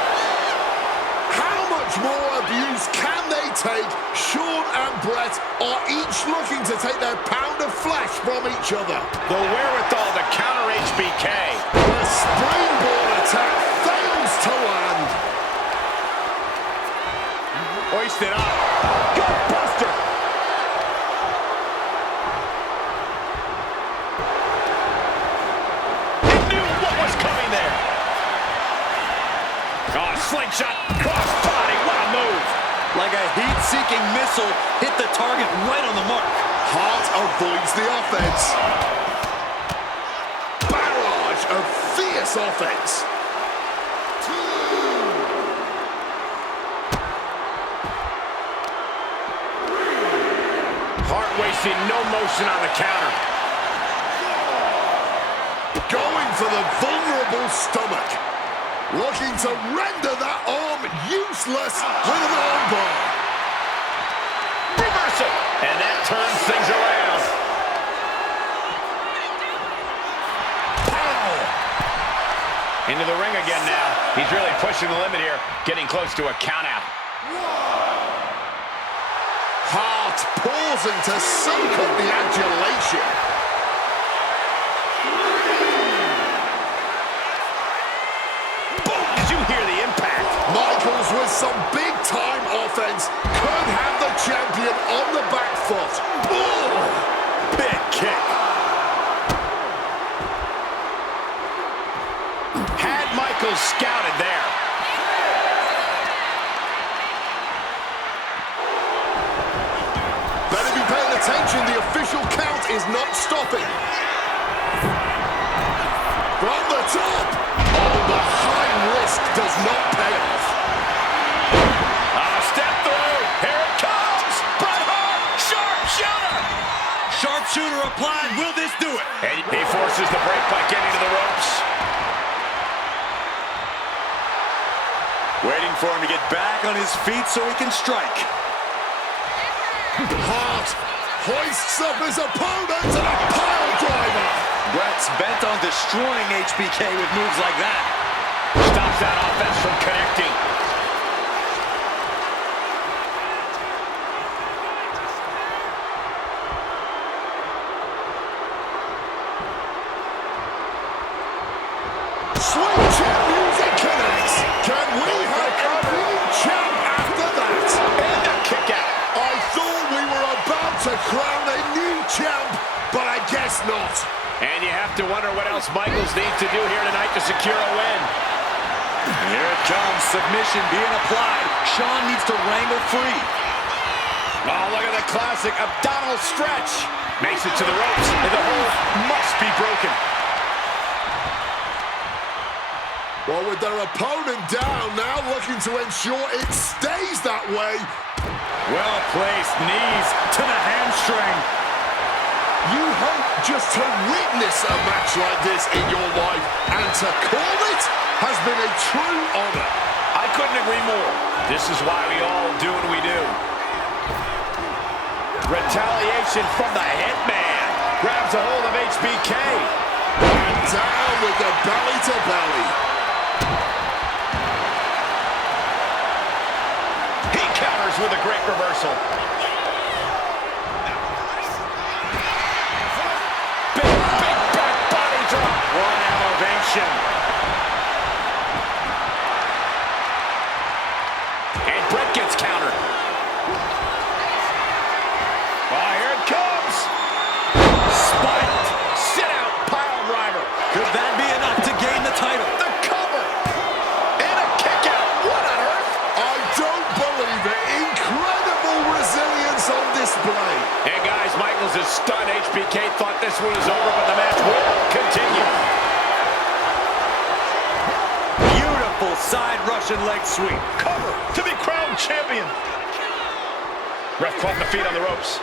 How much more abuse can they take? Shawn and Bret are each looking to take their pound of flesh from each other. The wherewithal to counter HBK. The springboard attack fails to land. Hoisted up. Gutbuster. He knew what was coming there. Oh, slingshot. Cross body. What a move. Like a heat-seeking missile, hit the target right on the mark. Hart avoids the offense. Barrage of fierce offense. Hart wasting no motion on the counter. Going for the vulnerable stomach. Looking to render that arm useless with an armbar. Reversal. And that turns things around. Pow! Into the ring again now. He's really pushing the limit here. Getting close to a count out. Hart pausing to soak up the adulation. Boom! Did you hear the impact? Michaels with some big-time offense could have the champion on the back foot. Oh! Had Michaels scouted there. Better be paying attention. The official count is not stopping. From the top. Oh, the high risk does not pay off. Step through. Here it comes. Bret Hart. Sharpshooter. Sharpshooter applied. Will this do it? And he forces the break by getting to the ropes. Waiting for him to get back on his feet so he can strike. Hart hoists up his opponent and a pile driver. Bret's bent on destroying HBK with moves like that. Stops that offense from connecting. Sweet chin music connects. Can we have a new champ after that? And a kick out. I thought we were about to crown a new champ, but I guess not. And you have to wonder what else Michaels needs to do here tonight to secure a win. Here it comes, submission being applied. Shawn needs to wrangle free. Oh, look at the classic abdominal stretch. Makes it to the ropes, and the hold must be broken. Well, with their opponent down, now looking to ensure it stays that way. Well-placed knees to the hamstring. You hope just to witness a match like this in your life, and to call it has been a true honor. I couldn't agree more. This is why we all do what we do. Retaliation from the Hitman. Grabs a hold of HBK. And down with the belly-to-belly. He counters with a great reversal. Big back body drop. One elevation. And Bret gets countered. Oh, here it comes. Spiked. Sit out. Pile driver. Could that be enough to gain the title? The cover. And a kick out. What on earth? I don't believe it. Incredible resilience on display. And guys, Michaels is stunned. HBK thought this one was over, but the match will continue. Beautiful side Russian leg sweep. Cover to be crowned champion. Ref caught the feet on the ropes.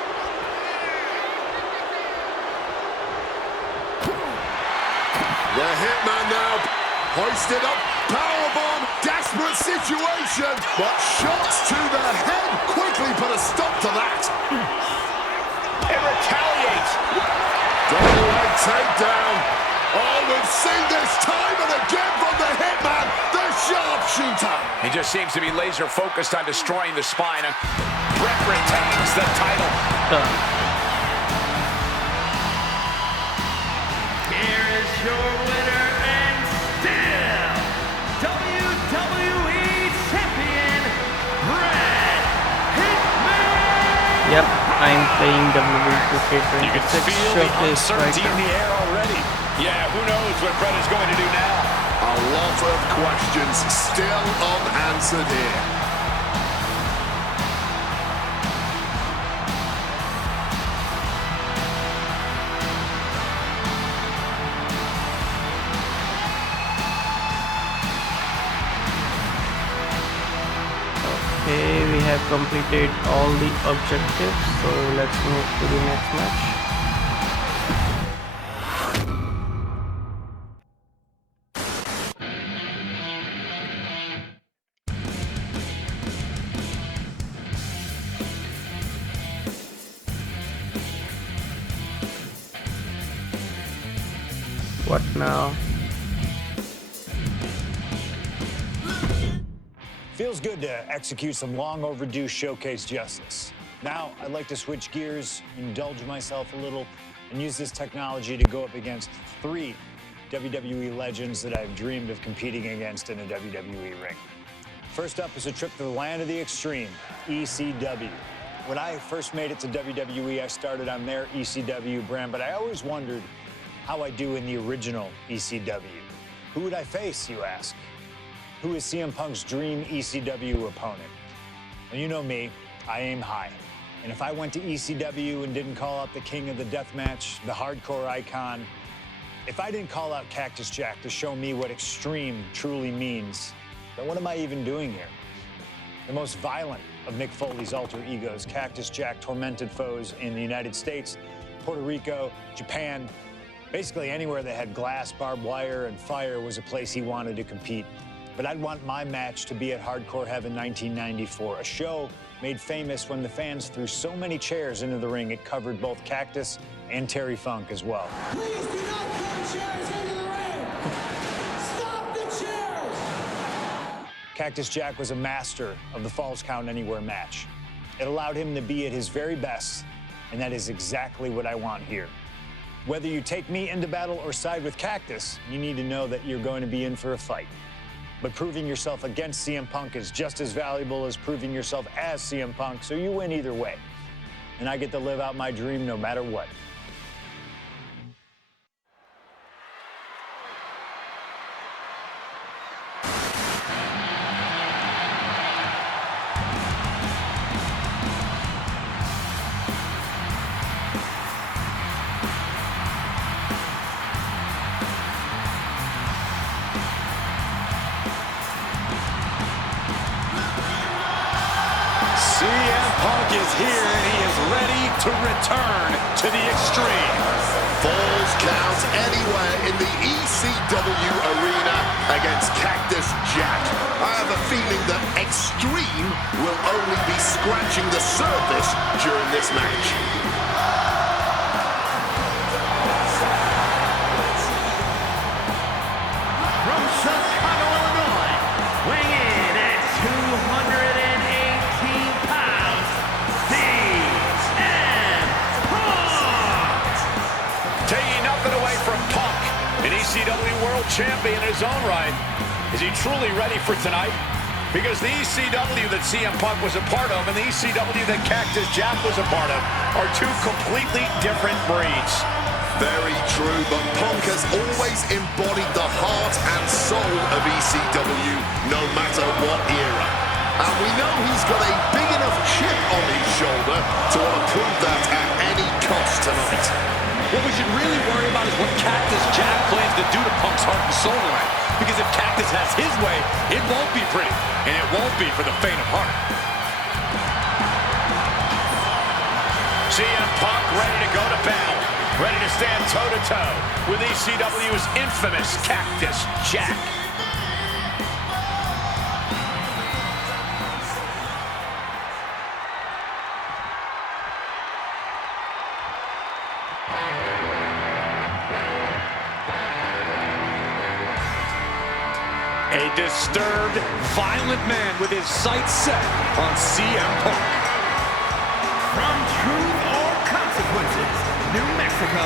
The Hitman now hoisted up, powerbomb, desperate situation, but shots to the head quickly put a stop to that. And retaliates. Double leg takedown. Oh, we've seen this time and again from the Hitman, the sharpshooter. He just seems to be laser focused on destroying the spine. And Bret retains the title. Here is your winner and still WWE Champion, Bret Hitman! Yep, I'm playing WWE 2K26 You can feel the showcase right uncertainty in the now. air already. Yeah, who knows what Bret is going to do now? A lot of questions still unanswered here. Okay, we have completed all the objectives, so let's move to the next match. What now? Feels good to execute some long overdue showcase justice. Now, I'd like to switch gears, indulge myself a little, and use this technology to go up against 3 WWE legends that I've dreamed of competing against in a WWE ring. First up is a trip to the land of the extreme, ECW. When I first made it to WWE, I started on their ECW brand, but I always wondered how I do in the original ECW. Who would I face, you ask? Who is CM Punk's dream ECW opponent? And you know me, I aim high. And if I went to ECW and didn't call out the king of the deathmatch, the hardcore icon, if I didn't call out Cactus Jack to show me what extreme truly means, then what am I even doing here? The most violent of Mick Foley's alter egos, Cactus Jack tormented foes in the United States, Puerto Rico, Japan, basically anywhere that had glass, barbed wire, and fire was a place he wanted to compete. But I'd want my match to be at Hardcore Heaven 1994, a show made famous when the fans threw so many chairs into the ring it covered both Cactus and Terry Funk as well. Please do not throw chairs into the ring! Stop the chairs! Cactus Jack was a master of the Falls Count Anywhere match. It allowed him to be at his very best, and that is exactly what I want here. Whether you take me into battle or side with Cactus, you need to know that you're going to be in for a fight. But proving yourself against CM Punk is just as valuable as proving yourself as CM Punk, so you win either way. And I get to live out my dream no matter what. CM Punk is here and he is ready to return to the extreme. Falls Count Anywhere in the ECW arena against Cactus Jack. I have a feeling that extreme will only be scratching the surface during this match. From Chicago, Illinois, weighing in at 218 pounds, CM Punk! Taking nothing away from Punk, an ECW World Champion in his own right. Is he truly ready for tonight? Because the ECW that CM Punk was a part of and the ECW that Cactus Jack was a part of are two completely different breeds. Very true, but Punk has always embodied the heart and soul of ECW, no matter what era. And we know he's got a big enough chip on his shoulder to want to prove that at any cost tonight. What we should really worry about is what Cactus Jack plans to do to Punk's heart and soul tonight. Because if Cactus has his way, it won't be pretty. And it won't be for the faint of heart. CM Punk ready to go to battle. Ready to stand toe-to-toe with ECW's infamous Cactus Jack. A disturbed, violent man with his sights set on CM Punk. From Truth or Consequences, New Mexico,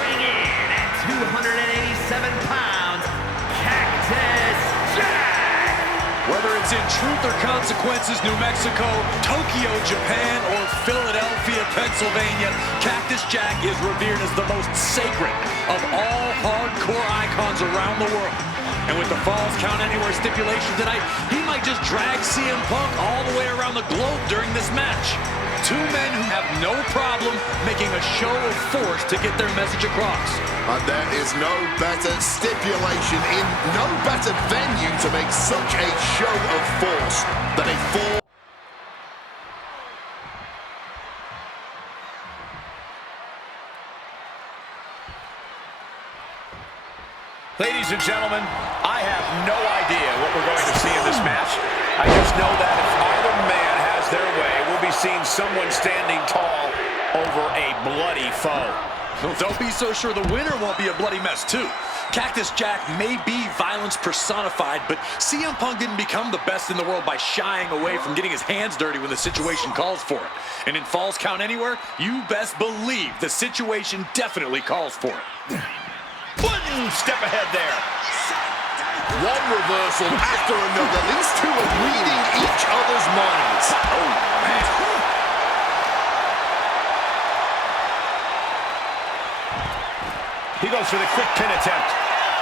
weighing in at 287 pounds, Cactus Jack! Whether it's in Truth or Consequences, New Mexico, Tokyo, Japan, or Philadelphia, Pennsylvania, Cactus Jack is revered as the most sacred of all hardcore icons around the world. And with the Falls Count Anywhere stipulation tonight, he might just drag CM Punk all the way around the globe during this match. Two men who have no problem making a show of force to get their message across. And there is no better stipulation in no better venue to make such a show of force than a full. Ladies and gentlemen, I have no idea what we're going to see in this match. I just know that if either man has their way, we'll be seeing someone standing tall over a bloody foe. Well, don't be so sure the winner won't be a bloody mess, too. Cactus Jack may be violence personified, but CM Punk didn't become the best in the world by shying away from getting his hands dirty when the situation calls for it. And in Falls Count Anywhere, you best believe the situation definitely calls for it. One step ahead there. One reversal after another. These two are reading each other's minds. Oh, man. He goes for the quick pin attempt.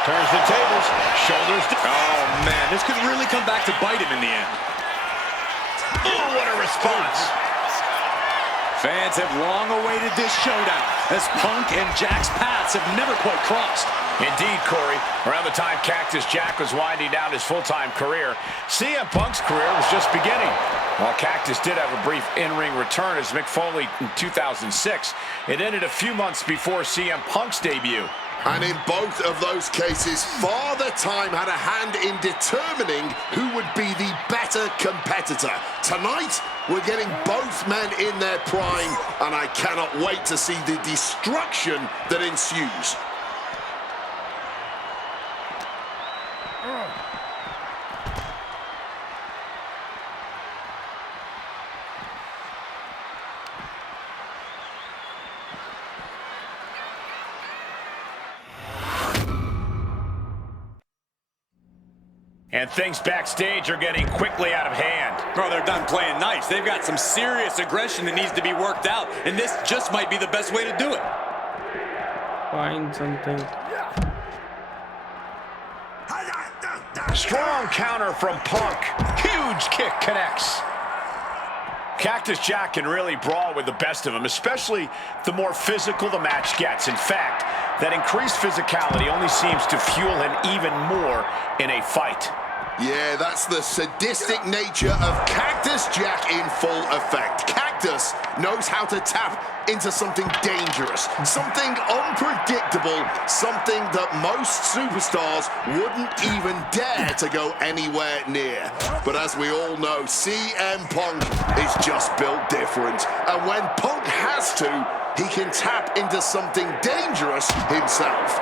Turns the tables, shoulders down. Oh, man, this could really come back to bite him in the end. Oh, what a response. Fans have long awaited this showdown, as Punk and Jack's paths have never quite crossed. Indeed, Corey. Around the time Cactus Jack was winding down his full-time career, CM Punk's career was just beginning. While Cactus did have a brief in-ring return as Mick Foley in 2006, it ended a few months before CM Punk's debut. And in both of those cases, Father Time had a hand in determining who would be the better competitor. Tonight, we're getting both men in their prime, and I cannot wait to see the destruction that ensues. And things backstage are getting quickly out of hand. Oh, they're done playing nice. They've got some serious aggression that needs to be worked out, and this just might be the best way to do it. Find something. Strong counter from Punk. Huge kick connects. Cactus Jack can really brawl with the best of them, especially the more physical the match gets. In fact, that increased physicality only seems to fuel him even more in a fight. Yeah, that's the sadistic nature of Cactus Jack in full effect. Cactus knows how to tap into something dangerous, something unpredictable, something that most superstars wouldn't even dare to go anywhere near. But as we all know, CM Punk is just built different. And when Punk has to, he can tap into something dangerous himself.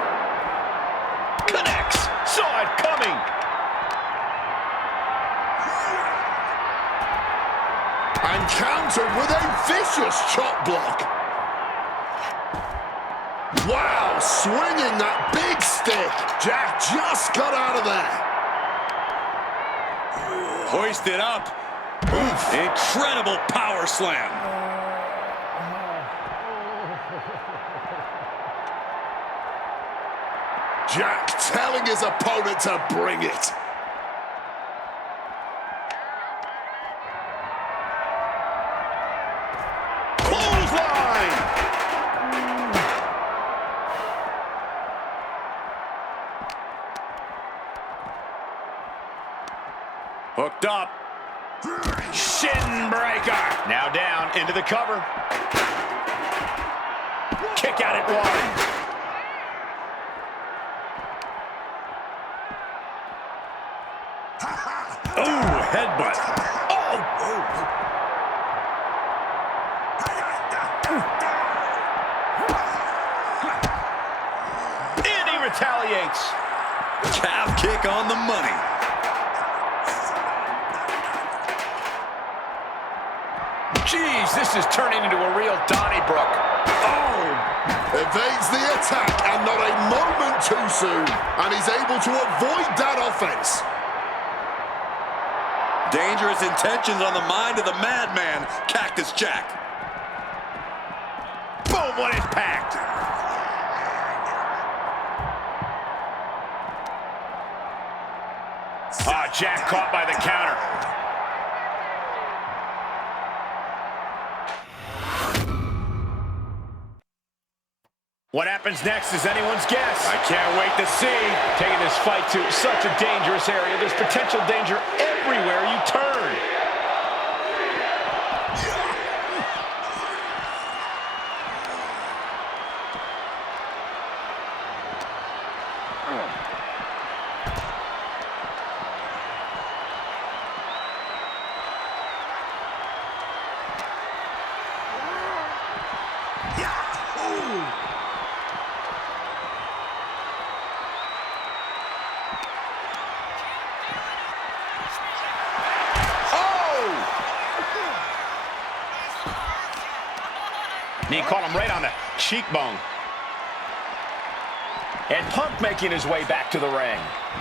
Connects. Saw it coming. And countered with a vicious chop block. Wow, swinging that big stick. Jack just got out of there. Hoisted up. Oof. Incredible power slam. Jack telling his opponent to bring it. Hooked up. Shin breaker. Now down into the cover. Kick out at one. Oh, headbutt. Oh. And he retaliates. Calf kick on the money. Jeez, this is turning into a real Donnybrook. Oh! Evades the attack, and not a moment too soon. And he's able to avoid that offense. Dangerous intentions on the mind of the madman, Cactus Jack. Boom, what impact. Ah, Jack caught by the counter. What happens next is anyone's guess. I can't wait to see. Taking this fight to such a dangerous area. There's potential danger everywhere you turn. He caught him right on the cheekbone. And Punk making his way back to the ring.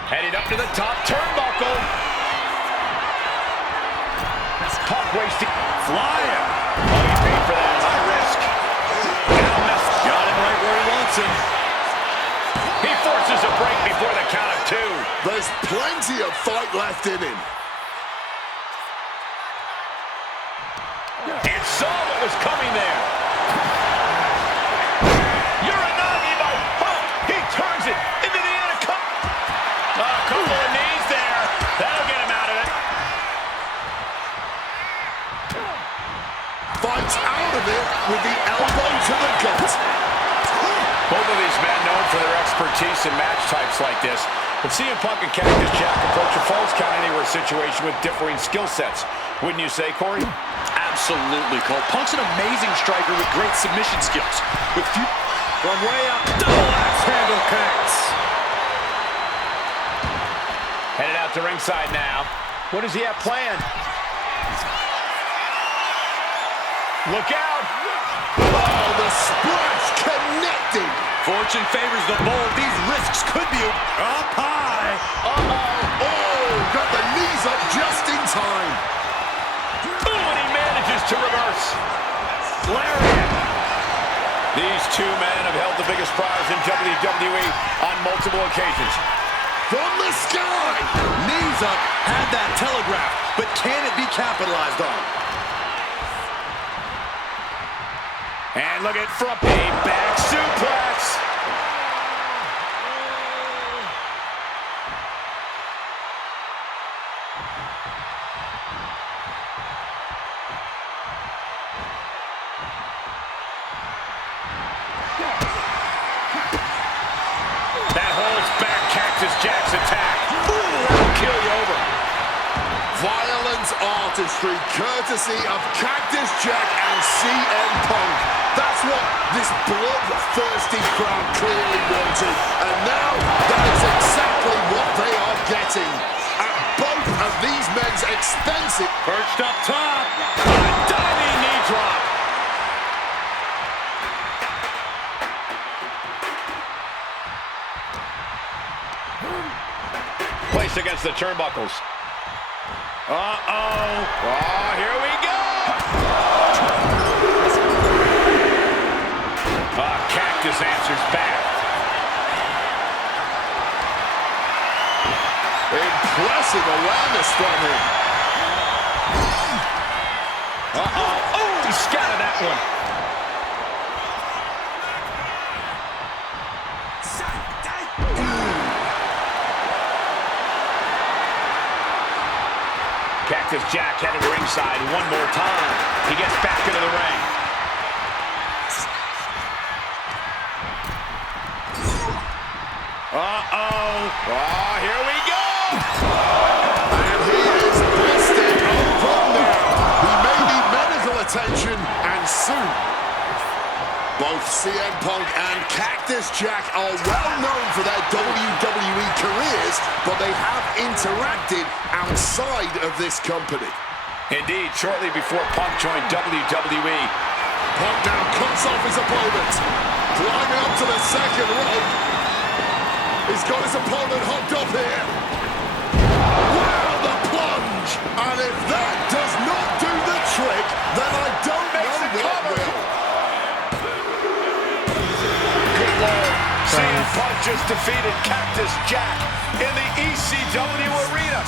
Headed up to the top turnbuckle. Punk wasting. Flying. Oh, he paid for that. High risk. Got him right where he wants him. He forces a break before the There's plenty of fight left in him. And saw what was coming there. Uranagi by Punk. He turns it into the anaconda. A couple of knees there. That'll get him out of it. Fights out of it with the elbow to the gut. Both of these men known for their expertise in match types like this. But CM Punk and Cactus Jack approach a falls count anywhere situation with differing skill sets. Wouldn't you say, Corey? Absolutely, Cole. Punk's an amazing striker with great submission skills. With few From way up, double axe handle connects. Headed out to ringside now. What does he have planned? Look out! Oh, the splash connecting. fortune favors the bold. These risks could be Up high. Uh-oh. Oh, got the knees up just in time. Oh, and he manages to reverse. Lariat. These two men have held the biggest prize in WWE on multiple occasions. From the sky. Knees up, had that telegraphed, but can it be capitalized on? And look at from a back suplex. That holds back Cactus Jack's attack. Ooh, that'll kill you over. Violent artistry courtesy of Cactus Jack and CM Punk. That's what this bloodthirsty crowd clearly wanted. And now that is exactly what they are getting. At both of these men's expensive... Perched up top. A diving knee drop. Placed against the turnbuckles. Uh-oh. Oh, here we go. Cactus answers back. Impressive awareness from him. Uh-oh. Oh, he scattered that one. Cactus Jack headed ringside one more time. He gets back into the ring. Uh-oh. Oh, here we go. And he is busted open now. He may need medical attention, and soon. Both CM Punk and Cactus Jack are well known for their WWE careers, but they have interacted outside of this company. Indeed, shortly before Punk joined WWE. Punk now cuts off his opponent. Climbing up to the second rope. He's got his opponent hooked up here. Wow, the plunge! And if that does not do the trick, then I don't know what will. Good Lord. CM Punk just defeated Cactus Jack in the ECW arena.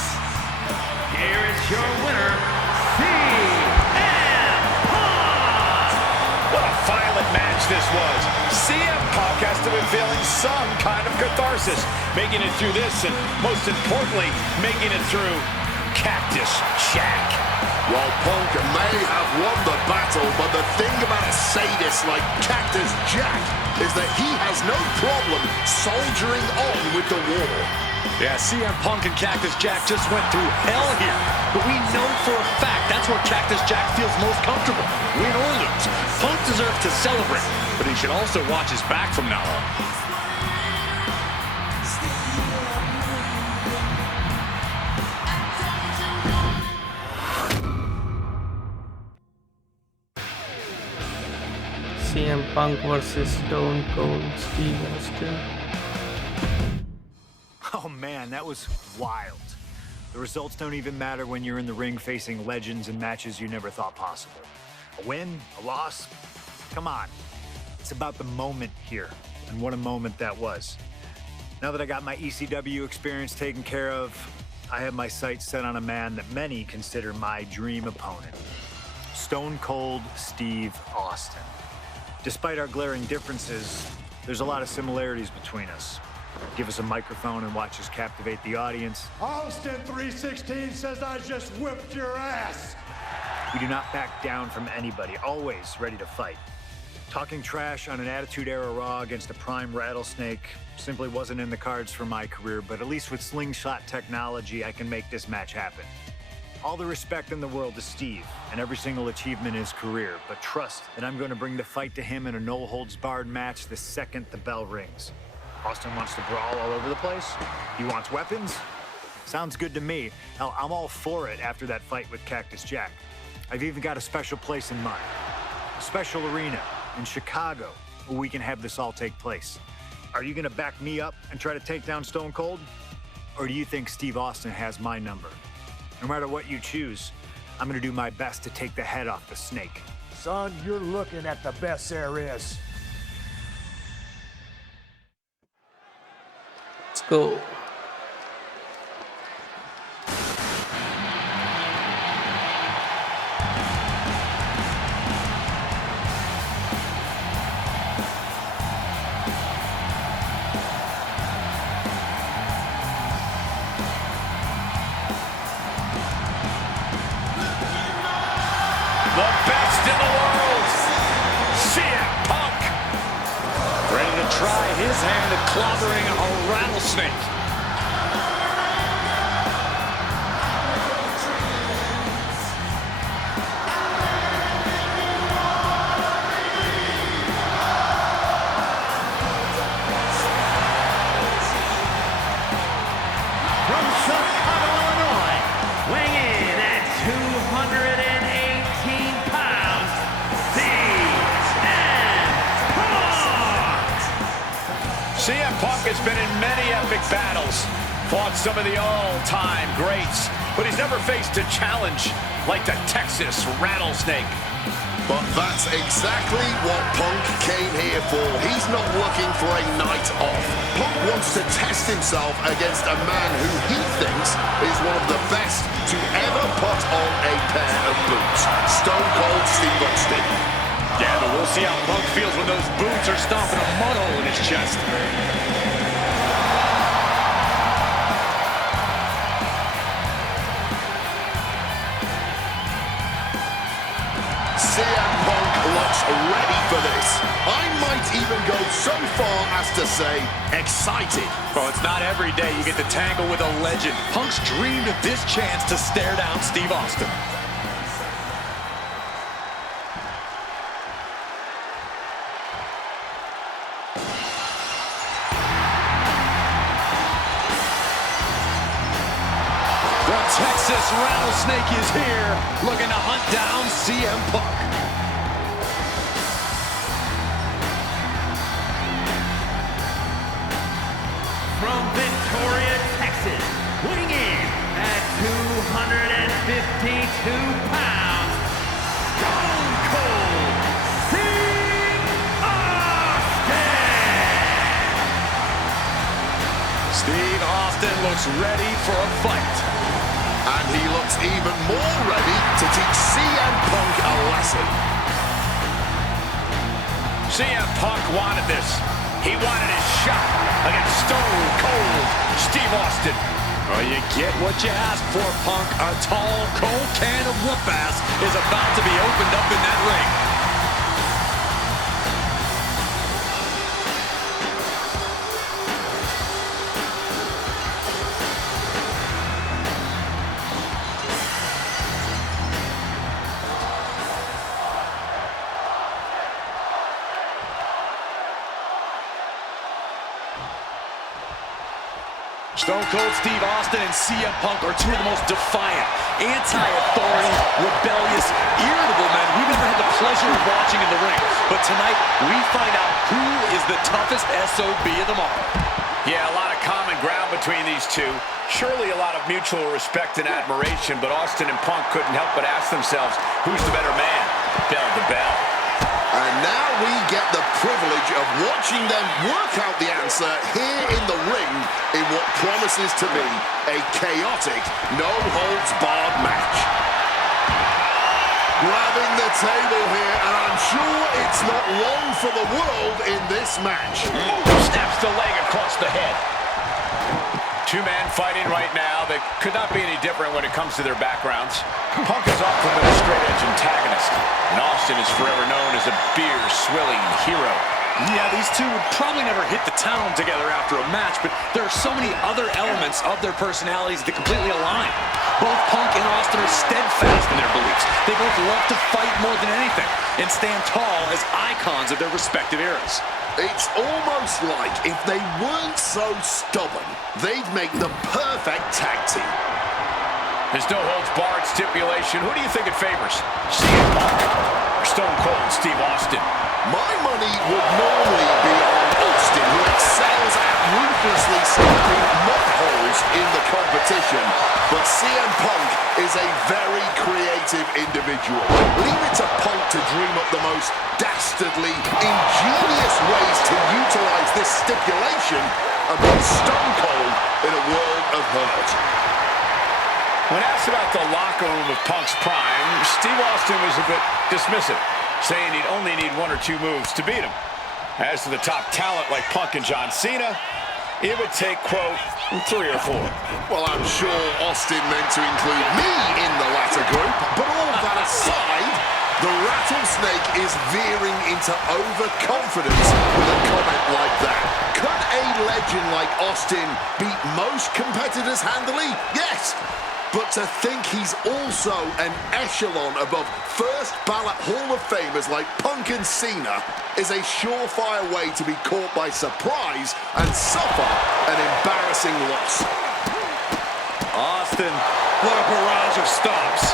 Here is your winner, CM Punk! What a violent match this was. CM Punk has to be feeling some kind of catharsis, making it through this and, most importantly, making it through Cactus Jack. Well, Punk may have won the battle, but the thing about a sadist like Cactus Jack is that he has no problem soldiering on with the war. Yeah, CM Punk and Cactus Jack just went through hell here. But we know for a fact that's where Cactus Jack feels most comfortable. Win or lose, Punk deserves to celebrate, but he should also watch his back from now on. CM Punk versus Stone Cold Steve Austin. Oh man, that was wild. The results don't even matter when you're in the ring facing legends in matches you never thought possible. A win, a loss, come on. It's about the moment here, and what a moment that was. Now that I got my ECW experience taken care of, I have my sights set on a man that many consider my dream opponent. Stone Cold Steve Austin. Despite our glaring differences, there's a lot of similarities between us. Give us a microphone and watch us captivate the audience. Austin 316 says I just whipped your ass. We do not back down from anybody, always ready to fight. Talking trash on an Attitude Era Raw against a prime rattlesnake simply wasn't in the cards for my career, but at least with slingshot technology, I can make this match happen. All the respect in the world to Steve and every single achievement in his career, but trust that I'm going to bring the fight to him in a no-holds-barred match the second the bell rings. Austin wants to brawl all over the place? He wants weapons? Sounds good to me. Hell, I'm all for it after that fight with Cactus Jack. I've even got a special place in mind. A special arena in Chicago where we can have this all take place. Are you going to back me up and try to take down Stone Cold? Or do you think Steve Austin has my number? No matter what you choose, I'm going to do my best to take the head off the snake. Son, you're looking at the best there is. Let's go. The best in the world, CM Punk. Ready to try his hand at clobbering a rattlesnake. From Chicago, Illinois, weighing in at 218 pounds, CM Punk has been in many epic battles, fought some of the all-time greats, but he's never faced a challenge like the Texas Rattlesnake. But that's exactly what Punk came here for. He's not looking for a night off. Punk wants to test himself against a man who he thinks is one of the best to ever put on a pair of boots. Stone Cold Steve Austin. Yeah, but we'll see how Punk feels when those boots are stomping a mud hole in his chest. CM Punk looks ready for this. I might even go so far as to say excited. Well, it's not every day you get to tangle with a legend. Punk's dreamed of this chance to stare down Steve Austin. The Texas Rattlesnake is here, looking to hunt down CM Punk. from Victoria, Texas, weighing in at 252 pounds, Stone Cold Steve Austin! Steve Austin looks ready for a fight. And he looks even more ready to teach CM Punk a lesson. CM Punk wanted this. He wanted his shot against Stone Cold Steve Austin. Well, you get what you ask for, Punk. A tall, cold can of whoop-ass is about to be opened up in that ring. Stone Cold Steve Austin and CM Punk are two of the most defiant, anti-authority, rebellious, irritable men we've ever had the pleasure of watching in the ring. But tonight, we find out who is the toughest SOB of them all. Yeah, a lot of common ground between these two. Surely a lot of mutual respect and admiration, but Austin and Punk couldn't help but ask themselves, who's the better man, bell to bell? And now we get the privilege of watching them work out the answer here in the ring in what promises to be a chaotic, no-holds-barred match. Grabbing the table here, and I'm sure it's not long for the world in this match. Snaps the leg across the head. Two men fighting right now that could not be any different when it comes to their backgrounds. Punk is often been a straight-edge antagonist, and Austin is forever known as a beer-swilling hero. Yeah, these two would probably never hit the town together after a match, but there are so many other elements of their personalities that completely align. Both Punk and Austin are steadfast in their beliefs. They both love to fight more than anything and stand tall as icons of their respective eras. It's almost like if they weren't so stubborn, they'd make the perfect tag team. There's no holds barred stipulation. Who do you think it favors? CM Punk or Stone Cold Steve Austin? My money would normally be on Austin, who excels at ruthlessly stopping mud holes in the competition. But CM Punk is a very creative individual. Leave it to Punk to dream up the most dastardly, ingenious ways to utilize this stipulation and put Stone Cold in a world of hurt. When asked about the locker room of Punk's prime, Steve Austin was a bit dismissive, saying he'd only need one or two moves to beat him. As to the top talent like Punk and John Cena, it would take, quote, 3 or 4. Well, I'm sure Austin meant to include me in the latter group, but all that aside, the rattlesnake is veering into overconfidence with a comment like that. Could a legend like Austin beat most competitors handily? Yes. But to think he's also an echelon above first ballot Hall of Famers like Punk and Cena is a surefire way to be caught by surprise and suffer an embarrassing loss. Austin, what a barrage of stops.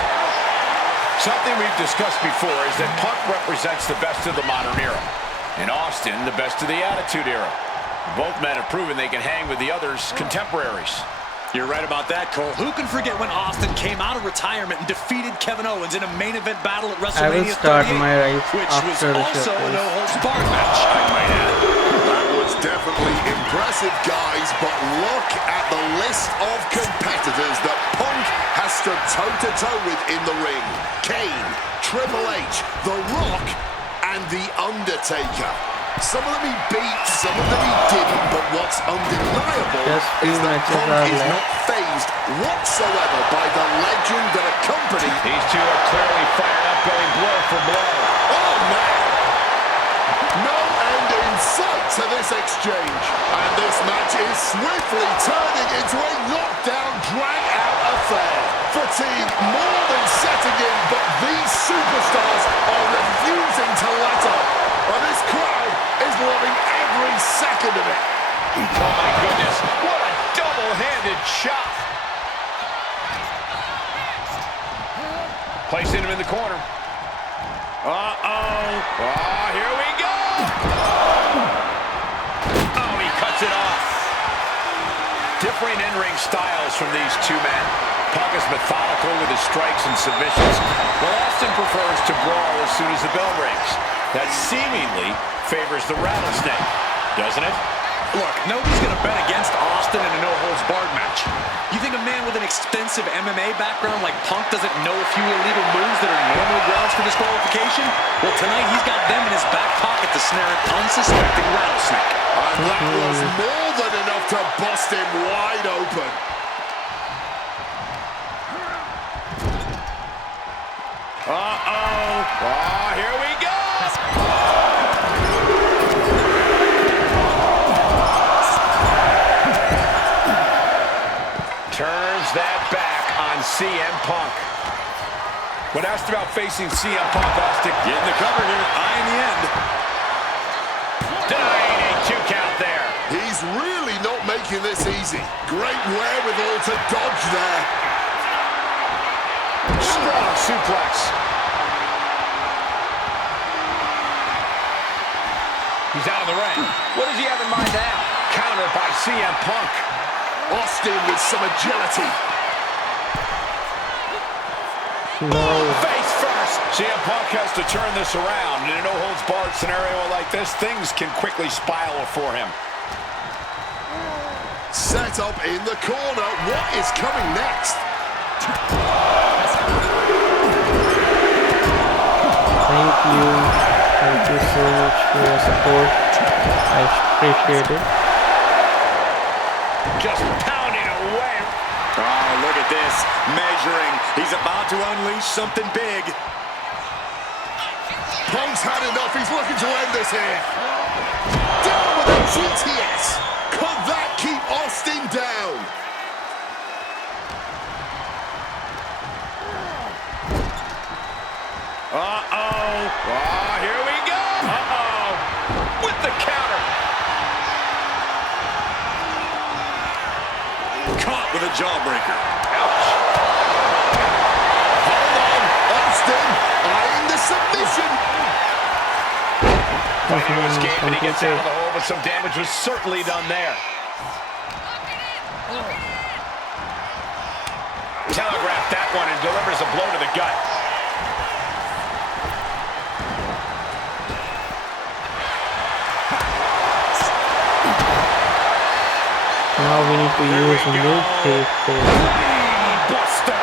Something we've discussed before is that Punk represents the best of the modern era, and Austin the best of the Attitude Era. Both men have proven they can hang with the other's contemporaries. You're right about that, Cole. Who can forget when Austin came out of retirement and defeated Kevin Owens in a main event battle at WrestleMania 38, which was also a no-holds-barred match, I might add. That was definitely impressive, guys, but look at the list of competitors that Punk has stood toe-to-toe with in the ring. Kane, Triple H, The Rock, and The Undertaker. Some of them he beat, some of them he didn't, but what's undeniable is that Punk is not fazed whatsoever by the legend that accompanied. These two are clearly fired up, going blow for blow. Oh, man! No end in sight to this exchange. And this match is swiftly turning into a knockdown, drag-out affair. Fatigue more than setting in, but these superstars are refusing to let up. And this crowd is loving every second of it. Oh, my goodness. What a double-handed shot. Placing him in the corner. Uh-oh. Oh, here we go. Oh, he cuts it off. Differing in-ring styles from these two men. Punk is methodical with his strikes and submissions, while Austin prefers to brawl as soon as the bell rings. That seemingly favors the rattlesnake, doesn't it? Look, nobody's going to bet against Austin in a no-holds-barred match. You think a man with an extensive MMA background like Punk doesn't know a few illegal moves that are normally grounds for disqualification? Well, tonight he's got them in his back pocket to snare an unsuspecting rattlesnake. And that was more than enough to bust him wide open. Uh-oh. Oh, here we go. Turns that back on CM Punk. When asked about facing CM Punk, Austin getting the cover here, eyeing the end. Denying a 2 count there. He's really not making this easy. Great wherewithal to dodge there. Strong suplex. He's out of the ring. What does he have in mind now? Counter by CM Punk. Austin with some agility. No. Face first. CM Punk has to turn this around. In a no-holds-barred scenario like this, things can quickly spiral for him. Set up in the corner. What is coming next? Thank you. Thank you so much for your support. I appreciate it. Just pounding away. Oh, look at this. Measuring. He's about to unleash something big. Punk's had enough. He's looking to end this here. Down with a GTS. Could that keep Austin down? Uh-oh. Oh, here we go. Uh-oh. With the counter. Caught with a jawbreaker. Ouch. Hold on. Austin eyeing the submission. Fighting to escape, and he gets out of the hole, but some damage was certainly done there. Telegraphed that one and delivers a blow to the gut. Now we need to use a move tape there. Buster.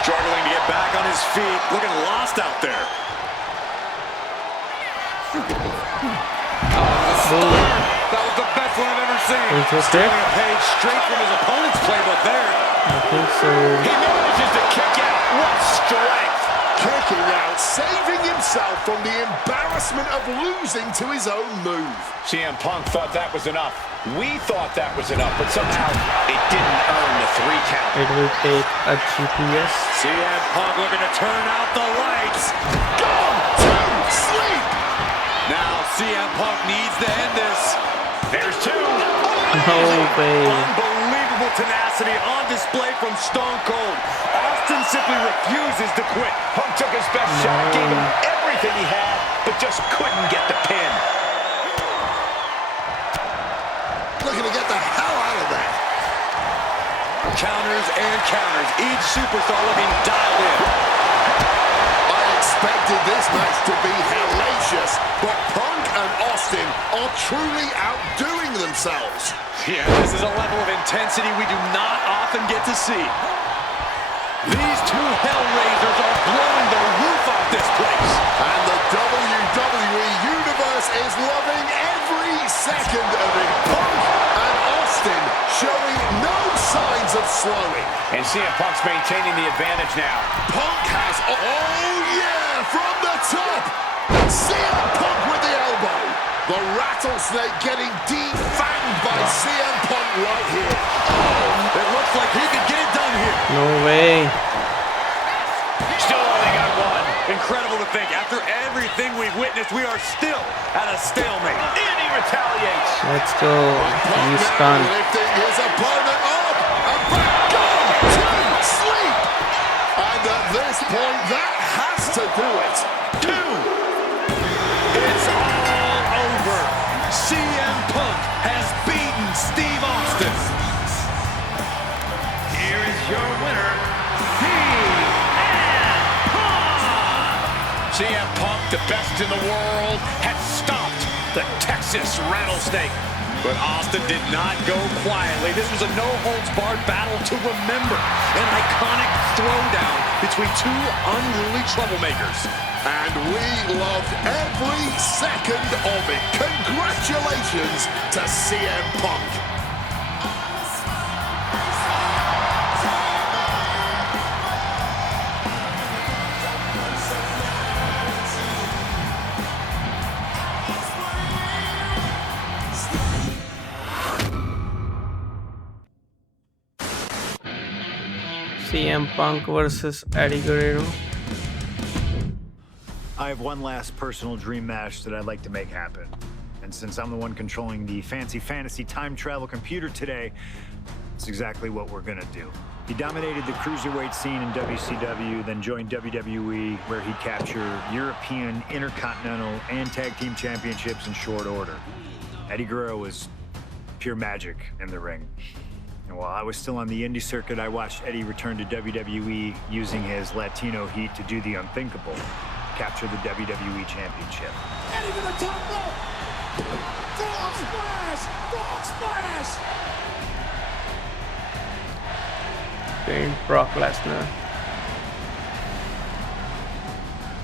Struggling to get back on his feet, looking lost out there. That was the best one I've ever seen. Stealing a page straight from his opponent's playbook there. I think so. He manages to kick out. What strength! Kicking out, saving himself from the embarrassment of losing to his own move. CM Punk thought that was enough. We thought that was enough, but somehow it didn't earn the 3 count. It will take a GPS. CM Punk looking to turn out the lights. Gone to sleep. Now CM Punk needs to end this. There's 2. No way. Unbelievable tenacity on display from Stone Cold. Austin simply refuses to quit. Punk took his best shot, gave him everything he had, but just couldn't get the pin. Looking to get the hell out of that. Counters and counters. Each superstar looking dialed in. I expected this match to be hellacious, but Punk and Austin are truly outdoing themselves. Yeah, this is a level of intensity we do not often get to see. These 2 Hellraisers are blowing the roof off this place. And the WWE Universe is loving every second of it. Punk and Austin showing no signs of slowing. And CM Punk's maintaining the advantage now. Punk has, oh yeah, from the top. CM Punk with the elbow. The rattlesnake getting defanged by CM Punk right here. Oh, it looks like he could get it done here. No way. Still only got 1. Incredible to think, after everything we've witnessed, we are still at a stalemate. And he retaliates. Let's go. He's stunned. Lifting his opponent up. And back on to sleep. And at this point, that has to do it. 2. It's all over. CM Punk has beaten Steve Austin. Here is your winner, CM Punk. CM Punk, the best in the world, had stopped the Texas Rattlesnake. But Austin did not go quietly. This was a no-holds-barred battle to remember. An iconic throwdown between 2 unruly troublemakers. And we loved every second of it. Congratulations to CM Punk. CM Punk versus Eddie Guerrero. I have one last personal dream match that I'd like to make happen. And since I'm the one controlling the fancy fantasy time travel computer today, it's exactly what we're gonna do. He dominated the cruiserweight scene in WCW, then joined WWE, where he captured European, Intercontinental, and Tag Team Championships in short order. Eddie Guerrero was pure magic in the ring. And while I was still on the indie circuit, I watched Eddie return to WWE using his Latino heat to do the unthinkable, capture the WWE Championship. Eddie to the top rope! Frog splash! Frog splash! Fiend Brock Lesnar.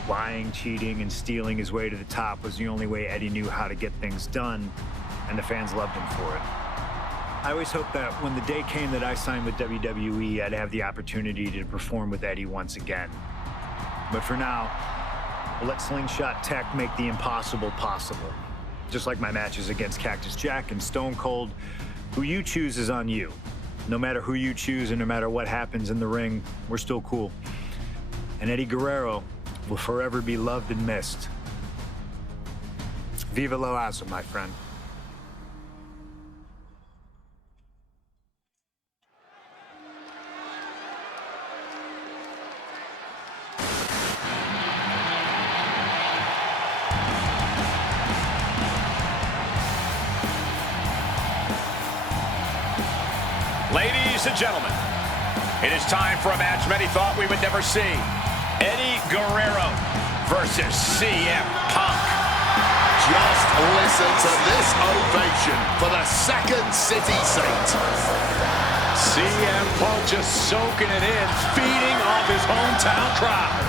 Lying, cheating, and stealing his way to the top was the only way Eddie knew how to get things done, and the fans loved him for it. I always hoped that when the day came that I signed with WWE, I'd have the opportunity to perform with Eddie once again. But for now, we'll let Slingshot Tech make the impossible possible. Just like my matches against Cactus Jack and Stone Cold, who you choose is on you. No matter who you choose and no matter what happens in the ring, we're still cool. And Eddie Guerrero will forever be loved and missed. Viva la raza, my friend. Ladies and gentlemen, it is time for a match many thought we would never see. Eddie Guerrero versus CM Punk. Just listen to this ovation for the Second City Saint. CM Punk just soaking it in, feeding off his hometown crowd.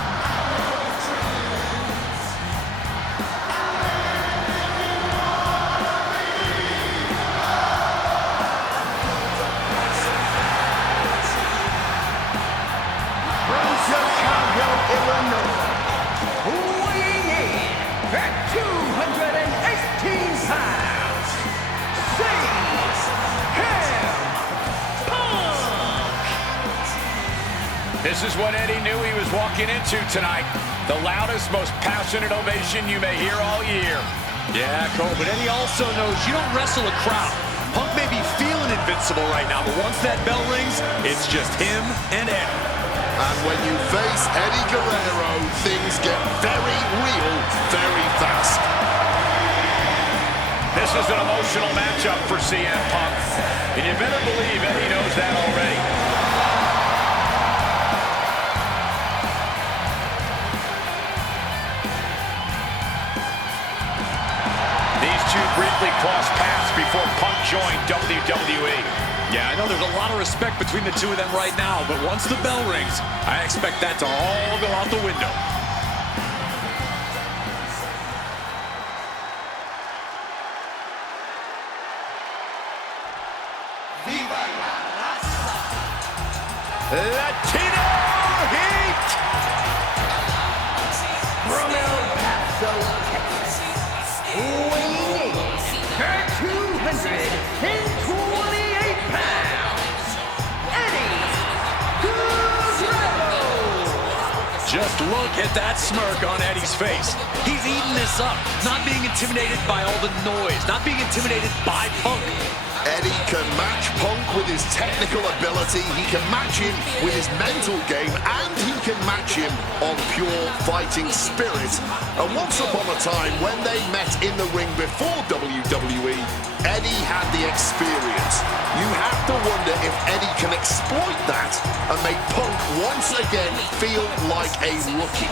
This is what Eddie knew he was walking into tonight. The loudest, most passionate ovation you may hear all year. Yeah, Cole, but Eddie also knows you don't wrestle a crowd. Punk may be feeling invincible right now, but once that bell rings, it's just him and Eddie. And when you face Eddie Guerrero, things get very real, very fast. This is an emotional matchup for CM Punk, and you better believe Eddie knows that already. Briefly crossed paths before Punk joined WWE. Yeah, I know there's a lot of respect between the two of them right now, but once the bell rings, I expect that to all go out the window. Latino Heat! From El Paso, Texas, weighing her 228 pounds, Eddie Guerrero. Just look at that smirk on Eddie's face. He's eating this up, not being intimidated by all the noise, not being intimidated by Punk. Eddie can match Punk with his technical ability, he can match him with his mental game, and he can match him on pure fighting spirit. And once upon a time, when they met in the ring before WWE, Eddie had the experience. You have to wonder if Eddie can exploit that and make Punk once again feel like a rookie.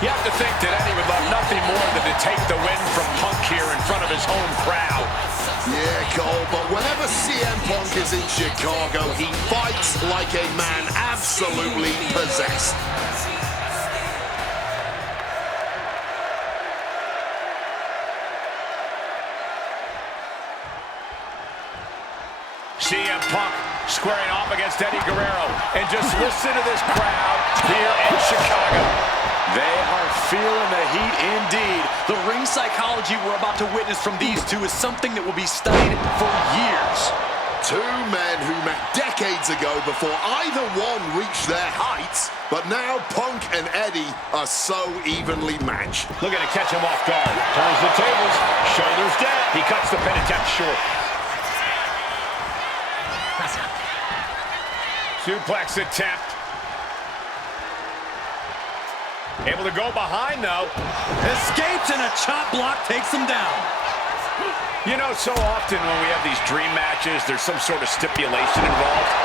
You have to think that Eddie would love nothing more than to take the win from Punk here in front of his home crowd. Yeah, Cole, but whenever CM Punk is in Chicago, he fights like a man absolutely possessed. CM Punk squaring off against Eddie Guerrero. And just listen to this crowd here in Chicago. They are feeling the heat indeed. The ring psychology we're about to witness from these two is something that will be studied for years. Two men who met decades ago before either one reached their heights, but now Punk and Eddie are so evenly matched. Looking to catch him off guard. Turns the tables, shoulders down. He cuts the pin attempt short. Suplex attempt. Able to go behind, though. Escapes and a chop block takes him down. You know, so often when we have these dream matches, there's some sort of stipulation involved.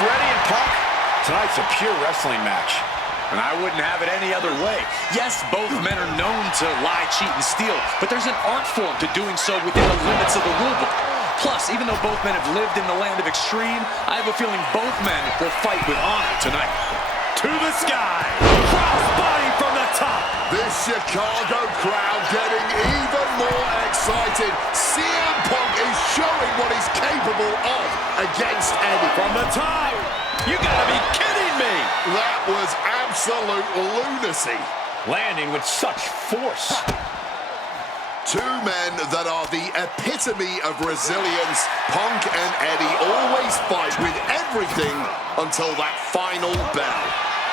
for Eddie and Punk? Tonight's a pure wrestling match. And I wouldn't have it any other way. Yes, both men are known to lie, cheat, and steal, but there's an art form to doing so within the limits of the rulebook. Plus, even though both men have lived in the land of extreme, I have a feeling both men will fight with honor tonight. To the sky, crossbody from the top. This Chicago crowd getting even more excited. CM Punk is showing what he's capable of against Eddie. From the top, you gotta be kidding me. That was absolute lunacy. Landing with such force. Two men that are the epitome of resilience. Punk and Eddie always fight with everything until that final bell.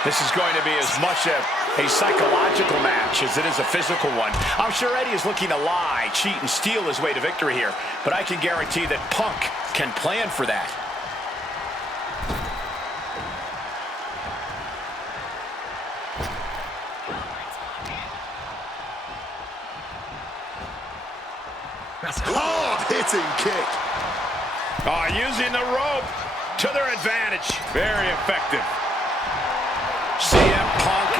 This is going to be as much a psychological match as it is a physical one. I'm sure Eddie is looking to lie, cheat, and steal his way to victory here, but I can guarantee that Punk can plan for that. Hard-hitting kick. Using the rope to their advantage. Very effective. CM Punk,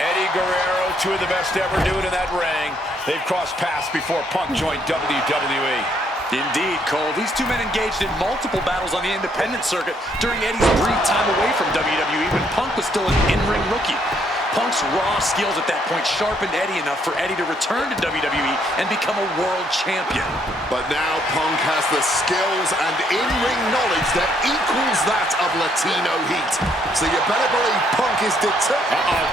Eddie Guerrero, two of the best to ever do it in that ring. They've crossed paths before Punk joined WWE. Indeed, Cole. These two men engaged in multiple battles on the independent circuit during Eddie's brief time away from WWE when Punk was still an in-ring rookie. Punk's raw skills at that point sharpened Eddie enough for Eddie to return to WWE and become a world champion. But now Punk has the skills and in-ring knowledge that equals that of Latino heat. So you better believe Punk is determined.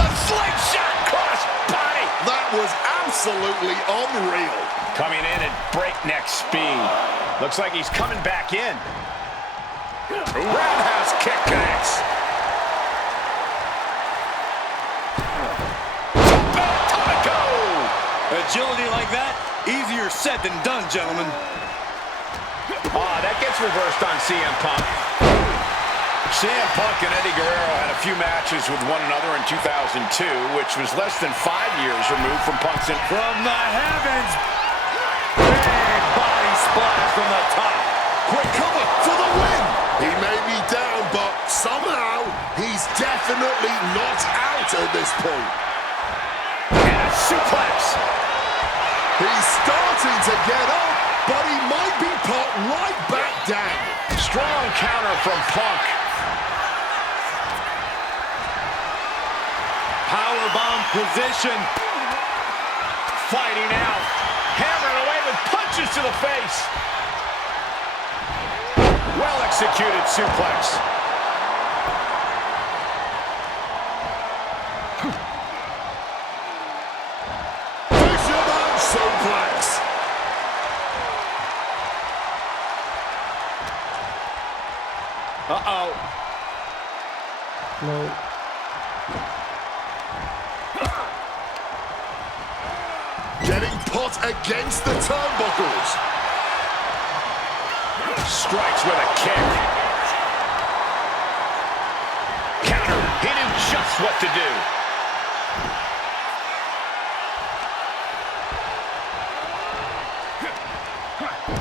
A slingshot cross body. That was absolutely unreal. Coming in at breakneck speed. Looks like he's coming back in. Roundhouse kick connects. Agility like that, easier said than done, gentlemen. That gets reversed on CM Punk. CM Punk and Eddie Guerrero had a few matches with one another in 2002, which was less than 5 years removed from Punk's From the heavens, big body splash from the top. Quick cover for the win. He may be down, but somehow he's definitely not out at this point. And a suplex. He's starting to get up, but he might be put right back down. Strong counter from Punk. Powerbomb position. Fighting out. Hammering away with punches to the face. Well-executed suplex. Suplex. Uh-oh. No. Getting put against the turnbuckles. Strikes with a kick. Counter. He knew just what to do.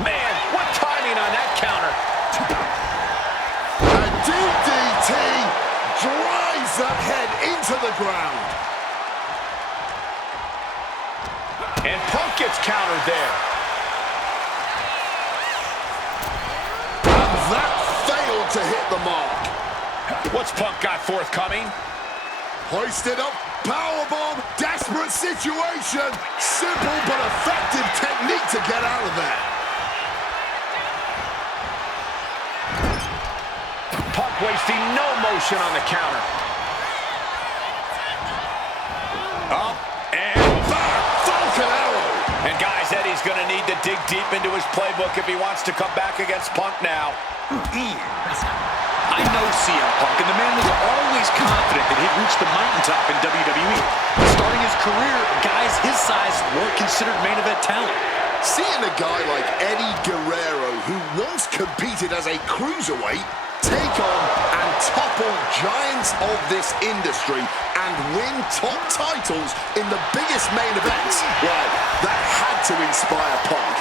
Man, what timing on that counter. A DDT drives that head into the ground. And Punk gets countered there. And that failed to hit the mark. What's Punk got forthcoming? Hoisted up, powerbomb, desperate situation. Simple but effective technique to get out of there. Punk wasting no motion on the counter. Up and back. Falcon arrow. And guys, Eddie's going to need to dig deep into his playbook if he wants to come back against Punk now. I know CM Punk, and the man was always confident that he'd reach the mountaintop in WWE. Starting his career, guys his size weren't considered main event talent. Seeing a guy like Eddie Guerrero, who once competed as a cruiserweight, take on and topple giants of this industry and win top titles in the biggest main events, well, that had to inspire Punk.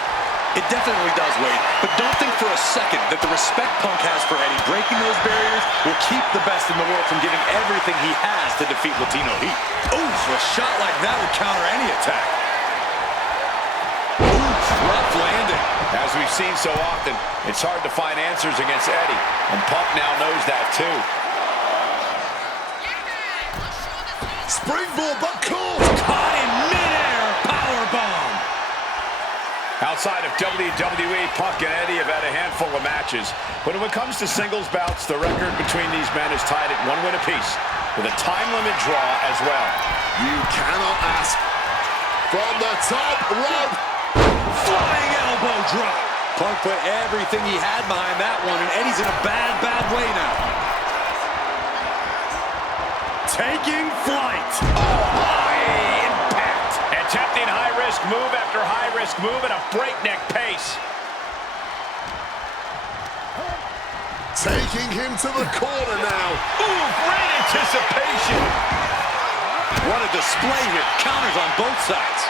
It definitely does, Wade. But don't think for a second that the respect Punk has for Eddie breaking those barriers will keep the best in the world from giving everything he has to defeat Latino Heat. Oof, a shot like that would counter any attack. Oof, rough landing. As we've seen so often, it's hard to find answers against Eddie, and Punk now knows that too. Springboard, but caught. Caught in midair, powerbomb. Outside of WWE, Punk and Eddie have had a handful of matches. But when it comes to singles bouts, the record between these men is tied at 1 win apiece, with a time limit draw as well. You cannot ask. From the top rope. Flying elbow drop. Punk put everything he had behind that one, and Eddie's in a bad, bad way now. Taking flight. Oh, high impact. Attempting high-risk move after high-risk move at a breakneck pace. Taking him to the corner now. Ooh, great anticipation. What a display here. Counters on both sides.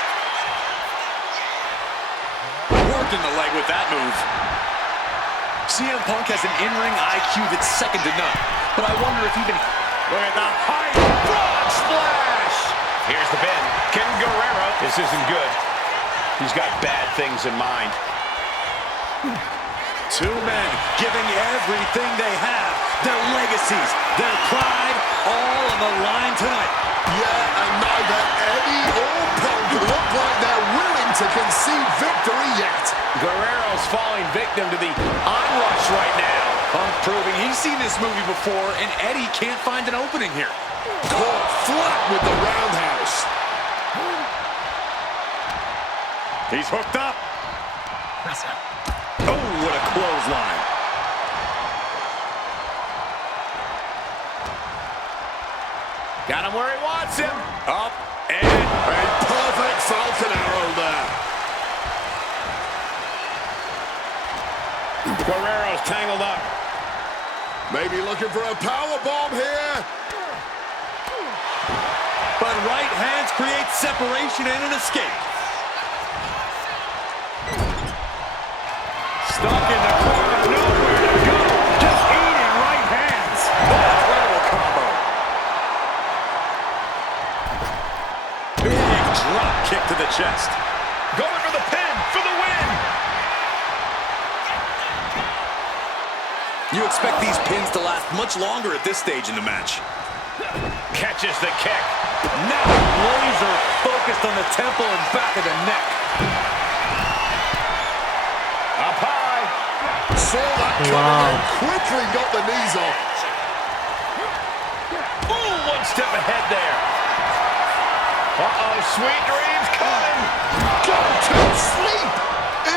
Worked in the leg with that move. CM Punk has an in-ring IQ that's second to none. But I wonder if even... Look at the high frog splash. Here's the pin. King Guerrero. This isn't good. He's got bad things in mind. Two men giving everything they have. Their legacies, their pride, all on the line tonight. Yeah, and neither Eddie or Punk look like they're willing to concede victory yet. Guerrero's falling victim to the onrush right now. Punk proving he's seen this movie before, and Eddie can't find an opening here. Caught flat with the roundhouse. He's hooked up. Oh, what a clothesline. Got him where he wants him. Up and... A perfect Falcon arrow there. Guerrero's tangled up. Maybe looking for a power bomb here. But right hands create separation and an escape. Stuck in the corner, nowhere to go. Just eating right hands. Incredible combo. Big drop kick to the chest. Going for the pin for the win. You expect these pins to last much longer at this stage in the match. Catches the kick. Now laser focused on the temple and back of the neck. Up high. Saw that coming and quickly got the knees off. Ooh, one step ahead there. Uh-oh, sweet dreams coming. Go to sleep.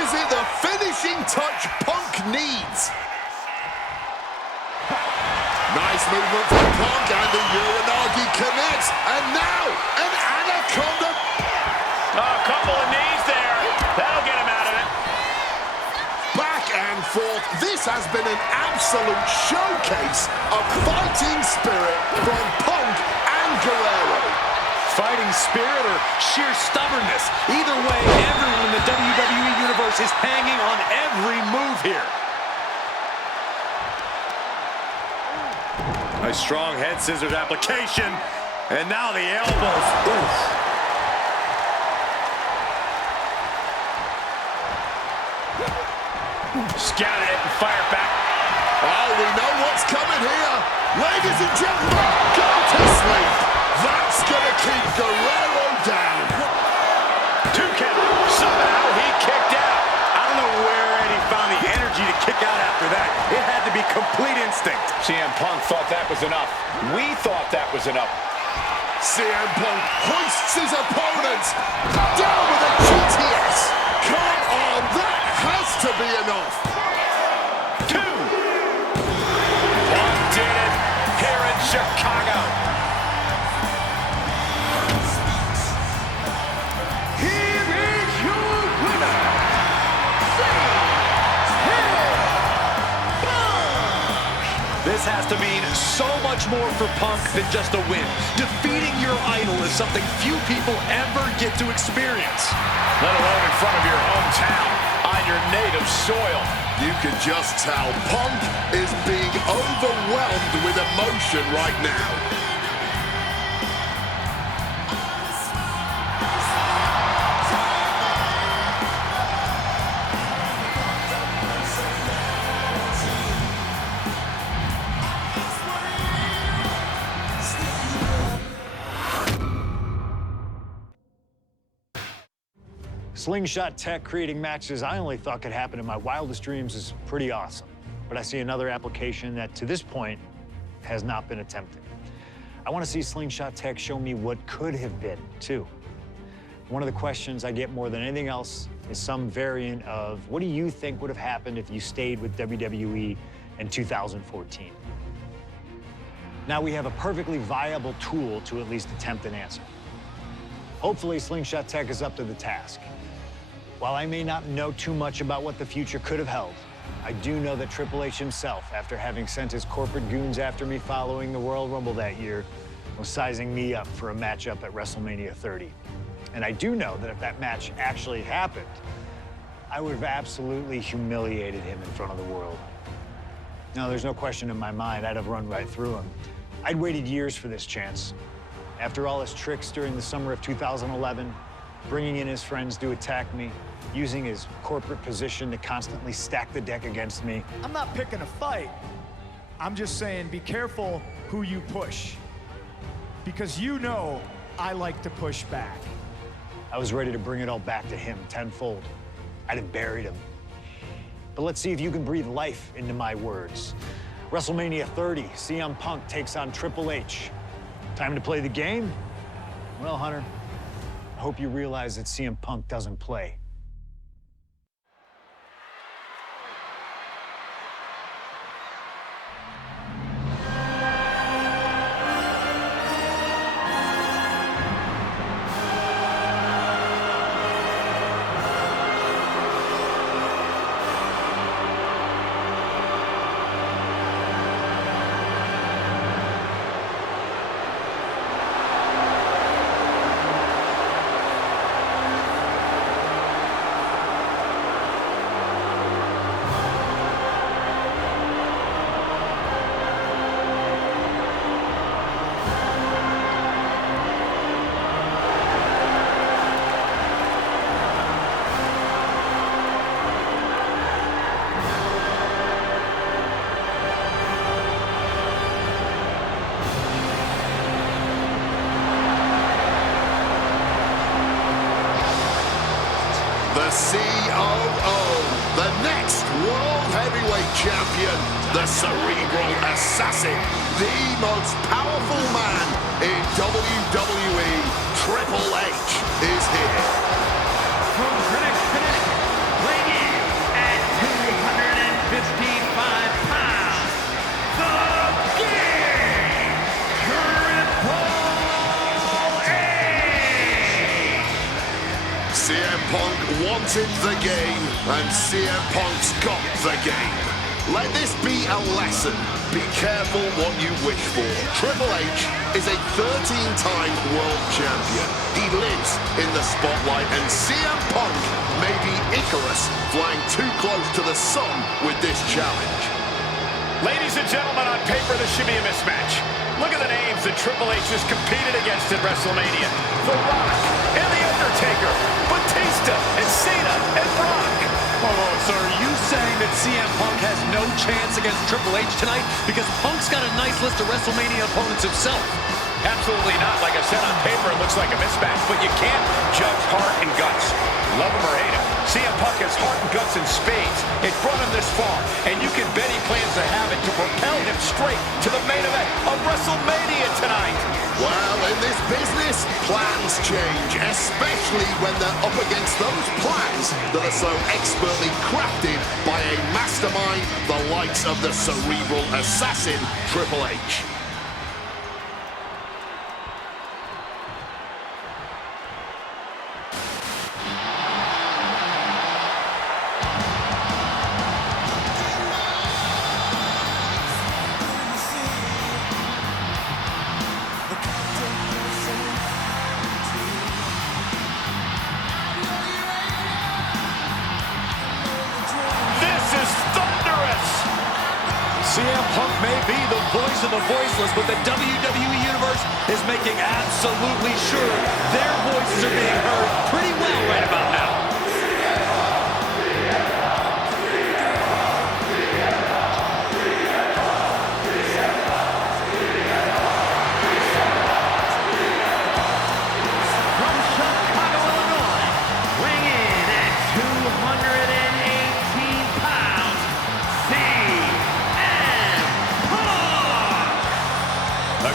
Is it the finishing touch Punk needs? Nice movement from Punk, and the Uranagi connects. And now, an anaconda. A couple of knees there. That'll get him out of it. Back and forth. This has been an absolute showcase of fighting spirit from Punk and Guerrero. Fighting spirit or sheer stubbornness. Either way, everyone in the WWE Universe is hanging on every move here. A strong head scissors application. And now the elbows. Oof. Scouted it and fired back. Oh, we know what's coming here. Ladies and gentlemen, go to sleep. That's going to keep Guerrero down. 2 count. Somehow he kicked out. I don't know where Eddie found the energy to kick out after that. It had to be complete instinct. CM Punk thought that was enough. We thought that was enough. CM Punk hoists his opponent. Down with a GTS. Come on, that has to be enough. 2. Punk did it here in Chicago. Here is your winner, This has to mean so much more for Punk than just a win. Defeating your idol is something few people ever get to experience. Let alone in front of your hometown. on your native soil. You can just tell Punk is being overwhelmed with emotion right now. Slingshot tech creating matches I only thought could happen in my wildest dreams is pretty awesome. But I see another application that, to this point, has not been attempted. I want to see Slingshot tech show me what could have been, too. One of the questions I get more than anything else is some variant of, what do you think would have happened if you stayed with WWE in 2014? Now we have a perfectly viable tool to at least attempt an answer. Hopefully, Slingshot tech is up to the task. While I may not know too much about what the future could have held, I do know that Triple H himself, after having sent his corporate goons after me following the Royal Rumble that year, was sizing me up for a matchup at WrestleMania 30. And I do know that if that match actually happened, I would have absolutely humiliated him in front of the world. Now, there's no question in my mind I'd have run right through him. I'd waited years for this chance. After all his tricks during the summer of 2011, bringing in his friends to attack me, using his corporate position to constantly stack the deck against me. I'm not picking a fight. I'm just saying be careful who you push. Because you know I like to push back. I was ready to bring it all back to him tenfold. I'd have buried him. But let's see if you can breathe life into my words. WrestleMania 30, CM Punk takes on Triple H. Time to play the game? Well, Hunter, I hope you realize that CM Punk doesn't play. COO, the next World Heavyweight Champion, the Cerebral Assassin, the most powerful man in WWE, Triple H, is here. From Greenwich, Connecticut, weighing in at 255 pounds, the King, Triple H! CM Punk wanted the game, and CM Punk's got the game. Let this be a lesson. Be careful what you wish for. Triple H is a 13-time world champion. He lives in the spotlight, and CM Punk may be Icarus flying too close to the sun with this challenge. Ladies and gentlemen, on paper, this should be a mismatch. Look at the names that Triple H has competed against at WrestleMania. The Rock and The Undertaker, Batista and Cena and Brock. Oh, so are you saying that CM Punk has no chance against Triple H tonight? Because Punk's got a nice list of WrestleMania opponents himself. Absolutely not. Like I said, on paper, it looks like a mismatch, but you can't judge heart and guts. Love him or hate him, CM Punk has heart and guts in spades. It brought him this far, and you can bet he plans to have it to propel him straight to the main event of WrestleMania tonight. Well, in this business, plans change, especially when they're up against those plans that are so expertly crafted by a mastermind, the likes of the Cerebral Assassin, Triple H. voice of the voiceless, but the WWE Universe is making absolutely sure their voices are being heard pretty well right about now.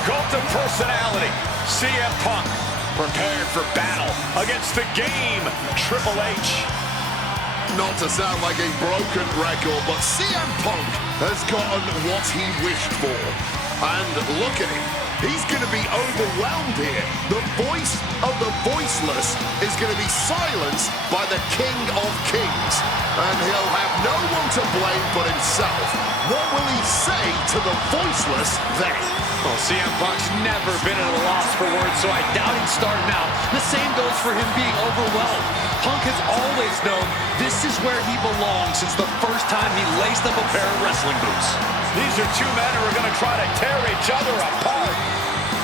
Cult of personality, CM Punk, prepared for battle against the game, Triple H. Not to sound like a broken record, but CM Punk has gotten what he wished for. And look at him. He's going to be overwhelmed here. The voice of the voiceless is going to be silenced by the King of Kings. And he'll have no one to blame but himself. What will he say to the voiceless then? Well, CM Punk's never been at a loss for words, so I doubt he'd start now. The same goes for him being overwhelmed. Punk has always known this is where he belongs since the first time he laced up a pair of wrestling boots. These are two men who are going to try to tear each other apart.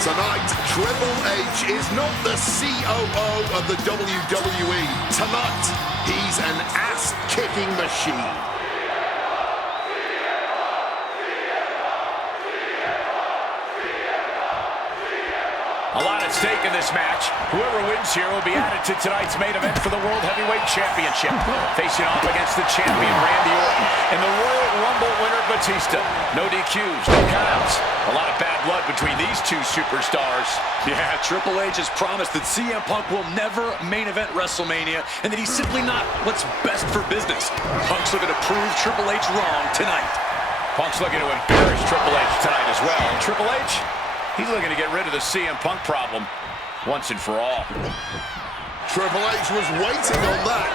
Tonight, Triple H is not the COO of the WWE. Tonight, he's an ass-kicking machine. A lot at stake in this match. Whoever wins here will be added to tonight's main event for the World Heavyweight Championship. Facing off against the champion, Randy Orton, and the Royal Rumble winner, Batista. No DQs, no countouts. A lot of bad blood between these two superstars. Yeah, Triple H has promised that CM Punk will never main event WrestleMania, and that he's simply not what's best for business. Punk's looking to prove Triple H wrong tonight. Punk's looking to embarrass Triple H tonight as well. And Triple H, he's looking to get rid of the CM Punk problem once and for all. Triple H was waiting on that.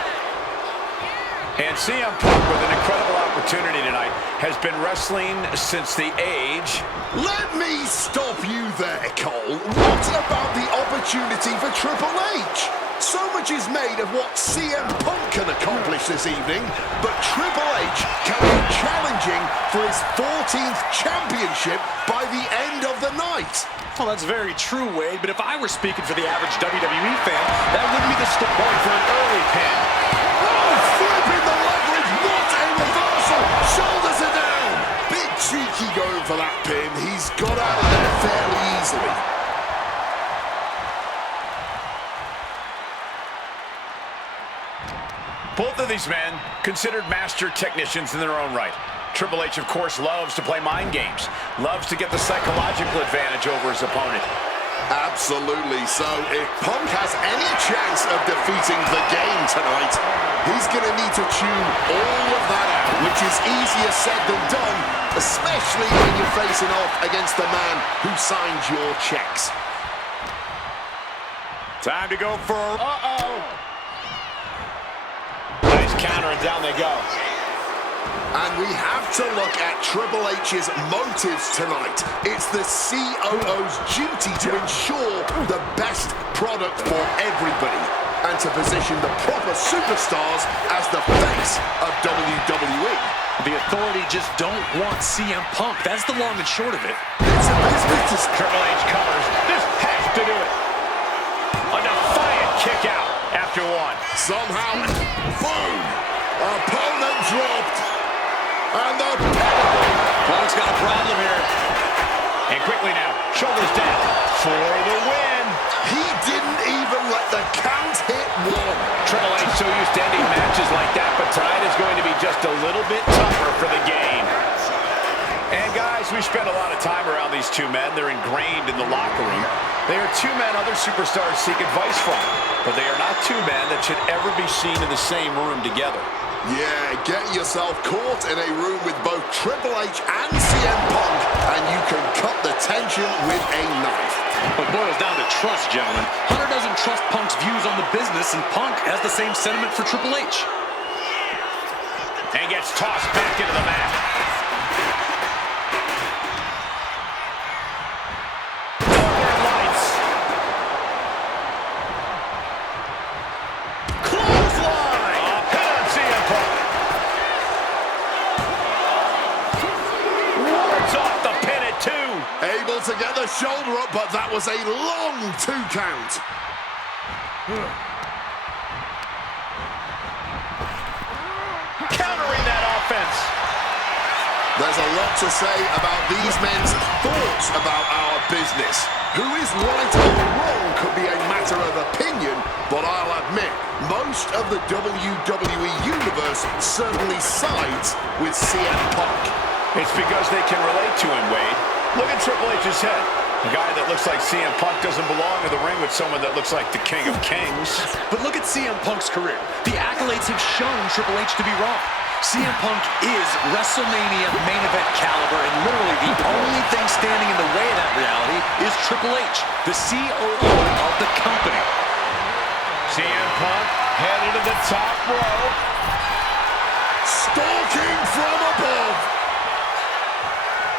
And CM Punk, with an incredible opportunity tonight, has been wrestling since the age... Let me stop you there, Cole. What about the opportunity for Triple H? So much is made of what CM Punk can accomplish this evening, but Triple H can be challenging for his 14th championship by the end of the night. Well, that's very true, Wade, but if I were speaking for the average WWE fan, that wouldn't be the start for an early pin. Oh, flipping the leverage, what a reversal! Shoulders are down! Bit cheeky going for that pin. He's got out of there fairly easily. Both of these men considered master technicians in their own right. Triple H, of course, loves to play mind games, loves to get the psychological advantage over his opponent. Absolutely. So if Punk has any chance of defeating the game tonight, he's going to need to tune all of that out, which is easier said than done, especially when you're facing off against the man who signed your checks. Time to go for... Nice counter, and down they go. And we have to look at Triple H's motives tonight. It's the COO's duty to ensure the best product for everybody and to position the proper superstars as the face of WWE. The Authority just don't want CM Punk. That's the long and short of it. It's a business. Triple H covers. This has to do it. A defiant kick out after one. Somehow, boom! Opponent dropped. And the pedigree. Punk's got a problem here. And quickly now, shoulders down for the win. He didn't even let the count hit one. Triple H so used to ending matches like that, but tonight is going to be just a little bit tougher for the game. And guys, we spent a lot of time around these two men. They're ingrained in the locker room. They are two men other superstars seek advice from, but they are not two men that should ever be seen in the same room together. Yeah, get yourself caught in a room with both Triple H and CM Punk, and you can cut the tension with a knife. It boils down to trust, gentlemen. Hunter doesn't trust Punk's views on the business, and Punk has the same sentiment for Triple H. And gets tossed back into the mat. Two. shoulder up, but that was a long 2 count. Countering that offense. There's a lot to say about these men's thoughts about our business. Who is right or wrong could be a matter of opinion, but I'll admit, most of the WWE Universe certainly sides with CM Punk. It's because they can relate to him, Wade. Look at Triple H's head. A guy that looks like CM Punk doesn't belong in the ring with someone that looks like the King of Kings. But look at CM Punk's career. The accolades have shown Triple H to be wrong. CM Punk is WrestleMania main event caliber, and literally the only thing standing in the way of that reality is Triple H, the COO of the company. CM Punk headed to the top rope. Stalking from above.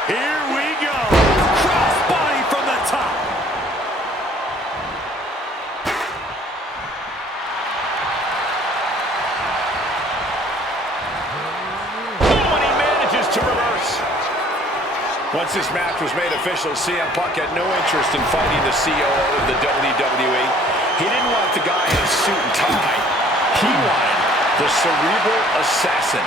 Here we go. Crossbody from the top. Once this match was made official, CM Punk had no interest in fighting the COO of the WWE. He didn't want the guy in a suit and tie. He wanted the cerebral assassin.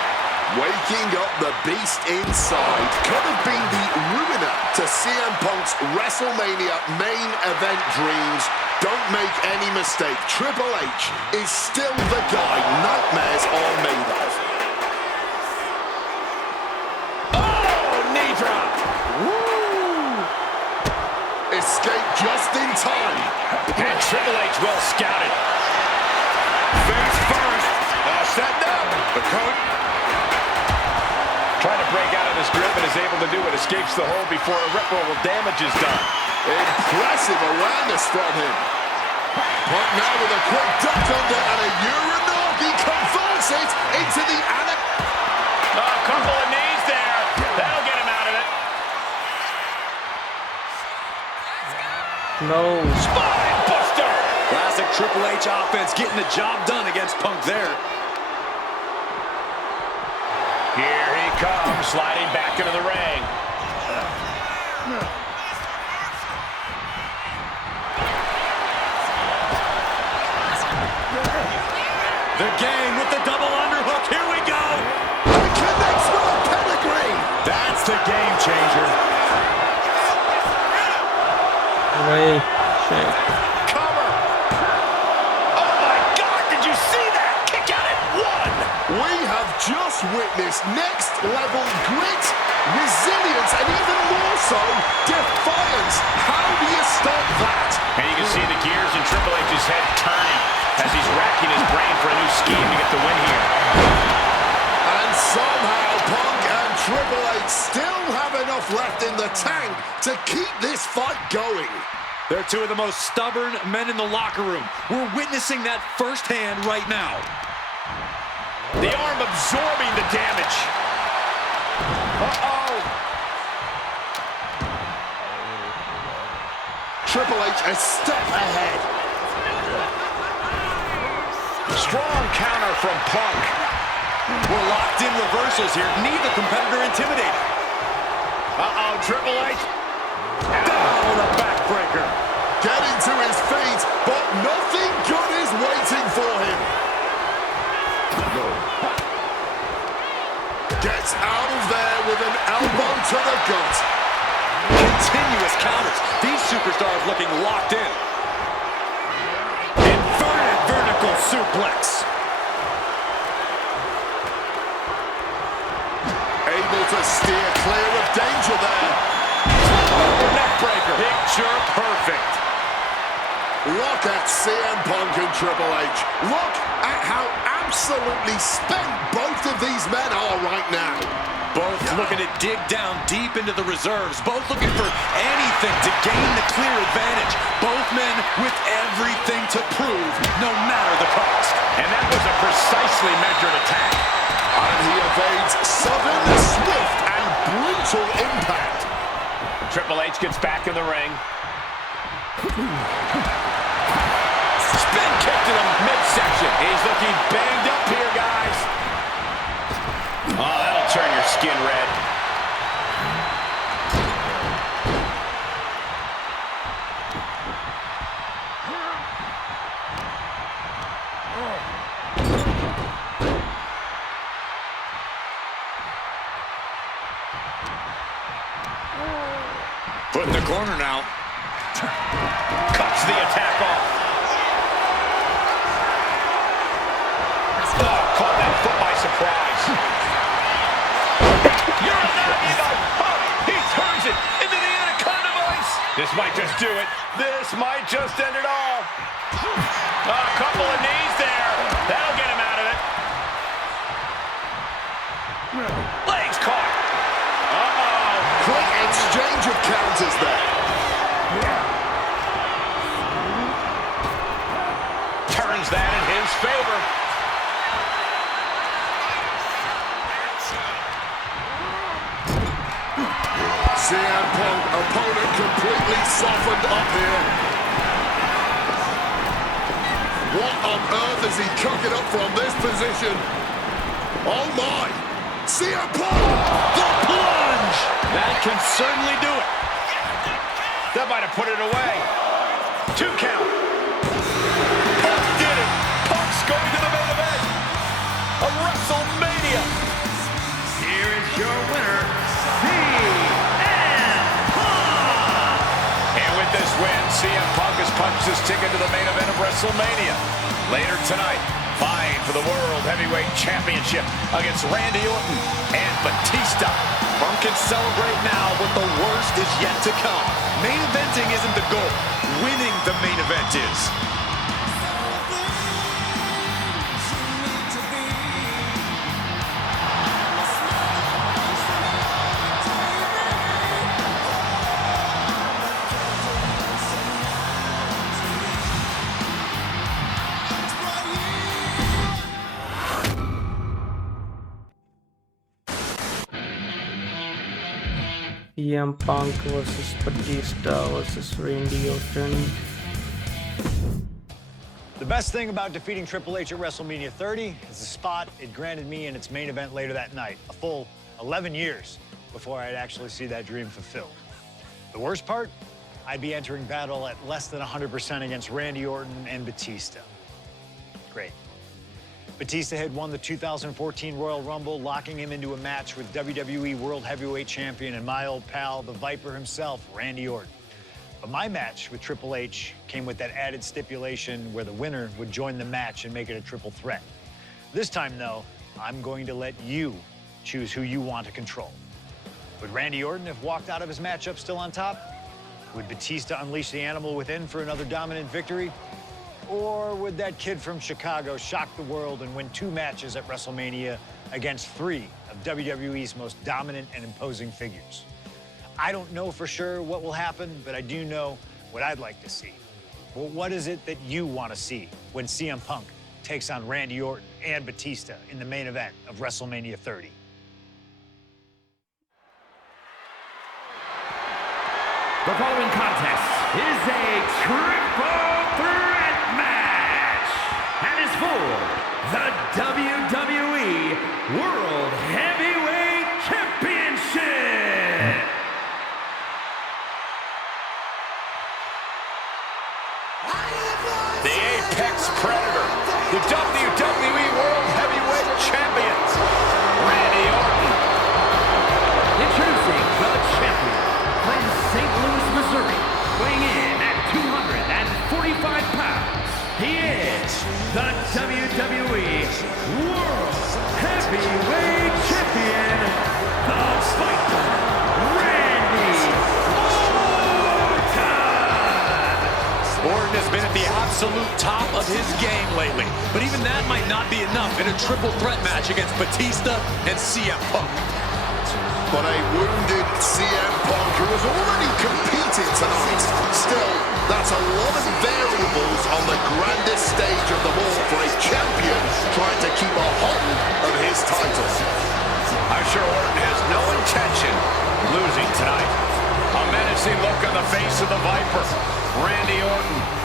Waking up the beast inside could have been the ruiner to CM Punk's WrestleMania main event dreams. Don't make any mistake, Triple H is still the guy nightmares are made of. Escape just in time. And Triple H well scouted. Face first. Setting up. The coat. Trying to break out of his grip and is able to do it. Escapes the hold before irreparable damage is done. Impressive awareness from him. Punk now with a quick duck under and a Uranagi converts it into the a couple of knees there. That'll get him out of it. No. Spine buster. Classic Triple H offense, getting the job done against Punk there. Here he comes, sliding back into the ring. The game with the double underhook. Here we go. He connects with a pedigree. That's the game changer. Way. Shit. Cover. Oh my God, did you see that? Kick out at 1. We have just witnessed next level grit, resilience, and even more so, defiance. How do you stop that? And you can see the gears in Triple H's head turning as he's racking his brain for a new scheme to get the win here. And somehow Punk and Triple H still have enough left in the tank to keep this fight going. They're two of the most stubborn men in the locker room. We're witnessing that firsthand right now. The arm absorbing the damage. Uh-oh. Triple H a step ahead. Strong counter from Punk. We're locked in reversals here. Neither competitor intimidated. Uh-oh, Triple H. Down a backbreaker. Getting to his feet, but nothing good is waiting for him. Gets out of there with an elbow to the gut. Continuous counters. These superstars looking locked in. Inverted vertical suplex. Able to steer clear of danger there. Neckbreaker. Picture perfect. Look at CM Punk and Triple H. Look at how absolutely spent both of these men are right now. Both looking to dig down deep into the reserves. Both looking for anything to gain the clear advantage. Both men with everything to prove, no matter the cost. And that was a precisely measured attack. And he evades sudden, swift, and brutal impact. Triple H gets back in the ring. Spin kick to the midsection. He's looking banged up here, guys. Oh, that'll turn your skin red. Put in the corner now. Cuts the attack off. Oh, caught that foot by surprise. You're he turns it into the Anaconda Vice. This might just do it. This might just end it all. A couple of knees there. That'll get him out of it. Legs caught. Uh-oh. Quick exchange of counters there. Turns that in his favor. CM Punk, opponent completely softened up here. What on earth is he cooking up from this position? Oh my! CM Punk! The plunge! That can certainly do it. That might have put it away. 2 count. Punk did it. Punk's going to the main event of WrestleMania. Here is your winner, CM Punk! And with this win, CM Punk has punched his ticket to the main event of WrestleMania. Later tonight, vying for the World Heavyweight Championship against Randy Orton and Batista. Punk can celebrate now, but the worst is yet to come. Main eventing isn't the goal. Winning the main event is. CM Punk versus Batista versus Randy Orton. The best thing about defeating Triple H at WrestleMania 30 is the spot it granted me in its main event later that night. A full 11 years before I'd actually see that dream fulfilled. The worst part? I'd be entering battle at less than 100% against Randy Orton and Batista. Great. Batista had won the 2014 Royal Rumble, locking him into a match with WWE World Heavyweight Champion and my old pal, the Viper himself, Randy Orton. But my match with Triple H came with that added stipulation where the winner would join the match and make it a triple threat. This time, though, I'm going to let you choose who you want to control. Would Randy Orton have walked out of his matchup still on top? Would Batista unleash the animal within for another dominant victory? Or would that kid from Chicago shock the world and win 2 matches at WrestleMania against 3 of WWE's most dominant and imposing figures? I don't know for sure what will happen, but I do know what I'd like to see. Well, what is it that you want to see when CM Punk takes on Randy Orton and Batista in the main event of WrestleMania 30? The following contest is a triple threat match and is for the WWE World Heavyweight Championship. The Apex Predator, the WWE World Heavyweight Champions, Randy Orton. Introducing the champion from St. Louis, Missouri, weighing in at 245 pounds. He is the WWE World Heavyweight Champion, the Viper, Randy Orton. Orton has been at the absolute top of his game lately, but even that might not be enough in a triple threat match against Batista and CM Punk. But a wounded CM Punk who has already competed tonight. Still, that's a lot of variables on the grandest stage of them all for a champion trying to keep a hold of his title. I'm sure Orton has no intention of losing tonight. A menacing look on the face of the Viper, Randy Orton.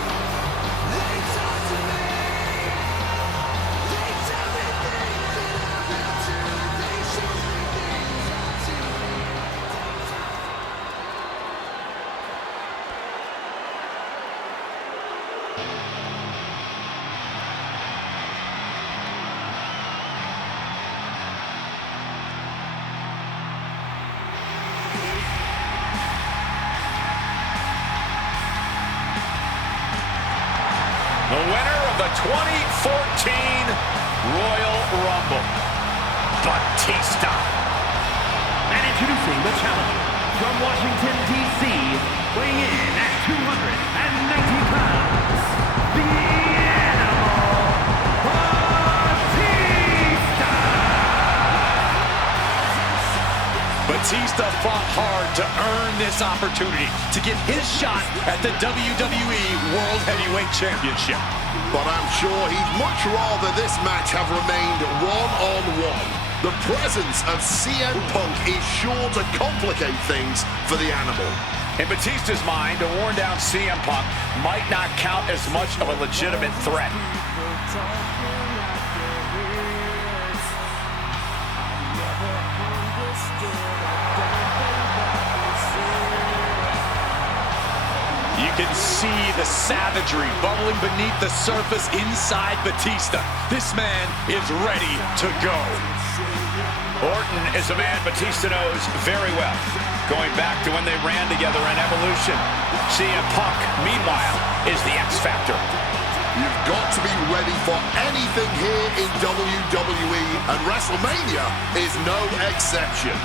The winner of the 2014 Royal Rumble, Batista. And introducing the challenger from Washington, D.C., weighing in at 290 pounds, the Animal, Batista! Batista fought hard to earn this opportunity to get his shot at the WWE World Heavyweight Championship. But I'm sure he'd much rather this match have remained one-on-one. The presence of CM Punk is sure to complicate things for the Animal. In Batista's mind, a worn-down CM Punk might not count as much of a legitimate threat. You can see the savagery bubbling beneath the surface inside Batista. This man is ready to go. Orton is a man Batista knows very well, going back to when they ran together in Evolution. CM Punk, meanwhile, is the X Factor. You've got to be ready for anything here in WWE, and WrestleMania is no exception.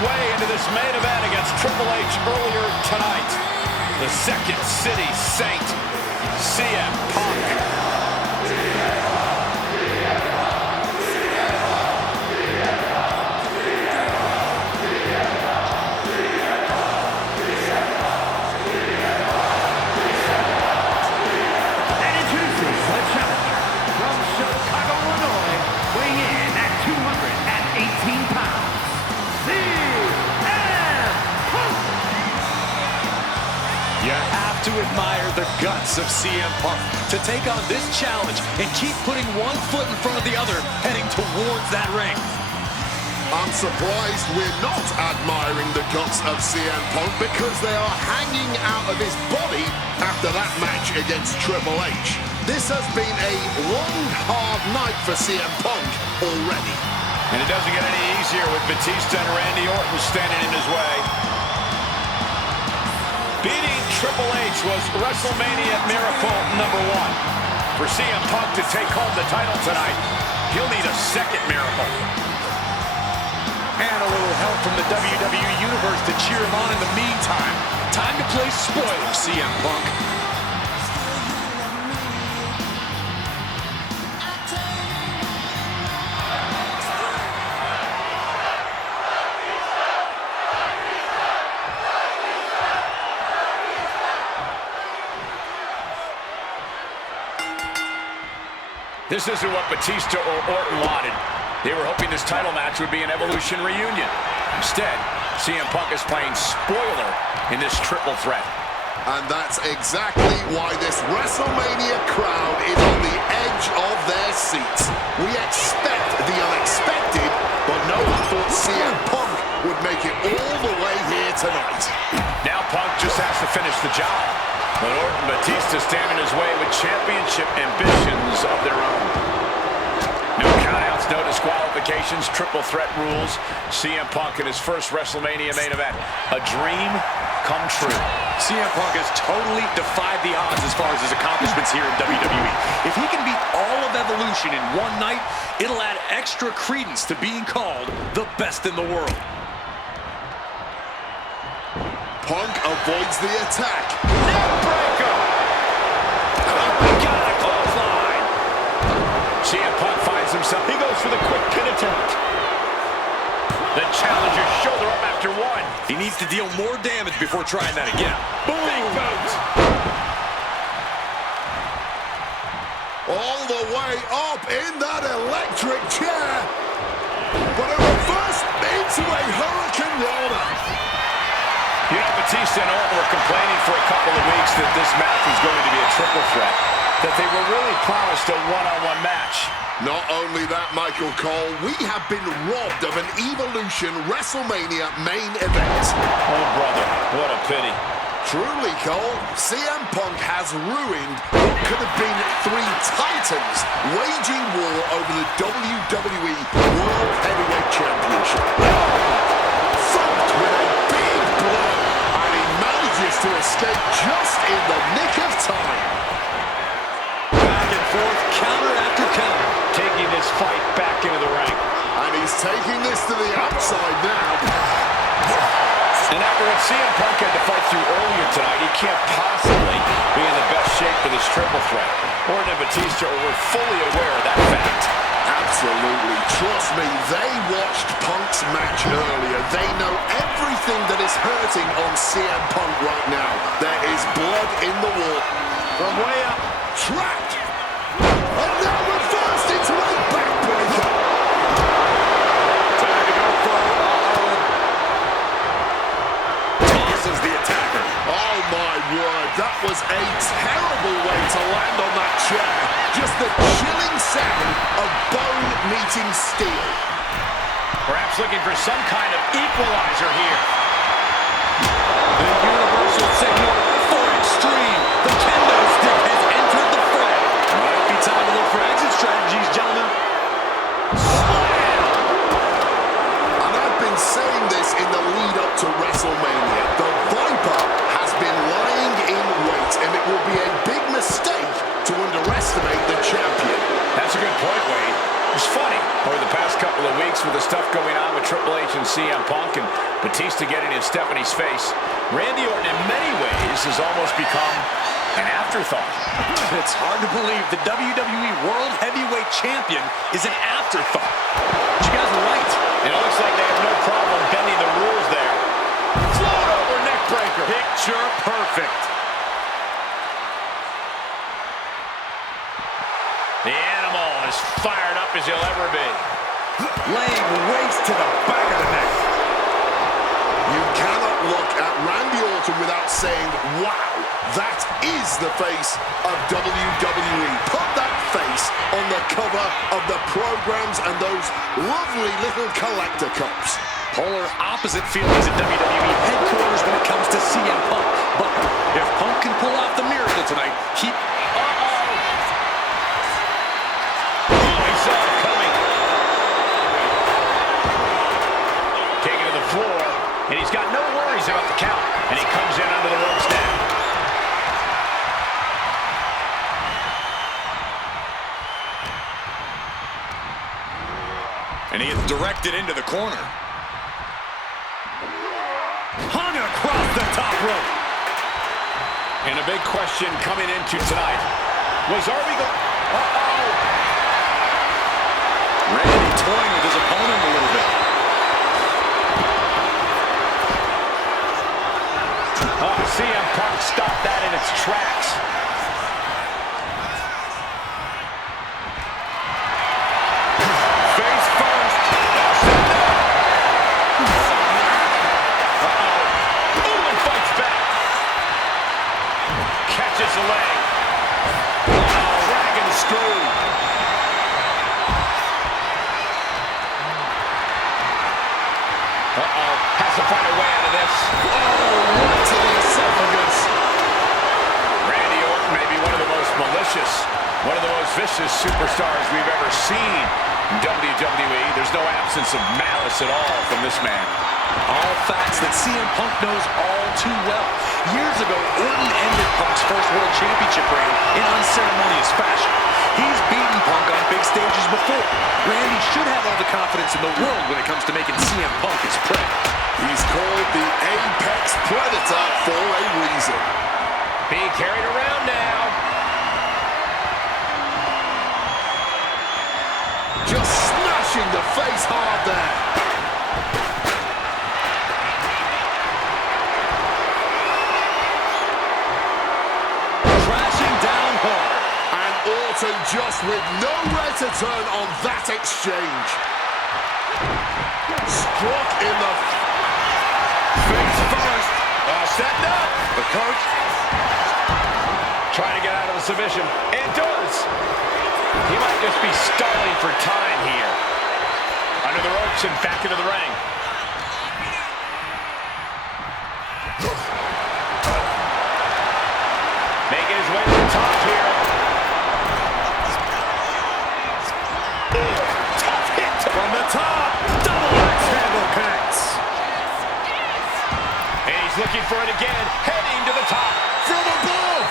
Way into this main event against Triple H earlier tonight. The Second City Saint, CM Punk. And introducing the challenger from Chicago, Illinois, weighing in at 218 pounds. You have to admire the guts of CM Punk to take on this challenge and keep putting one foot in front of the other, heading towards that ring. I'm surprised we're not admiring the guts of CM Punk because they are hanging out of his body after that match against Triple H. This has been a long, hard night for CM Punk already. And it doesn't get any easier with Batista and Randy Orton standing in his way. Beating Triple H was WrestleMania Miracle #1. For CM Punk to take home the title tonight, he'll need a second miracle. And a little help from the WWE Universe to cheer him on in the meantime. Time to play spoiler, CM Punk. This isn't what Batista or Orton wanted. They were hoping this title match would be an Evolution reunion. Instead, CM Punk is playing spoiler in this triple threat. And that's exactly why this WrestleMania crowd is on the edge of their seats. We expect the unexpected, but no one thought CM Punk would make it all the way here tonight. Now Punk just has to finish the job. But Orton and Batista stand in his way with championship ambitions of their own. No countouts, no disqualifications, triple threat rules. CM Punk in his first WrestleMania main event. A dream come true. CM Punk has totally defied the odds as far as his accomplishments here in WWE. If he can beat all of Evolution in one night, it'll add extra credence to being called the best in the world. Punk avoids the attack. Neckbreaker! Oh, we got a clothesline! CM Punk finds himself. He goes for the quick pin attempt. The challenger's shoulder up after one. He needs to deal more damage before trying that again. Boom! Big boot! All the way up in that electric chair. But a reverse into a Hurricane Rana. You know, Batista and Orton were complaining for a couple of weeks that this match was going to be a triple threat, that they were really promised a one-on-one match. Not only that, Michael Cole, we have been robbed of an Evolution WrestleMania main event. Oh, brother, what a pity. Truly, Cole, CM Punk has ruined what could have been three titans waging war over the WWE World Heavyweight Championship. Thumped with a big blow, and he manages to escape just in the nick of time. Back and forth, counter after counter. Taking this fight back into the ring. And he's taking this to the outside now. And after what CM Punk had to fight through earlier tonight, he can't possibly be in the best shape for this triple threat. Orton and Batista were fully aware of that fact. Absolutely. Trust me, they watched Punk's match earlier. They know everything that is hurting on CM Punk right now. There is blood in the wall. From way up. Trapped. And now reversed into a backbreaker. Time to go for tosses the attacker. Oh my word, that was a terrible way to land on that chair. Just the chilling sound of bone meeting steel. Perhaps looking for some kind of equalizer here. The universal signal for extreme. The kendo stick has entered the fray. Might be time to look for exit strategies, gentlemen. Slam! And I've been saying this in the lead up to WrestleMania. The Viper has been lying in wait, and it will be a big mistake to underestimate the champion. That's a good point, Wade. It's funny, over the past couple of weeks with the stuff going on with Triple H and CM Punk and Batista getting in Stephanie's face, Randy Orton in many ways has almost become an afterthought. It's hard to believe the WWE World Heavyweight Champion is an afterthought. But you guys are right. And it looks like they have no problem bending the rules there. Float over neck breaker. Picture perfect. The animal is fired up as he'll ever be. Laying waste to the back of the neck. You cannot look at Randy Orton without saying, wow, that is the face of WWE. Put that face on the cover of the programs and those lovely little collector cups. Polar opposite feelings at WWE headquarters when it comes to CM Punk. But if Punk can pull off the miracle tonight, he... He saw it coming. Taken to the floor, and he's got no worries about the count. And he comes in under the ropes now. And he gets directed into the corner. Hung across the top rope. And a big question coming into tonight was, are we going... Randy toying with his opponent a little bit. CM Punk stopped that in its tracks. Face first. Ooh, and fights back. Catches the leg. Dragon screw. Has to find a way out of this. Right to the esophagus. Randy Orton may be one of the most malicious, one of the most vicious superstars we've ever seen in WWE. There's no absence of malice at all from this man. All facts that CM Punk knows all too well. Years ago, Orton ended Punk's first World Championship reign in unceremonious fashion. He's beaten Punk on big stages before. Randy should have all the confidence in the world when it comes to making CM Punk his prey. He's called the Apex Predator for a reason. Being carried around now. Just smashing the face hard there. Crashing down hard. And Orton just with nowhere to turn on that exchange. Struck in the Face first. Setting up. The coach trying to get out of the submission. And does. He might just be stalling for time here. Under the ropes and back into the ring. Making his way to the top here. Tough hit from the top. Double axe handle connects. And he's looking for it again. Heading to the top. from above.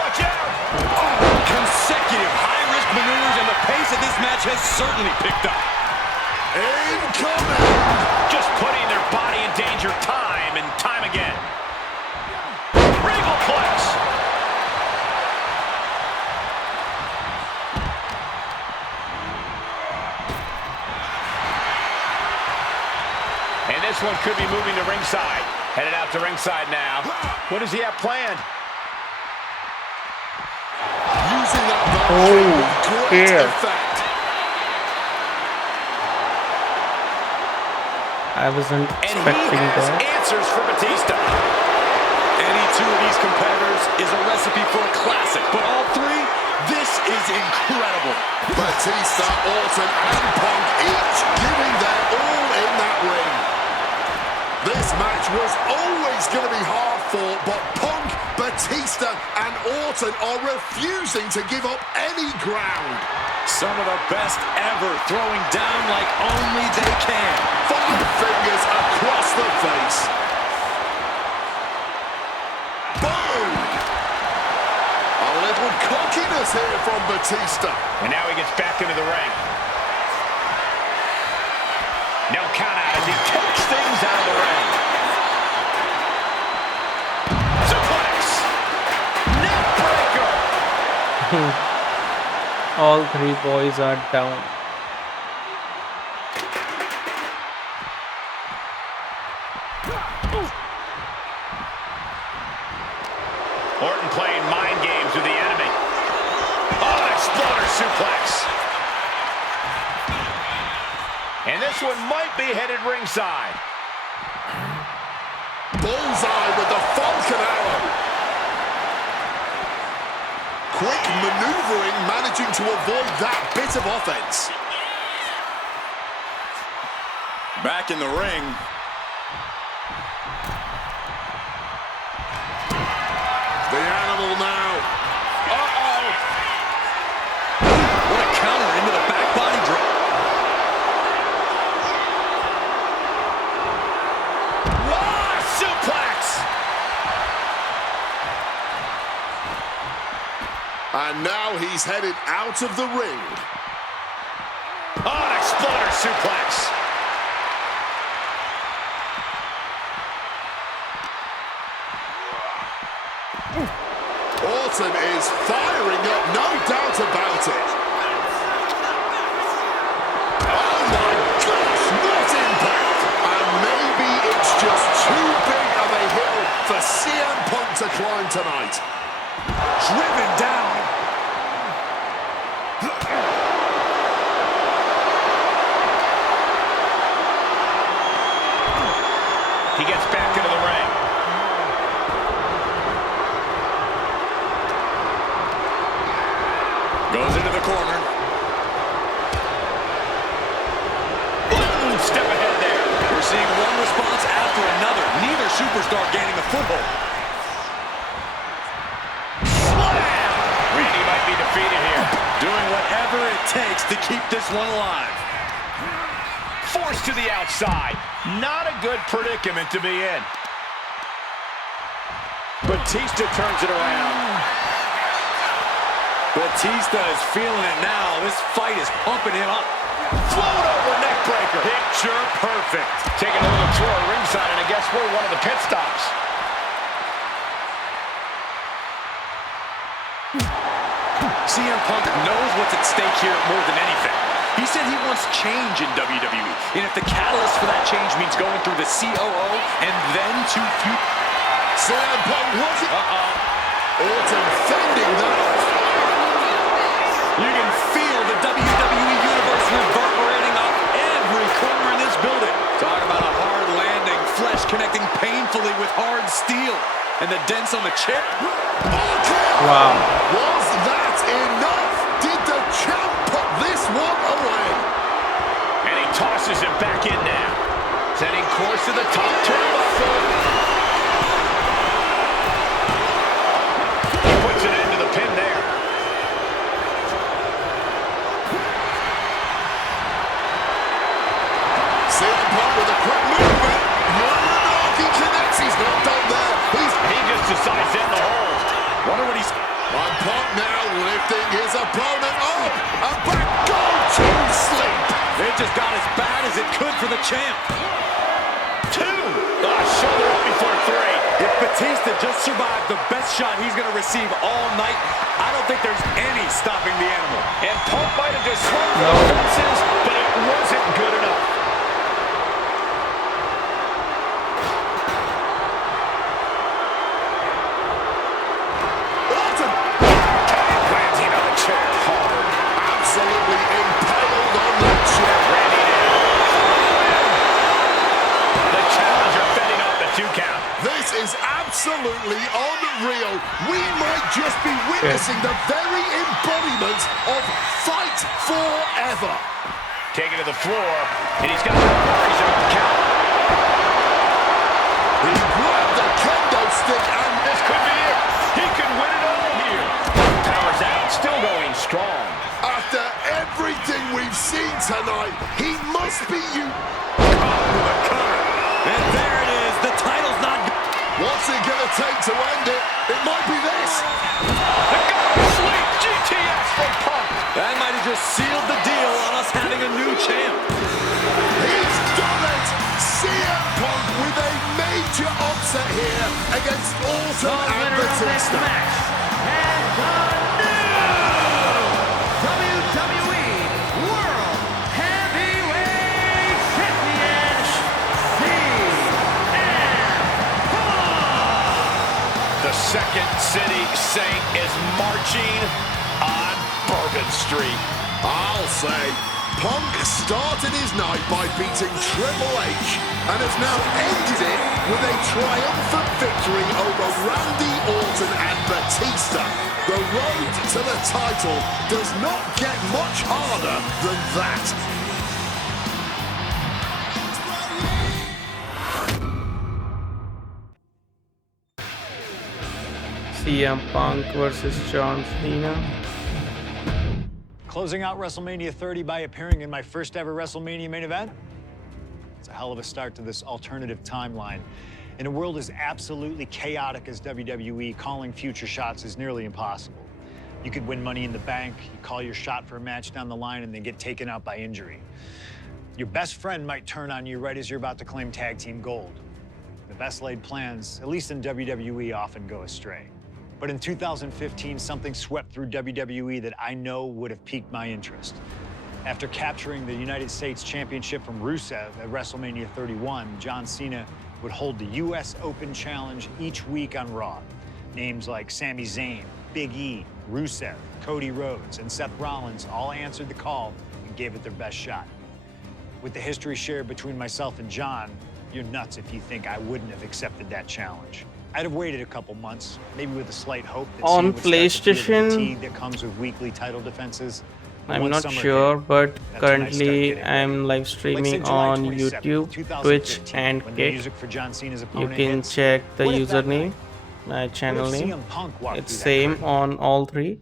Watch out. Oh, consecutive high-risk maneuvers, and the pace of this match has certainly picked up. Incoming. Just putting their body in danger time and time again. Regal Plex. And this one could be moving to ringside. Headed out to ringside now. What does he have planned? Using that vacuum with great effect. I wasn't expecting that. Answers for Batista. Any two of these competitors is a recipe for a classic, but all three, this is incredible. Batista, Orton, and Punk each giving their all in that ring. This match was always going to be hard fought, but Punk, Batista, and Orton are refusing to give up any ground. Some of the best ever, throwing down like only they can. 5 fingers across the face. Boom! A little cockiness here from Batista. And now he gets back into the ring. No count out as he takes things out of the ring. Suplex. Neck breaker. All three boys are down. Orton playing mind games with the enemy. Oh, exploder suplex. And this one might be headed ringside. Bullseye with the Falcon Arrow. Quick maneuvering, managing to avoid that bit of offense. Back in the ring. The animal now. Uh-oh. What a counter into the back body drop. Wow, suplex. And now he's headed out of the ring. Oh, an exploder suplex. Orton is firing up, no doubt about it. Oh my gosh, what impact! And maybe it's just too big of a hill for CM Punk to climb tonight. Driven down. He gets back into the ring. Goes into the corner. Boom, step ahead there. We're seeing one response after another. Neither superstar gaining a foothold. Slam! Randy might be defeated here. Doing whatever it takes to keep this one alive. Forced to the outside. Not a good predicament to be in. Batista turns it around. Batista is feeling it now. This fight is pumping him up. Float over neck breaker. Picture perfect. Taking a little tour of ringside, and I guess we're one of the pit stops. CM Punk knows what's at stake here more than anything. He said he wants change in WWE, and if the catalyst for that change means going through the COO and then to feud... CM Punk looking. Orton fending that off. You can feel the WWE Universe reverberating up hard steel. And the dents on the chair. Wow. Was that enough? Did the champ put this one away? And he tosses it back in now. Setting course to the top turnbuckle. He puts it into the pin there. CM Punk with a quick movement. He connects. He's not done there. He just decides to end the hold. Wonder what he's... And Punk now lifting his opponent up. And back. Go to sleep. It just got as bad as it could for the champ. 2. Shoulder up before 3. If Batista just survived the best shot he's going to receive all night, I don't think there's any stopping the animal. And Punk might have just swung the fences, but it wasn't good enough. Orton. Landing on the chair hard. Absolutely impaled on that chair. Randy down. The challenger fending off the 2 count. This is absolutely unreal. We might just be witnessing the very embodiment of fight forever. Taken to the floor, and he's got the Maryse on the count. He grabbed the kendo stick, and This could be it. He could win it all here. Powers out, still going strong. after everything we've seen tonight, he must be you. And there it is. The title's not... What's it gonna take to end it? It might be this. The God sleep GTS from Punk. That might have just sealed the deal on us having a new champ. He's done it. CM Punk with a major upset here against Orton and Batista. And the new WWE World Heavyweight Champion, CM Punk. The Second City Saint is marching on Bourbon Street. I'll say, Punk started his night by beating Triple H and has now ended it with a triumphant victory over Randy Orton and Batista. The road to the title does not get much harder than that. CM Punk versus John Cena. Closing out WrestleMania 30 by appearing in my first ever WrestleMania main event? It's a hell of a start to this alternative timeline. In a world as absolutely chaotic as WWE, calling future shots is nearly impossible. You could win Money in the Bank, you call your shot for a match down the line, and then get taken out by injury. Your best friend might turn on you right as you're about to claim tag team gold. The best laid plans, at least in WWE, often go astray. But in 2015, something swept through WWE that I know would have piqued my interest. After capturing the United States Championship from Rusev at WrestleMania 31, John Cena would hold the US Open Challenge each week on Raw. Names like Sami Zayn, Big E, Rusev, Cody Rhodes, and Seth Rollins all answered the call and gave it their best shot. With the history shared between myself and John, you're nuts if you think I wouldn't have accepted that challenge. I'd have waited a couple months, maybe with a slight hope that On Cena would start to feel the PlayStation, fatigue that comes with weekly title defenses. But I'm once not summer sure, hit, but that's when I started currently getting I'm live Like, say, streaming July on 27th, YouTube, 2015, Twitch, and when the Kick. music for John Cena's You opponent can hits, check the what if that username, night- my channel what if name. CM Punk walked It's through that same curtain? on all three,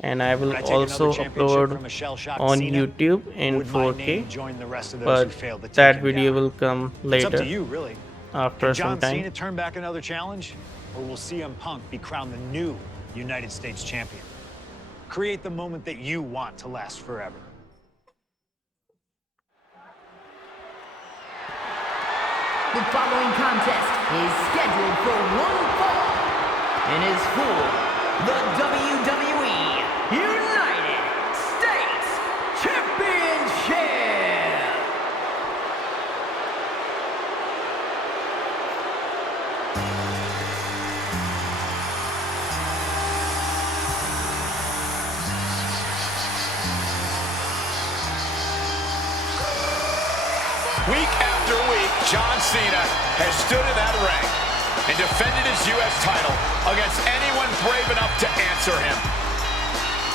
and I will Would I take another also championship upload from a shell-shocked on Cena? YouTube in Would my 4K, name join the rest of those who but failed to take that him video down? will come It's up to later you, really. after Can some John time. Cena turn back another challenge, or will CM Punk be crowned the new United States champion? Create the moment that you want to last forever. The following contest is scheduled for one fall and is for the WWE United States Championship. Week after week, John Cena has stood in that ring, and defended his U.S. title against anyone brave enough to answer him.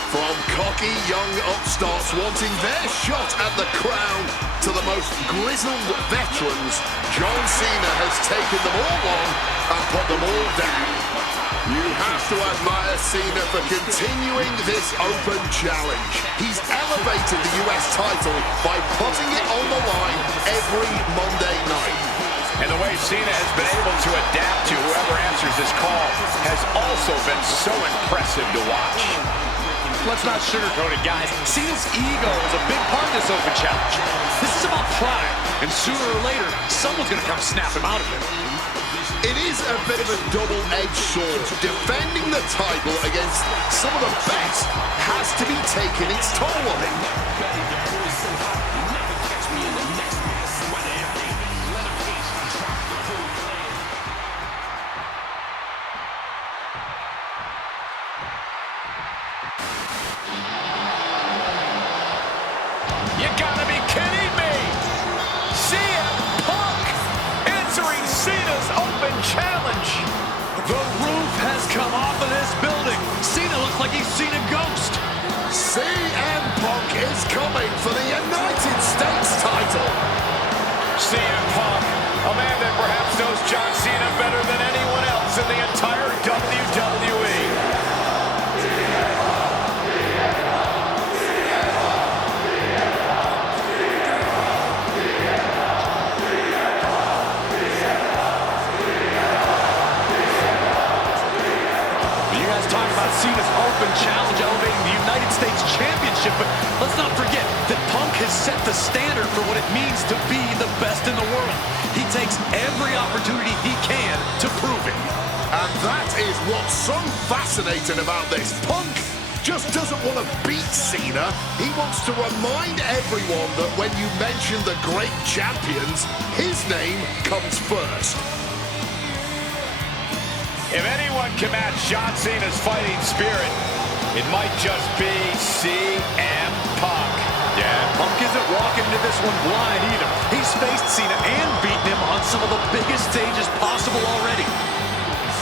From cocky young upstarts wanting their shot at the crown to the most grizzled veterans, John Cena has taken them all on and put them all down. You have to admire Cena for continuing this open challenge. He's elevated the US title by putting it on the line every Monday night. And the way Cena has been able to adapt to whoever answers this call has also been so impressive to watch. Let's not sugarcoat it, guys. Cena's ego is a big part of this open challenge. This is about pride, and sooner or later, someone's going to come snap him out of it. It is a bit of a double-edged sword. Defending the title against some of the best has to be taking its toll on him. You gotta be kidding me! CM Punk answering Cena's open challenge. The roof has come off of this building. Cena looks like he's seen a ghost. CM Punk is coming for the United States title. CM Punk, a man that perhaps knows John Cena better than anyone else in the entire WWE. Cena's open challenge elevating the United States Championship, but let's not forget that Punk has set the standard for what it means to be the best in the world. He takes every opportunity he can to prove it. And that is what's so fascinating about this. Punk just doesn't want to beat Cena. He wants to remind everyone that when you mention the great champions, his name comes first. If anyone can match John Cena's fighting spirit, it might just be CM Punk. Yeah, Punk isn't walking into this one blind either. He's faced Cena and beaten him on some of the biggest stages possible already.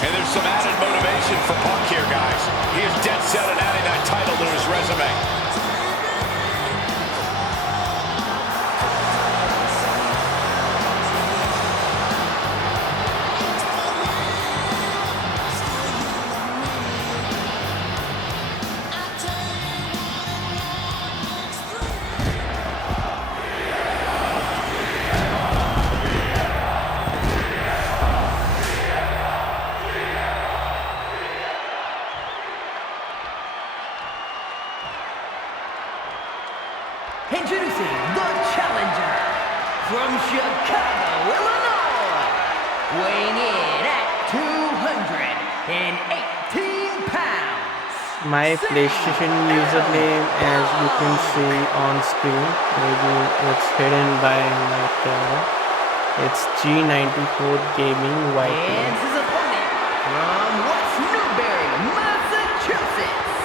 And there's some added motivation for Punk here, guys. He is dead set on adding that title to his resume. Introducing the challenger from Chicago, Illinois, weighing in at 218 pounds. My PlayStation username, as you can see on screen, maybe it's hidden by my camera. It's G94 Gaming YT. And his opponent from West Newbury, Massachusetts,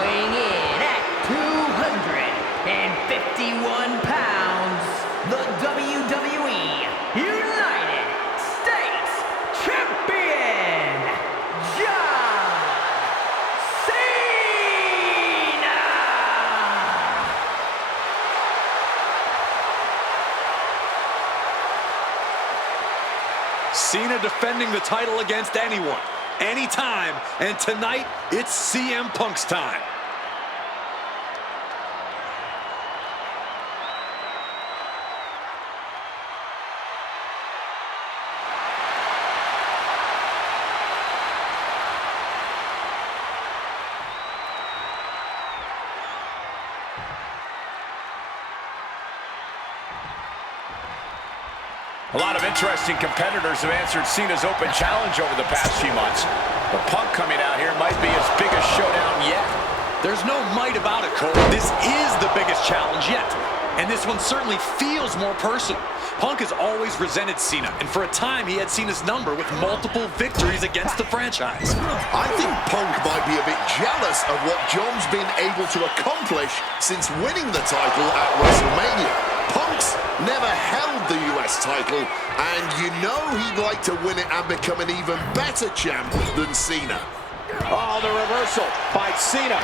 weighing in at 251 pounds, the WWE United States Champion, John Cena! Cena defending the title against anyone, anytime, and tonight it's CM Punk's time. A lot of interesting competitors have answered Cena's open challenge over the past few months. But Punk coming out here might be his biggest showdown yet. There's no might about it, Cole. This is the biggest challenge yet. And this one certainly feels more personal. Punk has always resented Cena, and for a time he had Cena's number with multiple victories against the franchise. I think Punk might be a bit jealous of what John's been able to accomplish since winning the title at WrestleMania. Punk's never held the US title, and you know he'd like to win it and become an even better champ than Cena. Oh, the reversal by Cena.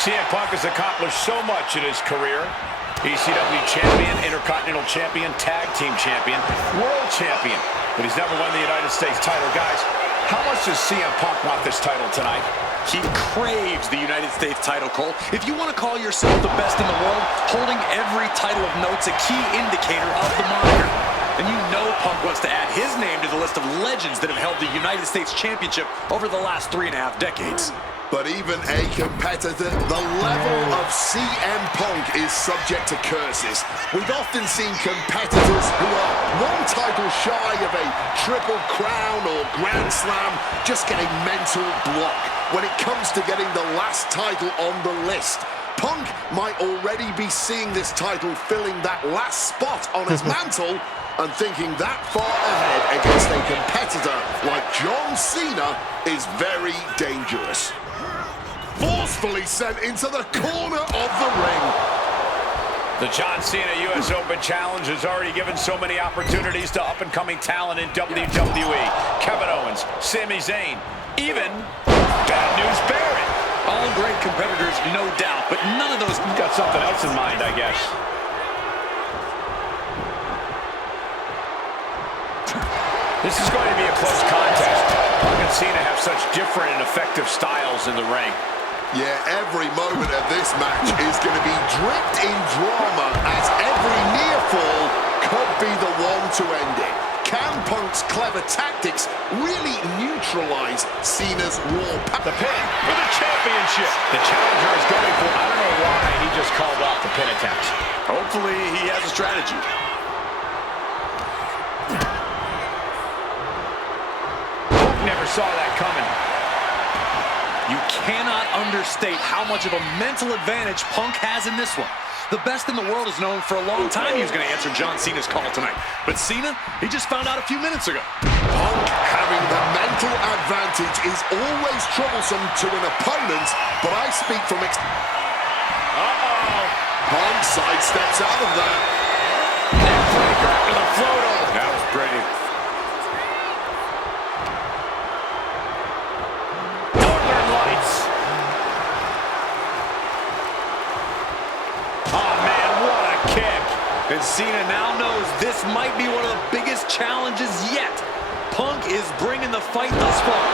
CM Punk has accomplished so much in his career. ECW champion, Intercontinental champion, Tag Team champion, World champion. But he's never won the United States title. Guys, how much does CM Punk want this title tonight? He craves the United States title, Cole. If you want to call yourself the best in the world, holding every title of note's a key indicator of the moniker. And you know Punk wants to add his name to the list of legends that have held the United States Championship over the last 3.5 decades. But even a competitor, the level of CM Punk is subject to curses. We've often seen competitors who are one title shy of a Triple Crown or Grand Slam just get a mental block when it comes to getting the last title on the list. Punk might already be seeing this title filling that last spot on his mantle and thinking that far ahead against a competitor like John Cena is very dangerous. Forcefully sent into the corner of the ring. The John Cena US Open Challenge has already given so many opportunities to up-and-coming talent in WWE. Kevin Owens, Sami Zayn, even Bad News Barrett. All great competitors, no doubt, but none of those got something else in mind, I guess. This is going to be a close contest. Punk and Cena have such different and effective styles in the ring. Yeah, every moment of this match is going to be dripped in drama as every near fall could be the one to end it. Can Punk's clever tactics really neutralize Cena's raw power? The pin for the championship. The challenger is going for, I don't know why he just called off the pin attempts. Hopefully he has a strategy. Never saw that coming. You cannot understate how much of a mental advantage Punk has in this one. The best in the world has known for a long time he was going to answer John Cena's call tonight. But Cena, he just found out a few minutes ago. Punk having the mental advantage is always troublesome to an opponent, but I speak from Punk sidesteps out of that. Neckbreaker after the float over. That was pretty. And Cena now knows this might be one of the biggest challenges yet. Punk is bringing the fight thus far.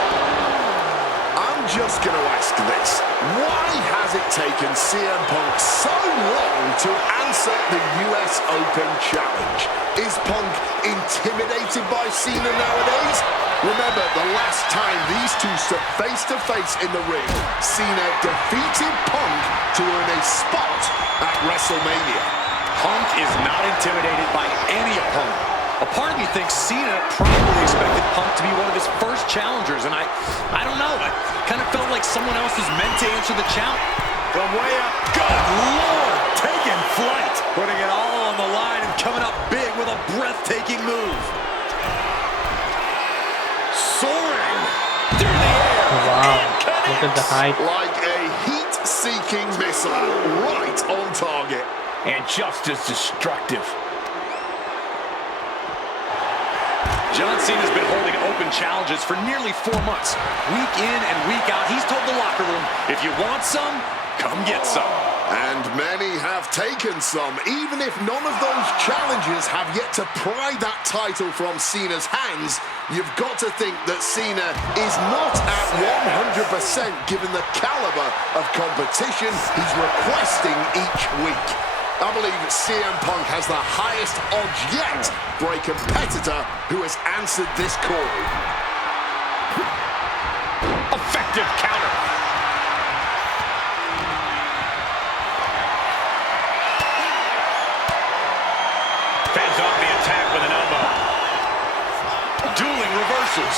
I'm just going to ask this. Why has it taken CM Punk so long to answer the US Open Challenge? Is Punk intimidated by Cena nowadays? Remember, the last time these two stood face-to-face in the ring, Cena defeated Punk to earn a spot at WrestleMania. Punk is not intimidated by any opponent. A part of me thinks Cena probably expected Punk to be one of his first challengers, and I don't know. I kind of felt like someone else was meant to answer the challenge. From way up, good Lord, taking flight. Putting it all on the line and coming up big with a breathtaking move. Soaring through the air. Wow, look at the height. Like a heat-seeking missile, right on target. And just as destructive. John Cena's been holding open challenges for nearly 4 months. Week in and week out, he's told the locker room, if you want some, come get some. And many have taken some, even if none of those challenges have yet to pry that title from Cena's hands. You've got to think that Cena is not at 100% given the caliber of competition he's requesting each week. I believe CM Punk has the highest odds yet for a competitor who has answered this call. Effective counter. Fends off the attack with an elbow. Dueling reversals.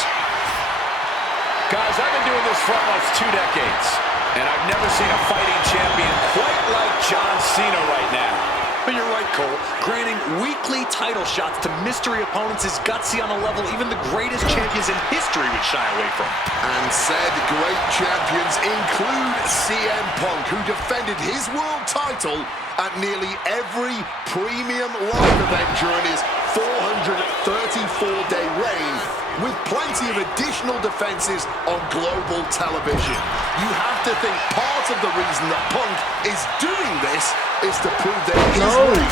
Guys, I've been doing this for almost 2 decades. And I've never seen a fighting champion quite like John Cena right now. But you're right, Cole. Granting weekly title shots to mystery opponents is gutsy on a level even the greatest champions in history would shy away from. And said great champions include CM Punk, who defended his world title at nearly every premium live event during his 434-day reign, with plenty of additional defenses on global television. You have to think part of the reason that Punk is doing this is to prove that his reign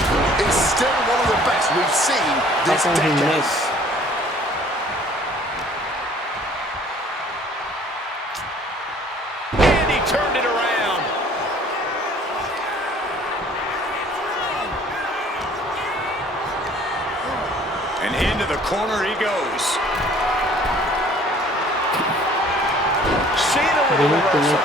is still one of the best we've seen this decade. And he turned it around. And into the corner he goes. Cena with a reversal.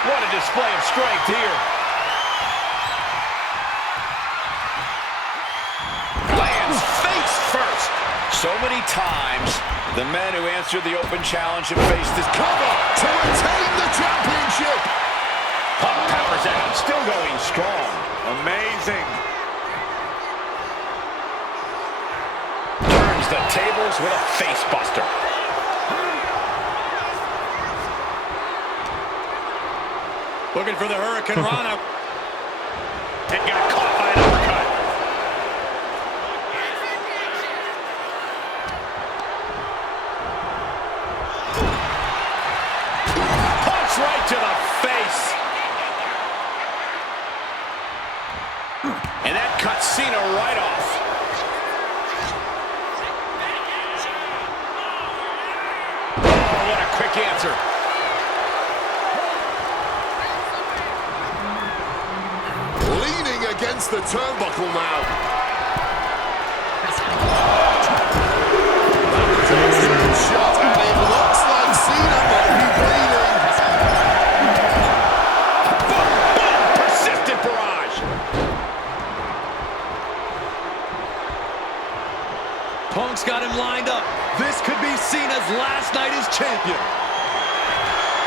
What a display of strength here. Lands face first. So many times, the men who answered the open challenge have faced this Cover to retain the championship. Punk powers out, still going strong. Amazing. Turns the tables with a face buster. Looking for the Hurricane Rana. And got caught by an uppercut. Punch right to the face. And that cuts Cena right off. Oh, what a quick answer. Leaning against the turnbuckle now. Shot, and it looks like Cena might be bleeding. Boom, boom, persistent barrage. Punk's got him lined up. This could be Cena's last night as champion.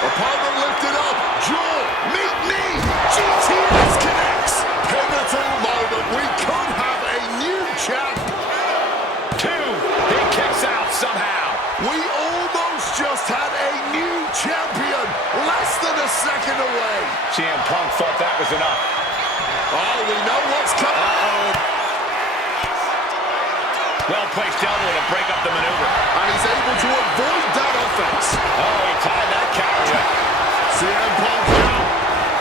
Opponent lifted up. Jaw, meet knee. GTS connects. Pivotal moment. We could have a new champ. 2. He kicks out somehow. We almost just had a new champion. Less than a second away. CM Punk thought that was enough. Oh, we know what's coming. Well-placed elbow to break up the maneuver. And he's able to avoid that offense. Oh, he tied that counter with. CM Punk now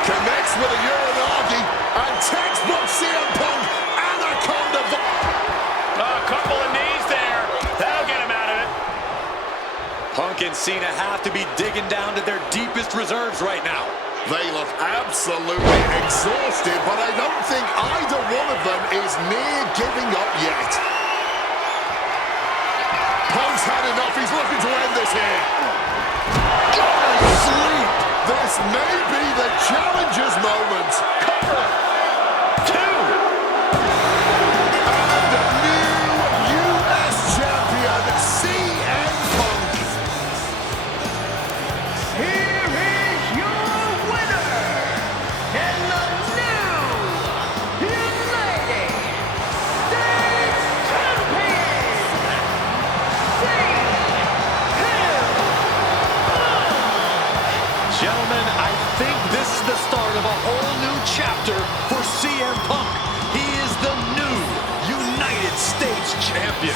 connects with a Uranagi, and textbook CM Punk Anaconda. A couple of knees there. That'll get him out of it. Punk and Cena have to be digging down to their deepest reserves right now. They look absolutely exhausted, but I don't think either one of them is near giving up yet. Punk's had enough. He's looking to end this here. Sleep. This may be the challenger's moment. Cover. 2. And a new U.S. champion, CM Punk. Here is your winner, and the new United States Champion, Gentlemen, I think this is the start of a whole new chapter for CM Punk. He is the new United States Champion.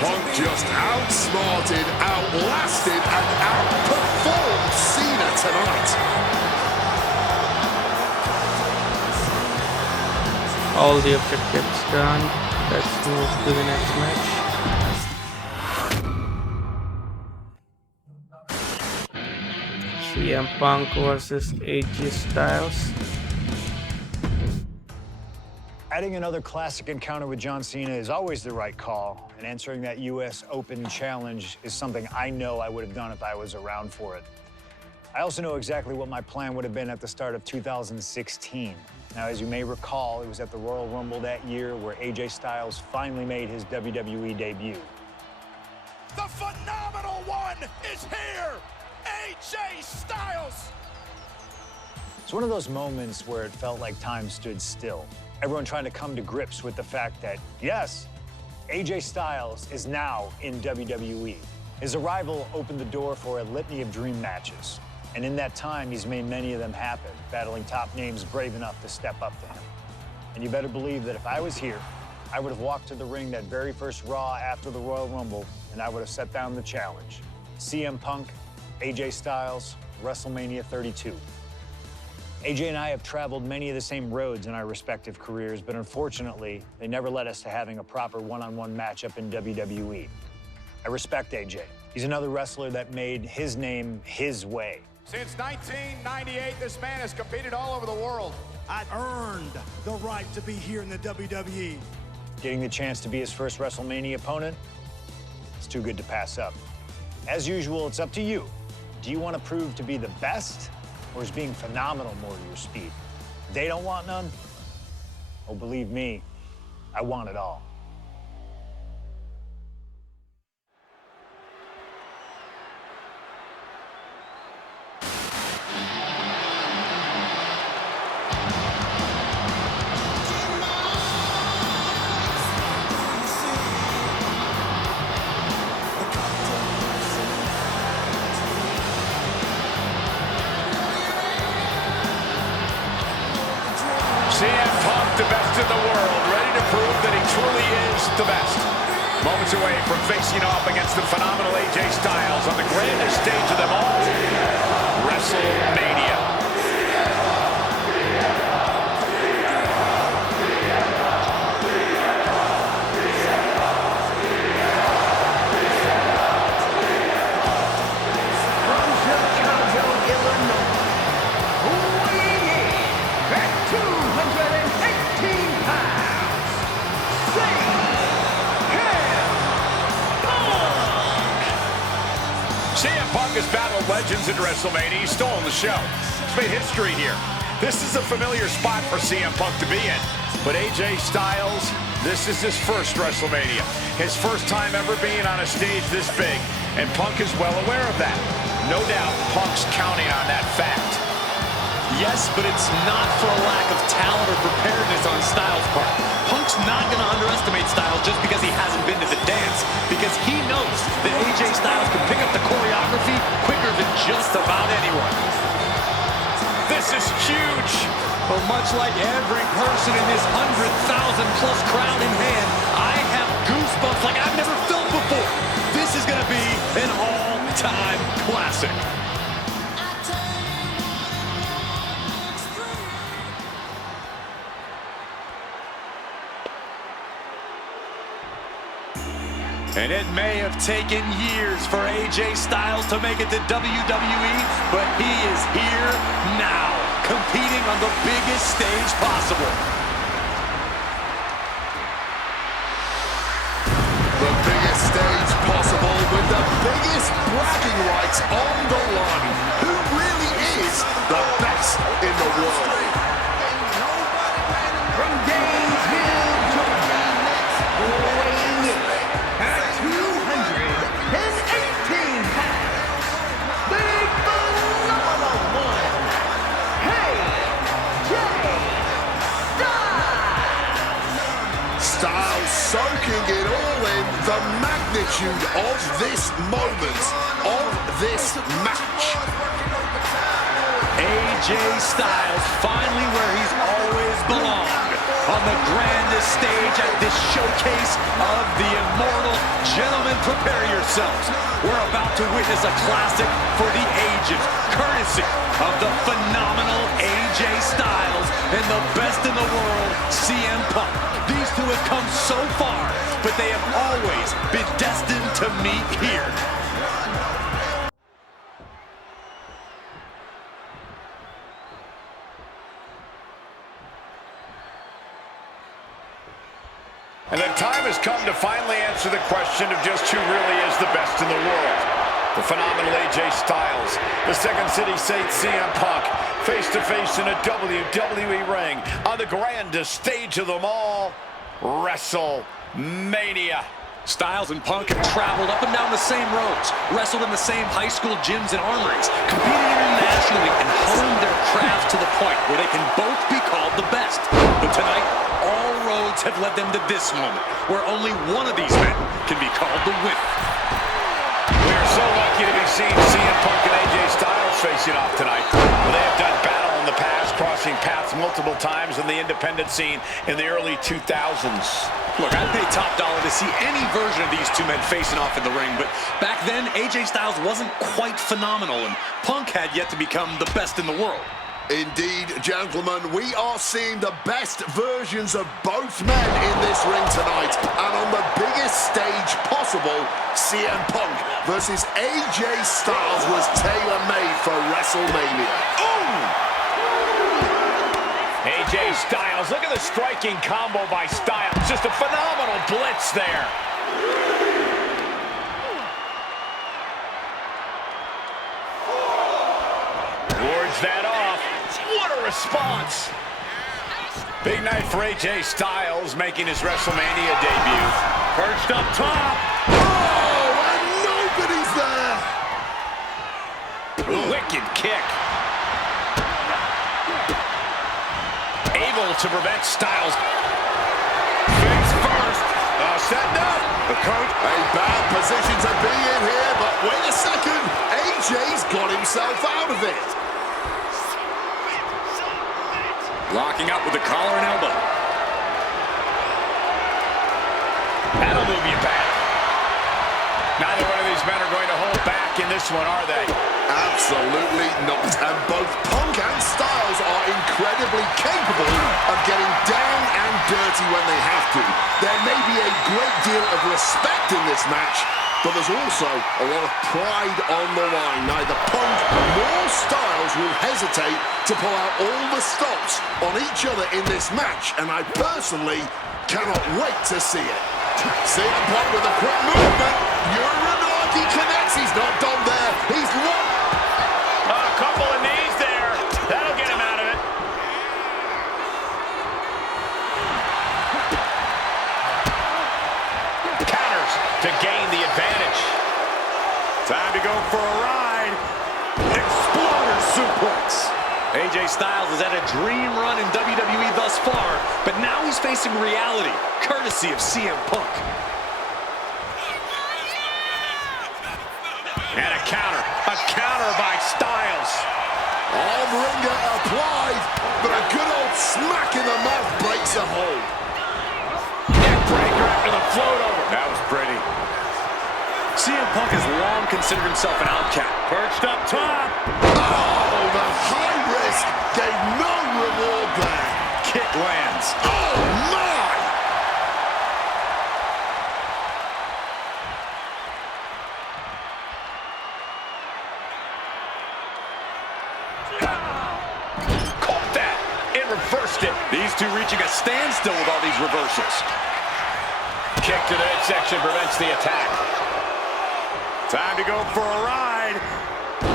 Punk just outsmarted, outlasted, and outperformed Cena tonight. All the objectives done. Let's move to the next match. CM Punk versus AJ Styles. Adding another classic encounter with John Cena is always the right call, and answering that U.S. Open challenge is something I know I would have done if I was around for it. I also know exactly what my plan would have been at the start of 2016. Now, as you may recall, it was at the Royal Rumble that year where AJ Styles finally made his WWE debut. The phenomenal one is here! AJ Styles! It's one of those moments where it felt like time stood still. Everyone trying to come to grips with the fact that, yes, AJ Styles is now in WWE. His arrival opened the door for a litany of dream matches. And in that time, he's made many of them happen, battling top names brave enough to step up to him. And you better believe that if I was here, I would have walked to the ring that very first Raw after the Royal Rumble, and I would have set down the challenge. CM Punk, AJ Styles, WrestleMania 32. AJ and I have traveled many of the same roads in our respective careers, but unfortunately, they never led us to having a proper one-on-one matchup in WWE. I respect AJ. He's another wrestler that made his name his way. Since 1998, this man has competed all over the world. I earned the right to be here in the WWE. Getting the chance to be his first WrestleMania opponent, it's too good to pass up. As usual, it's up to you. Do you want to prove to be the best, or is being phenomenal more to your speed? They don't want none? Oh, believe me, I want it all. CM Punk, the best in the world, ready to prove that he truly is the best. Moments away from facing off against the phenomenal AJ Styles on the grandest stage of them all, WrestleMania. CM Punk has battled legends at WrestleMania. He's stolen the show. He's made history here. This is a familiar spot for CM Punk to be in. But AJ Styles, this is his first WrestleMania. His first time ever being on a stage this big. And Punk is well aware of that. No doubt Punk's counting on that fact. Yes, but it's not for a lack of talent or preparedness on Styles' part. Punk's not going to underestimate Styles just because he hasn't been to the dance, because he knows that AJ Styles can pick up the choreography quicker than just about anyone. This is huge. But much like every person in this 100,000-plus crowd in hand, I have goosebumps like I've never felt before. This is going to be an all-time classic. And it may have taken years for AJ Styles to make it to WWE, but he is here now, competing on the biggest stage possible. The biggest stage possible with the biggest bragging rights on the line. Who really is the best in the world? From Gainesville, Georgia, weighing in at 218 pounds, the phenomenal one, AJ Styles. Styles soaking it all in, the magnitude of this moment, of this match. AJ Styles finally where he's always belonged, on the grandest stage at this showcase of the immortal. Gentlemen, prepare yourselves. We're about to witness a classic for the ages, courtesy of the phenomenal AJ Styles and the best in the world, CM Punk. These two have come so far, but they have always been destined to meet here. And the time has come to finally answer the question of just who really is the best in the world. The phenomenal AJ Styles, the Second City Saint CM Punk, face-to-face in a WWE ring on the grandest stage of them all, WrestleMania. Styles and Punk have traveled up and down the same roads, wrestled in the same high school gyms and armories, competed internationally, and honed their crafts to the point where they can both be called the best. But tonight, all roads have led them to this moment, where only one of these men can be called the winner. are so lucky to be seeing CM Punk and AJ Styles facing off tonight. Well, they have done battle in the past, crossing paths multiple times in the independent scene in the early 2000s. Look, I'd pay top dollar to see any version of these two men facing off in the ring, but back then, AJ Styles wasn't quite phenomenal, and Punk had yet to become the best in the world. Indeed, gentlemen, we are seeing the best versions of both men in this ring tonight. And on the biggest stage possible, CM Punk versus AJ Styles was tailor-made for WrestleMania. AJ Styles, look at the striking combo by Styles. Just a phenomenal blitz there. Wards that off. What a response. Big night for AJ Styles making his WrestleMania debut. Perched up top. Oh, and nobody's there. Wicked kick. Able to prevent Styles. Face first. Setting up. The coach, a bad position to be in here, but wait a second. AJ's got himself out of it. Locking up with the collar and elbow. That'll move you back. Neither one of these men are going to hold back in this one, are they? Absolutely not. And both Punk and Styles are incredibly capable of getting down and dirty when they have to. There may be a great deal of respect in this match, but there's also a lot of pride on the line. Neither Punk nor Styles will hesitate to pull out all the stops on each other in this match, and I personally cannot wait to see it. CM Punk with a quick movement. Uranagi connects. He's not done there. He's won. A couple of knees there. That'll get him out of it. Counters to gain the advantage. Time to go for a ride. Exploder suplex. AJ Styles has had a dream run in WWE thus far, but now he's facing reality, courtesy of CM Punk. And a counter by Styles. Arm wringer applied, but a good old smack in the mouth breaks a hold. Neck breaker after the float over. That was pretty. CM Punk has long considered himself an outcast. Perched up top. Oh, the high risk gave no reward there. Kick lands. Oh, my! Caught that. It reversed it. These two reaching a standstill with all these reversals. Kick to the midsection prevents the attack. Time to go for a ride.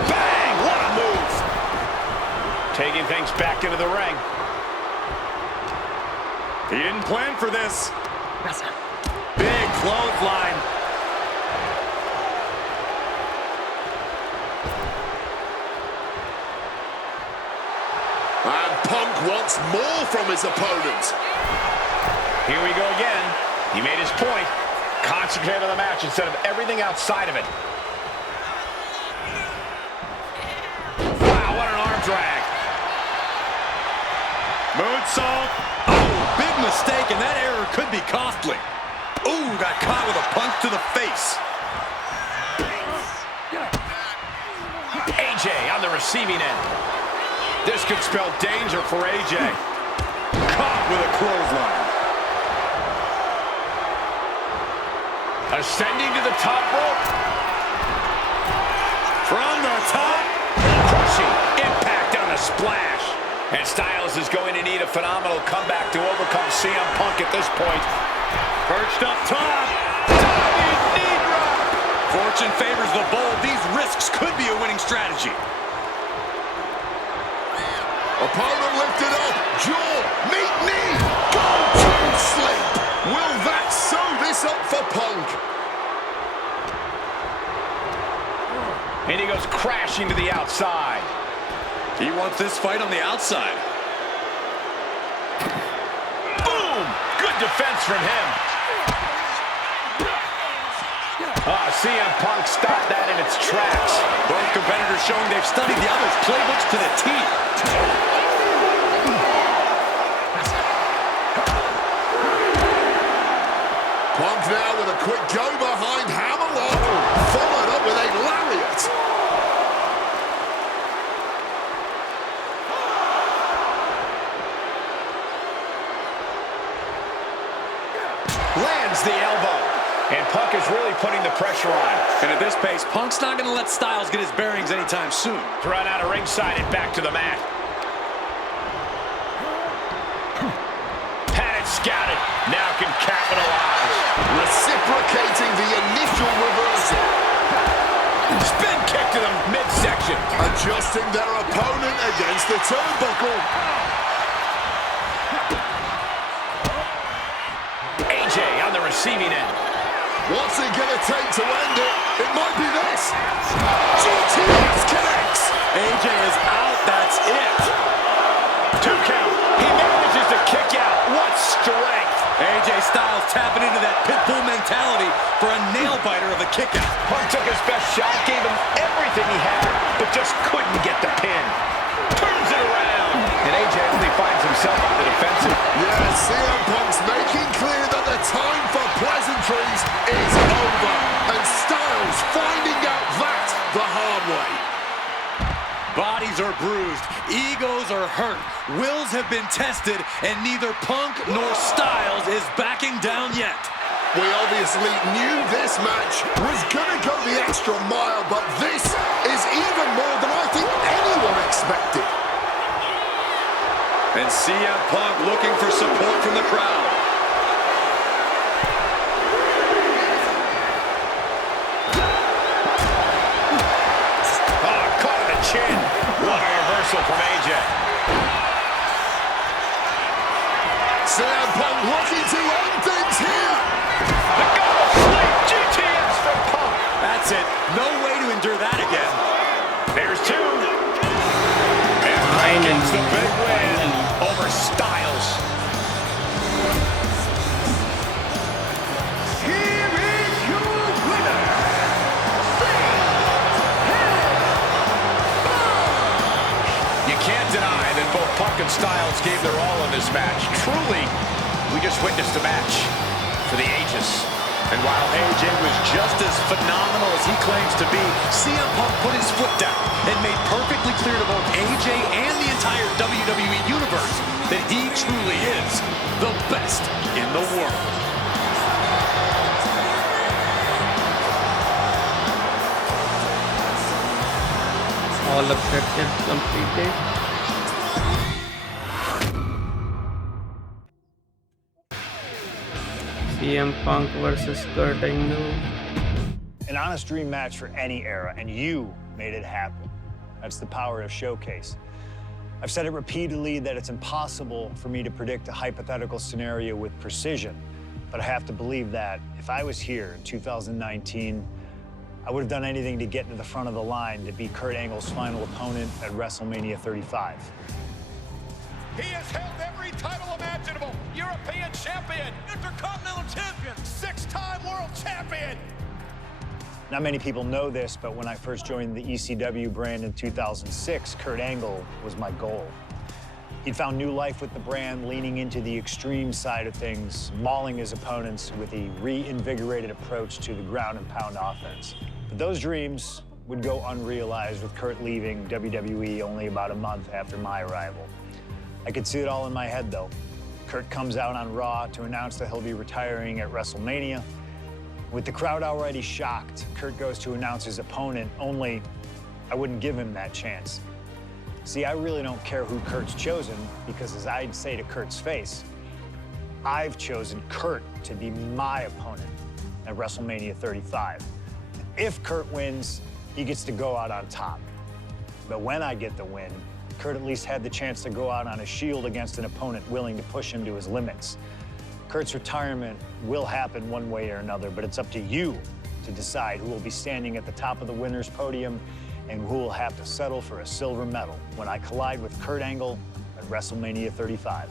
Bang! What a move. Taking things back into the ring. He didn't plan for this. Big clothesline. And Punk wants more from his opponent. Here we go again. He made his point. Concentrate on the match instead of everything outside of it. Wow, what an arm drag. Moonsault. Oh, big mistake, and that error could be costly. Ooh, got caught with a punch to the face. AJ on the receiving end. This could spell danger for AJ. Caught with a clothesline. Ascending to the top rope. From the top. Crushing impact on the splash. And Styles is going to need a phenomenal comeback to overcome CM Punk at this point. Perched up top. Diving knee drop. Fortune favors the bold. These risks could be a winning strategy. Opponent lifted up. Jaw. Meet knee. Go to sleep. Will that sew this up for Punk? And he goes crashing to the outside. He wants this fight on the outside. Boom! Good defense from him. CM Punk stopped that in its tracks. Both competitors showing they've studied the other's playbooks to the T. Punk now with a quick go behind hammerlock, followed up with a lariat. Lands the elbow. And Punk is really putting the pressure on. And at this pace, Punk's not going to let Styles get his bearings anytime soon. Thrown out of ringside and back to the mat. Had it scouted. Now can capitalize. Reciprocating the initial reversal. Spin kick to the midsection. Adjusting their opponent against the turnbuckle. AJ on the receiving end. What's it gonna take to end it? It might be this. GTS connects. AJ is out, that's it. 2 count. He manages to kick out. What strength. AJ Styles tapping into that pitbull mentality for a nail-biter of a kick-out. Punk took his best shot, gave him everything he had, but just couldn't get the pin. Turns it around. And AJ only finds himself on the defensive. Yeah, CM Punk's making clear that the time for pleasantries is over. And Styles finding out that the hard way. Bodies are bruised, egos are hurt, wills have been tested, and neither Punk nor Styles is backing down yet. We obviously knew this match was gonna go the extra mile, but this is even more than I think anyone expected. And CM Punk looking for support from the crowd. Oh, caught in the chin. What a reversal from AJ. CM Punk looking to end things here. The goal sleep GTS from Punk. That's it. No way to endure that again. There's 2. And Punk gets the big win over Styles. Here is your winner, You can't deny that both Punk and Styles gave their all in this match. Truly, we just witnessed a match for the ages. And while AJ was just as phenomenal as he claims to be, CM Punk put his foot down and made perfectly clear to both AJ and the entire WWE Universe that he truly is the best in the world. All objectives completed. CM Punk versus Kurt Angle. An honest dream match for any era, and you made it happen. That's the power of Showcase. I've said it repeatedly that it's impossible for me to predict a hypothetical scenario with precision, but I have to believe that if I was here in 2019, I would have done anything to get to the front of the line to beat Kurt Angle's final opponent at WrestleMania 35. He has held every title imaginable. European champion, Intercontinental champion, 6-time world champion. Not many people know this, but when I first joined the ECW brand in 2006, Kurt Angle was my goal. He'd found new life with the brand, leaning into the extreme side of things, mauling his opponents with a reinvigorated approach to the ground and pound offense. But those dreams would go unrealized with Kurt leaving WWE only about a month after my arrival. I could see it all in my head, though. Kurt comes out on Raw to announce that he'll be retiring at WrestleMania. With the crowd already shocked, Kurt goes to announce his opponent, only I wouldn't give him that chance. See, I really don't care who Kurt's chosen, because as I'd say to Kurt's face, I've chosen Kurt to be my opponent at WrestleMania 35. If Kurt wins, he gets to go out on top. But when I get the win, Kurt at least had the chance to go out on a shield against an opponent willing to push him to his limits. Kurt's retirement will happen one way or another, but it's up to you to decide who will be standing at the top of the winner's podium and who will have to settle for a silver medal when I collide with Kurt Angle at WrestleMania 35.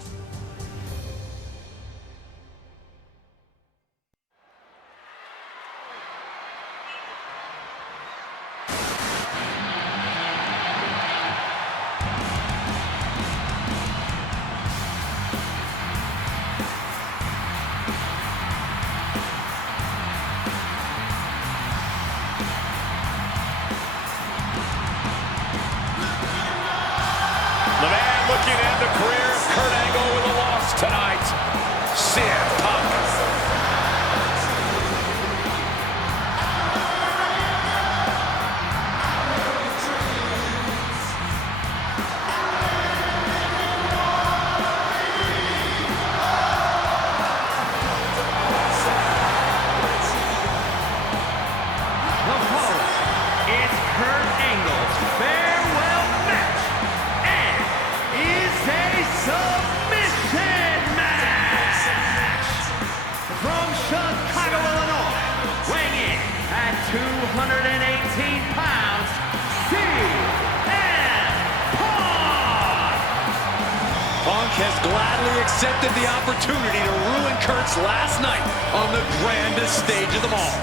gladly accepted the opportunity to ruin Kurt's last night on the grandest stage of them all.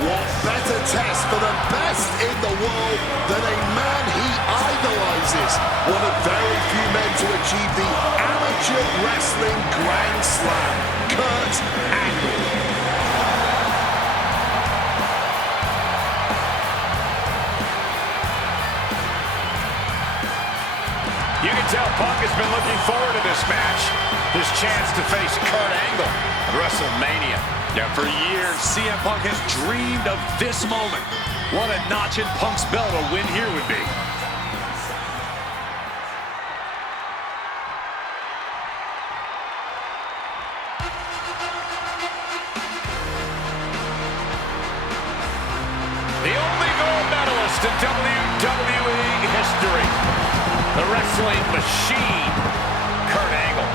What better test for the best in the world than a man he idolizes? One of very few men to achieve the amateur wrestling Grand Slam, Kurt Angle. You can tell Punk has been looking forward to this match. This chance to face Kurt Angle at WrestleMania. Yeah, for years, CM Punk has dreamed of this moment. What a notch in Punk's belt a win here would be. The only gold medalist in WWE history. The wrestling machine, Kurt Angle.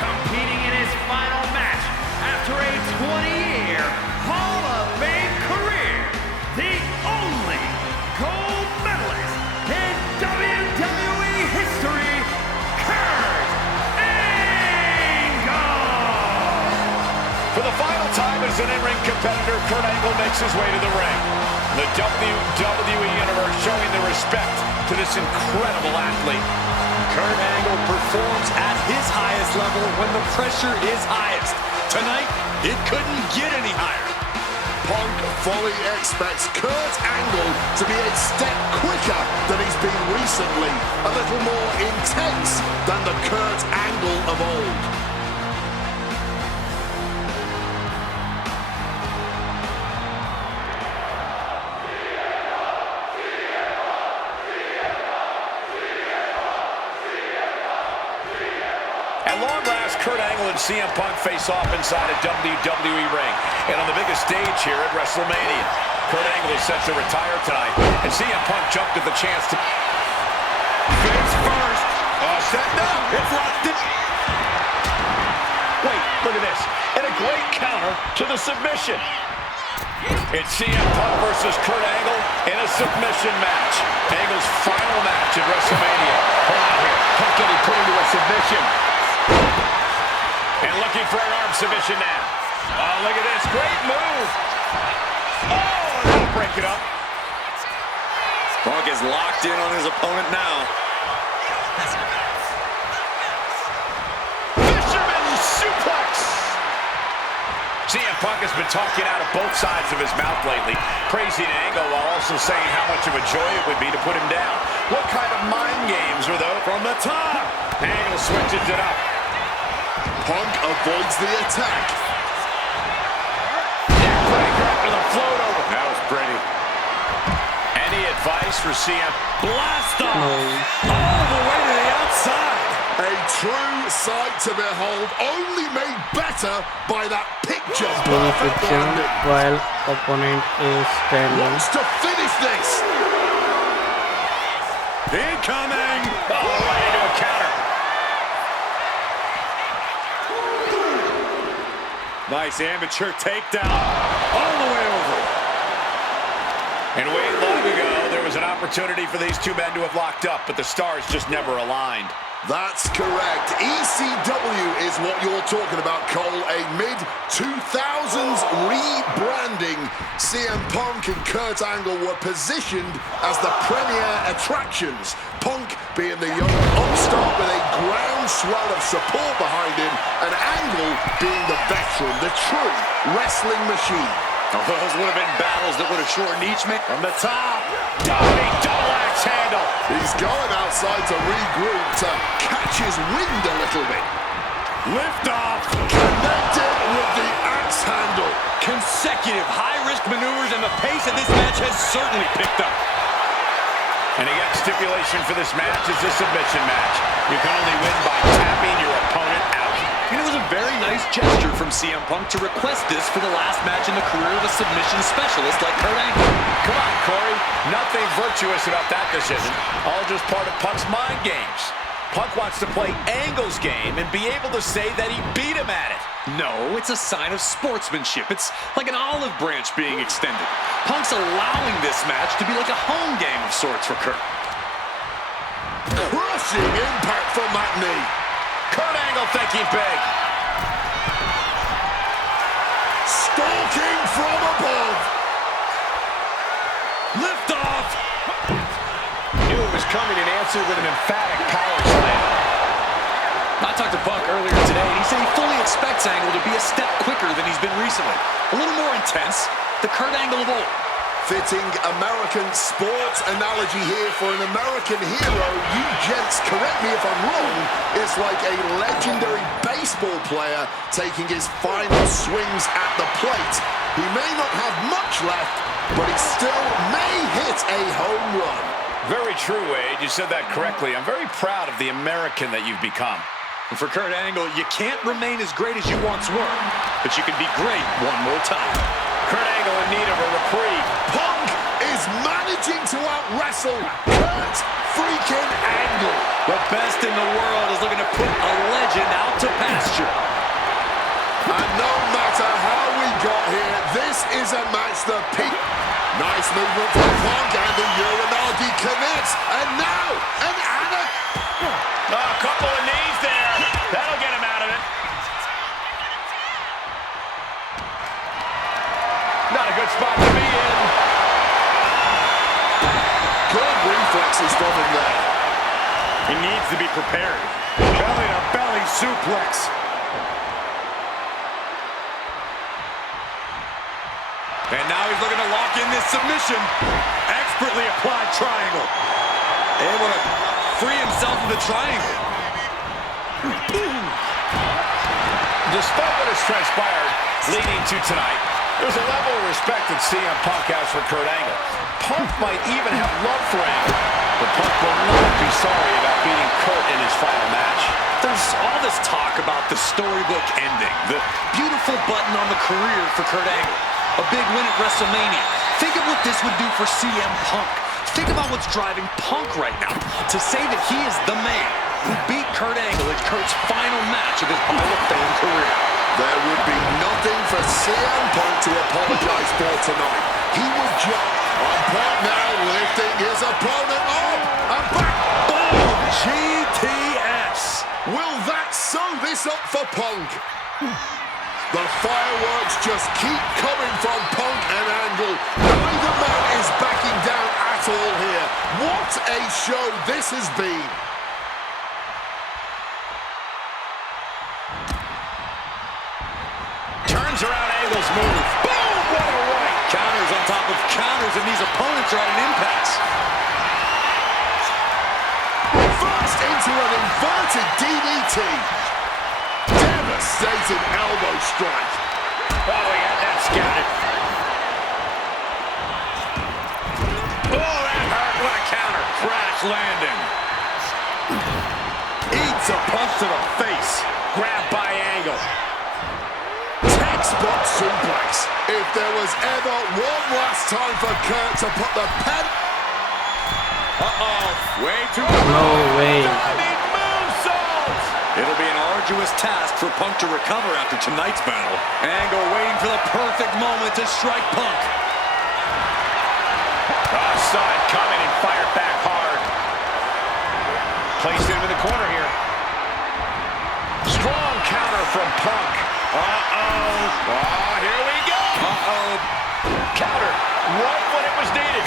Competing in his final match after a 20-year Hall of Fame career, the only gold medalist in WWE history, Kurt Angle! For the final time as an in-ring competitor, Kurt Angle makes his way to the ring. The WWE Universe showing the respect to this incredible athlete. Kurt Angle performs at his highest level when the pressure is highest. Tonight, it couldn't get any higher. Punk fully expects Kurt Angle to be a step quicker than he's been recently, a little more intense than the Kurt Angle of old. Kurt Angle and CM Punk face off inside a WWE ring and on the biggest stage here at WrestleMania. Kurt Angle is set to retire tonight, and CM Punk jumped at the chance to face first. Set up. It's locked in. Wait, look at this. And a great counter to the submission. It's CM Punk versus Kurt Angle in a submission match. Angle's final match at WrestleMania. Hold on here. Punk getting put into a submission. And looking for an arm submission now. Oh, look at this. Great move. Oh, and that'll break it up. Punk is locked in on his opponent now. Fisherman suplex. CM Punk has been talking out of both sides of his mouth lately, praising Angle while also saying how much of a joy it would be to put him down. What kind of mind games are those? From the top. Angle switches it up. Punk avoids the attack. Neckbreaker after the float over. That was pretty. Any advice for CM? Blast off! All the way to the outside. A true sight to behold, only made better by that picture perfect landing. While opponent is standing. Wants to finish this. Incoming! Oh, right into a counter. Nice amateur takedown. All the way over. And way long ago, there was an opportunity for these two men to have locked up, but the stars just never aligned. That's correct. ECW is what you're talking about, Cole. A mid-2000s rebranding. CM Punk and Kurt Angle were positioned as the premier attractions. Punk being the young upstart with a groundswell of support behind him, and Angle being the veteran, the true wrestling machine. Oh, those would have been battles that would have shortened each man. From the top, big double axe handle. He's going outside to regroup, to catch his wind a little bit. Lift off. Connected with the axe handle. Consecutive high-risk maneuvers, and the pace of this match has certainly picked up. And again, stipulation for this match is a submission match. You can only win by tapping your opponent out. And it was a very nice gesture from CM Punk to request this for the last match in the career of a submission specialist like Kurt Angle. Come on, Corey. Nothing virtuous about that decision. All just part of Punk's mind games. Punk wants to play Angle's game and be able to say that he beat him at it. No, it's a sign of sportsmanship. It's like an olive branch being extended. Punk's allowing this match to be like a home game of sorts for Kurt. Crushing impact from that knee. Kurt Angle thinking big. Stalking from above. Lift off. Knew it was coming and answered with an emphatic power slam. I talked to Punk earlier today, and he said he fully expects Angle to be a step quicker than he's been recently. A little more intense. The Kurt Angle of old. Fitting American sports analogy here for an American hero. You gents, correct me if I'm wrong, it's like a legendary baseball player taking his final swings at the plate. He may not have much left, but he still may hit a home run. Very true, Wade. You said that correctly. I'm very proud of the American that you've become. And for Kurt Angle, you can't remain as great as you once were, but you can be great one more time. Kurt Angle in need of a reprieve. Punk is managing to out-wrestle Kurt freaking Angle. The best in the world is looking to put a legend out to pasture. And no matter how we got here, this is a match that peak. Nice movement from Punk, and the Uranagi connects. And now, an Anna. A couple of knees there. That'll get him out of it. Not a good spot to be in. Good reflexes from him there. He needs to be prepared. Belly-to-belly suplex. And now he's looking to lock in this submission. Expertly applied triangle. Able to free himself from the triangle. Despite what has transpired leading to tonight, there's a level of respect that CM Punk has for Kurt Angle. Punk might even have love for Angle, but Punk will not be sorry about beating Kurt in his final match. There's all this talk about the storybook ending, the beautiful button on the career for Kurt Angle, a big win at WrestleMania. Think of what this would do for CM Punk. Think about what's driving Punk right now. To say that he is the man who beat Kurt Angle in Kurt's final match of his Hall of Fame career. There would be nothing for CM Punk to apologize for tonight. He would jump on Punk now, lifting his opponent up and back. Boom! GTS! Will that sew this up for Punk? The fireworks just keep coming from Punk and Angle. Neither man is backing down at all here. What a show this has been. Turns around Angle's move. Boom! What a right! Counters on top of counters, and these opponents are at an impasse. First into an inverted DDT. Devastating elbow strike. Oh, he had that scouted. Oh, that hurt. What a counter. Crash landing. Eats a punch to the face. Grabbed by Angle. Textbook suplex. If there was ever one last time for Kurt to put the pen. Uh-oh. Way too No way. It'll be an arduous task for Punk to recover after tonight's battle. Angle waiting for the perfect moment to strike Punk. Saw it coming and fired back hard. Placed him in the corner here. Strong counter from Punk. Uh-oh. Oh, here we go. Uh-oh. Counter right when it was needed.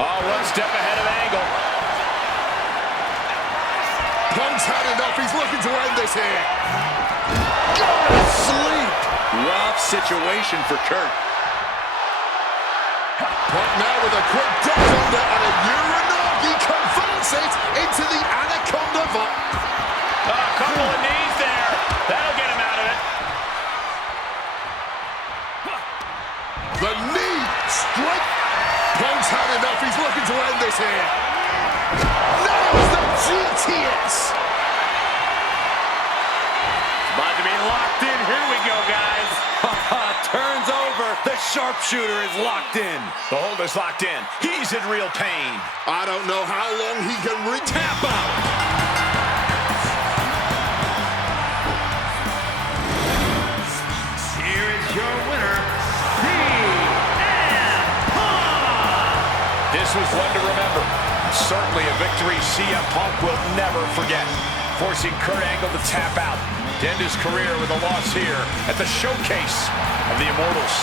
Oh, one step ahead of Angle. Punk's had enough. He's looking to end this here. Go to sleep. Rough situation for Kurt. Punk now with a quick duck under and a Uranagi converts it into the Anaconda. A couple of knees there. That'll get him out of it. The knee strike. Punk's had enough. He's looking to end this here. Nails the GTS. About to be locked in. Here we go, guys. Turns over. The sharpshooter is locked in. The hold is locked in. He's in real pain. I don't know how long he can Tap out. Here is your winner, Fiend. This was one to remember. Certainly a victory CM Punk will never forget. Forcing Kurt Angle to tap out to end his career with a loss here at the showcase of the Immortals.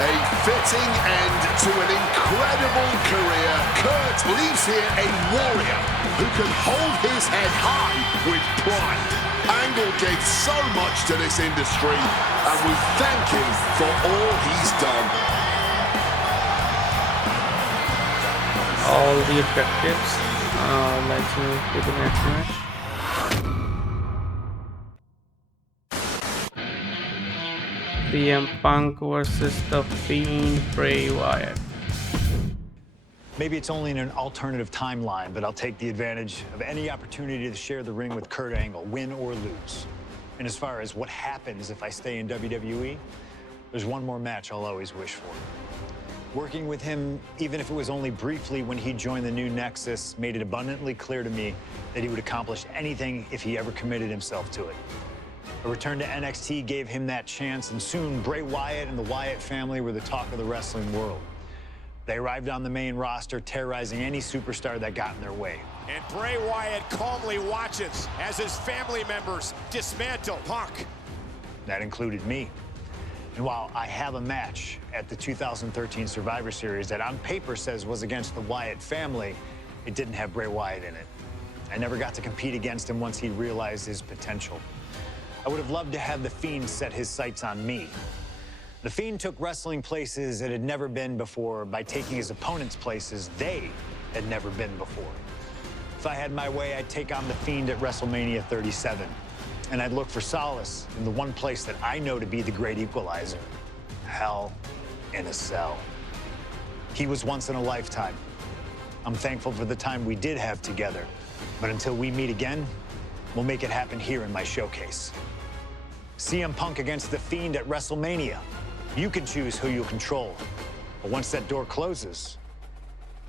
A fitting end to an incredible career. Kurt leaves here a warrior who can hold his head high with pride. Angle gave so much to this industry, and we thank him for all he's done. All the objectives. Let's move to the next match. CM Punk versus the Fiend, Bray Wyatt. Maybe it's only in an alternative timeline, but I'll take the advantage of any opportunity to share the ring with Kurt Angle, win or lose. And as far as what happens if I stay in WWE, there's one more match I'll always wish for. Working with him, even if it was only briefly when he joined the new Nexus, made it abundantly clear to me that he would accomplish anything if he ever committed himself to it. A return to NXT gave him that chance, and soon Bray Wyatt and the Wyatt family were the talk of the wrestling world. They arrived on the main roster, terrorizing any superstar that got in their way. And Bray Wyatt calmly watches as his family members dismantle Punk. That included me. And while I have a match at the 2013 Survivor Series that on paper says was against the Wyatt family, it didn't have Bray Wyatt in it. I never got to compete against him once he realized his potential. I would have loved to have the Fiend set his sights on me. The Fiend took wrestling places it had never been before by taking his opponents places they had never been before. If I had my way, I'd take on the Fiend at WrestleMania 37. And I'd look for solace in the one place that I know to be the great equalizer: Hell in a Cell. He was once in a lifetime. I'm thankful for the time we did have together. But until we meet again, we'll make it happen here in my showcase. CM Punk against the Fiend at WrestleMania. You can choose who you'll control. But once that door closes,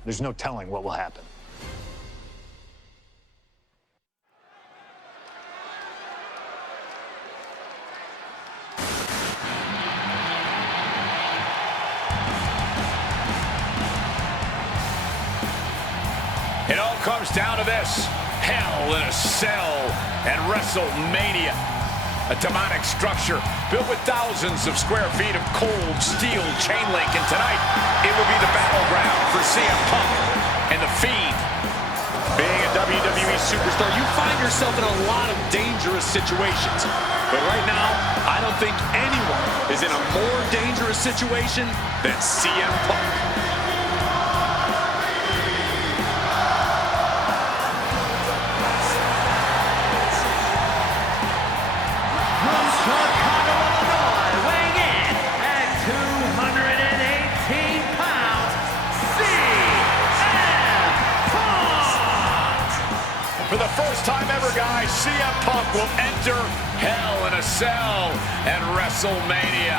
there's no telling what will happen. It all comes down to this: Hell in a Cell and WrestleMania. A demonic structure built with thousands of square feet of cold steel chain link. And tonight, it will be the battleground for CM Punk and the Fiend. Being a WWE superstar, you find yourself in a lot of dangerous situations. But right now, I don't think anyone is in a more dangerous situation than CM Punk. For the first time ever, guys, CM Punk will enter Hell in a Cell and WrestleMania.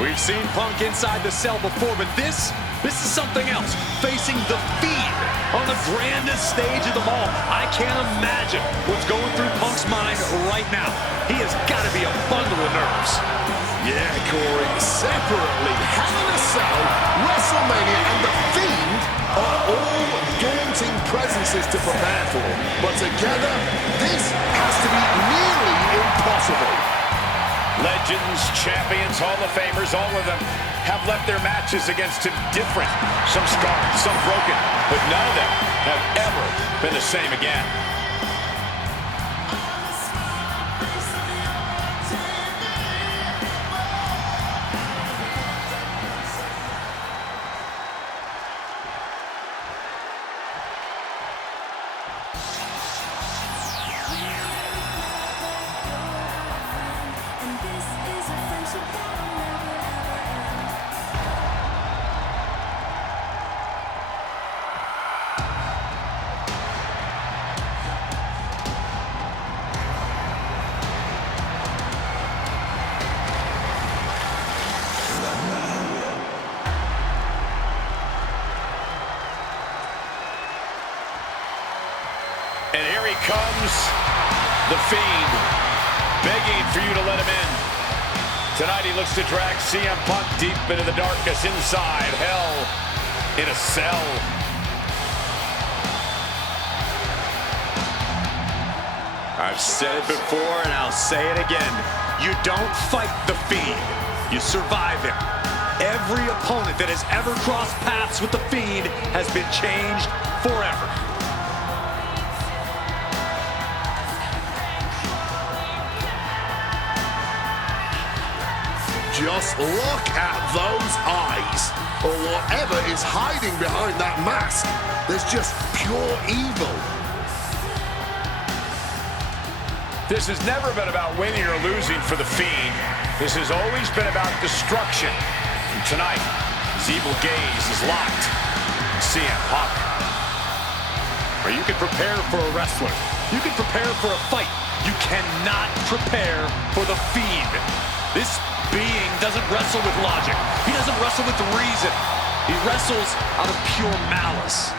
We've seen Punk inside the cell before, but this is something else. Facing the Fiend on the grandest stage of them all. I can't imagine what's going through Punk's mind right now. He has got to be a bundle of nerves. Yeah, Corey. Separately, Hell in a Cell, WrestleMania, and the Fiend are all daunting presences to prepare for. But together, this has to be nearly impossible. Legends, champions, Hall of Famers, all of them have left their matches against him different. Some scarred, some broken, but none of them have ever been the same again. And here he comes, the Fiend, begging for you to let him in. Tonight he looks to drag CM Punk deep into the darkness inside Hell in a Cell. I've said it before and I'll say it again. You don't fight the Fiend, you survive him. Every opponent that has ever crossed paths with the Fiend has been changed forever. Just look at those eyes, or whatever is hiding behind that mask. There's just pure evil. This has never been about winning or losing for the Fiend. This has always been about destruction. And tonight, his evil gaze is locked on CM Punk. Or you can prepare for a wrestler. You can prepare for a fight. You cannot prepare for the Fiend. This being doesn't wrestle with logic. He doesn't wrestle with reason. He wrestles out of pure malice.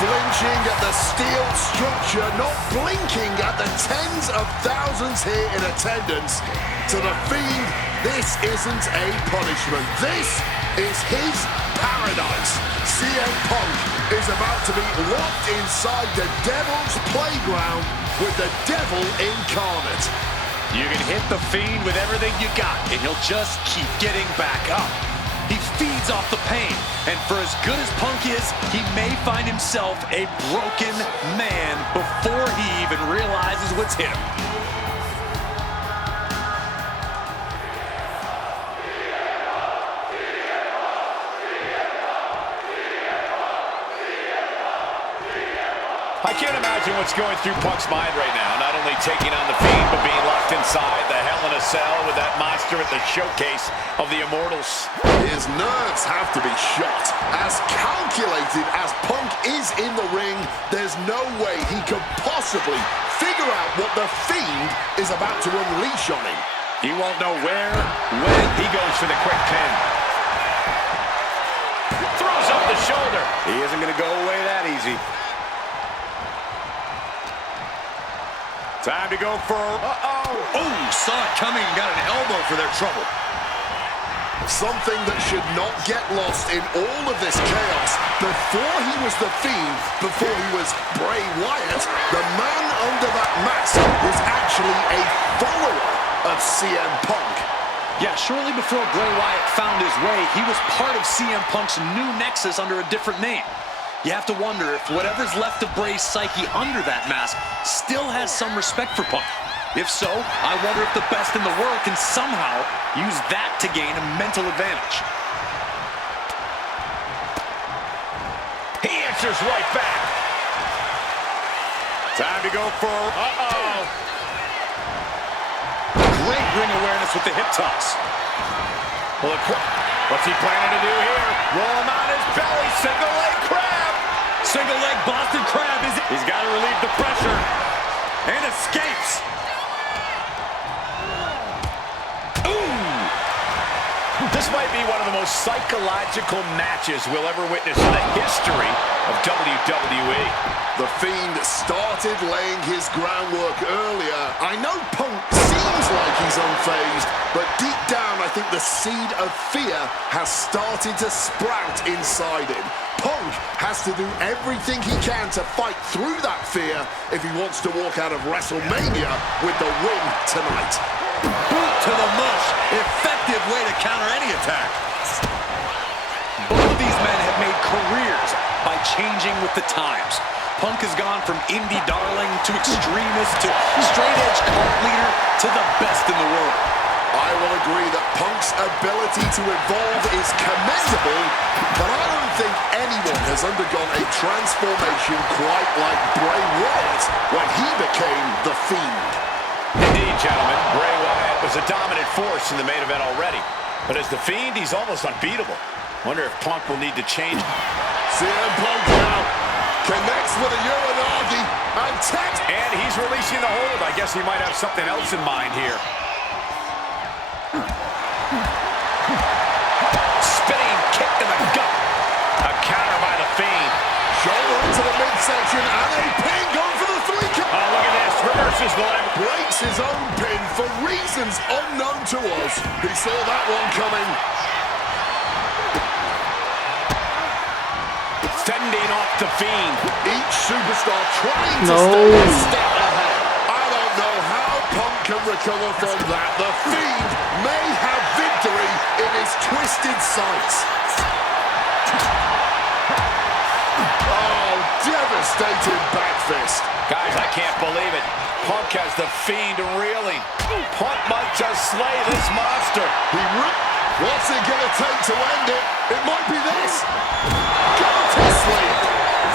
Flinching at the steel structure, not blinking at the tens of thousands here in attendance. To the Fiend, this isn't a punishment. This is his paradise. CM Punk is about to be locked inside the Devil's playground with the Devil incarnate. You can hit the Fiend with everything you got, and he'll just keep getting back up. He feeds off the pain, and for as good as Punk is, he may find himself a broken man before he even realizes what's hit him. I can't imagine what's going through Punk's mind right now. Not only taking on the Fiend, but being locked inside the Hell in a Cell with that monster at the showcase of the Immortals. His nerves have to be shot. As calculated as Punk is in the ring, there's no way he could possibly figure out what the Fiend is about to unleash on him. He won't know where, when. He goes for the quick pin. Throws up the shoulder. He isn't going to go away that easy. Time to go for... Oh, saw it coming and got an elbow for their trouble. Something that should not get lost in all of this chaos. Before he was the Fiend, before he was Bray Wyatt, the man under that mask was actually a follower of CM Punk. Yeah, shortly before Bray Wyatt found his way, he was part of CM Punk's new nexus under a different name. You have to wonder if whatever's left of Bray's psyche under that mask still has some respect for Punk. If so, I wonder if the best in the world can somehow use that to gain a mental advantage. He answers right back. Time to go for... Great ring awareness with the hip toss. Well, what's he planning to do here? Roll him on his belly, single leg crab. Single leg Boston Crab. He's got to relieve the pressure. And escapes. This might be one of the most psychological matches we'll ever witness in the history of WWE. The Fiend started laying his groundwork earlier. I know Punk seems like he's unfazed, but deep down I think the seed of fear has started to sprout inside him. Punk has to do everything he can to fight through that fear if he wants to walk out of WrestleMania with the win tonight. Boot to the mush. Effective way to counter any attack. Both of these men have made careers by changing with the times. Punk has gone from indie darling to extremist to straight-edge cult leader to the best in the world. I will agree that Punk's ability to evolve is commendable, but I don't think anyone has undergone a transformation quite like Bray Wyatt when he became the Fiend. Indeed, gentlemen, Bray Wyatt was a dominant force in the main event already. But as the Fiend, he's almost unbeatable. Wonder if Punk will need to change. CM Punk now connects with a Uranagi and text. And he's releasing the hold. I guess he might have something else in mind here. reasons unknown to us, he saw that one coming. Fending off the Fiend. Each superstar trying to stay a step ahead. I don't know how Punk can recover from that. The Fiend may have victory in his twisted sights. Oh, devastating back fist. Guys, I can't believe it. Punk has the Fiend reeling. Punk might just slay this monster. What's it gonna take to end it? It might be this. Go to sleep.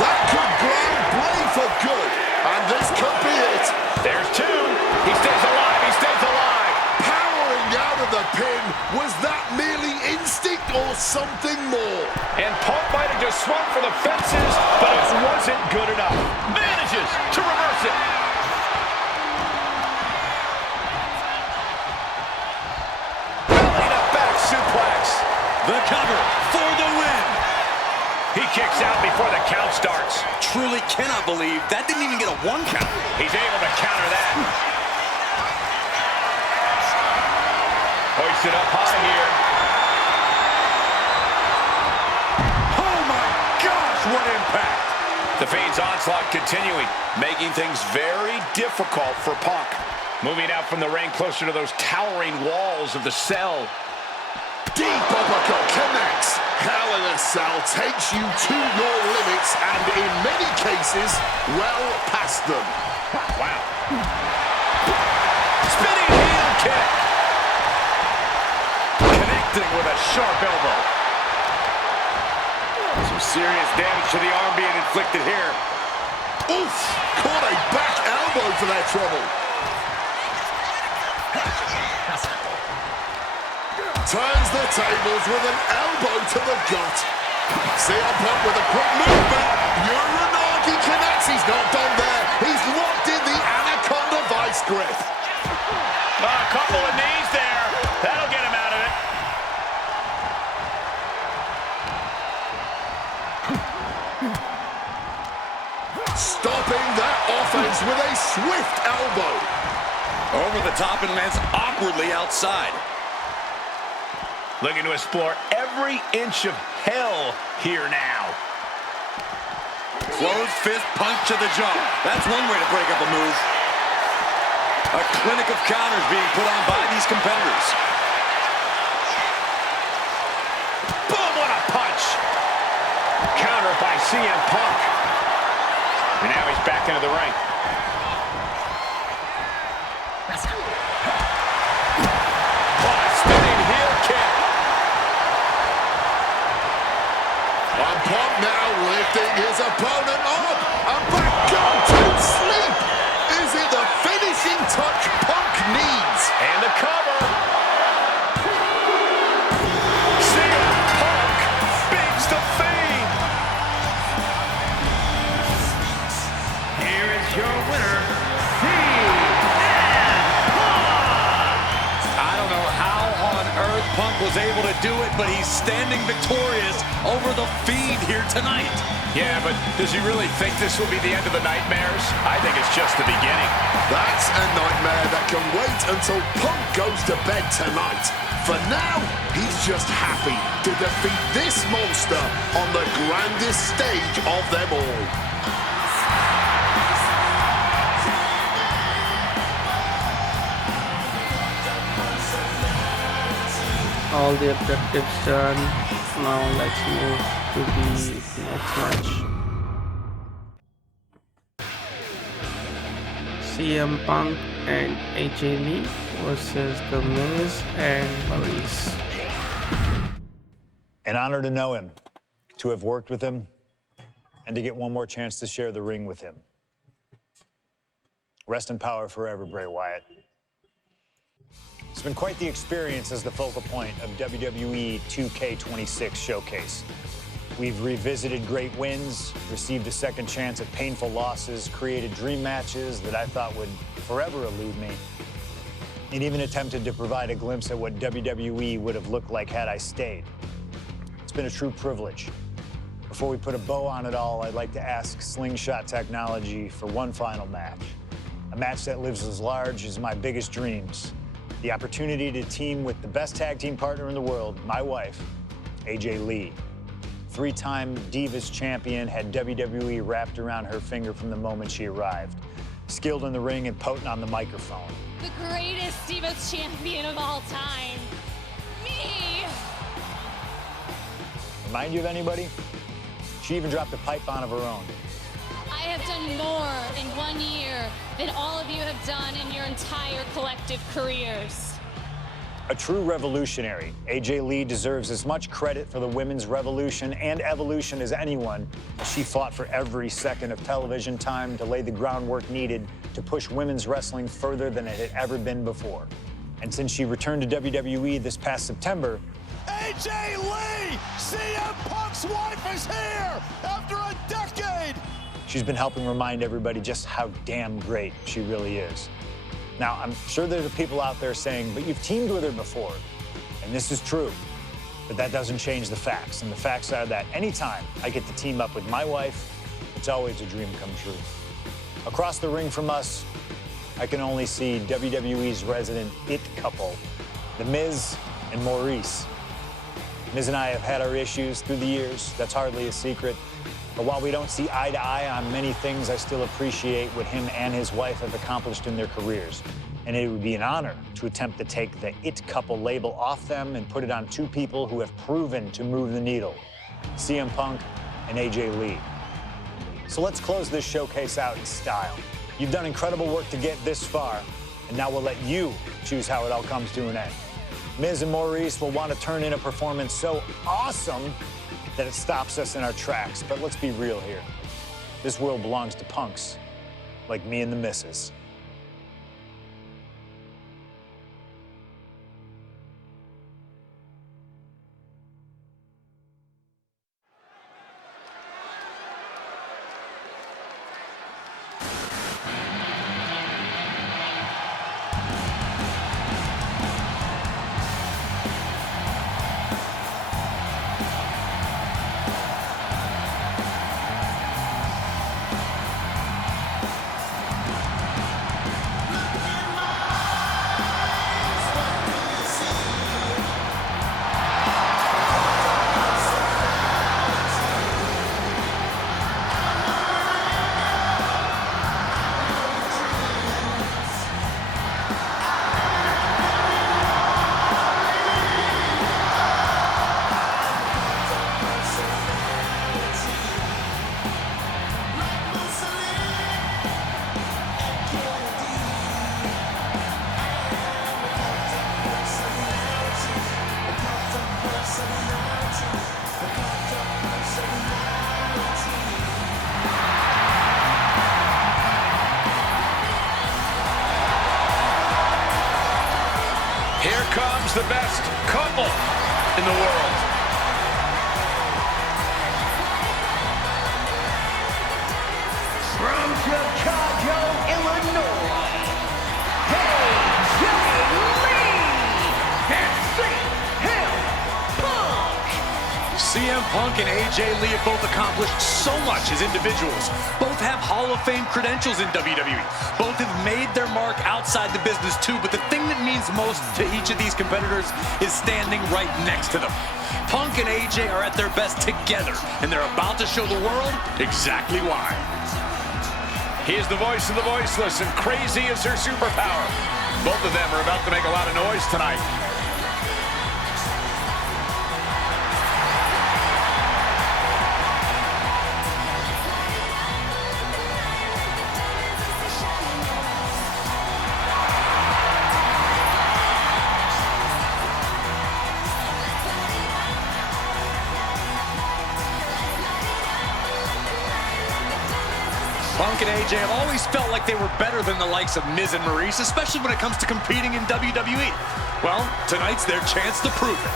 That could ground Bray for good. And this could be it. There's two. He stays alive. He stays alive. Powering out of the pin. Was that merely instinct or something more? And Punk might have just swung for the fences, but it wasn't good enough. Manages to reverse it. Belly to back suplex. The cover for the win. He kicks out before the count starts. Truly cannot believe that didn't even get a 1 count. He's able to counter that. Hoisted up high here. Oh my gosh, what impact! The Fiend's onslaught continuing, making things very difficult for Punk. Moving out from the ring closer to those towering walls of the cell. Deep uppercut connects. Hell in a Cell takes you to your limits and in many cases, well past them. Wow. Spinning heel kick. Connecting with a sharp elbow. Some serious damage to the arm being inflicted here. Oof! Caught a back elbow for that trouble. Turns the tables with an elbow to the gut. CM Punk with a quick movement. Uranagi connects. He's not done there. He's locked in the Anaconda Vice grip. A couple of knees there. That'll get him out of it. Stopping that offense with a swift elbow. Over the top and lands awkwardly outside. Looking to explore every inch of hell here now. Closed fist punch to the jaw. That's one way to break up a move. A clinic of counters being put on by these competitors. Boom, what a punch. Counter by CM Punk. And now he's back into the ring. What a spinning heel kick. And Punk now lifting his opponent up. And back go to sleep. Is it the finishing touch Punk needs? And the cover. CM Punk beats the Fiend. Here is your winner, CM Punk. I don't know how on earth Punk was able to do it, but he's standing victorious over the Fiend here tonight. Yeah, but does he really think this will be the end of the nightmares? I think it's just the beginning. That's a nightmare that can wait until Punk goes to bed tonight. For now, he's just happy to defeat this monster on the grandest stage of them all. All the objectives done. Now let's move to the next match. CM Punk and AJ Lee versus The Miz and Maryse. An honor to know him, to have worked with him, and to get one more chance to share the ring with him. Rest in power forever, Bray Wyatt. It's been quite the experience as the focal point of WWE 2K26 Showcase. We've revisited great wins, received a second chance at painful losses, created dream matches that I thought would forever elude me, and even attempted to provide a glimpse at what WWE would have looked like had I stayed. It's been a true privilege. Before we put a bow on it all, I'd like to ask Slingshot Technology for one final match. A match that lives as large as my biggest dreams. The opportunity to team with the best tag team partner in the world, my wife, AJ Lee. Three-time Divas champion, had WWE wrapped around her finger from the moment she arrived. Skilled in the ring and potent on the microphone. The greatest Divas champion of all time. Me! Remind you of anybody? She even dropped a pipe on of her own. I have done more in 1 year than all of you have done in your entire collective careers. A true revolutionary, AJ Lee deserves as much credit for the women's revolution and evolution as anyone. She fought for every second of television time to lay the groundwork needed to push women's wrestling further than it had ever been before. And since she returned to WWE this past September, AJ Lee! CM Punk's wife is here after a decade! she's been helping remind everybody just how damn great she really is. Now, I'm sure there are people out there saying, but you've teamed with her before. And this is true, but that doesn't change the facts. And the facts are that anytime I get to team up with my wife, it's always a dream come true. Across the ring from us, I can only see WWE's resident it couple, The Miz and Maryse. Miz and I have had our issues through the years. That's hardly a secret. But while we don't see eye to eye on many things, I still appreciate what him and his wife have accomplished in their careers. And it would be an honor to attempt to take the it couple label off them and put it on two people who have proven to move the needle, CM Punk and AJ Lee. So let's close this showcase out in style. You've done incredible work to get this far, and now we'll let you choose how it all comes to an end. Miz and Maryse will want to turn in a performance so awesome that it stops us in our tracks. But let's be real here. This world belongs to punks like me and the missus. The best couple in the world. From Chicago, Illinois, AJ Lee and CM Punk. CM Punk and AJ Lee have both accomplished so much as individuals. Both have Hall of Fame credentials in WWE. Both have made their mark outside the business too, but the thing that means most to each of these competitors is standing right next to them. Punk and AJ are at their best together, and they're about to show the world exactly why. He is the voice of the voiceless, and crazy is her superpower. Both of them are about to make a lot of noise tonight. Punk and AJ have always felt like they were better than the likes of Miz and Maryse, especially when it comes to competing in WWE. Well, tonight's their chance to prove it.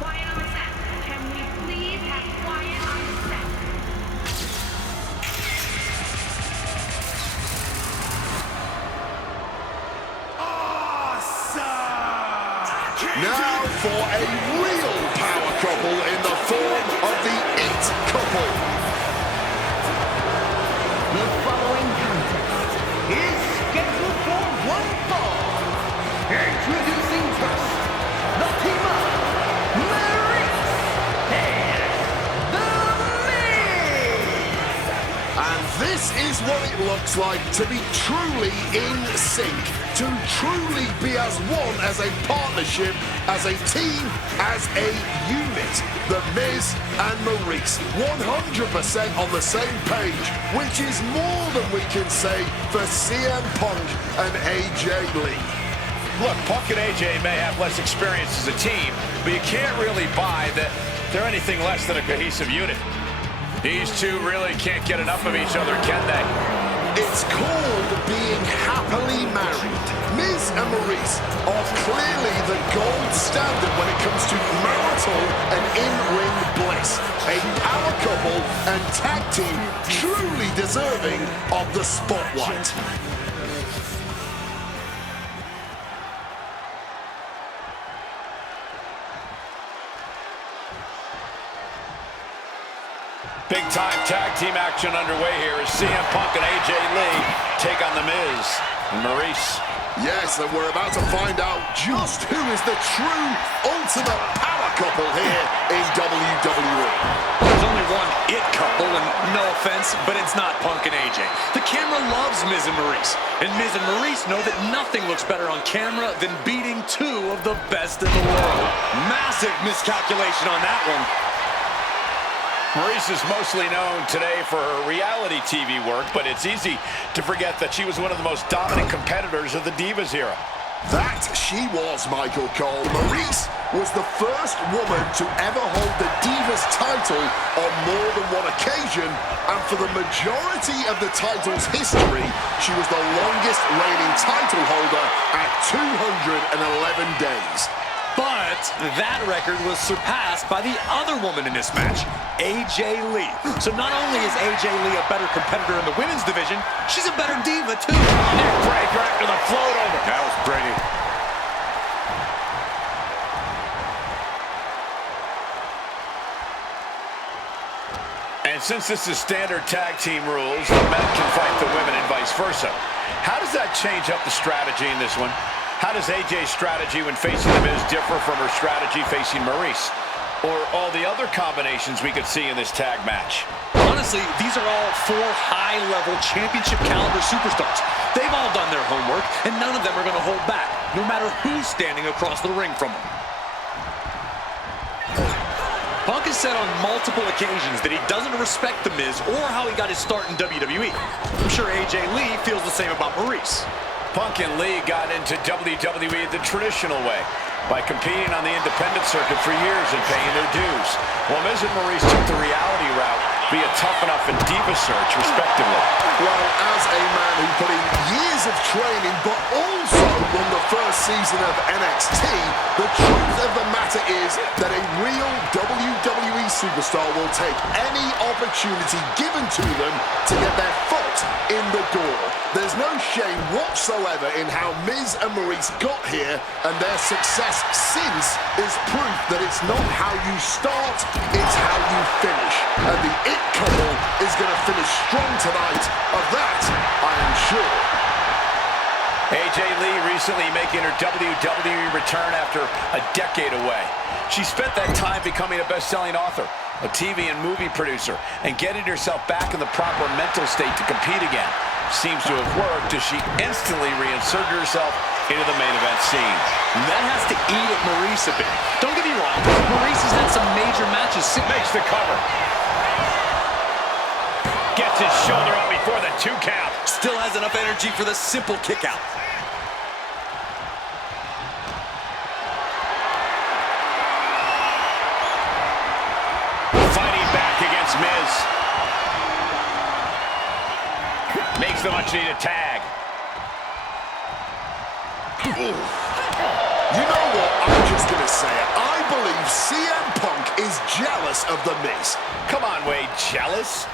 Quiet on set. Can we please have quiet on set? Now for a real power couple in the form of the It Couple. The following contest is scheduled for one fall. Introducing first, the team of Maryse and The Miz. And this is what it looks like to be truly in sync, to truly be as one, as a partnership, as a team, as a unit. The Miz and Maryse, 100% on the same page, which is more than we can say for CM Punk and AJ Lee. Look, Punk and AJ may have less experience as a team, but you can't really buy that they're anything less than a cohesive unit. These two really can't get enough of each other, can they? It's called being happily married. Miz and Maryse are clearly the gold standard when it comes to marital and in-ring bliss. A power couple and tag team truly deserving of the spotlight. Big-time tag team action underway here as CM Punk and AJ Lee take on The Miz and Maryse. Yes, and we're about to find out just who is the true ultimate power couple here in WWE. There's only one it couple, and no offense, but it's not Punk and AJ. The camera loves Miz and Maryse, and Miz and Maryse know that nothing looks better on camera than beating two of the best in the world. Massive miscalculation on that one. Maryse is mostly known today for her reality TV work, but it's easy to forget that she was one of the most dominant competitors of the Divas era. That she was, Michael Cole. Maryse was the first woman to ever hold the Divas title on more than one occasion, and for the majority of the title's history, she was the longest reigning title holder at 211 days. But that record was surpassed by the other woman in this match, AJ Lee. So not only is AJ Lee a better competitor in the women's division, she's a better diva too. Neck breaker after the float over. That was pretty. And since this is standard tag team rules, the men can fight the women and vice versa. How does that change up the strategy in this one? How does AJ's strategy when facing The Miz differ from her strategy facing Maryse? Or all the other combinations we could see in this tag match? Honestly, these are all four high-level championship caliber superstars. They've all done their homework, and none of them are going to hold back, no matter who's standing across the ring from them. Punk has said on multiple occasions that he doesn't respect The Miz or how he got his start in WWE. I'm sure AJ Lee feels the same about Maryse. Punk and Lee got into WWE the traditional way, by competing on the independent circuit for years and paying their dues, while Miz and Maryse took the reality route via Tough Enough and Diva Search, respectively. Well, as a man who put in years of training, but also won the first season of NXT, the truth of the matter is that a real WWE superstar will take any opportunity given to them to get their foot in the door. There's no shame whatsoever in how Miz and Maryse got here, and their success since is proof that it's not how you start, it's how you finish. And the It Couple is going to finish strong tonight. Of that, I am sure. AJ Lee recently making her WWE return after a decade away. She spent that time becoming a best-selling author, a TV and movie producer, and getting herself back in the proper mental state to compete again. Seems to have worked as she instantly reinserted herself into the main event scene. That has to eat at Maryse a bit. Don't get me wrong, Maryse has had some major matches. Makes the cover. Gets his shoulder up before the 2 count. Still has enough energy for the simple kick out. Fighting back against Miz. Makes the much-needed tag. Ooh. You know what? I'm just going to say it. I believe CM Punk is jealous of The Miz. Come on, Wade, jealous?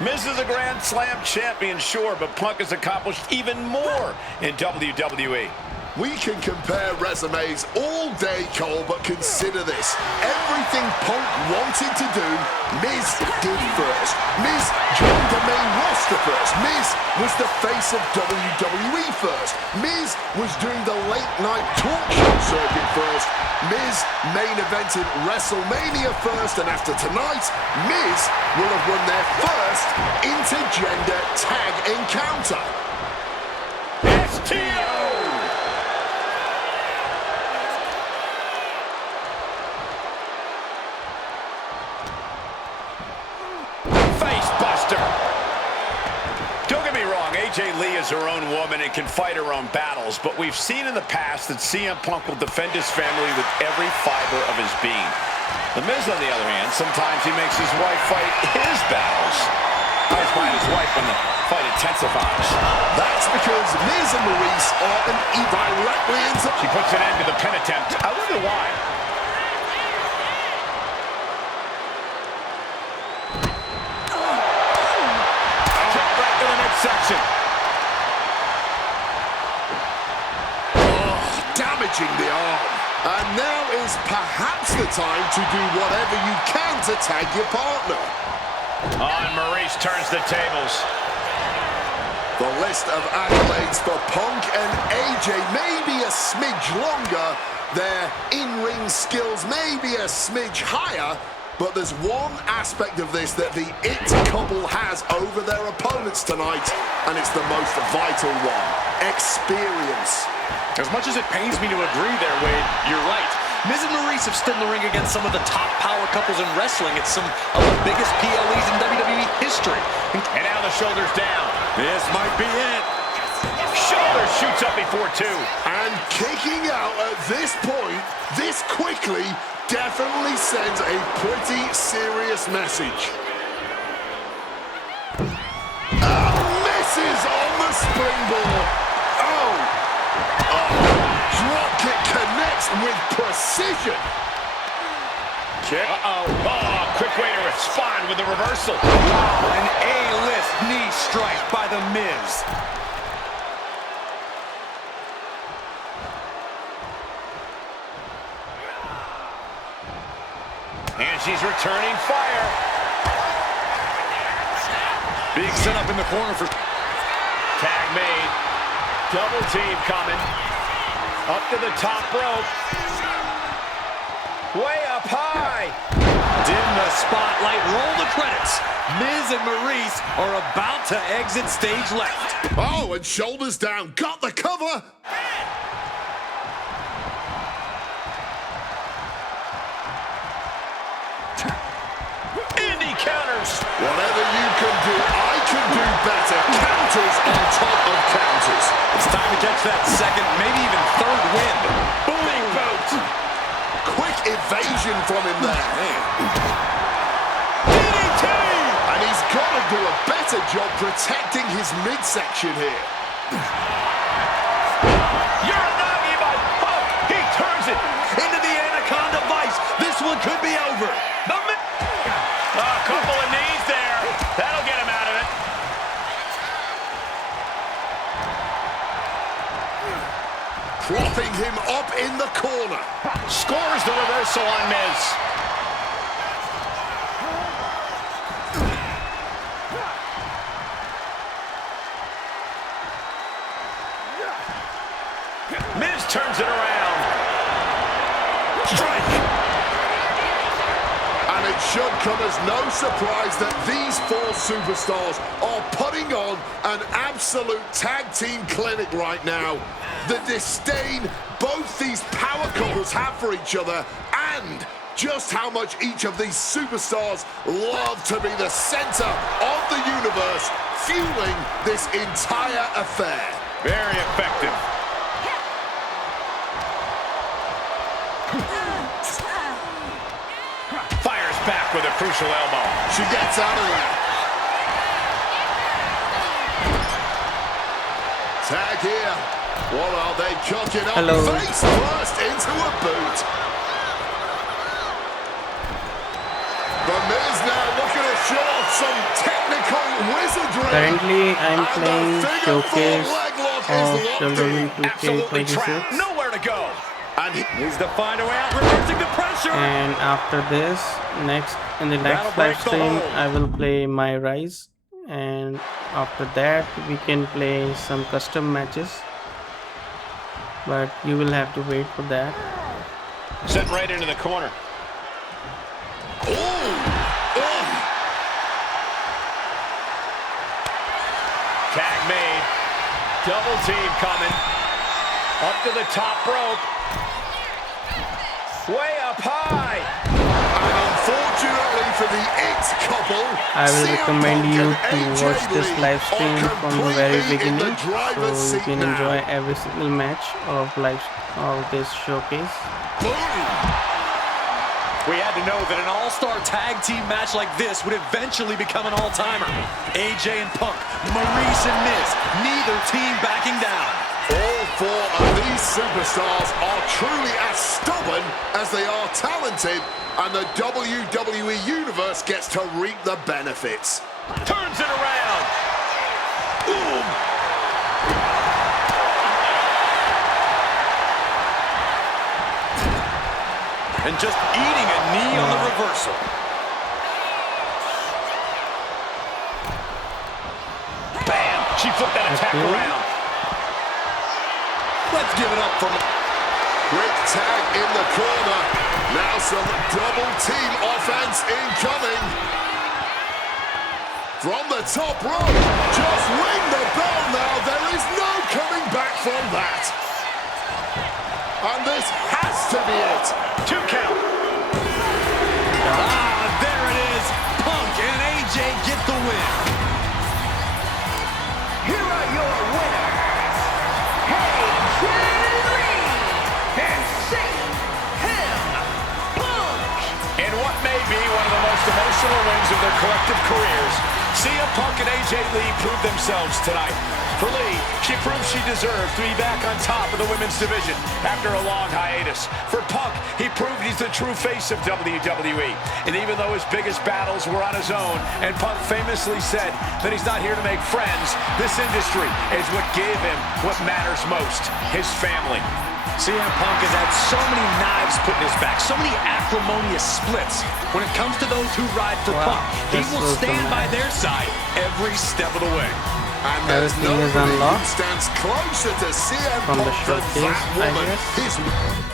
Miz is a Grand Slam champion, sure, but Punk has accomplished even more in WWE. We can compare resumes all day, Cole, but consider this. Everything Punk wanted to do, Miz did first. Miz joined the main roster first. Miz was the face of WWE first. Miz was doing the late-night talk show circuit first. Miz main evented WrestleMania first, and after tonight, Miz will have won their first intergender tag encounter. STO! Don't get me wrong, AJ Lee is her own woman and can fight her own battles, but we've seen in the past that CM Punk will defend his family with every fiber of his being. The Miz, on the other hand, sometimes he makes his wife fight his battles. I just mind his wife when the fight intensifies. That's because Miz and Maryse are directly into... She puts an end to the pin attempt. I wonder why. Section. Damaging the arm. And now is perhaps the time to do whatever you can to tag your partner. And Maryse turns the tables. The list of accolades for Punk and AJ may be a smidge longer. Their in-ring skills may be a smidge higher. But there's one aspect of this that the It couple has over their opponents tonight, and it's the most vital one: experience. As much as it pains me to agree there, Wade, you're right. Miz and Maryse have stood in the ring against some of the top power couples in wrestling at some of the biggest PLEs in WWE history. And now the shoulders down. This might be it. Shoulder shoots up before two. And kicking out at this point, this quickly, definitely sends a pretty serious message. Misses on the springboard. Drop kick connects with precision. Kick. Oh, quick way to respond with the reversal. Wow, an A-list knee strike by the Miz. And she's returning fire. Being set up in the corner for... Tag made. Double team coming. Up to the top rope. Way up high. Dim the spotlight. Roll the credits. Miz and Maryse are about to exit stage left. Oh, and shoulders down. Got the cover. Whatever you can do, I can do better. Counters on top of counters. It's time to catch that second, maybe even third wind. Big boot. Quick evasion from him there. DDT! And he's got to do a better job protecting his midsection here. You're not even. Oh, he turns it into the Anaconda Vice. This one could be over. A couple of knees there. That'll get him out of it. Propping him up in the corner. Scores the reversal on Miz. Miz turns it around. Strike. And it should come as no surprise that these four superstars are putting on an absolute tag team clinic right now. The disdain both these power couples have for each other, and just how much each of these superstars love to be the center of the universe, fueling this entire affair. Very effective. Fires back with a crucial elbow. She gets out of there. Tag here. What are they cooking up? Hello. Face first into a boot. The Miz now looking to show off some technical wizardry. Currently, I'm playing Showcase of WWE Absolutely 2K26. trapped. Nowhere to go. And he needs to find a way out, reversing the pressure. And after this, in the next live stream, I will play Maryse, and after that we can play some custom matches, but you will have to wait for that. Sent right into the corner. Tag made. Double team coming. Up to the top rope. Way up high. And unfortunately for the It couple, I will CM recommend Punk you and to AJ watch this Lee live stream are from the very completely in beginning, the driver's so you seat can now. enjoy every single match of this showcase. We had to know that an all-star tag team match like this would eventually become an all-timer. AJ and Punk, Maryse and Miz, neither team backing down. All four of these superstars are truly as stubborn as they are talented, and the WWE Universe gets to reap the benefits. Turns it around. Boom. And just eating a knee on the reversal. Bam! She flipped that attack around. Let's give it up for... Quick tag in the corner. Now some double team offense incoming. From the top rope. Just ring the bell now. There is no coming back from that. And this has to be it. 2 count. Ah, there it is. Punk and AJ get the win. Here are your winners, AJ Lee and CM Punk. In what may be one of the most emotional wins of their collective careers, CM Punk and AJ Lee proved themselves tonight. For Lee, she proved she deserved to be back on top of the women's division after a long hiatus. For Punk, he proved he's the true face of WWE. And even though his biggest battles were on his own, and Punk famously said that he's not here to make friends, this industry is what gave him what matters most, his family. CM Punk has had so many knives put in his back, so many acrimonious splits. When it comes to those who ride for Punk, he will stand by their side every step of the way. And there's no Everything is unlocked who stands closer to CM from the Punk than showcase, that I woman. guess.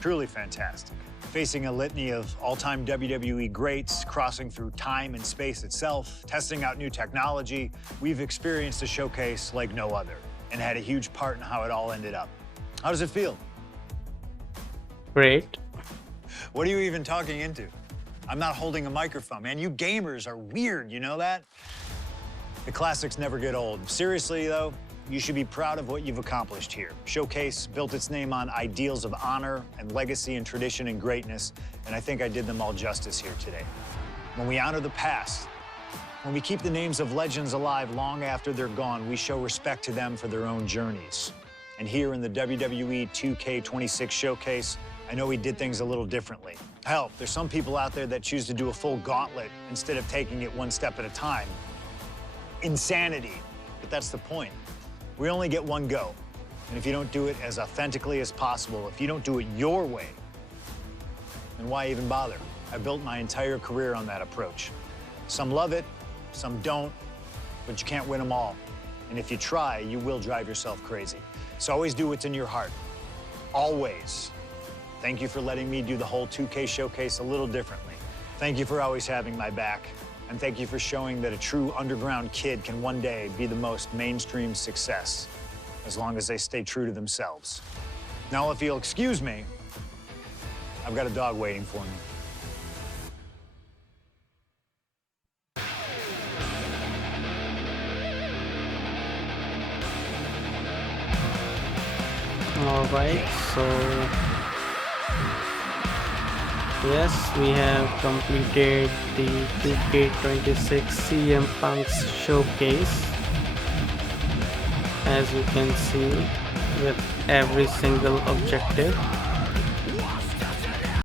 Truly fantastic. Facing a litany of all-time WWE greats, crossing through time and space itself, testing out new technology, we've experienced a showcase like no other and had a huge part in how it all ended up. How does it feel? Great. What are you even talking into? I'm not holding a microphone, man. You gamers are weird, you know that? The classics never get old. Seriously, though, you should be proud of what you've accomplished here. Showcase built its name on ideals of honor and legacy and tradition and greatness, and I think I did them all justice here today. When we honor the past, when we keep the names of legends alive long after they're gone, we show respect to them for their own journeys. And here in the WWE 2K26 showcase, I know we did things a little differently. Hell, there's some people out there that choose to do a full gauntlet instead of taking it one step at a time. Insanity, but that's the point. We only get one go. And if you don't do it as authentically as possible, if you don't do it your way, then why even bother? I built my entire career on that approach. Some love it, some don't, but you can't win them all. And if you try, you will drive yourself crazy. So always do what's in your heart. Always. Thank you for letting me do the whole 2K showcase a little differently. Thank you for always having my back. And thank you for showing that a true underground kid can one day be the most mainstream success, as long as they stay true to themselves. Now, if you'll excuse me, I've got a dog waiting for me. Alright, so Yes, we have completed the 2K26 CM Punk's showcase, as you can see, with every single objective.